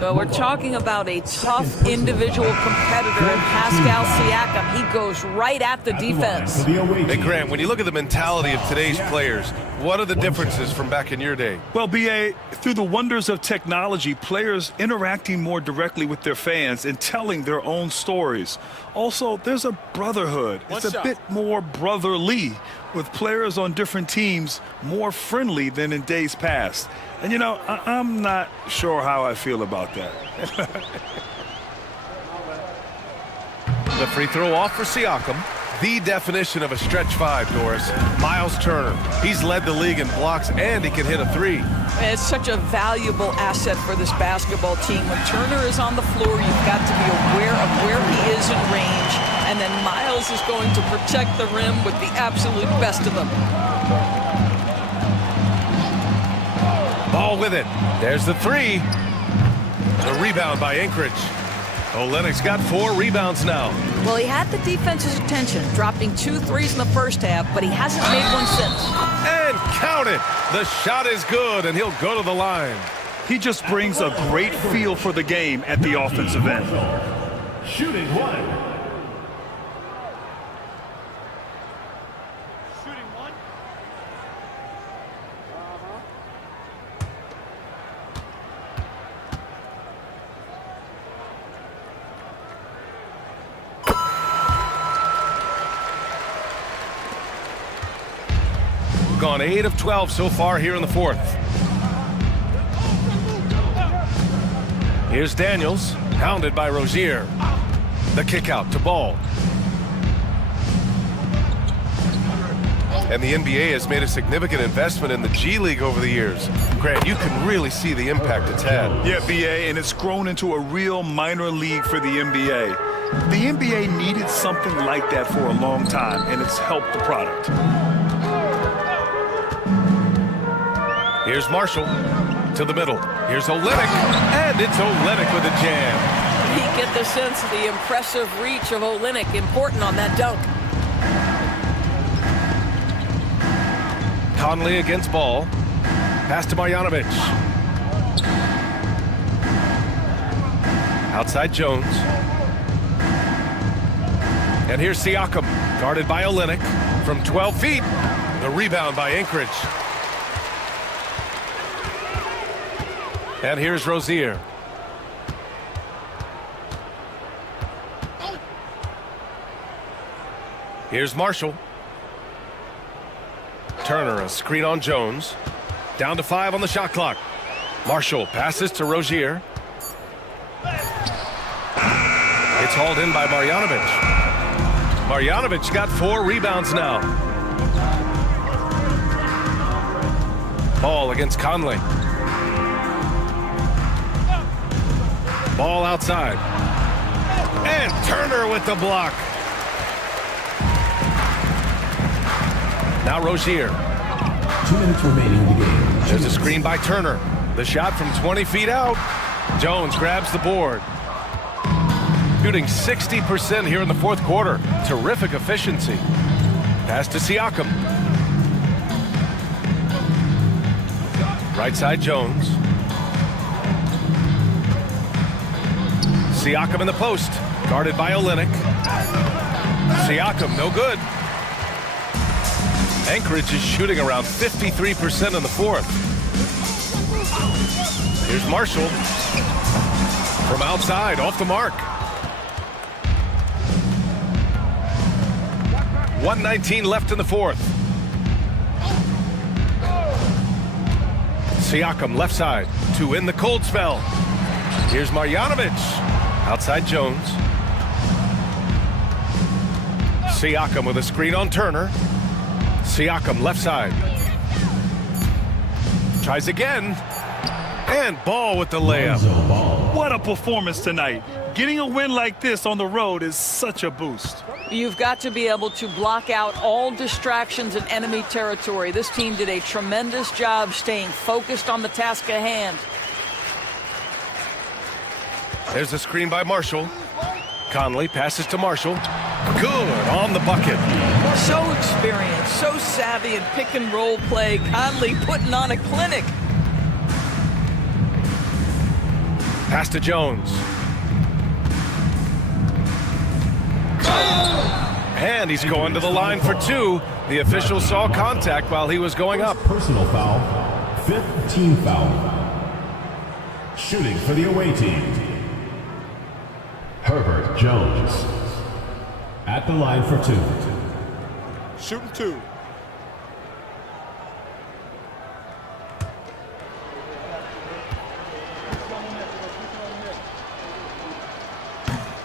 Well, we're talking about a tough individual competitor in Pascal Siakam. He goes right at the defense. Hey, Grant, when you look at the mentality of today's players, what are the differences from back in your day? Well, B.A., through the wonders of technology, players interacting more directly with their fans and telling their own stories. Also, there's a brotherhood. It's a bit more brotherly, with players on different teams more friendly than in days past. And, you know, I'm not sure how I feel about that. The free throw off for Siakam. The definition of a stretch 5, Doris. Miles Turner. He's led the league in blocks, and he can hit a 3. It's such a valuable asset for this basketball team. When Turner is on the floor, you've got to be aware of where he is in range, and then Miles is going to protect the rim with the absolute best of them. Ball with it. There's the 3. The rebound by Anchorage. Olynyk's got 4 rebounds now. Well, he had the defense's attention, dropping 2 threes in the first half, but he hasn't made one since. And count it. The shot is good, and he'll go to the line. He just brings a great feel for the game at the offensive end. Shooting 1. Gone 8 of 12 so far here in the fourth. Here's Daniels, hounded by Rozier. The kick out to Ball. And the NBA has made a significant investment in the G League over the years. Grant, you can really see the impact it's had. Yeah, B.A., and it's grown into a real minor league for the NBA. The NBA needed something like that for a long time, and it's helped the product. Here's Marshall to the middle. Here's Olynyk, and it's Olynyk with a jam. You get the sense of the impressive reach of Olynyk, important on that dunk. Conley against Ball. Pass to Marjanovic. Outside Jones. And here's Siakam, guarded by Olynyk from 12 feet. The rebound by Anchorage. And here's Rozier. Here's Marshall. Turner, a screen on Jones. Down to 5 on the shot clock. Marshall passes to Rozier. It's hauled in by Marjanovic. Marjanovic got 4 rebounds now. Ball against Conley. Ball outside. And Turner with the block. Now Rozier. 2 minutes remaining in the game. There's a screen by Turner. The shot from 20 feet out. Jones grabs the board. Shooting 60% here in the fourth quarter. Terrific efficiency. Pass to Siakam. Right side Jones. Siakam in the post. Guarded by Olynyk. Siakam, no good. Anchorage is shooting around 53% in the fourth. Here's Marshall. From outside, off the mark. 1:19 left in the fourth. Siakam left side to end the cold spell. Here's Marjanovic. Outside Jones. Siakam with a screen on Turner. Siakam left side. Tries again. And Ball with the layup. What a performance tonight. Getting a win like this on the road is such a boost. You've got to be able to block out all distractions in enemy territory. This team did a tremendous job staying focused on the task at hand. There's a screen by Marshall. Conley passes to Marshall. Good on the bucket. So experienced, so savvy in pick and roll play. Conley putting on a clinic. Pass to Jones. And he's going to the line for two. The official saw contact while he was going up. Personal foul. 5th team foul. Shooting for the away team. Herbert Jones. At the line for two. Shooting two.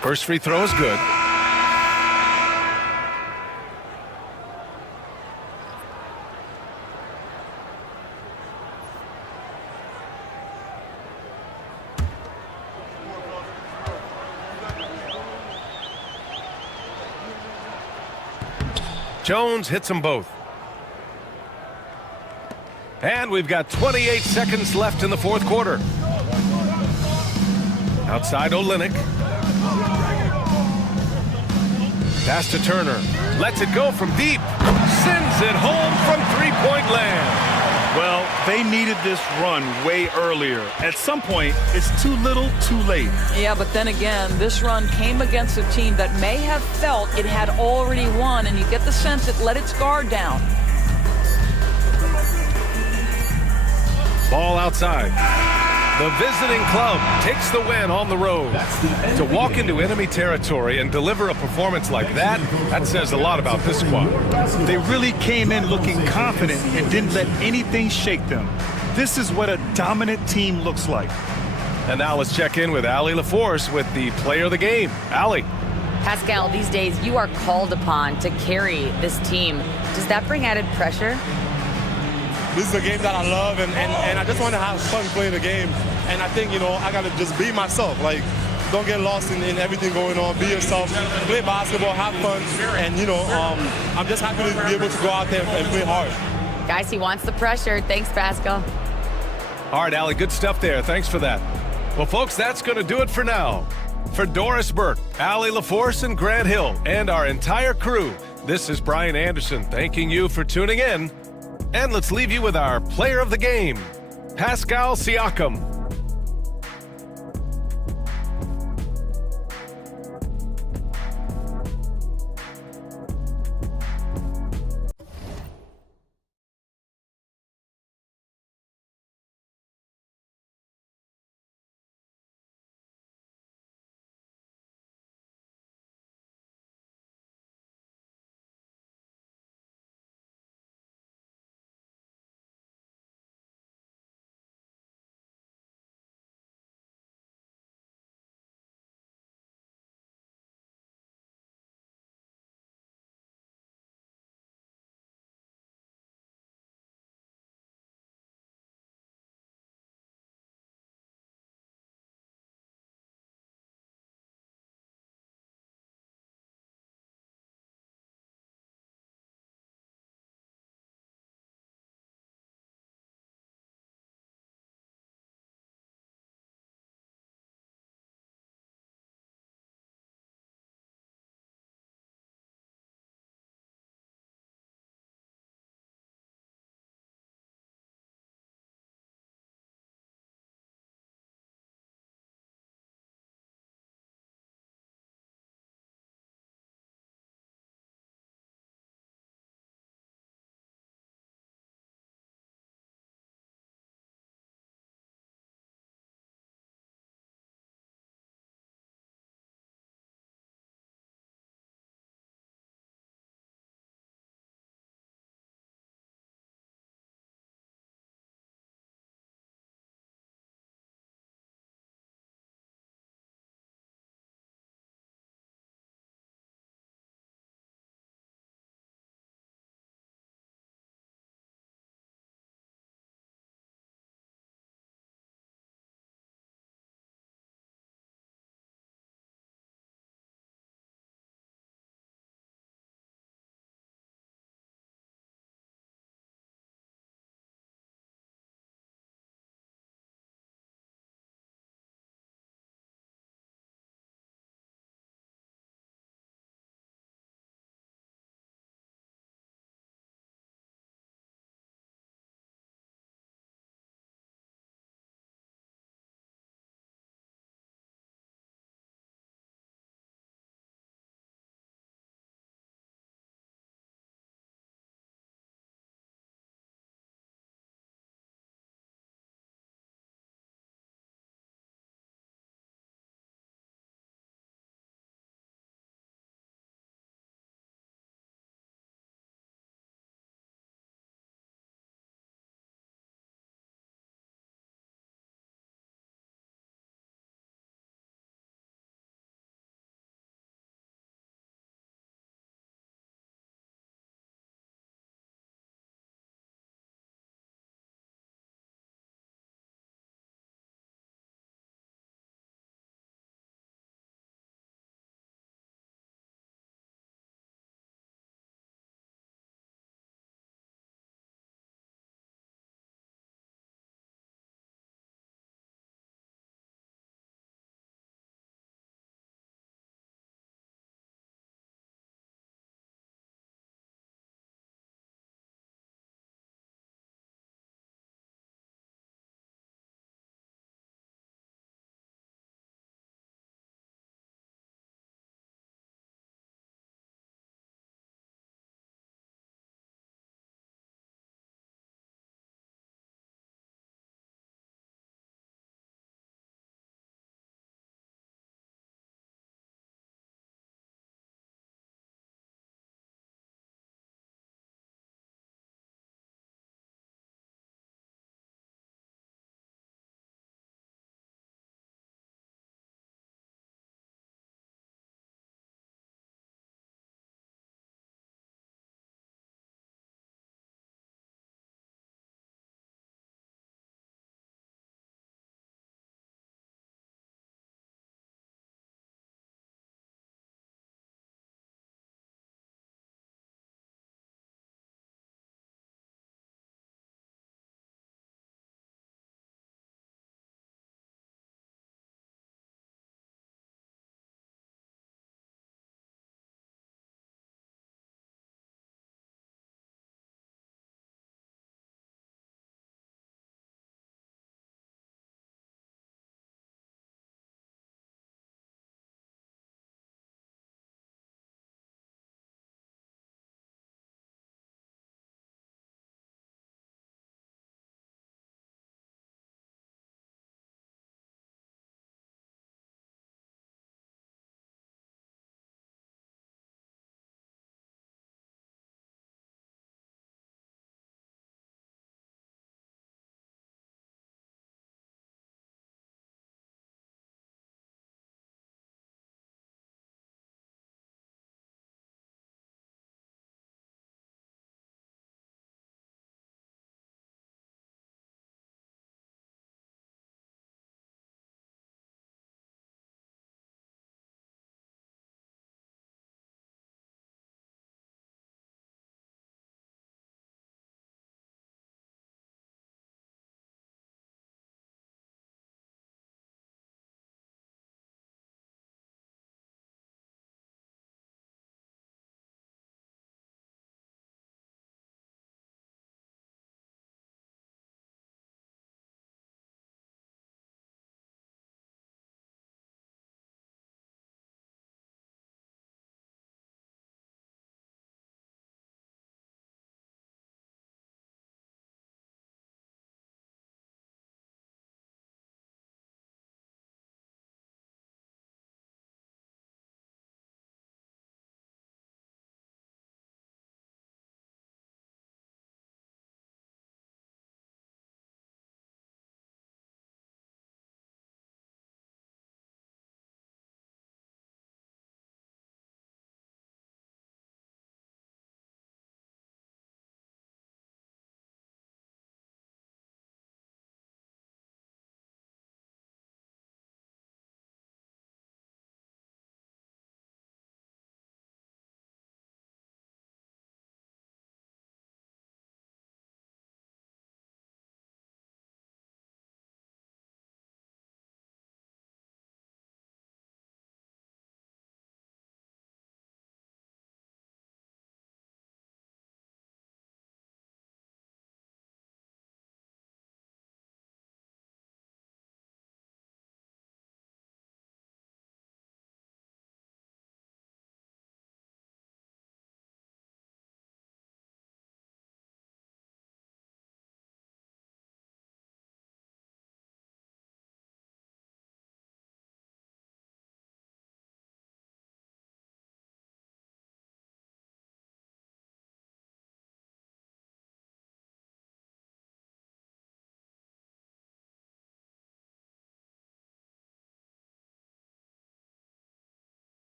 First free throw is good. Jones hits them both. And we've got 28 seconds left in the fourth quarter. Outside Olynyk. Pass to Turner. Lets it go from deep. Sends it home from three-point land. Well, they needed this run way earlier. At some point, it's too little, too late. Yeah, but then again, this run came against a team that may have felt it had already won, and you get the sense it let its guard down. Ball outside. The visiting club takes the win on the road. To walk into enemy territory and deliver a performance like that, that says a lot about this squad. They really came in looking confident and didn't let anything shake them. This is what a dominant team looks like. And now let's check in with Allie LaForce with the player of the game. Allie. Pascal, these days you are called upon to carry this team. Does that bring added pressure? This is a game that I love, and I just want to have fun playing the game. And I think, I got to just be myself. Like, don't get lost in everything going on. Be yourself. Play basketball, have fun. And, I'm just happy to be able to go out there and play hard. Guys, he wants the pressure. Thanks, Pascal. All right, Allie, good stuff there. Thanks for that. Well, folks, that's going to do it for now. For Doris Burke, Allie LaForce, and Grant Hill, and our entire crew, this is Brian Anderson thanking you for tuning in. And let's leave you with our player of the game, Pascal Siakam.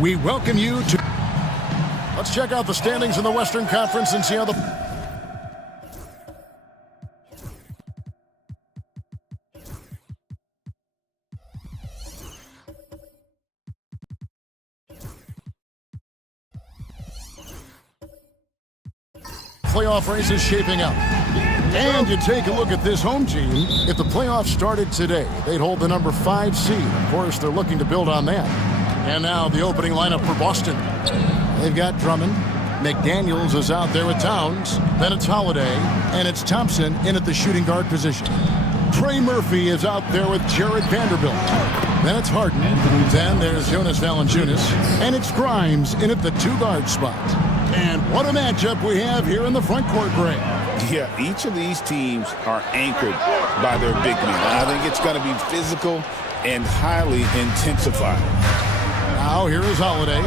We welcome you to... Let's check out the standings in the Western Conference and see how the... playoff race is shaping up. And you take a look at this home team. If the playoffs started today, they'd hold the number 5 seed. Of course, they're looking to build on that. And now the opening lineup for Boston. They've got Drummond. McDaniels is out there with Towns. Then it's Holiday. And it's Thompson in at the shooting guard position. Trey Murphy is out there with Jared Vanderbilt. Then it's Harden. Then there's Jonas Valanciunas. And it's Grimes in at the 2-guard spot. And what a matchup we have here in the front court, Greg. Yeah, each of these teams are anchored by their big men. I think it's going to be physical and highly intensified. Now here is Holiday.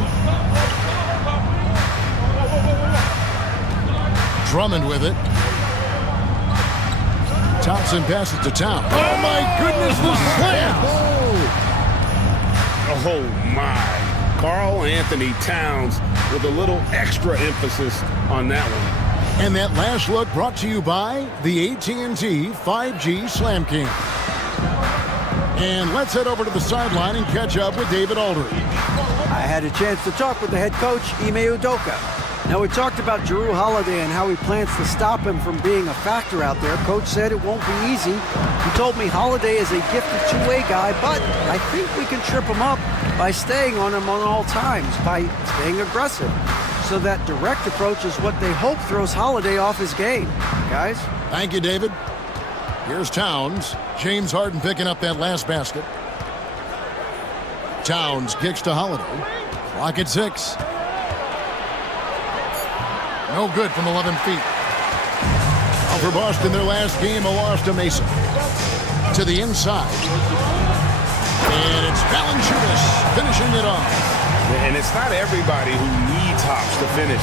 Drummond with it. Thompson passes to Towns. Oh my goodness, the slam! Oh my. Karl Anthony Towns with a little extra emphasis on that one. And that last look brought to you by the AT&T 5G Slam King. And let's head over to the sideline and catch up with David Aldridge. I had a chance to talk with the head coach, Ime Udoka. Now, we talked about Jrue Holiday and how he plans to stop him from being a factor out there. Coach said it won't be easy. He told me Holiday is a gifted two-way guy, but I think we can trip him up by staying on him on all times, by staying aggressive. So that direct approach is what they hope throws Holiday off his game. Guys? Thank you, David. Here's Towns. James Harden picking up that last basket. Towns kicks to Holiday. Clock at 6. No good from 11 feet. Now for Boston, their last game, a loss to Mesa. To the inside. And it's Valanciunas finishing it off. And it's not everybody who needs hops to finish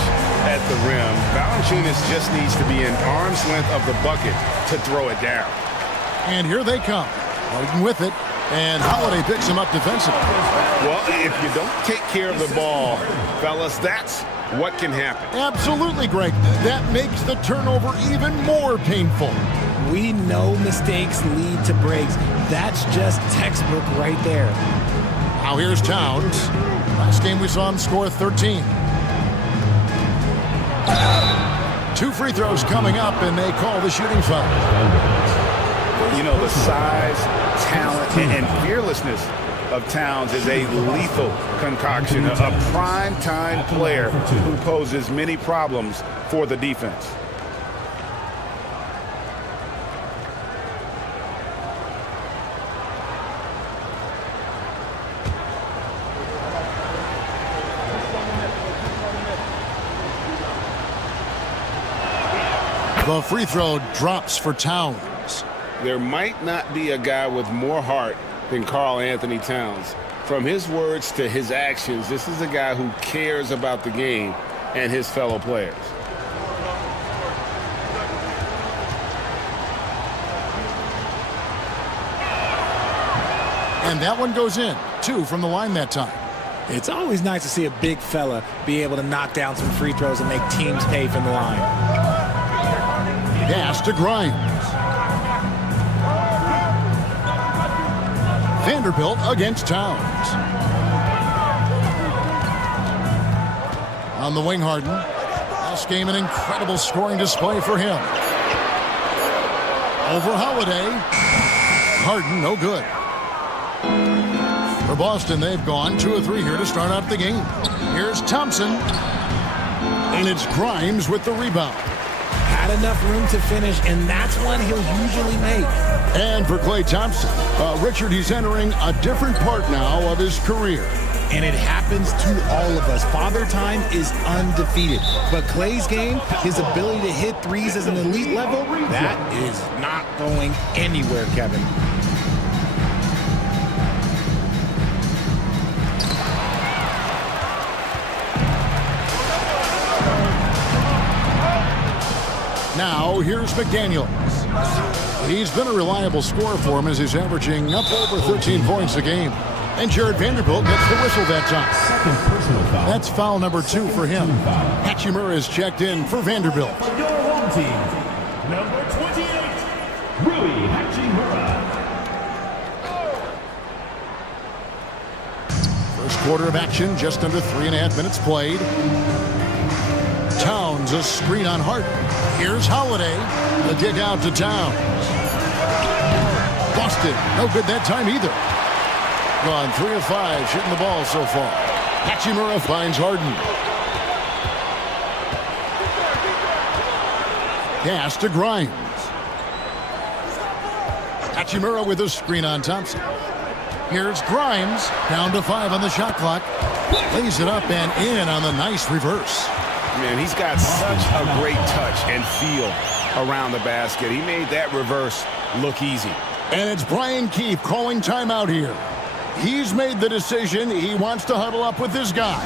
at the rim. Valanciunas just needs to be an arm's length of the bucket to throw it down. And here they come. Harden with it. And Holiday picks him up defensively. Well, if you don't take care of the ball, fellas, that's what can happen. Absolutely, Greg. That makes the turnover even more painful. We know mistakes lead to breaks. That's just textbook right there. Now here's Towns. Last game we saw him score 13. 2 free throws coming up, and they call the shooting foul. You know, the size, talent, and fearlessness of Towns is a lethal concoction, a prime-time player who poses many problems for the defense. The free throw drops for Towns. there might not be a guy with more heart than Karl Anthony Towns. From his words to his actions, this is a guy who cares about the game and his fellow players. And that one goes in. 2 from the line that time. It's always nice to see a big fella be able to knock down some free throws and make teams pay from the line. Pass to Grimes. Vanderbilt against Towns. On the wing, Harden. Last game, an incredible scoring display for him. Over Holiday. Harden, no good. For Boston, they've gone 2 of 3 here to start out the game. Here's Thompson. And it's Grimes with the rebound. Had enough room to finish, and that's one he'll usually make. And for Klay Thompson, Richard, he's entering a different part now of his career. And it happens to all of us. Father Time is undefeated. But Klay's game, his ability to hit threes as an elite level, that is not going anywhere, Kevin. Now, here's McDaniels. He's been a reliable scorer for him as he's averaging up over 13 points a game. And Jared Vanderbilt gets the whistle that time. That's foul number 2 for him. Hachimura is checked in for Vanderbilt. Your home team, number 28, Rui Hachimura. First quarter of action, just under 3.5 minutes played. Towns, a screen on Hart. Here's Holiday. The dig out to Towns. Boston, no good that time either. Gone 3 of 5, shooting the ball so far. Hachimura finds Harden. Pass to Grimes. Hachimura with a screen on Thompson. Here's Grimes, down to 5 on the shot clock. Lays it up and in on the nice reverse. Man, he's got such a great touch and feel around the basket. He made that reverse look easy. And it's Brian Keefe calling timeout here. He's made the decision. He wants to huddle up with this guy.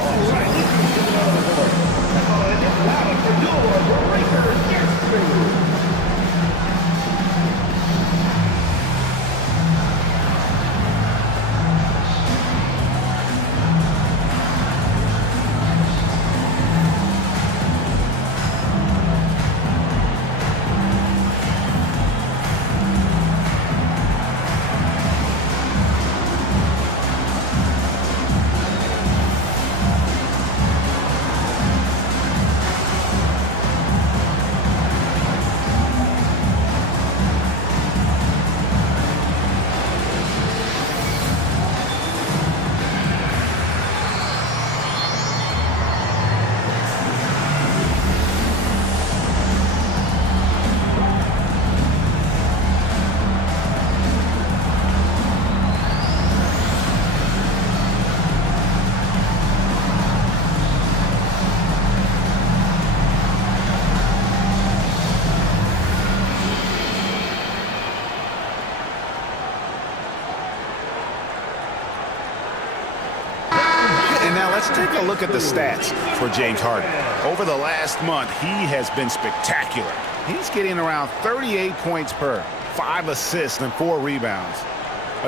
Let's take a look at the stats for James Harden. Over the last month, he has been spectacular. He's getting around 38 points per, 5 assists, and 4 rebounds.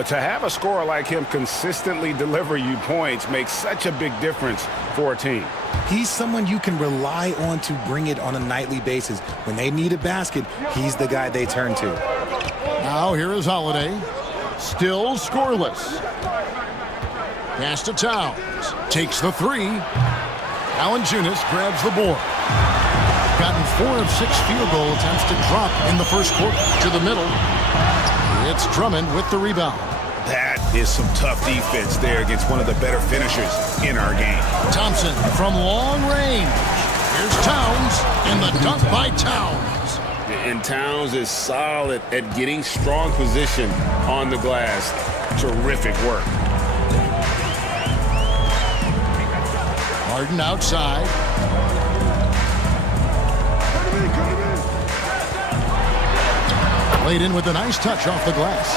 To have a scorer like him consistently deliver you points makes such a big difference for a team. He's someone you can rely on to bring it on a nightly basis. When they need a basket, he's the guy they turn to. Now here is Holiday. Still scoreless. Pass to Towns. Takes the 3. Valanciunas grabs the board. Gotten 4 of 6 field goal attempts to drop in the first quarter. To the middle. It's Drummond with the rebound. That is some tough defense there against one of the better finishers in our game. Thompson from long range. Here's Towns, and the dunk by Towns. And Towns is solid at getting strong position on the glass. Terrific work. Harden outside. Laid in with a nice touch off the glass.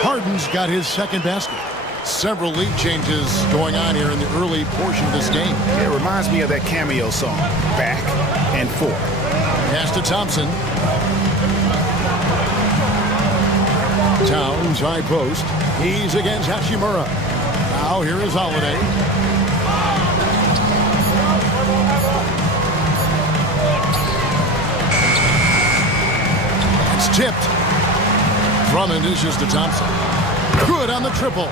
Harden's got his second basket. Several lead changes going on here in the early portion of this game. It reminds me of that cameo song, Back and Forth. Pass to Thompson. Towns high post. He's against Hachimura. Now here is Holiday. It's tipped. Drummond dishes to Thompson. Good on the triple.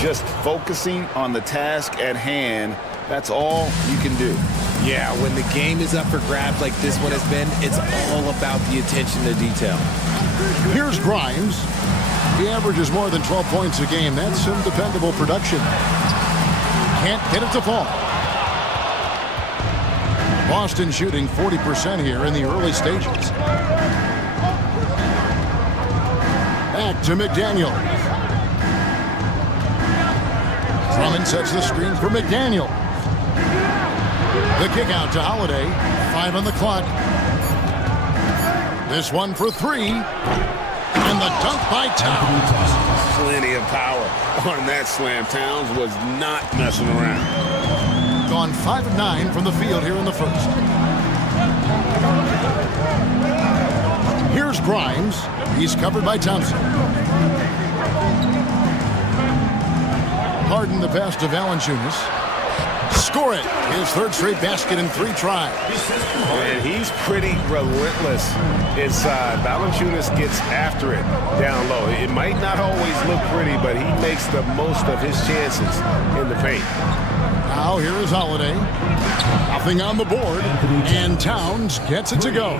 Just focusing on the task at hand. That's all you can do. Yeah, when the game is up for grabs like this one has been, it's all about the attention to detail. Here's Grimes. He averages more than 12 points a game. That's some dependable production. Can't get it to fall. Boston shooting 40% here in the early stages. Back to McDaniel. Drummond sets the screen for McDaniel. The kick out to Holiday. 5 on the clock. This one for 3. And the dunk by Towns. Plenty of power on that slam. Towns was not messing around. Gone 5 of 9 from the field here in the first. Here's Grimes. He's covered by Thompson. Harden the pass to Valanciunas. Score it. His third straight basket in 3 tries. And he's pretty relentless inside. Valanciunas gets after it down low. It might not always look pretty, but he makes the most of his chances in the paint. Now here is Holiday. Nothing on the board. And Towns gets it to go.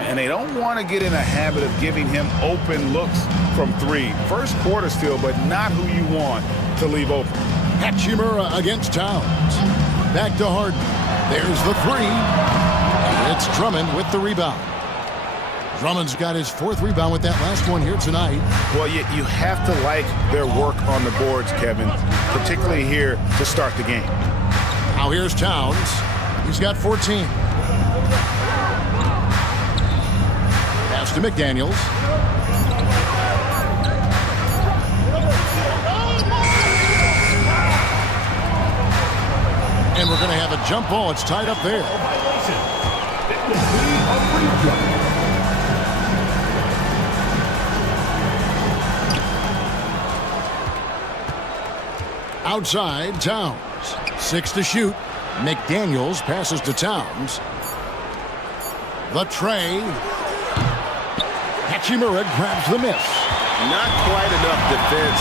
And they don't want to get in a habit of giving him open looks from 3. First quarter still, but not who you want to leave open. Hachimura against Towns. Back to Harden. There's the 3. It's Drummond with the rebound. Drummond's got his 4th rebound with that last one here tonight. Well, you have to like their work on the boards, Kevin, particularly here to start the game. Now here's Towns. He's got 14. Pass to McDaniels. And we're going to have a jump ball. It's tied up there. Outside, Towns. 6 to shoot. McDaniels passes to Towns. The tray. Hachimura grabs the miss. Not quite enough defense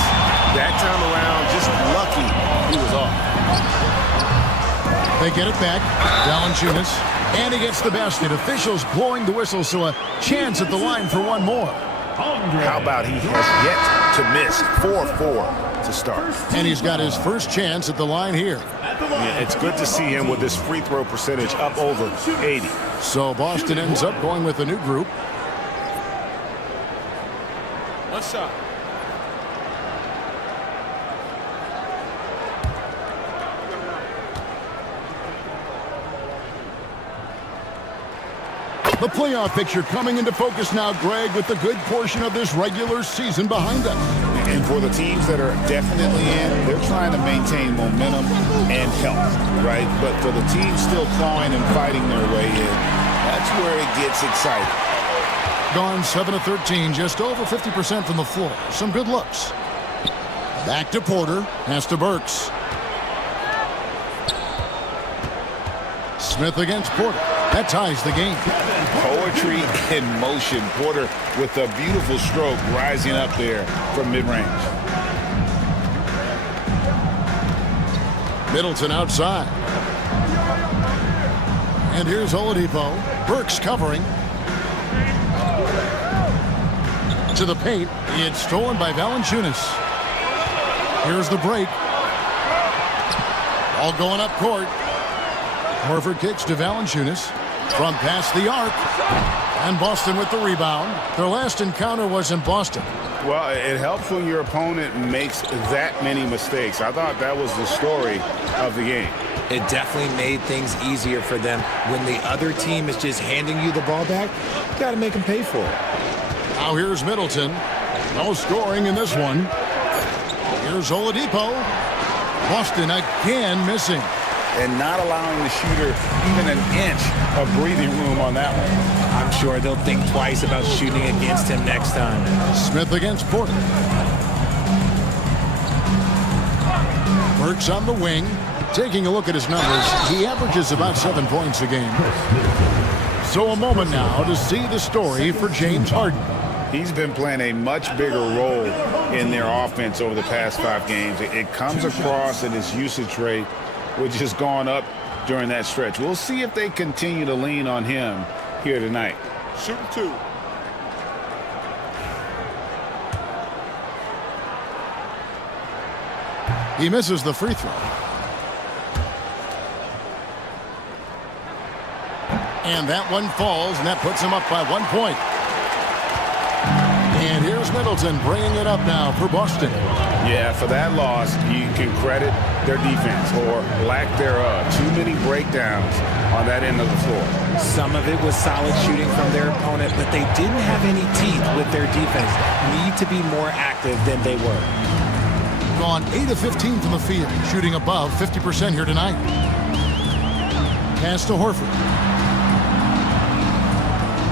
that time around. Just lucky he was off. They get it back. Valanciunas. And he gets the basket. Officials blowing the whistle, so a chance at the line for one more. How about he has yet to miss 4-4 to start. And he's got his first chance at the line here. Yeah, it's good to see him with this free throw percentage up over 80. So Boston ends up going with a new group. What's up? The playoff picture coming into focus now, Greg, with the good portion of this regular season behind us. And for the teams that are definitely in, they're trying to maintain momentum and health, right? But for the teams still clawing and fighting their way in, that's where it gets exciting. Gone 7 of 13, just over 50% from the floor. Some good looks. Back to Porter, pass to Burks. Smith against Porter. That ties the game. Poetry in motion. Porter with a beautiful stroke rising up there from mid-range. Middleton outside. And here's Oladipo. Burks covering. To the paint. It's stolen by Valanciunas. Here's the break. All going up court. Horford kicks to Valanciunas. From past the arc. And Boston with the rebound. Their last encounter was in Boston. Well, it helps when your opponent makes that many mistakes. I thought that was the story of the game. It definitely made things easier for them. When the other team is just handing you the ball back, you got to make them pay for it. Now here's Middleton. No scoring in this one. Here's Oladipo. Boston again missing. And not allowing the shooter even an inch of breathing room on that one. I'm sure they'll think twice about shooting against him next time. Smith against Porter. Burks on the wing. Taking a look at his numbers, he averages about 7 points a game. So a moment now to see the story for James Harden. He's been playing a much bigger role in their offense over the past 5 games. It comes across in his usage rate, which has gone up during that stretch. We'll see if they continue to lean on him here tonight. Shooting 2. He misses the free throw. And that one falls, and that puts him up by 1 point. And here's Middleton bringing it up now for Boston. Yeah, for that loss, you can credit their defense or lack thereof. Too many breakdowns on that end of the floor. Some of it was solid shooting from their opponent, but they didn't have any teeth with their defense. Need to be more active than they were. Gone 8 of 15 from the field, shooting above 50% here tonight. Pass to Horford.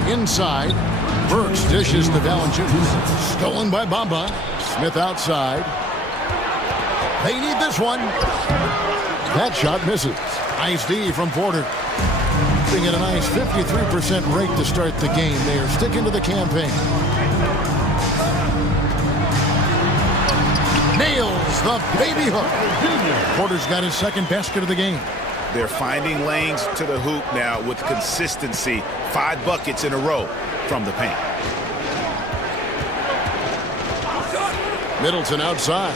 Inside, Burks dishes to Valanciunas. Stolen by Bamba. Smith outside. They need this one. That shot misses. Nice D from Porter. Being at a nice 53% rate to start the game. They are sticking to the campaign. Nails the baby hook. Porter's got his second basket of the game. They're finding lanes to the hoop now with consistency. 5 buckets in a row from the paint. Middleton outside.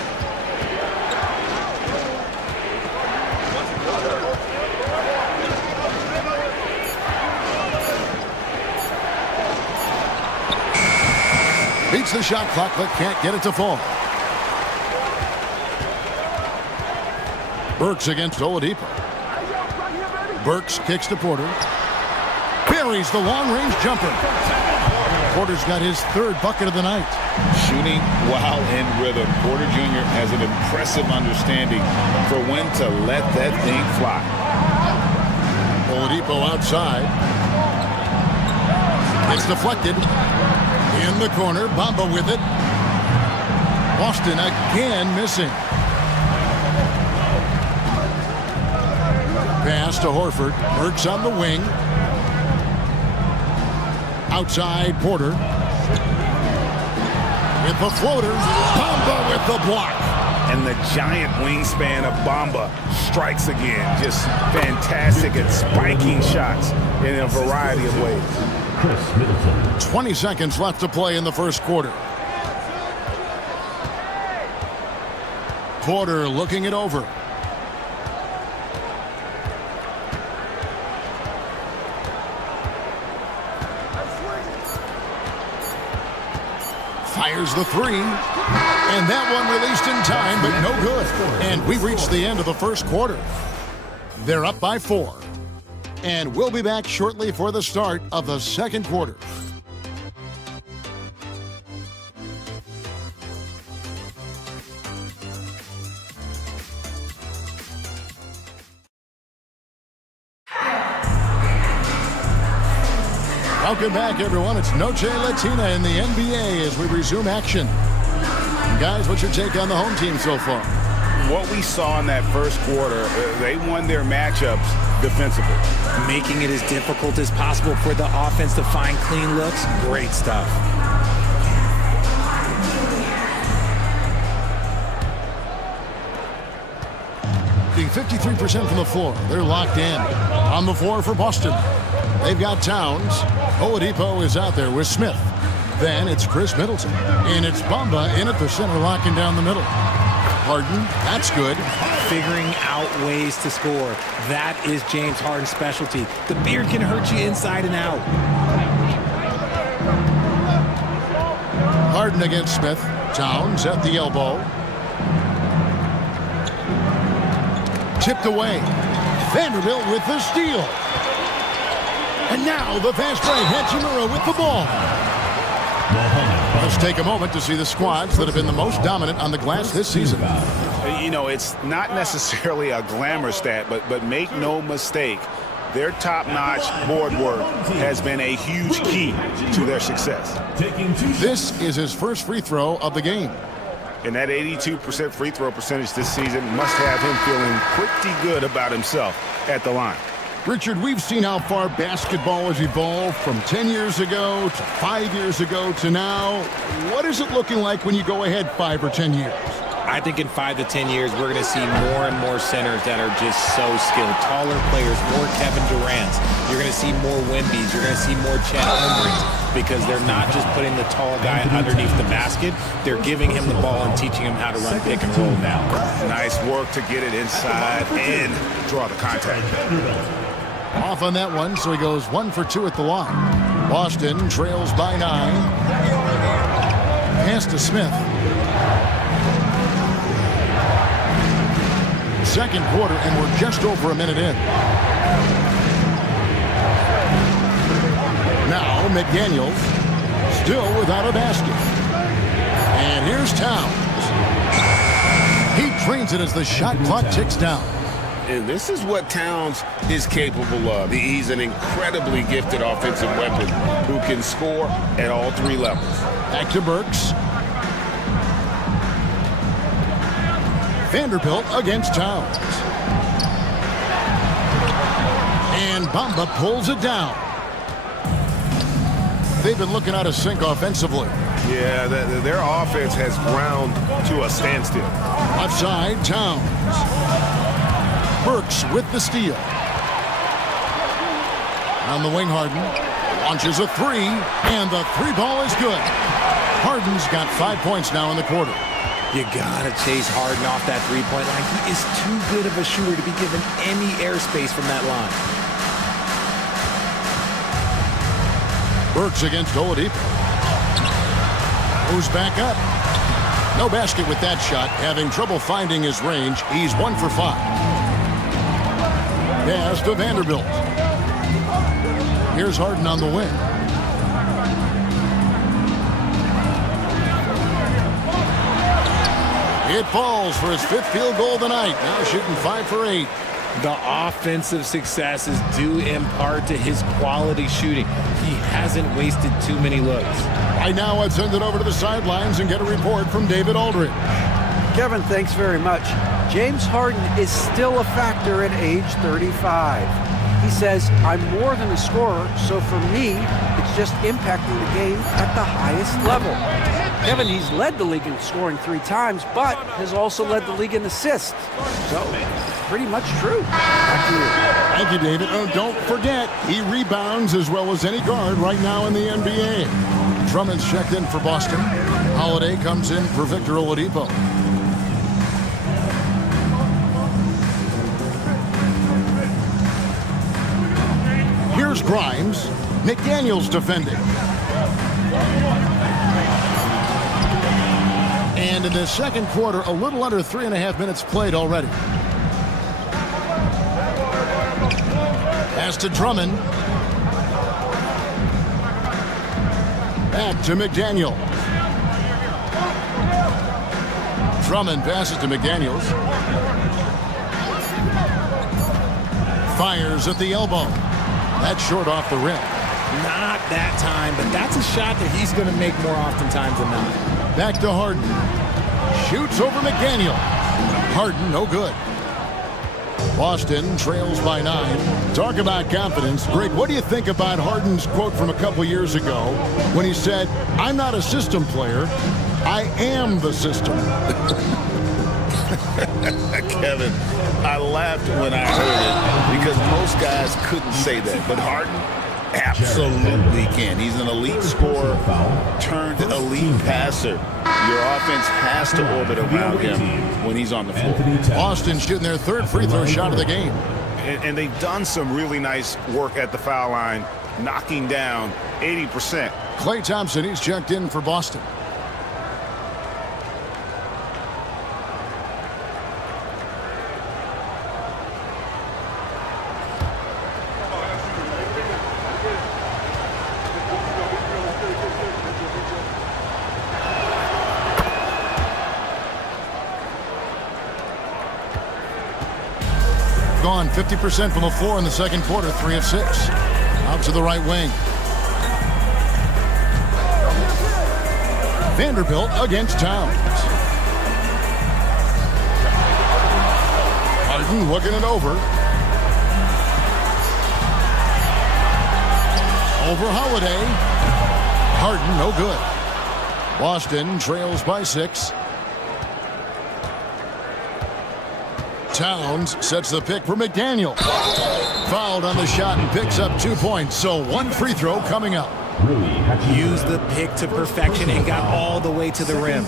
Beats the shot clock, but can't get it to fall. Burks against Oladipo. Burks kicks to Porter. Buries the long-range jumper. Porter's got his 3rd bucket of the night. Shooting while in rhythm. Porter Jr. has an impressive understanding for when to let that thing fly. Oladipo outside. It's deflected. In the corner, Bamba with it. Boston again missing. Pass to Horford. Burks on the wing. Outside, Porter. With the floater. Bamba with the block. And the giant wingspan of Bamba strikes again. Just fantastic at spiking shots in a variety of ways. 20 seconds left to play in the first quarter. Porter looking it over. Fires the 3. And that one released in time, but no good. And we've reached the end of the first quarter. They're up by 4. And we'll be back shortly for the start of the second quarter. Welcome back, everyone. It's Noche Latina in the NBA as we resume action. Guys, what's your take on the home team so far? What we saw in that first quarter, they won their matchups defensively. Making it as difficult as possible for the offense to find clean looks. Great stuff. Being 53% from the floor. They're locked in. On the floor for Boston. They've got Towns. Oladipo is out there with Smith. Then it's Chris Middleton. And it's Bamba in at the center, locking down the middle. Harden, that's good. Figuring out ways to score. That is James Harden's specialty. The beard can hurt you inside and out. Harden against Smith. Towns at the elbow. Tipped away. Vanderbilt with the steal. And now the fast break. Hachimura with the ball. Let's take a moment to see the squads that have been the most dominant on the glass this season. You know, it's not necessarily a glamour stat, but make no mistake, their top-notch board work has been a huge key to their success. This is his first free throw of the game. And that 82% free throw percentage this season must have him feeling pretty good about himself at the line. Richard, we've seen how far basketball has evolved from 10 years ago to 5 years ago to now. What is it looking like when you go ahead 5 or 10 years? I think in 5 to 10 years, we're going to see more and more centers that are just so skilled. Taller players, more Kevin Durant's. You're going to see more Wembys. You're going to see more Chet Holmgrens because they're not just putting the tall guy underneath the basket. They're giving him the ball and teaching him how to run pick and roll now. Nice work to get it inside and draw the contact. Off on that one, so he goes 1 for 2 at the line. Boston trails by 9. Pass to Smith. Second quarter, and we're just over a minute in. Now McDaniels, still without a basket. And here's Towns. He drains it as the shot clock ticks down. And this is what Towns is capable of. He's an incredibly gifted offensive weapon who can score at all 3 levels. Back to Burks. Vanderbilt against Towns. And Bamba pulls it down. They've been looking out of sync offensively. Yeah, their offense has ground to a standstill. Left side, Towns. Burks with the steal. On the wing, Harden launches a 3, and the 3 ball is good. Harden's got 5 points now in the quarter. You gotta chase Harden off that three-point line. He is too good of a shooter to be given any airspace from that line. Burks against Oladipo. Moves back up. No basket with that shot. Having trouble finding his range. He's 1 for 5. Pass to Vanderbilt. Here's Harden on the wing. It falls for his 5th field goal tonight. Now shooting 5 for 8. The offensive success is due in part to his quality shooting. He hasn't wasted too many looks. Right now, let's send it over to the sidelines and get a report from David Aldridge. Kevin, thanks very much. James Harden is still a factor at age 35. He says, I'm more than a scorer, so for me, it's just impacting the game at the highest level. Kevin, he's led the league in scoring 3 times, but has also led the league in assists. So, pretty much true. Back to you. Thank you, David. Oh, don't forget, he rebounds as well as any guard right now in the NBA. Drummond's checked in for Boston. Holiday comes in for Victor Oladipo. Here's Grimes. McDaniels defending. And in the second quarter, a little under 3.5 minutes played already. Pass to Drummond. Back to McDaniel. Drummond passes to McDaniels. Fires at the elbow. That's short off the rim. Not that time, but that's a shot that he's going to make more oftentimes than not. Back to Harden. Shoots over McDaniel. Harden, no good. Boston trails by 9. Talk about confidence. Greg, what do you think about Harden's quote from a couple years ago when he said, I'm not a system player, I am the system? Kevin, I laughed when I heard it because most guys couldn't say that, but Harden absolutely can. He's an elite scorer turned elite passer. Your offense has to orbit around him when he's on the floor. Boston shooting their 3rd free throw shot of the game. And they've done some really nice work at the foul line, knocking down 80%. Klay Thompson, he's checked in for Boston. gone 50% from the floor in the second quarter, 3 of 6. Out to the right wing. Vanderbilt against Towns. Harden looking it over. Over Holiday. Harden, no good. Boston trails by 6. Towns sets the pick for McDaniel. Fouled on the shot and picks up 2 points. So 1 free throw coming up. Used the pick to perfection and got all the way to the rim.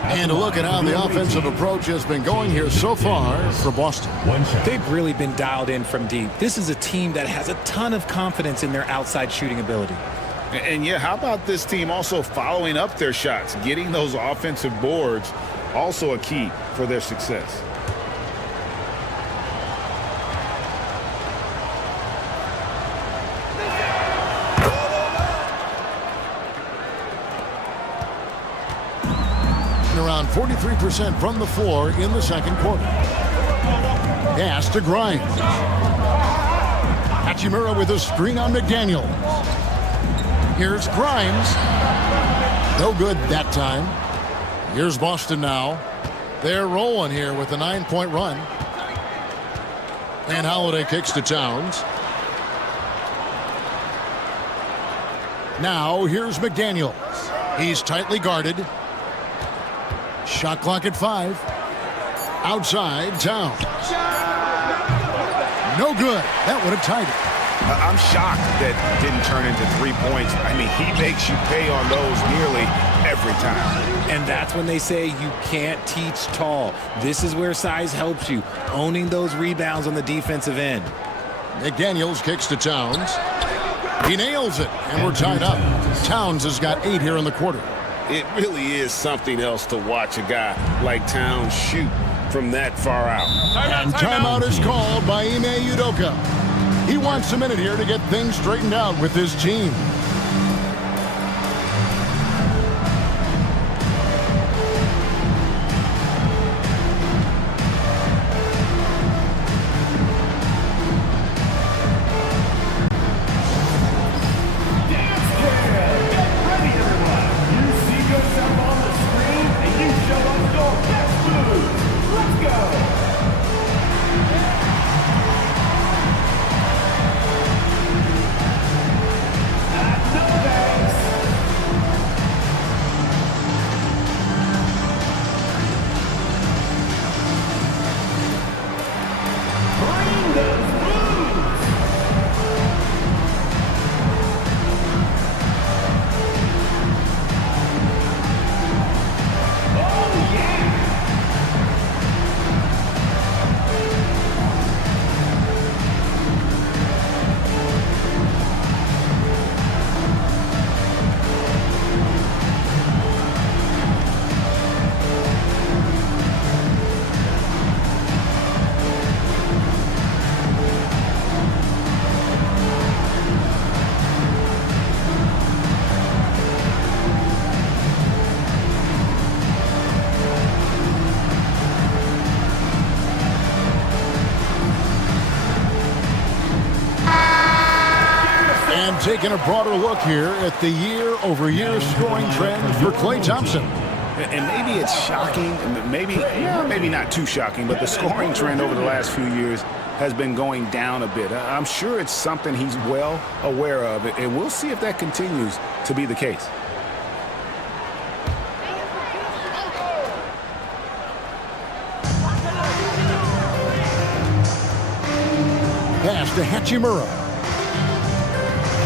And a look at how the offensive approach has been going here so far for Boston. They've really been dialed in from deep. This is a team that has a ton of confidence in their outside shooting ability. And yeah, how about this team also following up their shots, getting those offensive boards, also a key for their success. Around 43% from the floor in the second quarter. Pass to Grimes. Hachimura with a screen on McDaniel. Here's Grimes. No good that time. Here's Boston now. They're rolling here with a 9-point run. And Holiday kicks to Towns. Now here's McDaniel. He's tightly guarded. Shot clock at 5. Outside, Towns. No good. That would have tied it. I'm shocked that didn't turn into 3 points. I mean, he makes you pay on those nearly every time. And that's when they say you can't teach tall. This is where size helps you, owning those rebounds on the defensive end. McDaniels kicks to Towns. He nails it, and we're tied up. Towns has got 8 here in the quarter. It really is something else to watch a guy like Towns shoot from that far out. And timeout is called by Ime Udoka. He wants a minute here to get things straightened out with his team. Taking a broader look here at the year-over-year scoring trend for Klay Thompson. And maybe it's shocking, maybe not too shocking, but the scoring trend over the last few years has been going down a bit. I'm sure it's something he's well aware of, and we'll see if that continues to be the case. Pass to Hachimura.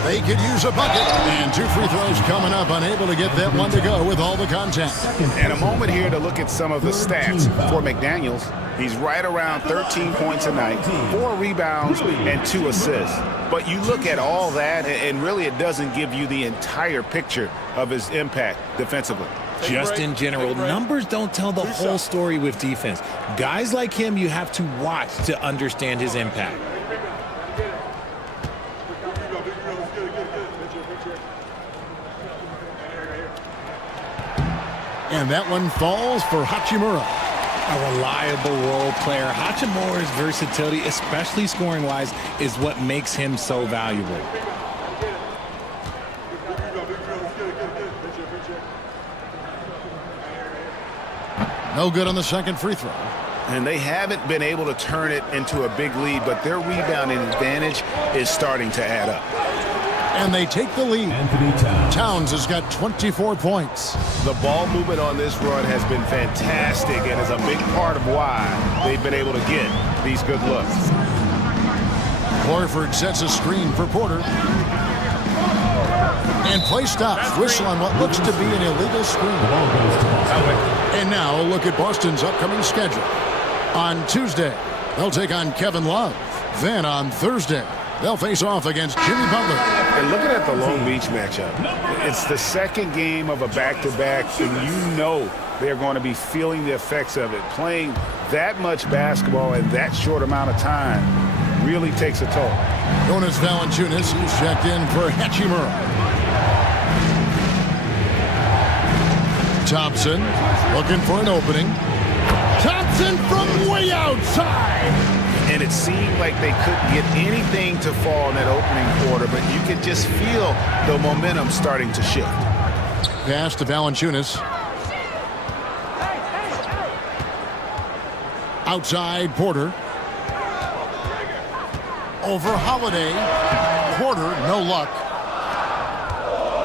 They could use a bucket. And 2 free throws coming up. Unable to get that one to go with all the contact. And a moment here to look at some of the stats for McDaniels. He's right around 13 points a night, 4 rebounds, and 2 assists. But you look at all that, and really it doesn't give you the entire picture of his impact defensively. Just in general, numbers don't tell the whole story with defense. Guys like him, you have to watch to understand his impact. And that one falls for Hachimura. A reliable role player. Hachimura's versatility, especially scoring-wise, is what makes him so valuable. No good on the second free throw. And they haven't been able to turn it into a big lead, but their rebounding advantage is starting to add up. And they take the lead. Towns has got 24 points. The ball movement on this run has been fantastic and is a big part of why they've been able to get these good looks. Horford sets a screen for Porter. And play stops. Whistle on what looks to be an illegal screen. And now a look at Boston's upcoming schedule. On Tuesday, they'll take on Kevin Love. Then on Thursday, they'll face off against Jimmy Butler. And looking at the Long Beach matchup, it's the second game of a back-to-back, and you know they're going to be feeling the effects of it. Playing that much basketball in that short amount of time really takes a toll. Jonas Valanciunas, who's checked in for Hachimura. Thompson looking for an opening. Thompson from way outside. And it seemed like they couldn't get anything to fall in that opening quarter, but you could just feel the momentum starting to shift. Pass to Valanciunas. Outside, Porter. Over Holiday. Porter, no luck.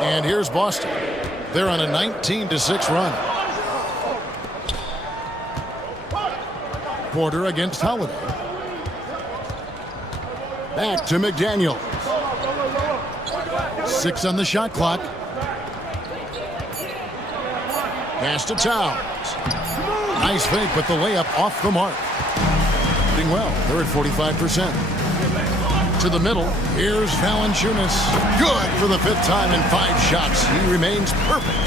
And here's Boston. They're on a 19-6 run. Porter against Holiday. Back to McDaniel. 6 on the shot clock. Pass to Towns. Nice fake, but the layup off the mark. Doing well. They're at 45%. To the middle. Here's Valanciunas. Good for the 5th time in 5 shots. He remains perfect.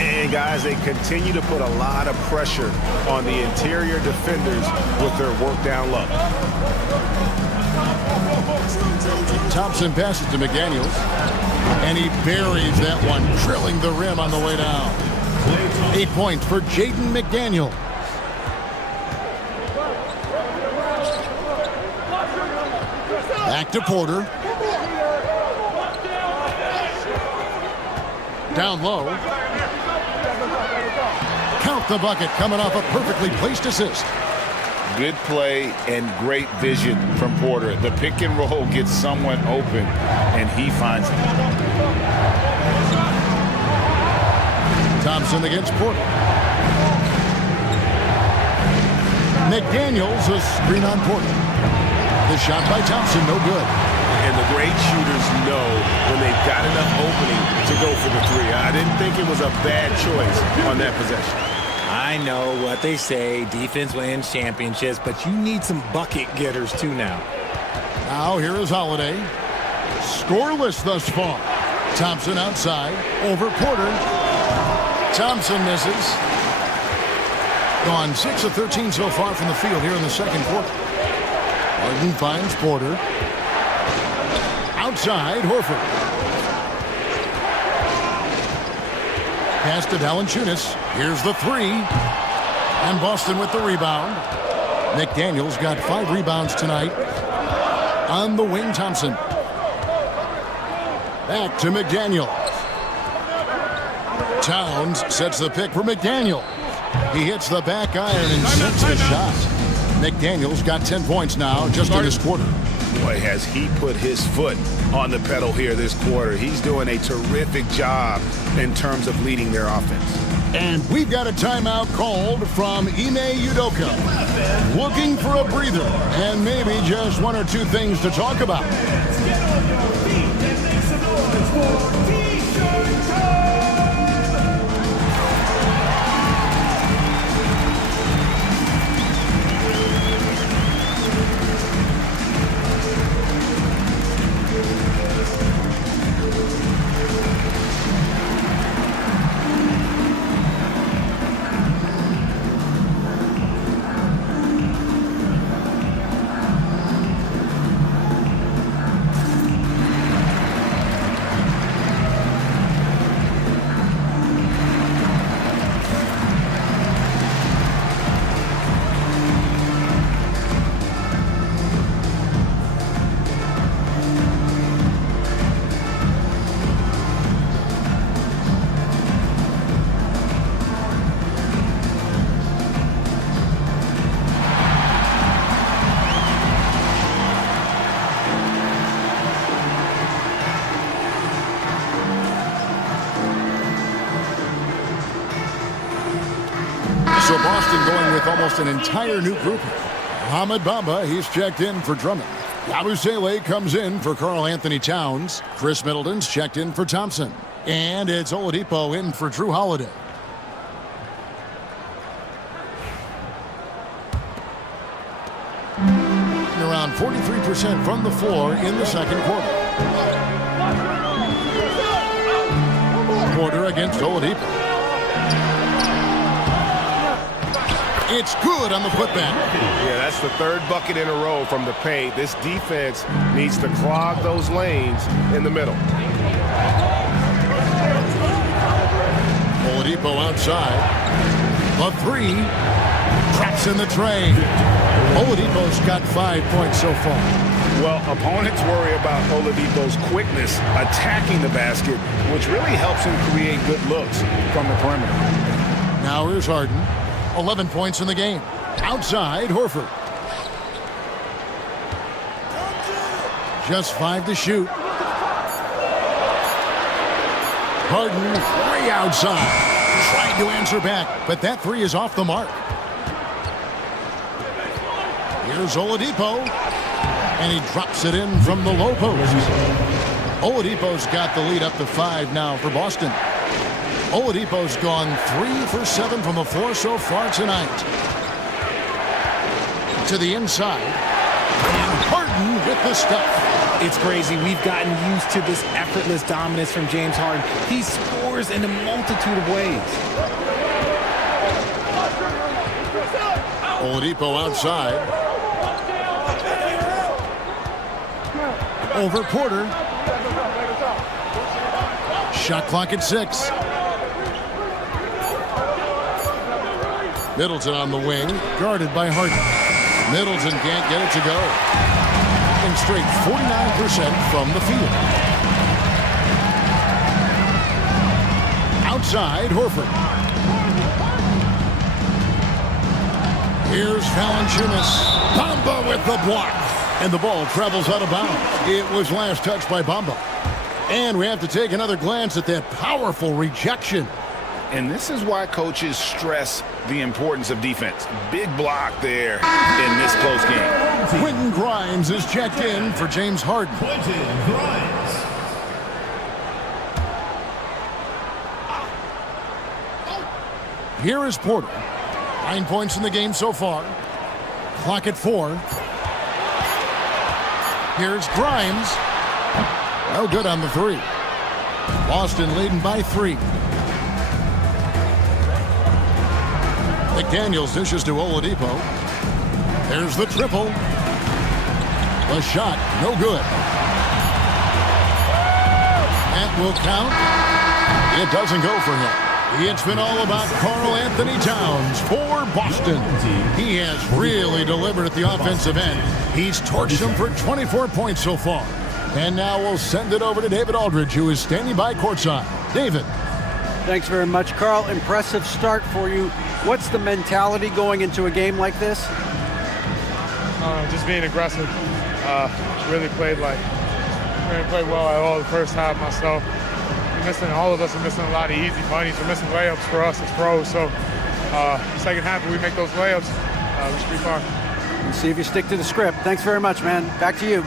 And guys, they continue to put a lot of pressure on the interior defenders with their work down low. Thompson passes to McDaniels. And he buries that one, drilling the rim on the way down. 8 points for Jaden McDaniel. Back to Porter. Down low. Count the bucket, coming off a perfectly placed assist. Good play and great vision from Porter. The pick and roll gets someone open, and he finds it. Thompson against Porter. McDaniels, a screen on Porter. The shot by Thompson, no good. And the great shooters know when they've got enough opening to go for the 3. I didn't think it was a bad choice on that possession. I know what they say, defense wins championships, but you need some bucket getters too now. Now here is Holiday. Scoreless thus far. Thompson outside, over Porter. Thompson misses. Gone 6 of 13 so far from the field here in the second quarter. Harden finds Porter. Outside, Horford. Pass to Valanciunas. Here's the 3. And Boston with the rebound. McDaniels got 5 rebounds tonight. On the wing, Thompson. Back to McDaniels. Towns sets the pick for McDaniel. He hits the back iron and sets the shot. McDaniels got 10 points now just in this quarter. Boy, has he put his foot on the pedal here this quarter. He's doing a terrific job in terms of leading their offense. And we've got a timeout called from Ime Udoka. Looking for a breather and maybe just 1 or 2 things to talk about. just an entire new group. Mohamed Bamba, he's checked in for Drummond. Yabusele comes in for Karl Anthony Towns. Chris Middleton's checked in for Thompson. And it's Oladipo in for Drew Holiday. Around 43% from the floor in the second quarter. Porter against Oladipo. It's good on the putback. Yeah, that's the third bucket in a row from the paint. This defense needs to clog those lanes in the middle. Oladipo outside. The three. Traps in the tray. Oladipo's got 5 points so far. Well, opponents worry about Oladipo's quickness attacking the basket, which really helps him create good looks from the perimeter. Now here's Harden. 11 points in the game. Outside, Horford. Just 5 to shoot. Harden way outside. Tried to answer back, but that three is off the mark. Here's Oladipo. And he drops it in from the low post. Oladipo's got the lead up to 5 now for Boston. Oladipo's gone 3 for 7 from the floor so far tonight. To the inside. And Harden with the stuff. It's crazy. We've gotten used to this effortless dominance from James Harden. He scores in a multitude of ways. Oladipo outside. Over Porter. Shot clock at 6. Middleton on the wing, guarded by Harden. Middleton can't get it to go. And straight 49% from the field. Outside, Horford. Here's Valanciunas. Bamba with the block. And the ball travels out of bounds. It was last touched by Bamba. And we have to take another glance at that powerful rejection. And this is why coaches stress the importance of defense. Big block there in this close game. Quentin Grimes is checked in for James Harden. Quentin Grimes. Here is Porter. 9 points in the game so far. Clock at 4. Here's Grimes. No good on the three. Boston leading by 3. McDaniels dishes to Oladipo. There's the triple. The shot, no good. That will count. It doesn't go for him. It's been all about Karl Anthony Towns for Boston. He has really delivered at the offensive end. He's torched them for 24 points so far. And now we'll send it over to David Aldridge, who is standing by courtside. David. Thanks very much, Carl. Impressive start for you. What's the mentality going into a game like this? Just being aggressive. Really played well at all the first half myself. All of us are missing a lot of easy bunnies. We're missing layups for us as pros. So second half, if we make those layups, we should be fine. We'll see if you stick to the script. Thanks very much, man. Back to you.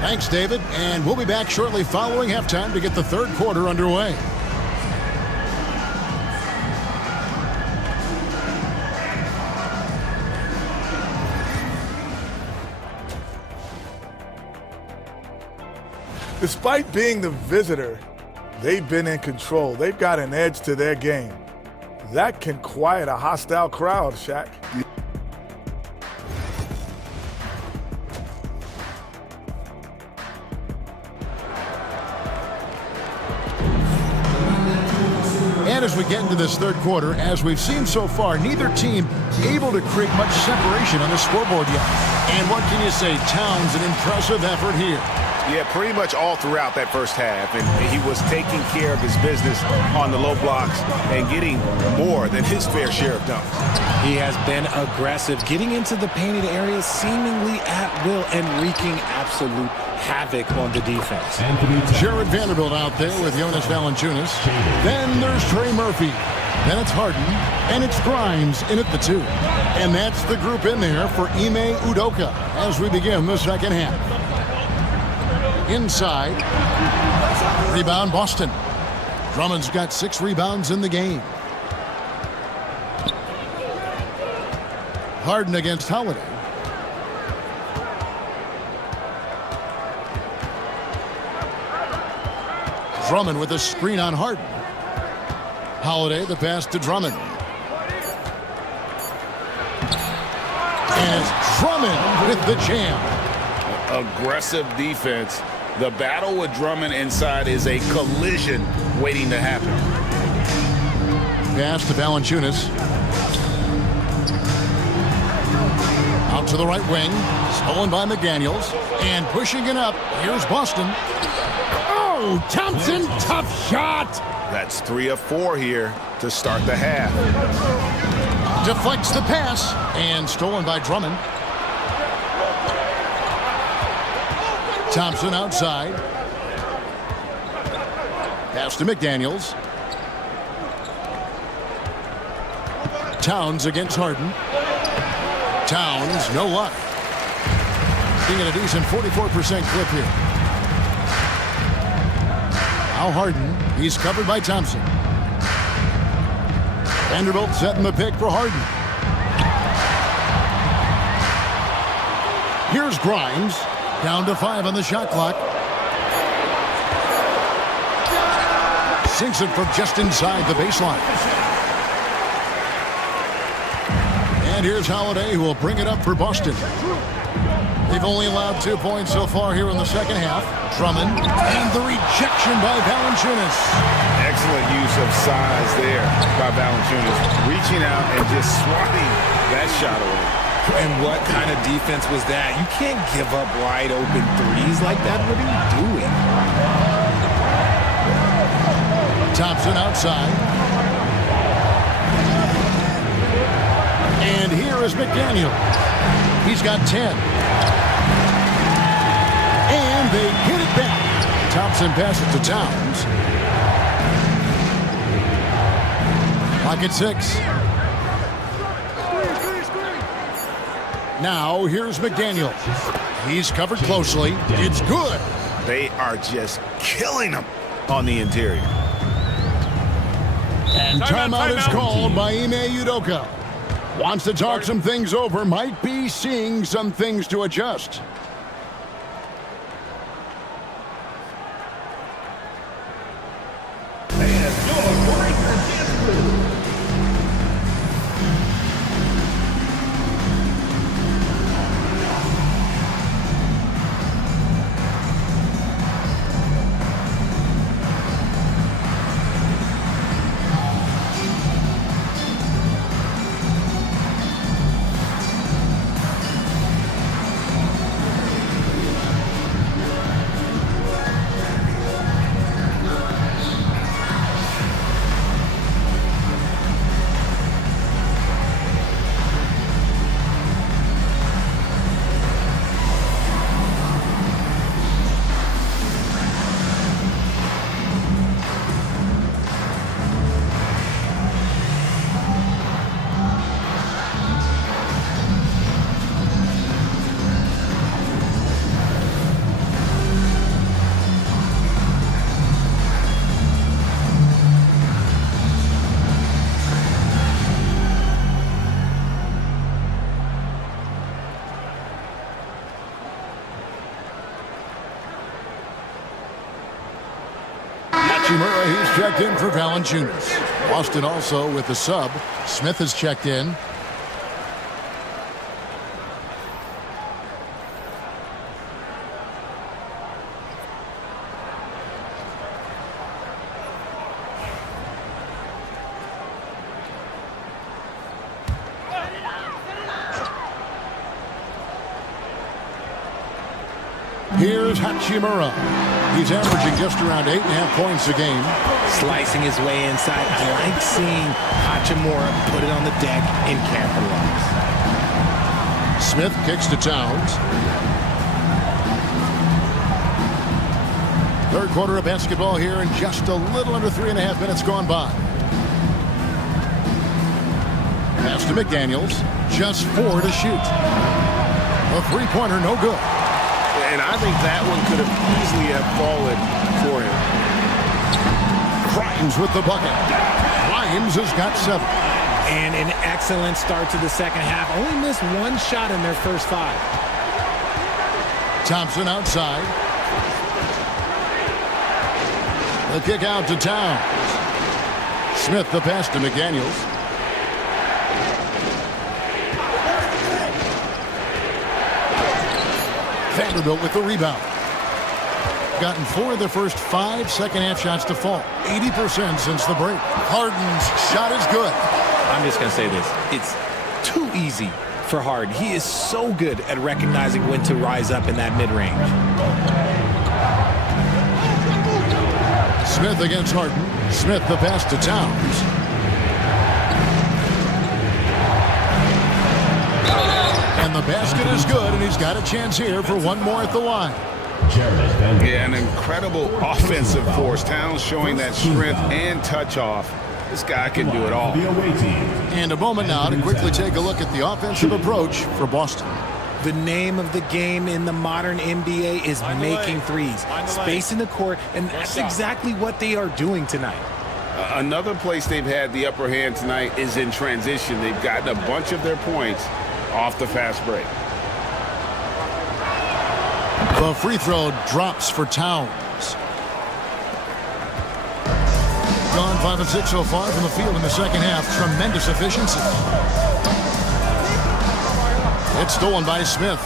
Thanks, David. And we'll be back shortly following halftime to get the third quarter underway. Despite being the visitor, they've been in control. They've got an edge to their game. That can quiet a hostile crowd, Shaq. And as we get into this third quarter, as we've seen so far, neither team able to create much separation on the scoreboard yet. And what can you say? Towns, an impressive effort here. Yeah, pretty much all throughout that first half. And he was taking care of his business on the low blocks and getting more than his fair share of dunks. He has been aggressive, getting into the painted areas seemingly at will and wreaking absolute havoc on the defense. Jared Vanderbilt out there with Jonas Valanciunas. Then there's Trey Murphy. Then it's Harden, and it's Grimes in at the 2. And that's the group in there for Ime Udoka as we begin the second half. Inside. Rebound, Boston. Drummond's got 6 rebounds in the game. Harden against Holiday. Drummond with a screen on Harden. Holiday, the pass to Drummond. And it's Drummond with the jam. Aggressive defense. The battle with Drummond inside is a collision waiting to happen. Pass to Valanciunas. Out to the right wing. Stolen by McDaniels. And pushing it up. Here's Boston. Oh, Thompson, tough shot. That's 3 of 4 here to start the half. Deflects the pass. And stolen by Drummond. Thompson outside. Pass to McDaniels. Towns against Harden. Towns, no luck. Being at a decent 44% clip here. Now Harden, he's covered by Thompson. Vanderbilt setting the pick for Harden. Here's Grimes. Down to 5 on the shot clock. Sinks it from just inside the baseline. And here's Holiday, who will bring it up for Boston. They've only allowed 2 points so far here in the second half. Drummond, and the rejection by Valanciunas. Excellent use of size there by Valanciunas. Reaching out and just swatting that shot away. And what kind of defense was that? You can't give up wide open threes like that. What are you doing? Thompson outside. And here is McDaniel. He's got 10. And they hit it back. Thompson passes to Towns. Clock at 6. Now, here's McDaniel. He's covered closely. It's good. They are just killing them on the interior. And timeout is called by Ime Udoka. Wants to talk some things over. Might be seeing some things to adjust. He's checked in for Valanciunas. Boston also with the sub. Smith has checked in. Here's Hachimura. He's averaging just around 8.5 points a game. Slicing his way inside. I like seeing Hachimura put it on the deck and capitalize. Smith kicks to Towns. Third quarter of basketball here, and just a little under 3.5 minutes gone by. Pass to McDaniels. Just 4 to shoot. A three-pointer, no good. And I think that one could have easily have fallen for him. Grimes with the bucket. Grimes has got 7. And an excellent start to the second half. Only missed 1 shot in their first 5. Thompson outside. The kick out to Towns. Smith the pass to McDaniels. Vanderbilt with the rebound. Gotten 4 of the first 5 second-half shots to fall. 80% since the break. Harden's shot is good. I'm just going to say this. It's too easy for Harden. He is so good at recognizing when to rise up in that mid-range. Smith against Harden. Smith the pass to Towns. And the basket is good, and he's got a chance here for one more at the line. Yeah, an incredible offensive force. Towns showing that strength and touch off. This guy can do it all. And a moment now to quickly take a look at the offensive approach for Boston. The name of the game in the modern NBA is making threes. Space in the court, and that's exactly what they are doing tonight. Another place they've had the upper hand tonight is in transition. They've gotten a bunch of their points off the fast break. The free throw drops for Towns. Gone 5 of 6 so far from the field in the second half. Tremendous efficiency. It's stolen by Smith.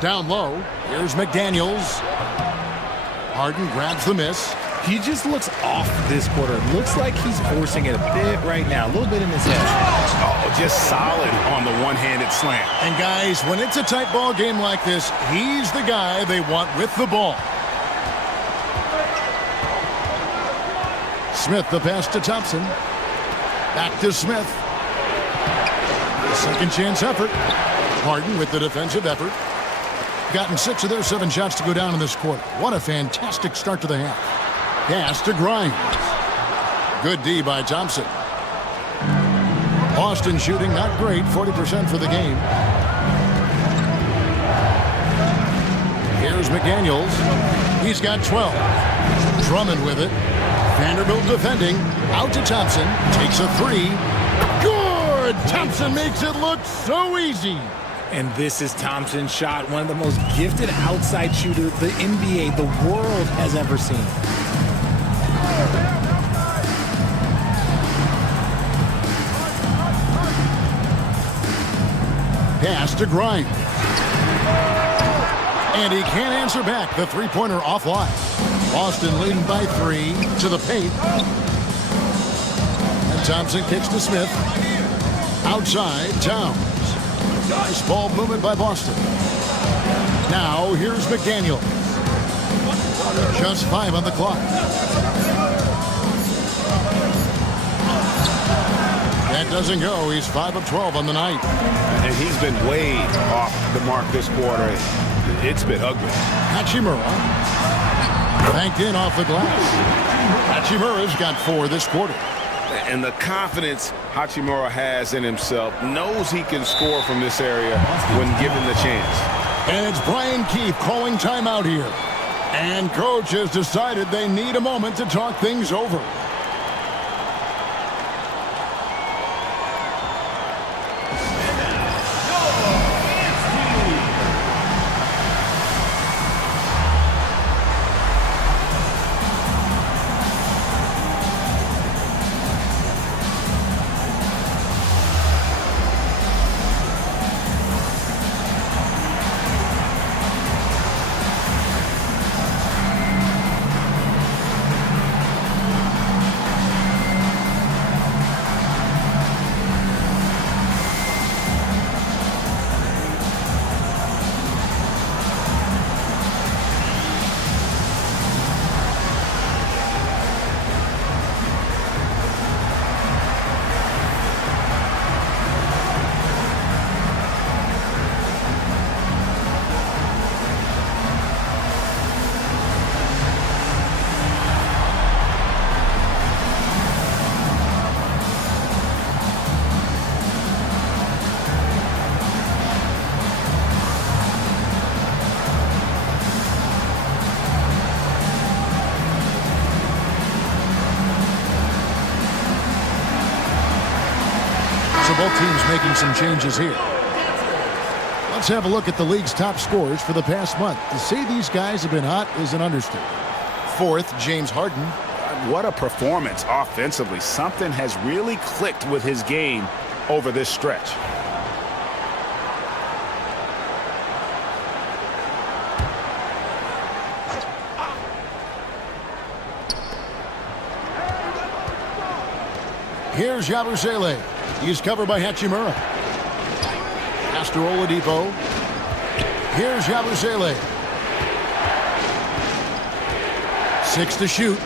Down low. Here's McDaniels. Harden grabs the miss. He just looks off this quarter. Looks like he's forcing it a bit right now. A little bit in his head. Oh, just solid on the one-handed slam. And guys, when it's a tight ball game like this, he's the guy they want with the ball. Smith the pass to Thompson. Back to Smith. Second chance effort. Harden with the defensive effort. Gotten 6 of their 7 shots to go down in this quarter. What a fantastic start to the half. Pass to Grimes. Good D by Thompson. Boston shooting not great, 40% for the game. Here's McDaniels. He's got 12. Drummond with it. Vanderbilt defending. Out to Thompson. Takes a 3. Good! Thompson makes it look so easy. And this is Thompson's shot, one of the most gifted outside shooters the NBA, the world has ever seen. Pass to Grimes. And he can't answer back. The three-pointer offline. Boston leading by 3 to the paint. And Thompson kicks to Smith. Outside, Towns. Nice ball movement by Boston. Now, here's McDaniel. Just 5 on the clock. That doesn't go. He's 5 of 12 on the night. And he's been way off the mark this quarter. It's been ugly. Hachimura. Banked in off the glass. Hachimura's got 4 this quarter. And the confidence Hachimura has in himself, knows he can score from this area when given the chance. And it's Brian Keefe calling timeout here. And coach has decided they need a moment to talk things over. So both teams making some changes here. Let's have a look at the league's top scorers for the past month. To say these guys have been hot is an understatement. Fourth, James Harden. What a performance offensively. Something has really clicked with his game over this stretch. Here's Yabusele. He's covered by Hachimura. Pass to Oladipo. Here's Yabusele. 6 to shoot.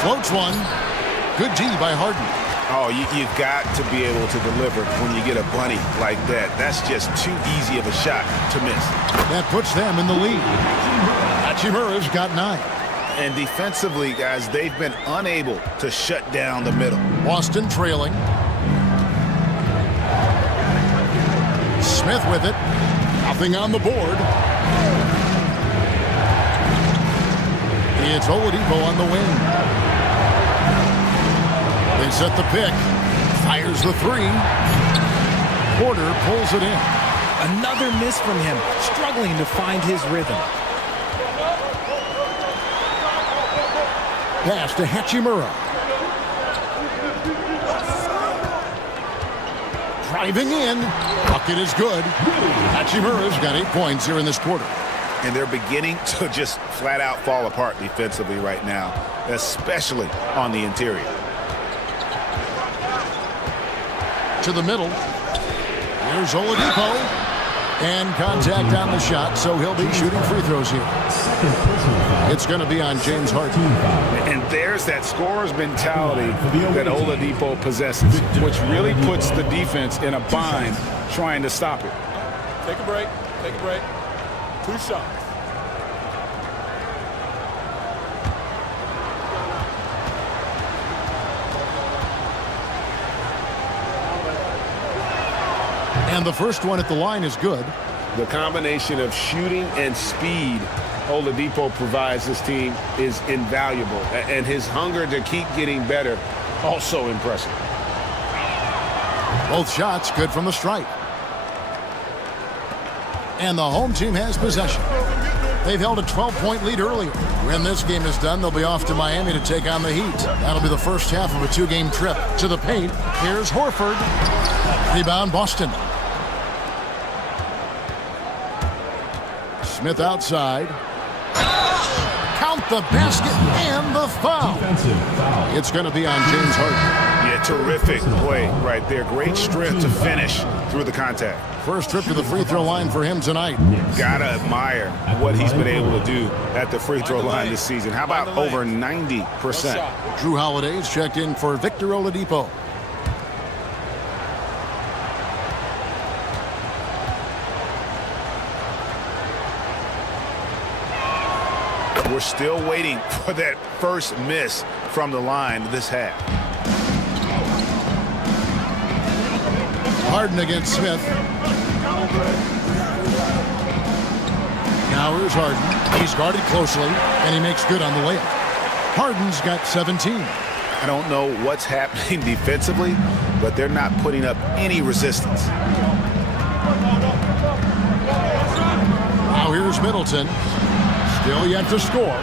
Floats one. Good D by Harden. Oh, you've got to be able to deliver when you get a bunny like that. That's just too easy of a shot to miss. That puts them in the lead. Hachimura's got 9. And defensively, guys, they've been unable to shut down the middle. Boston trailing. Smith with it. Nothing on the board. It's Oladipo on the wing. They set the pick. Fires the 3. Porter pulls it in. Another miss from him, struggling to find his rhythm. Pass to Hachimura. Driving in. Bucket is good. Hachimura's got 8 points here in this quarter. And they're beginning to just flat out fall apart defensively right now, especially on the interior. To the middle. Here's Oladipo. And contact on the shot, so he'll be shooting free throws here. It's going to be on James Harden. And there's that scorer's mentality that Oladipo possesses, which really puts the defense in a bind trying to stop it. Take a break. Take a break. 2 shots. And the first one at the line is good. The combination of shooting and speed Oladipo provides this team is invaluable. And his hunger to keep getting better, also impressive. Both shots good from the stripe. And the home team has possession. They've held a 12-point lead earlier. When this game is done, they'll be off to Miami to take on the Heat. That'll be the first half of a 2-game trip. To the paint, here's Horford. Rebound, Boston. Smith outside. Count the basket and the foul. It's going to be on James Harden. Yeah, terrific play right there. Great strength to finish through the contact. First trip to the free throw line for him tonight. Gotta admire what he's been able to do at the free throw line this season. How about over 90%? Drew Holiday's checked in for Victor Oladipo. We're still waiting for that first miss from the line this half. Harden against Smith. Now here's Harden. He's guarded closely, and he makes good on the layup. Harden's got 17. I don't know what's happening defensively, but they're not putting up any resistance. Now here's Middleton. Still yet to score.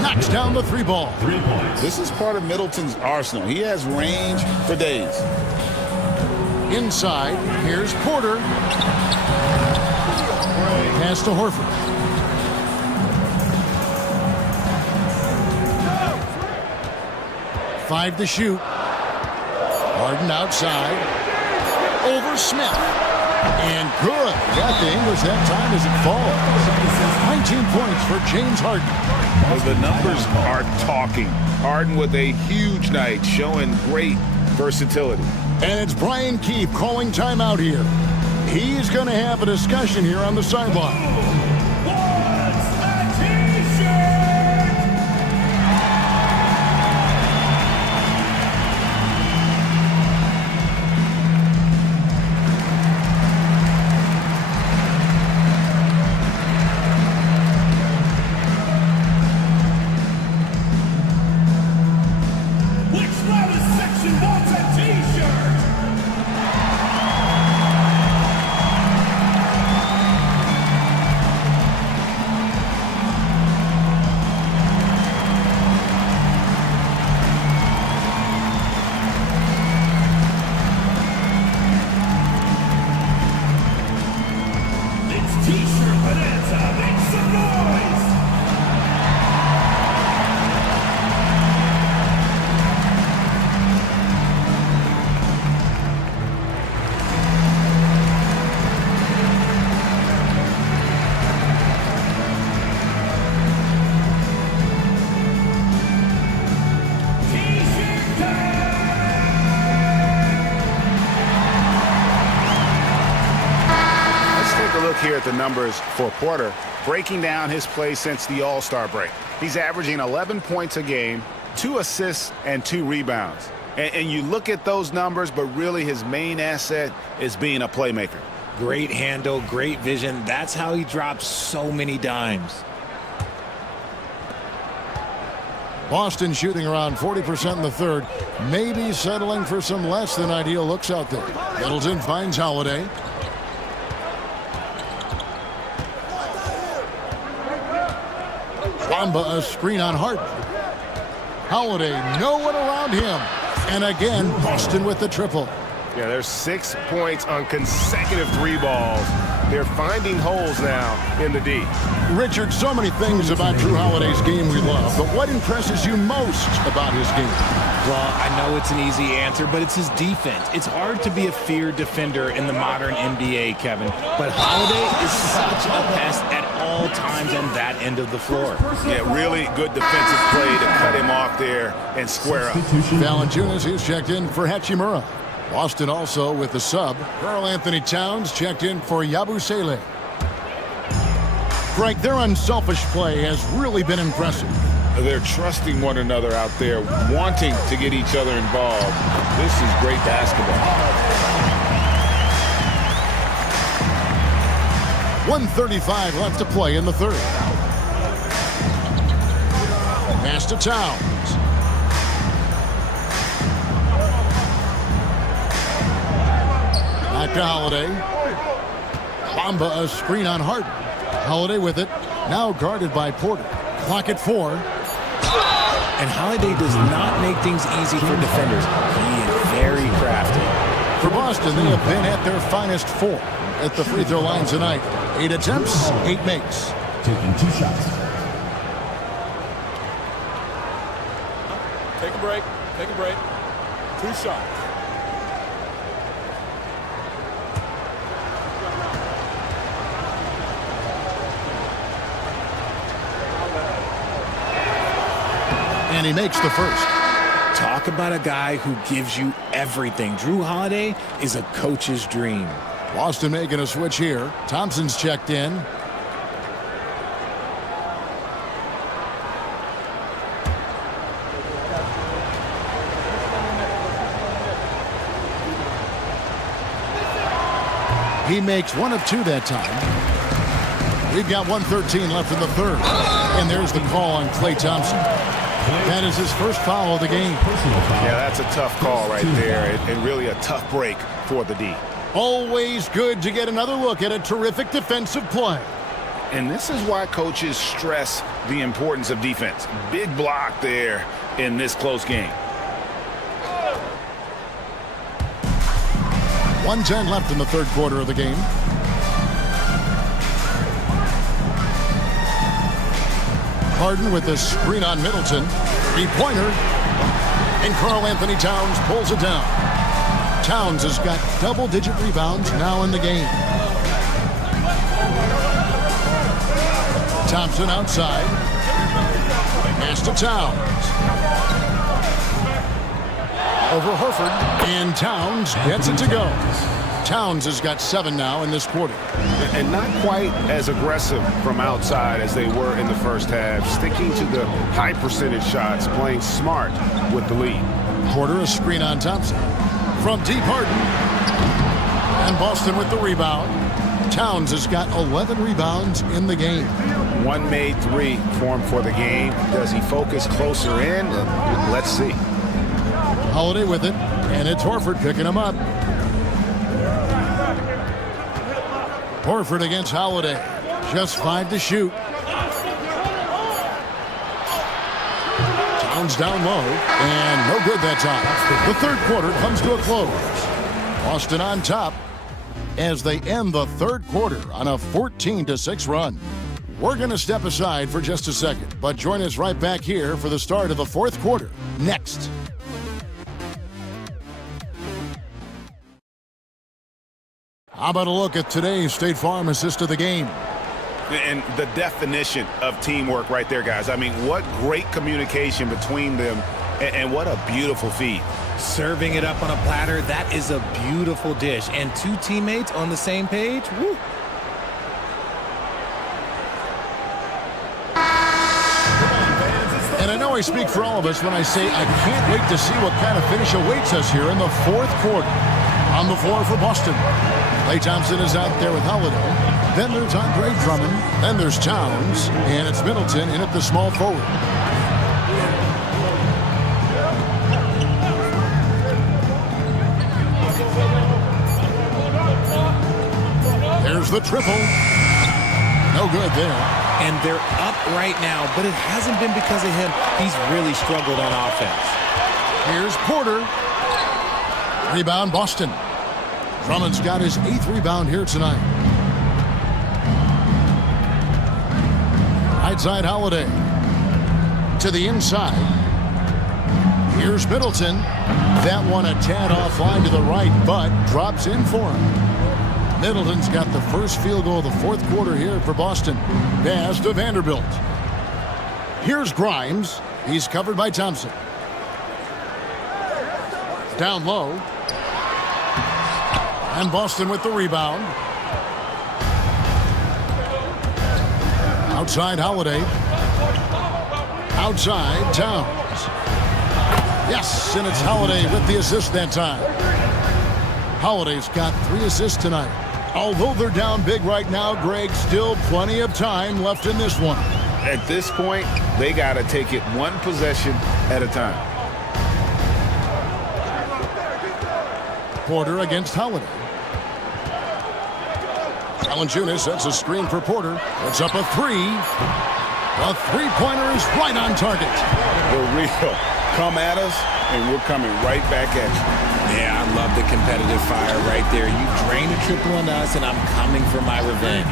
Knocks down the 3 ball. 3 points. This is part of Middleton's arsenal. He has range for days. Inside, here's Porter. Pass to Horford. Five to shoot. Harden outside. Over Smith. And good. Got the English that time as it falls. 19 points for James Harden. Well, the numbers are talking. Harden with a huge night, showing great versatility. And it's Brian Keefe calling timeout here. He's going to have a discussion here on the sideline. here at the numbers for Porter, breaking down his play since the All-Star break. He's averaging 11 points a game, 2 assists, and 2 rebounds. And you look at those numbers, but really his main asset is being a playmaker. Great handle, great vision. That's how he drops so many dimes. Boston shooting around 40% in the third, maybe settling for some less than ideal looks out there. Middleton finds Holiday. Bamba a screen on Harden. Holiday, no one around him. And again, Boston with the triple. Yeah, there's 6 points on consecutive 3 balls. They're finding holes now in the D. Richard, so many things about Drew Holiday's game we love, but what impresses you most about his game? Well, I know it's an easy answer, but it's his defense. It's hard to be a feared defender in the modern NBA, Kevin. But Holiday is such a pest at all times on that end of the floor. Yeah, really good defensive play to cut him off there and square up. Valanciunas is checked in for Hachimura. Boston also with the sub. Karl Anthony Towns checked in for Yabusele. Frank, their unselfish play has really been impressive. They're trusting one another out there, wanting to get each other involved. This is great basketball. 1:35 left to play in the third. Pass to Towns. Back to Holiday. Bamba a screen on Harden. Holiday with it. Now guarded by Porter. Clock at 4. And Holiday does not make things easy for defenders. He is very crafty. For Boston, they have been at their finest 4 at the free throw line tonight. 8 attempts, 8 makes. Taking 2 shots. Take a break. Take a break. 2 shots. And he makes the first. Talk about a guy who gives you everything. Drew Holiday is a coach's dream. Boston making a switch here. Thompson's checked in. He makes 1 of 2 that time. We've got 1:13 left in the third. And there's the call on Klay Thompson. That is his first foul of the game. Yeah, that's a tough call right there, and really a tough break for the D. Always good to get another look at a terrific defensive play. And this is why coaches stress the importance of defense. Big block there in this close game. 1:10 left in the third quarter of the game. Harden with the screen on Middleton. 3-pointer. And Karl Anthony Towns pulls it down. Towns has got double-digit rebounds now in the game. Thompson outside. Pass to Towns. Over Horford. And Towns gets it to go. Towns has got 7 now in this quarter. And not quite as aggressive from outside as they were in the first half. Sticking to the high percentage shots, playing smart with the lead. Porter a screen on Thompson. From deep, Harden. And Boston with the rebound. Towns has got 11 rebounds in the game. 1 made 3 for him for the game. Does he focus closer in? Let's see. Holiday with it. And it's Horford picking him up. Horford against Holiday. Just 5 to shoot. Towns down low. And no good that time. The third quarter comes to a close. Boston on top as they end the third quarter on a 14-6 run. We're going to step aside for just a second, but join us right back here for the start of the fourth quarter. Next. How about a look at today's State Farm assist of the game? And the definition of teamwork right there, guys. I mean, what great communication between them, and what a beautiful feed. Serving it up on a platter, that is a beautiful dish. And 2 teammates on the same page, woo. know I speak for all of us when I say I can't wait to see what kind of finish awaits us here in the fourth quarter. On the floor for Boston, Klay Thompson is out there with Holiday. Then there's Andre Drummond. Then there's Towns. And it's Middleton in at the small forward. There's the triple. No good there. And they're up right now, but it hasn't been because of him. He's really struggled on offense. Here's Porter. Rebound, Boston. Drummond's got his 8th rebound here tonight. Right side, Holiday. To the inside. Here's Middleton. That one a tad offline to the right, but drops in for him. Middleton's got the first field goal of the fourth quarter here for Boston. Pass to Vanderbilt. Here's Grimes. He's covered by Thompson. Down low. And Boston with the rebound. Outside, Holiday. Outside, Towns. Yes, and it's Holiday with the assist that time. Holiday's got 3 assists tonight. Although they're down big right now, Greg, still plenty of time left in this one. At this point, they got to take it one possession at a time. Porter against Holiday. Valanciunas sets a screen for Porter. It's up a 3. The three-pointer is right on target. The real. Come at us, and we're coming right back at you. Yeah, I love the competitive fire right there. You drain a triple on us, and I'm coming for my revenge.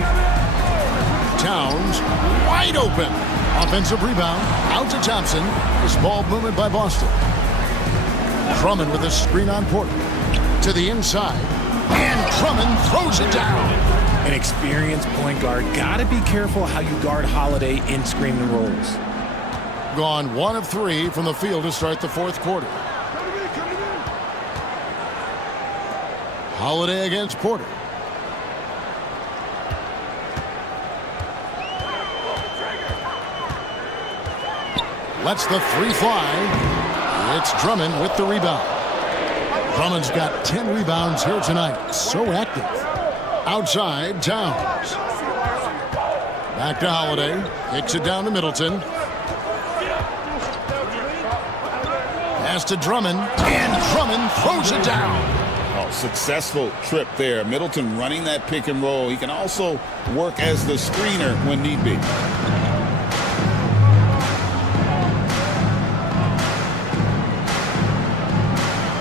Towns wide open. Offensive rebound. Out to Thompson. This ball movement by Boston. Drummond with a screen on Porter. To the inside. And Drummond throws it down. An experienced point guard. Gotta be careful how you guard Holiday in screen and rolls. Gone 1 of 3 from the field to start the fourth quarter. Holiday against Porter. Lets the 3 fly. It's Drummond with the rebound. Drummond's got 10 rebounds here tonight. So active. Outside, Towns. Back to Holiday. Kicks it down to Middleton. Pass to Drummond. And Drummond throws it down. Oh, successful trip there. Middleton running that pick and roll. He can also work as the screener when need be.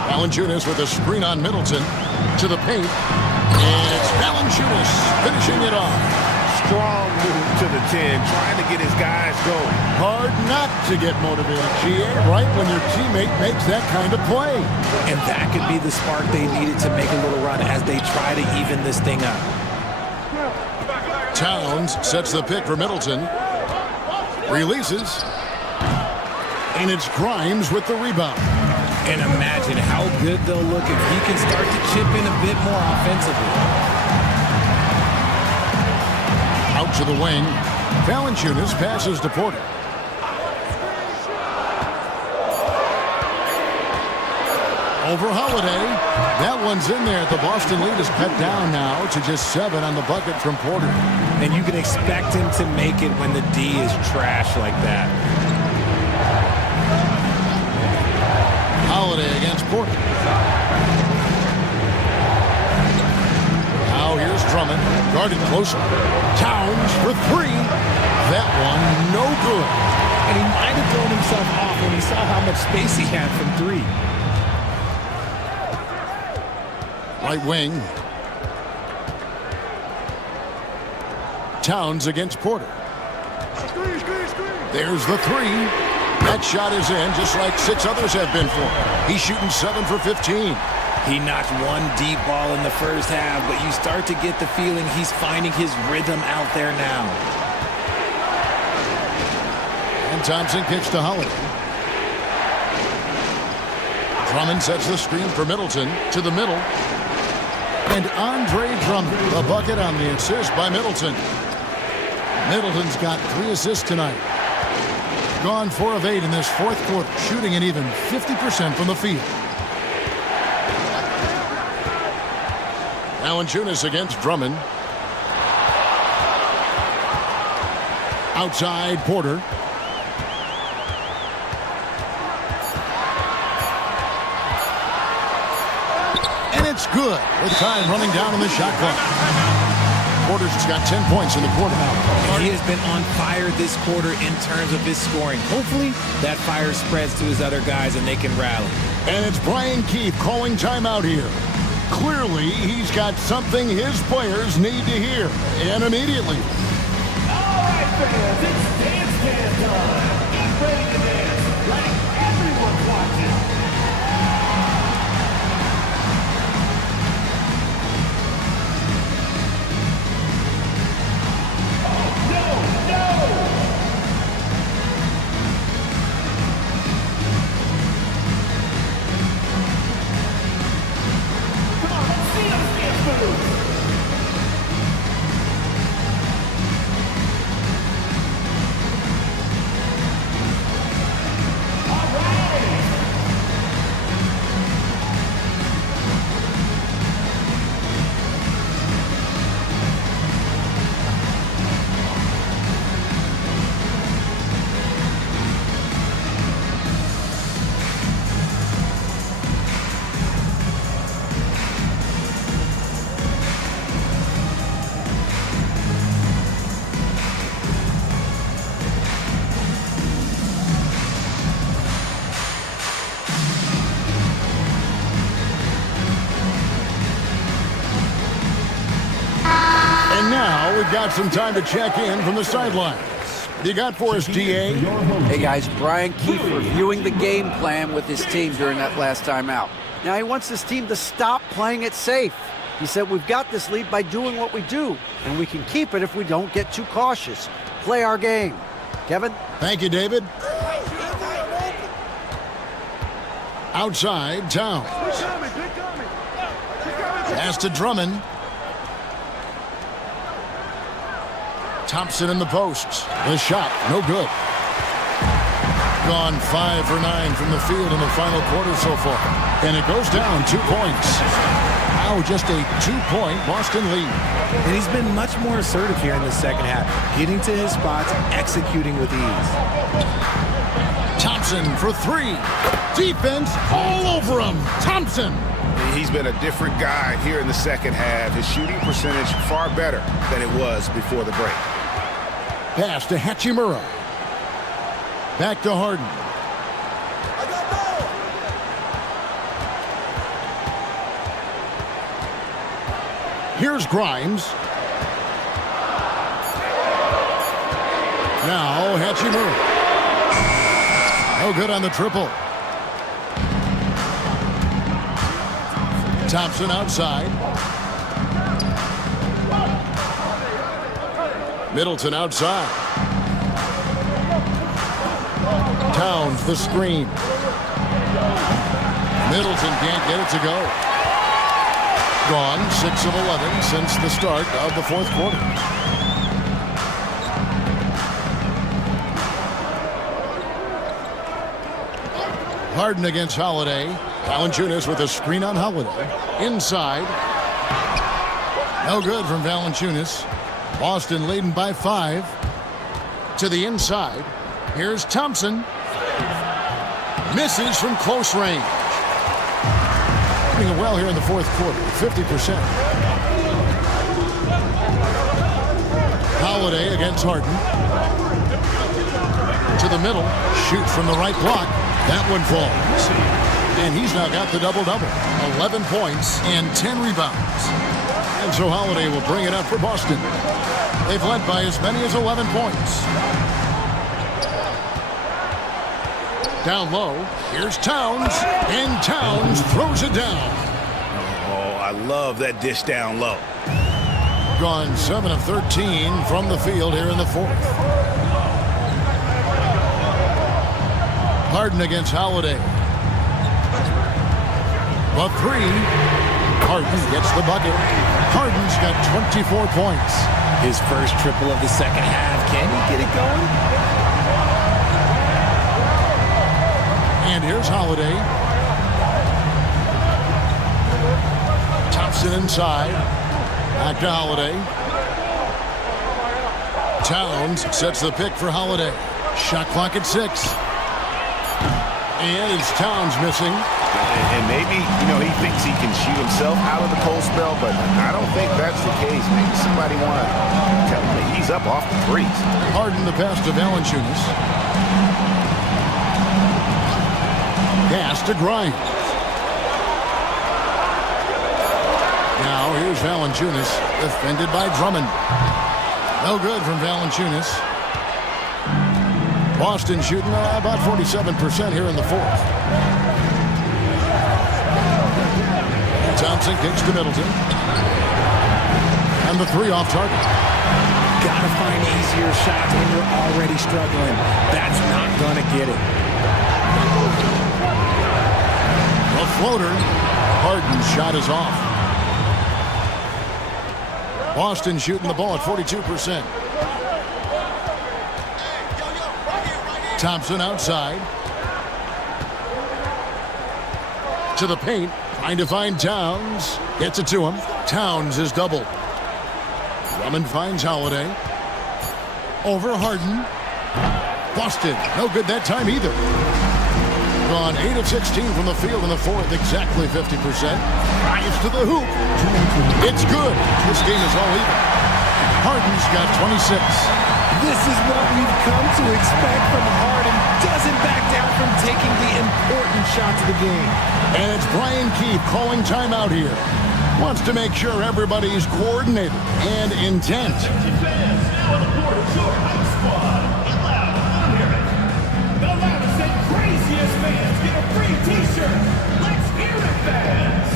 Valanciunas with a screen on Middleton. To the paint. And it's Valanciunas finishing it off. Strong move to the 10, trying to get his guys going. Hard not to get motivated, GA, right when your teammate makes that kind of play. And that could be the spark they needed to make a little run as they try to even this thing up. Towns sets the pick for Middleton. Releases. And it's Grimes with the rebound. And imagine how good they'll look if he can start to chip in a bit more offensively. Out to the wing. Valanciunas passes to Porter. Over Holiday. That one's in there. The Boston lead is cut down now to just 7 on the bucket from Porter. And you can expect him to make it when the D is trash like that. Holiday against Porter. Now here's Drummond. Guarded closer. Towns for 3. That one no good. And he might have thrown himself off when he saw how much space he had from 3. Right wing. Towns against Porter. There's the 3. That shot is in, just like 6 others have been for him. He's shooting 7 for 15. He knocked one deep ball in the first half, but you start to get the feeling he's finding his rhythm out there now. And Thompson kicks to Holiday. Drummond sets the screen for Middleton to the middle. And Andre Drummond, the bucket on the assist by Middleton. Middleton's got 3 assists tonight. gone 4 of 8 in this fourth quarter, shooting an even 50% from the field. Valanciunas against Drummond. Outside, Porter. And it's good with time running down on the shot clock. Porter's got 10 points in the quarter now. He has been on fire this quarter in terms of his scoring. Hopefully, that fire spreads to his other guys and they can rally. And it's Brian Keefe calling timeout here. Clearly, he's got something his players need to hear, and immediately. All right, fans, it's dance time. Get ready to dance like everyone's watching. We've got some time to check in from the sidelines. What do you got for us, DA? Hey, guys, Brian Keefe reviewing the game plan with his team during that last time out. Now, he wants his team to stop playing it safe. He said, we've got this lead by doing what we do, and we can keep it if we don't get too cautious. Play our game. Kevin? Thank you, David. Outside, Towns. Pass to Drummond. Thompson in the posts. The shot, no good. Gone 5 for 9 from the field in the final quarter so far. And it goes down 2 points. Now just a 2-point Boston lead. And he's been much more assertive here in the second half, getting to his spots, executing with ease. Thompson for 3. Defense all over him. Thompson. He's been a different guy here in the second half. His shooting percentage far better than it was before the break. Pass to Hachimura. Back to Harden. Here's Grimes. Now Hachimura. No good on the triple. Thompson outside. Middleton outside. Towns the screen. Middleton can't get it to go. Gone 6 of 11 since the start of the fourth quarter. Harden against Holiday. Valanciunas with a screen on Holiday. Inside. No good from Valanciunas. Boston leading by 5. To the inside. Here's Thompson. Misses from close range. Doing well here in the fourth quarter. 50%. Holiday against Harden. To the middle. Shoot from the right block. That one falls. And he's now got the double-double. 11 points and 10 rebounds. And so Holiday will bring it up for Boston. They've led by as many as 11 points. Down low, here's Towns. And Towns throws it down. Oh, I love that dish down low. Gone 7 of 13 from the field here in the fourth. Harden against Holiday. The 3. Harden gets the bucket. Harden's got 24 points. His first triple of the second half. Can he get it going? And here's Holiday. Thompson inside. Back to Holiday. Towns sets the pick for Holiday. Shot clock at 6. And it's Towns missing. And maybe, he thinks he can shoot himself out of the cold spell, but I don't think that's the case. Maybe somebody want to tell him to ease up off the threes. Harden the pass to Valanciunas. Pass to Grimes. Now here's Valanciunas, defended by Drummond. No good from Valanciunas. Boston shooting about 47% here in the fourth. Thompson kicks to Middleton. And the 3 off target. Gotta find easier shots when you're already struggling. That's not gonna get it. A floater. Harden's shot is off. Boston shooting the ball at 42%. Thompson outside. To the paint. Trying to find Towns. Gets it to him. Towns is doubled. Drummond finds Holiday. Over Harden. Busted. No good that time either. Gone 8 of 16 from the field in the fourth. Exactly 50%. Drives to the hoop. It's good. This game is all even. Harden's got 26. This is what we've come to expect from Harden. Doesn't back down from taking the important shots of the game. And it's Brian Keefe calling timeout here. Wants to make sure everybody's coordinated and intent. The loudest and craziest fans get a free t-shirt. Let's hear it, fans.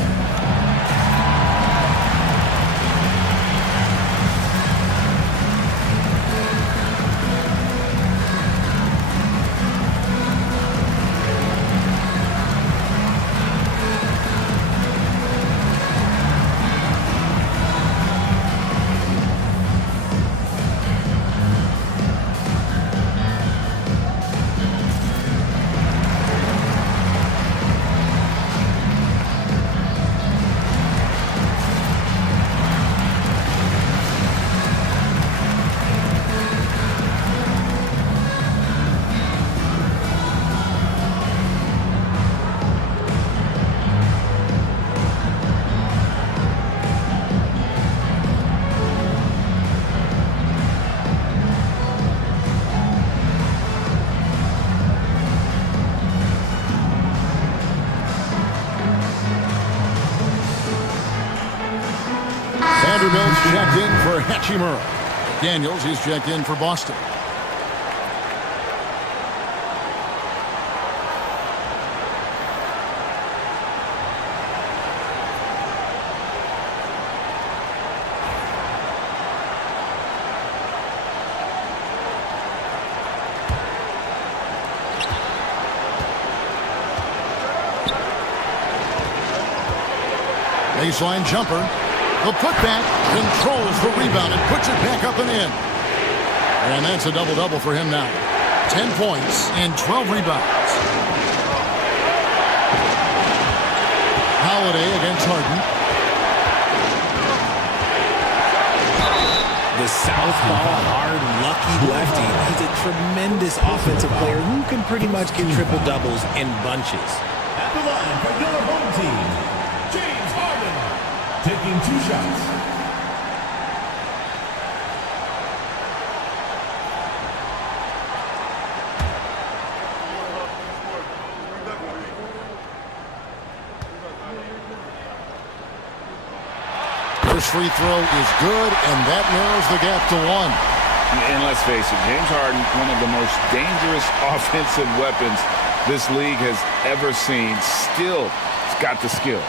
Vanderbilt's checked in for Hachimura. Daniels, he's checked in for Boston. Baseline jumper. The putback controls the rebound and puts it back up and in. And that's a double-double for him now. 10 points and 12 rebounds. Holiday against Harden. The southpaw, hard, lucky lefty. He's a tremendous offensive player who can pretty much get triple-doubles in bunches. At the line for your home team, James Harden, taking 2 shots. First free throw is good, and that narrows the gap to 1. And let's face it, James Harden, one of the most dangerous offensive weapons this league has ever seen. Still, he's got the skills.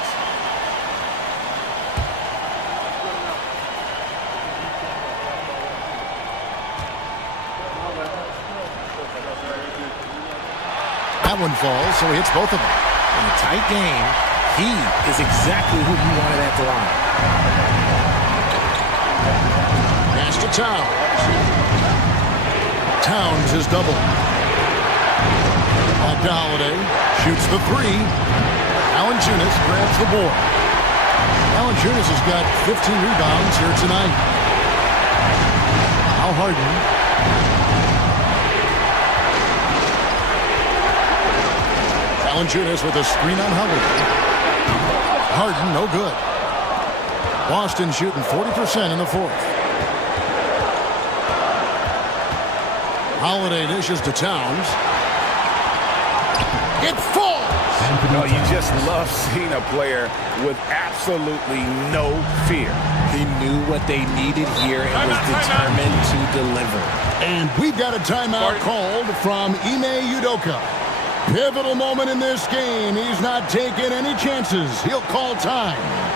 That one falls, so he hits both of them. In a tight game, he is exactly who you wanted at the line. Pass to Towns. Towns is double. Back to Holiday. Shoots the three. Valanciunas grabs the board. Valanciunas has got 15 rebounds here tonight. Now Harden. Valanciunas with a screen on Holiday. Harden, no good. Boston shooting 40% in the fourth. Holiday dishes to Towns. It falls! No, you just love seeing a player with absolutely no fear. He knew what they needed here and was determined to deliver. And we've got a timeout called from Ime Udoka. Pivotal moment in this game. He's not taking any chances. He'll call time.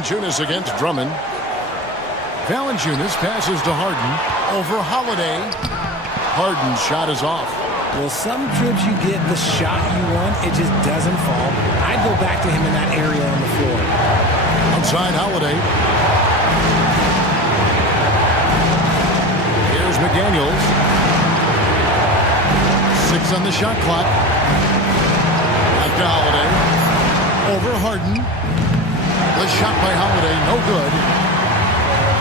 Valanciunas against Drummond. Valanciunas passes to Harden. Over Holiday. Harden's shot is off. Well, some trips you get the shot you want, it just doesn't fall. I'd go back to him in that area on the floor. Outside Holiday. Here's McDaniels. 6 on the shot clock. Back to Holiday. Over Harden. The shot by Holiday, no good.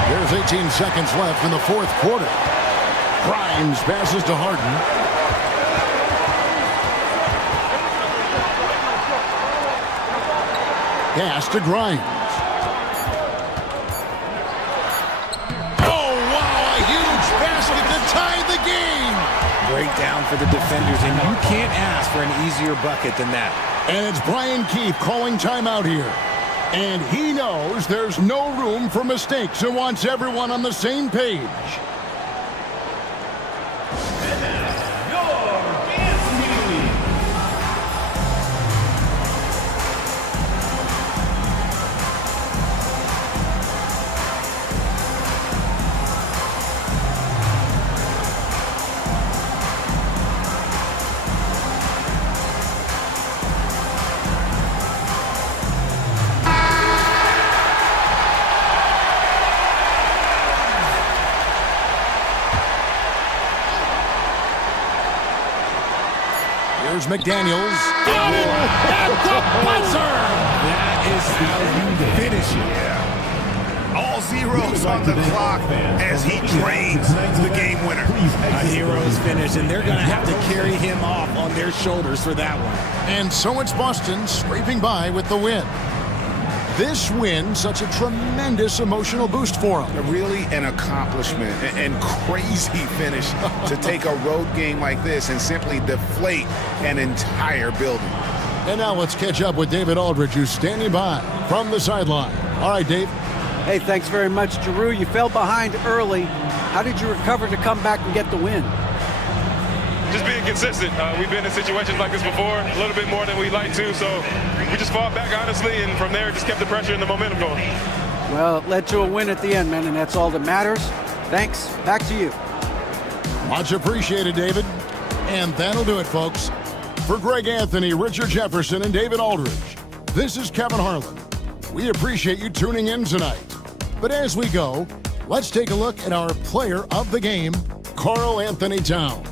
There's 18 seconds left in the fourth quarter. Grimes passes to Harden. Pass to Grimes. Oh, wow, a huge basket to tie the game. Breakdown for the defenders, and you can't ask for an easier bucket than that. And it's Brian Keefe calling timeout here. And he knows there's no room for mistakes and wants everyone on the same page. Here's McDaniels. At the buzzer! That is how you finish it. Yeah. All zeros on the clock as he drains the game winner. A hero's finish, and they're going to have to carry him off on their shoulders for that one. And so it's Boston scraping by with the win. This win, such a tremendous emotional boost for them. Really an accomplishment and crazy finish to take a road game like this and simply deflate an entire building. And now let's catch up with David Aldridge, who's standing by from the sideline. All right, Dave. Hey, thanks very much, Giroux. You fell behind early. How did you recover to come back and get the win? just being consistent. We've been in situations like this before, a little bit more than we'd like to, so we just fought back honestly, and from there just kept the pressure and the momentum going. Well, it led to a win at the end, man, and that's all that matters. Thanks. Back to you. Much appreciated, David. And that'll do it, folks. For Greg Anthony, Richard Jefferson, and David Aldridge, this is Kevin Harlan. We appreciate you tuning in tonight. But as we go, let's take a look at our player of the game, Karl Anthony Towns.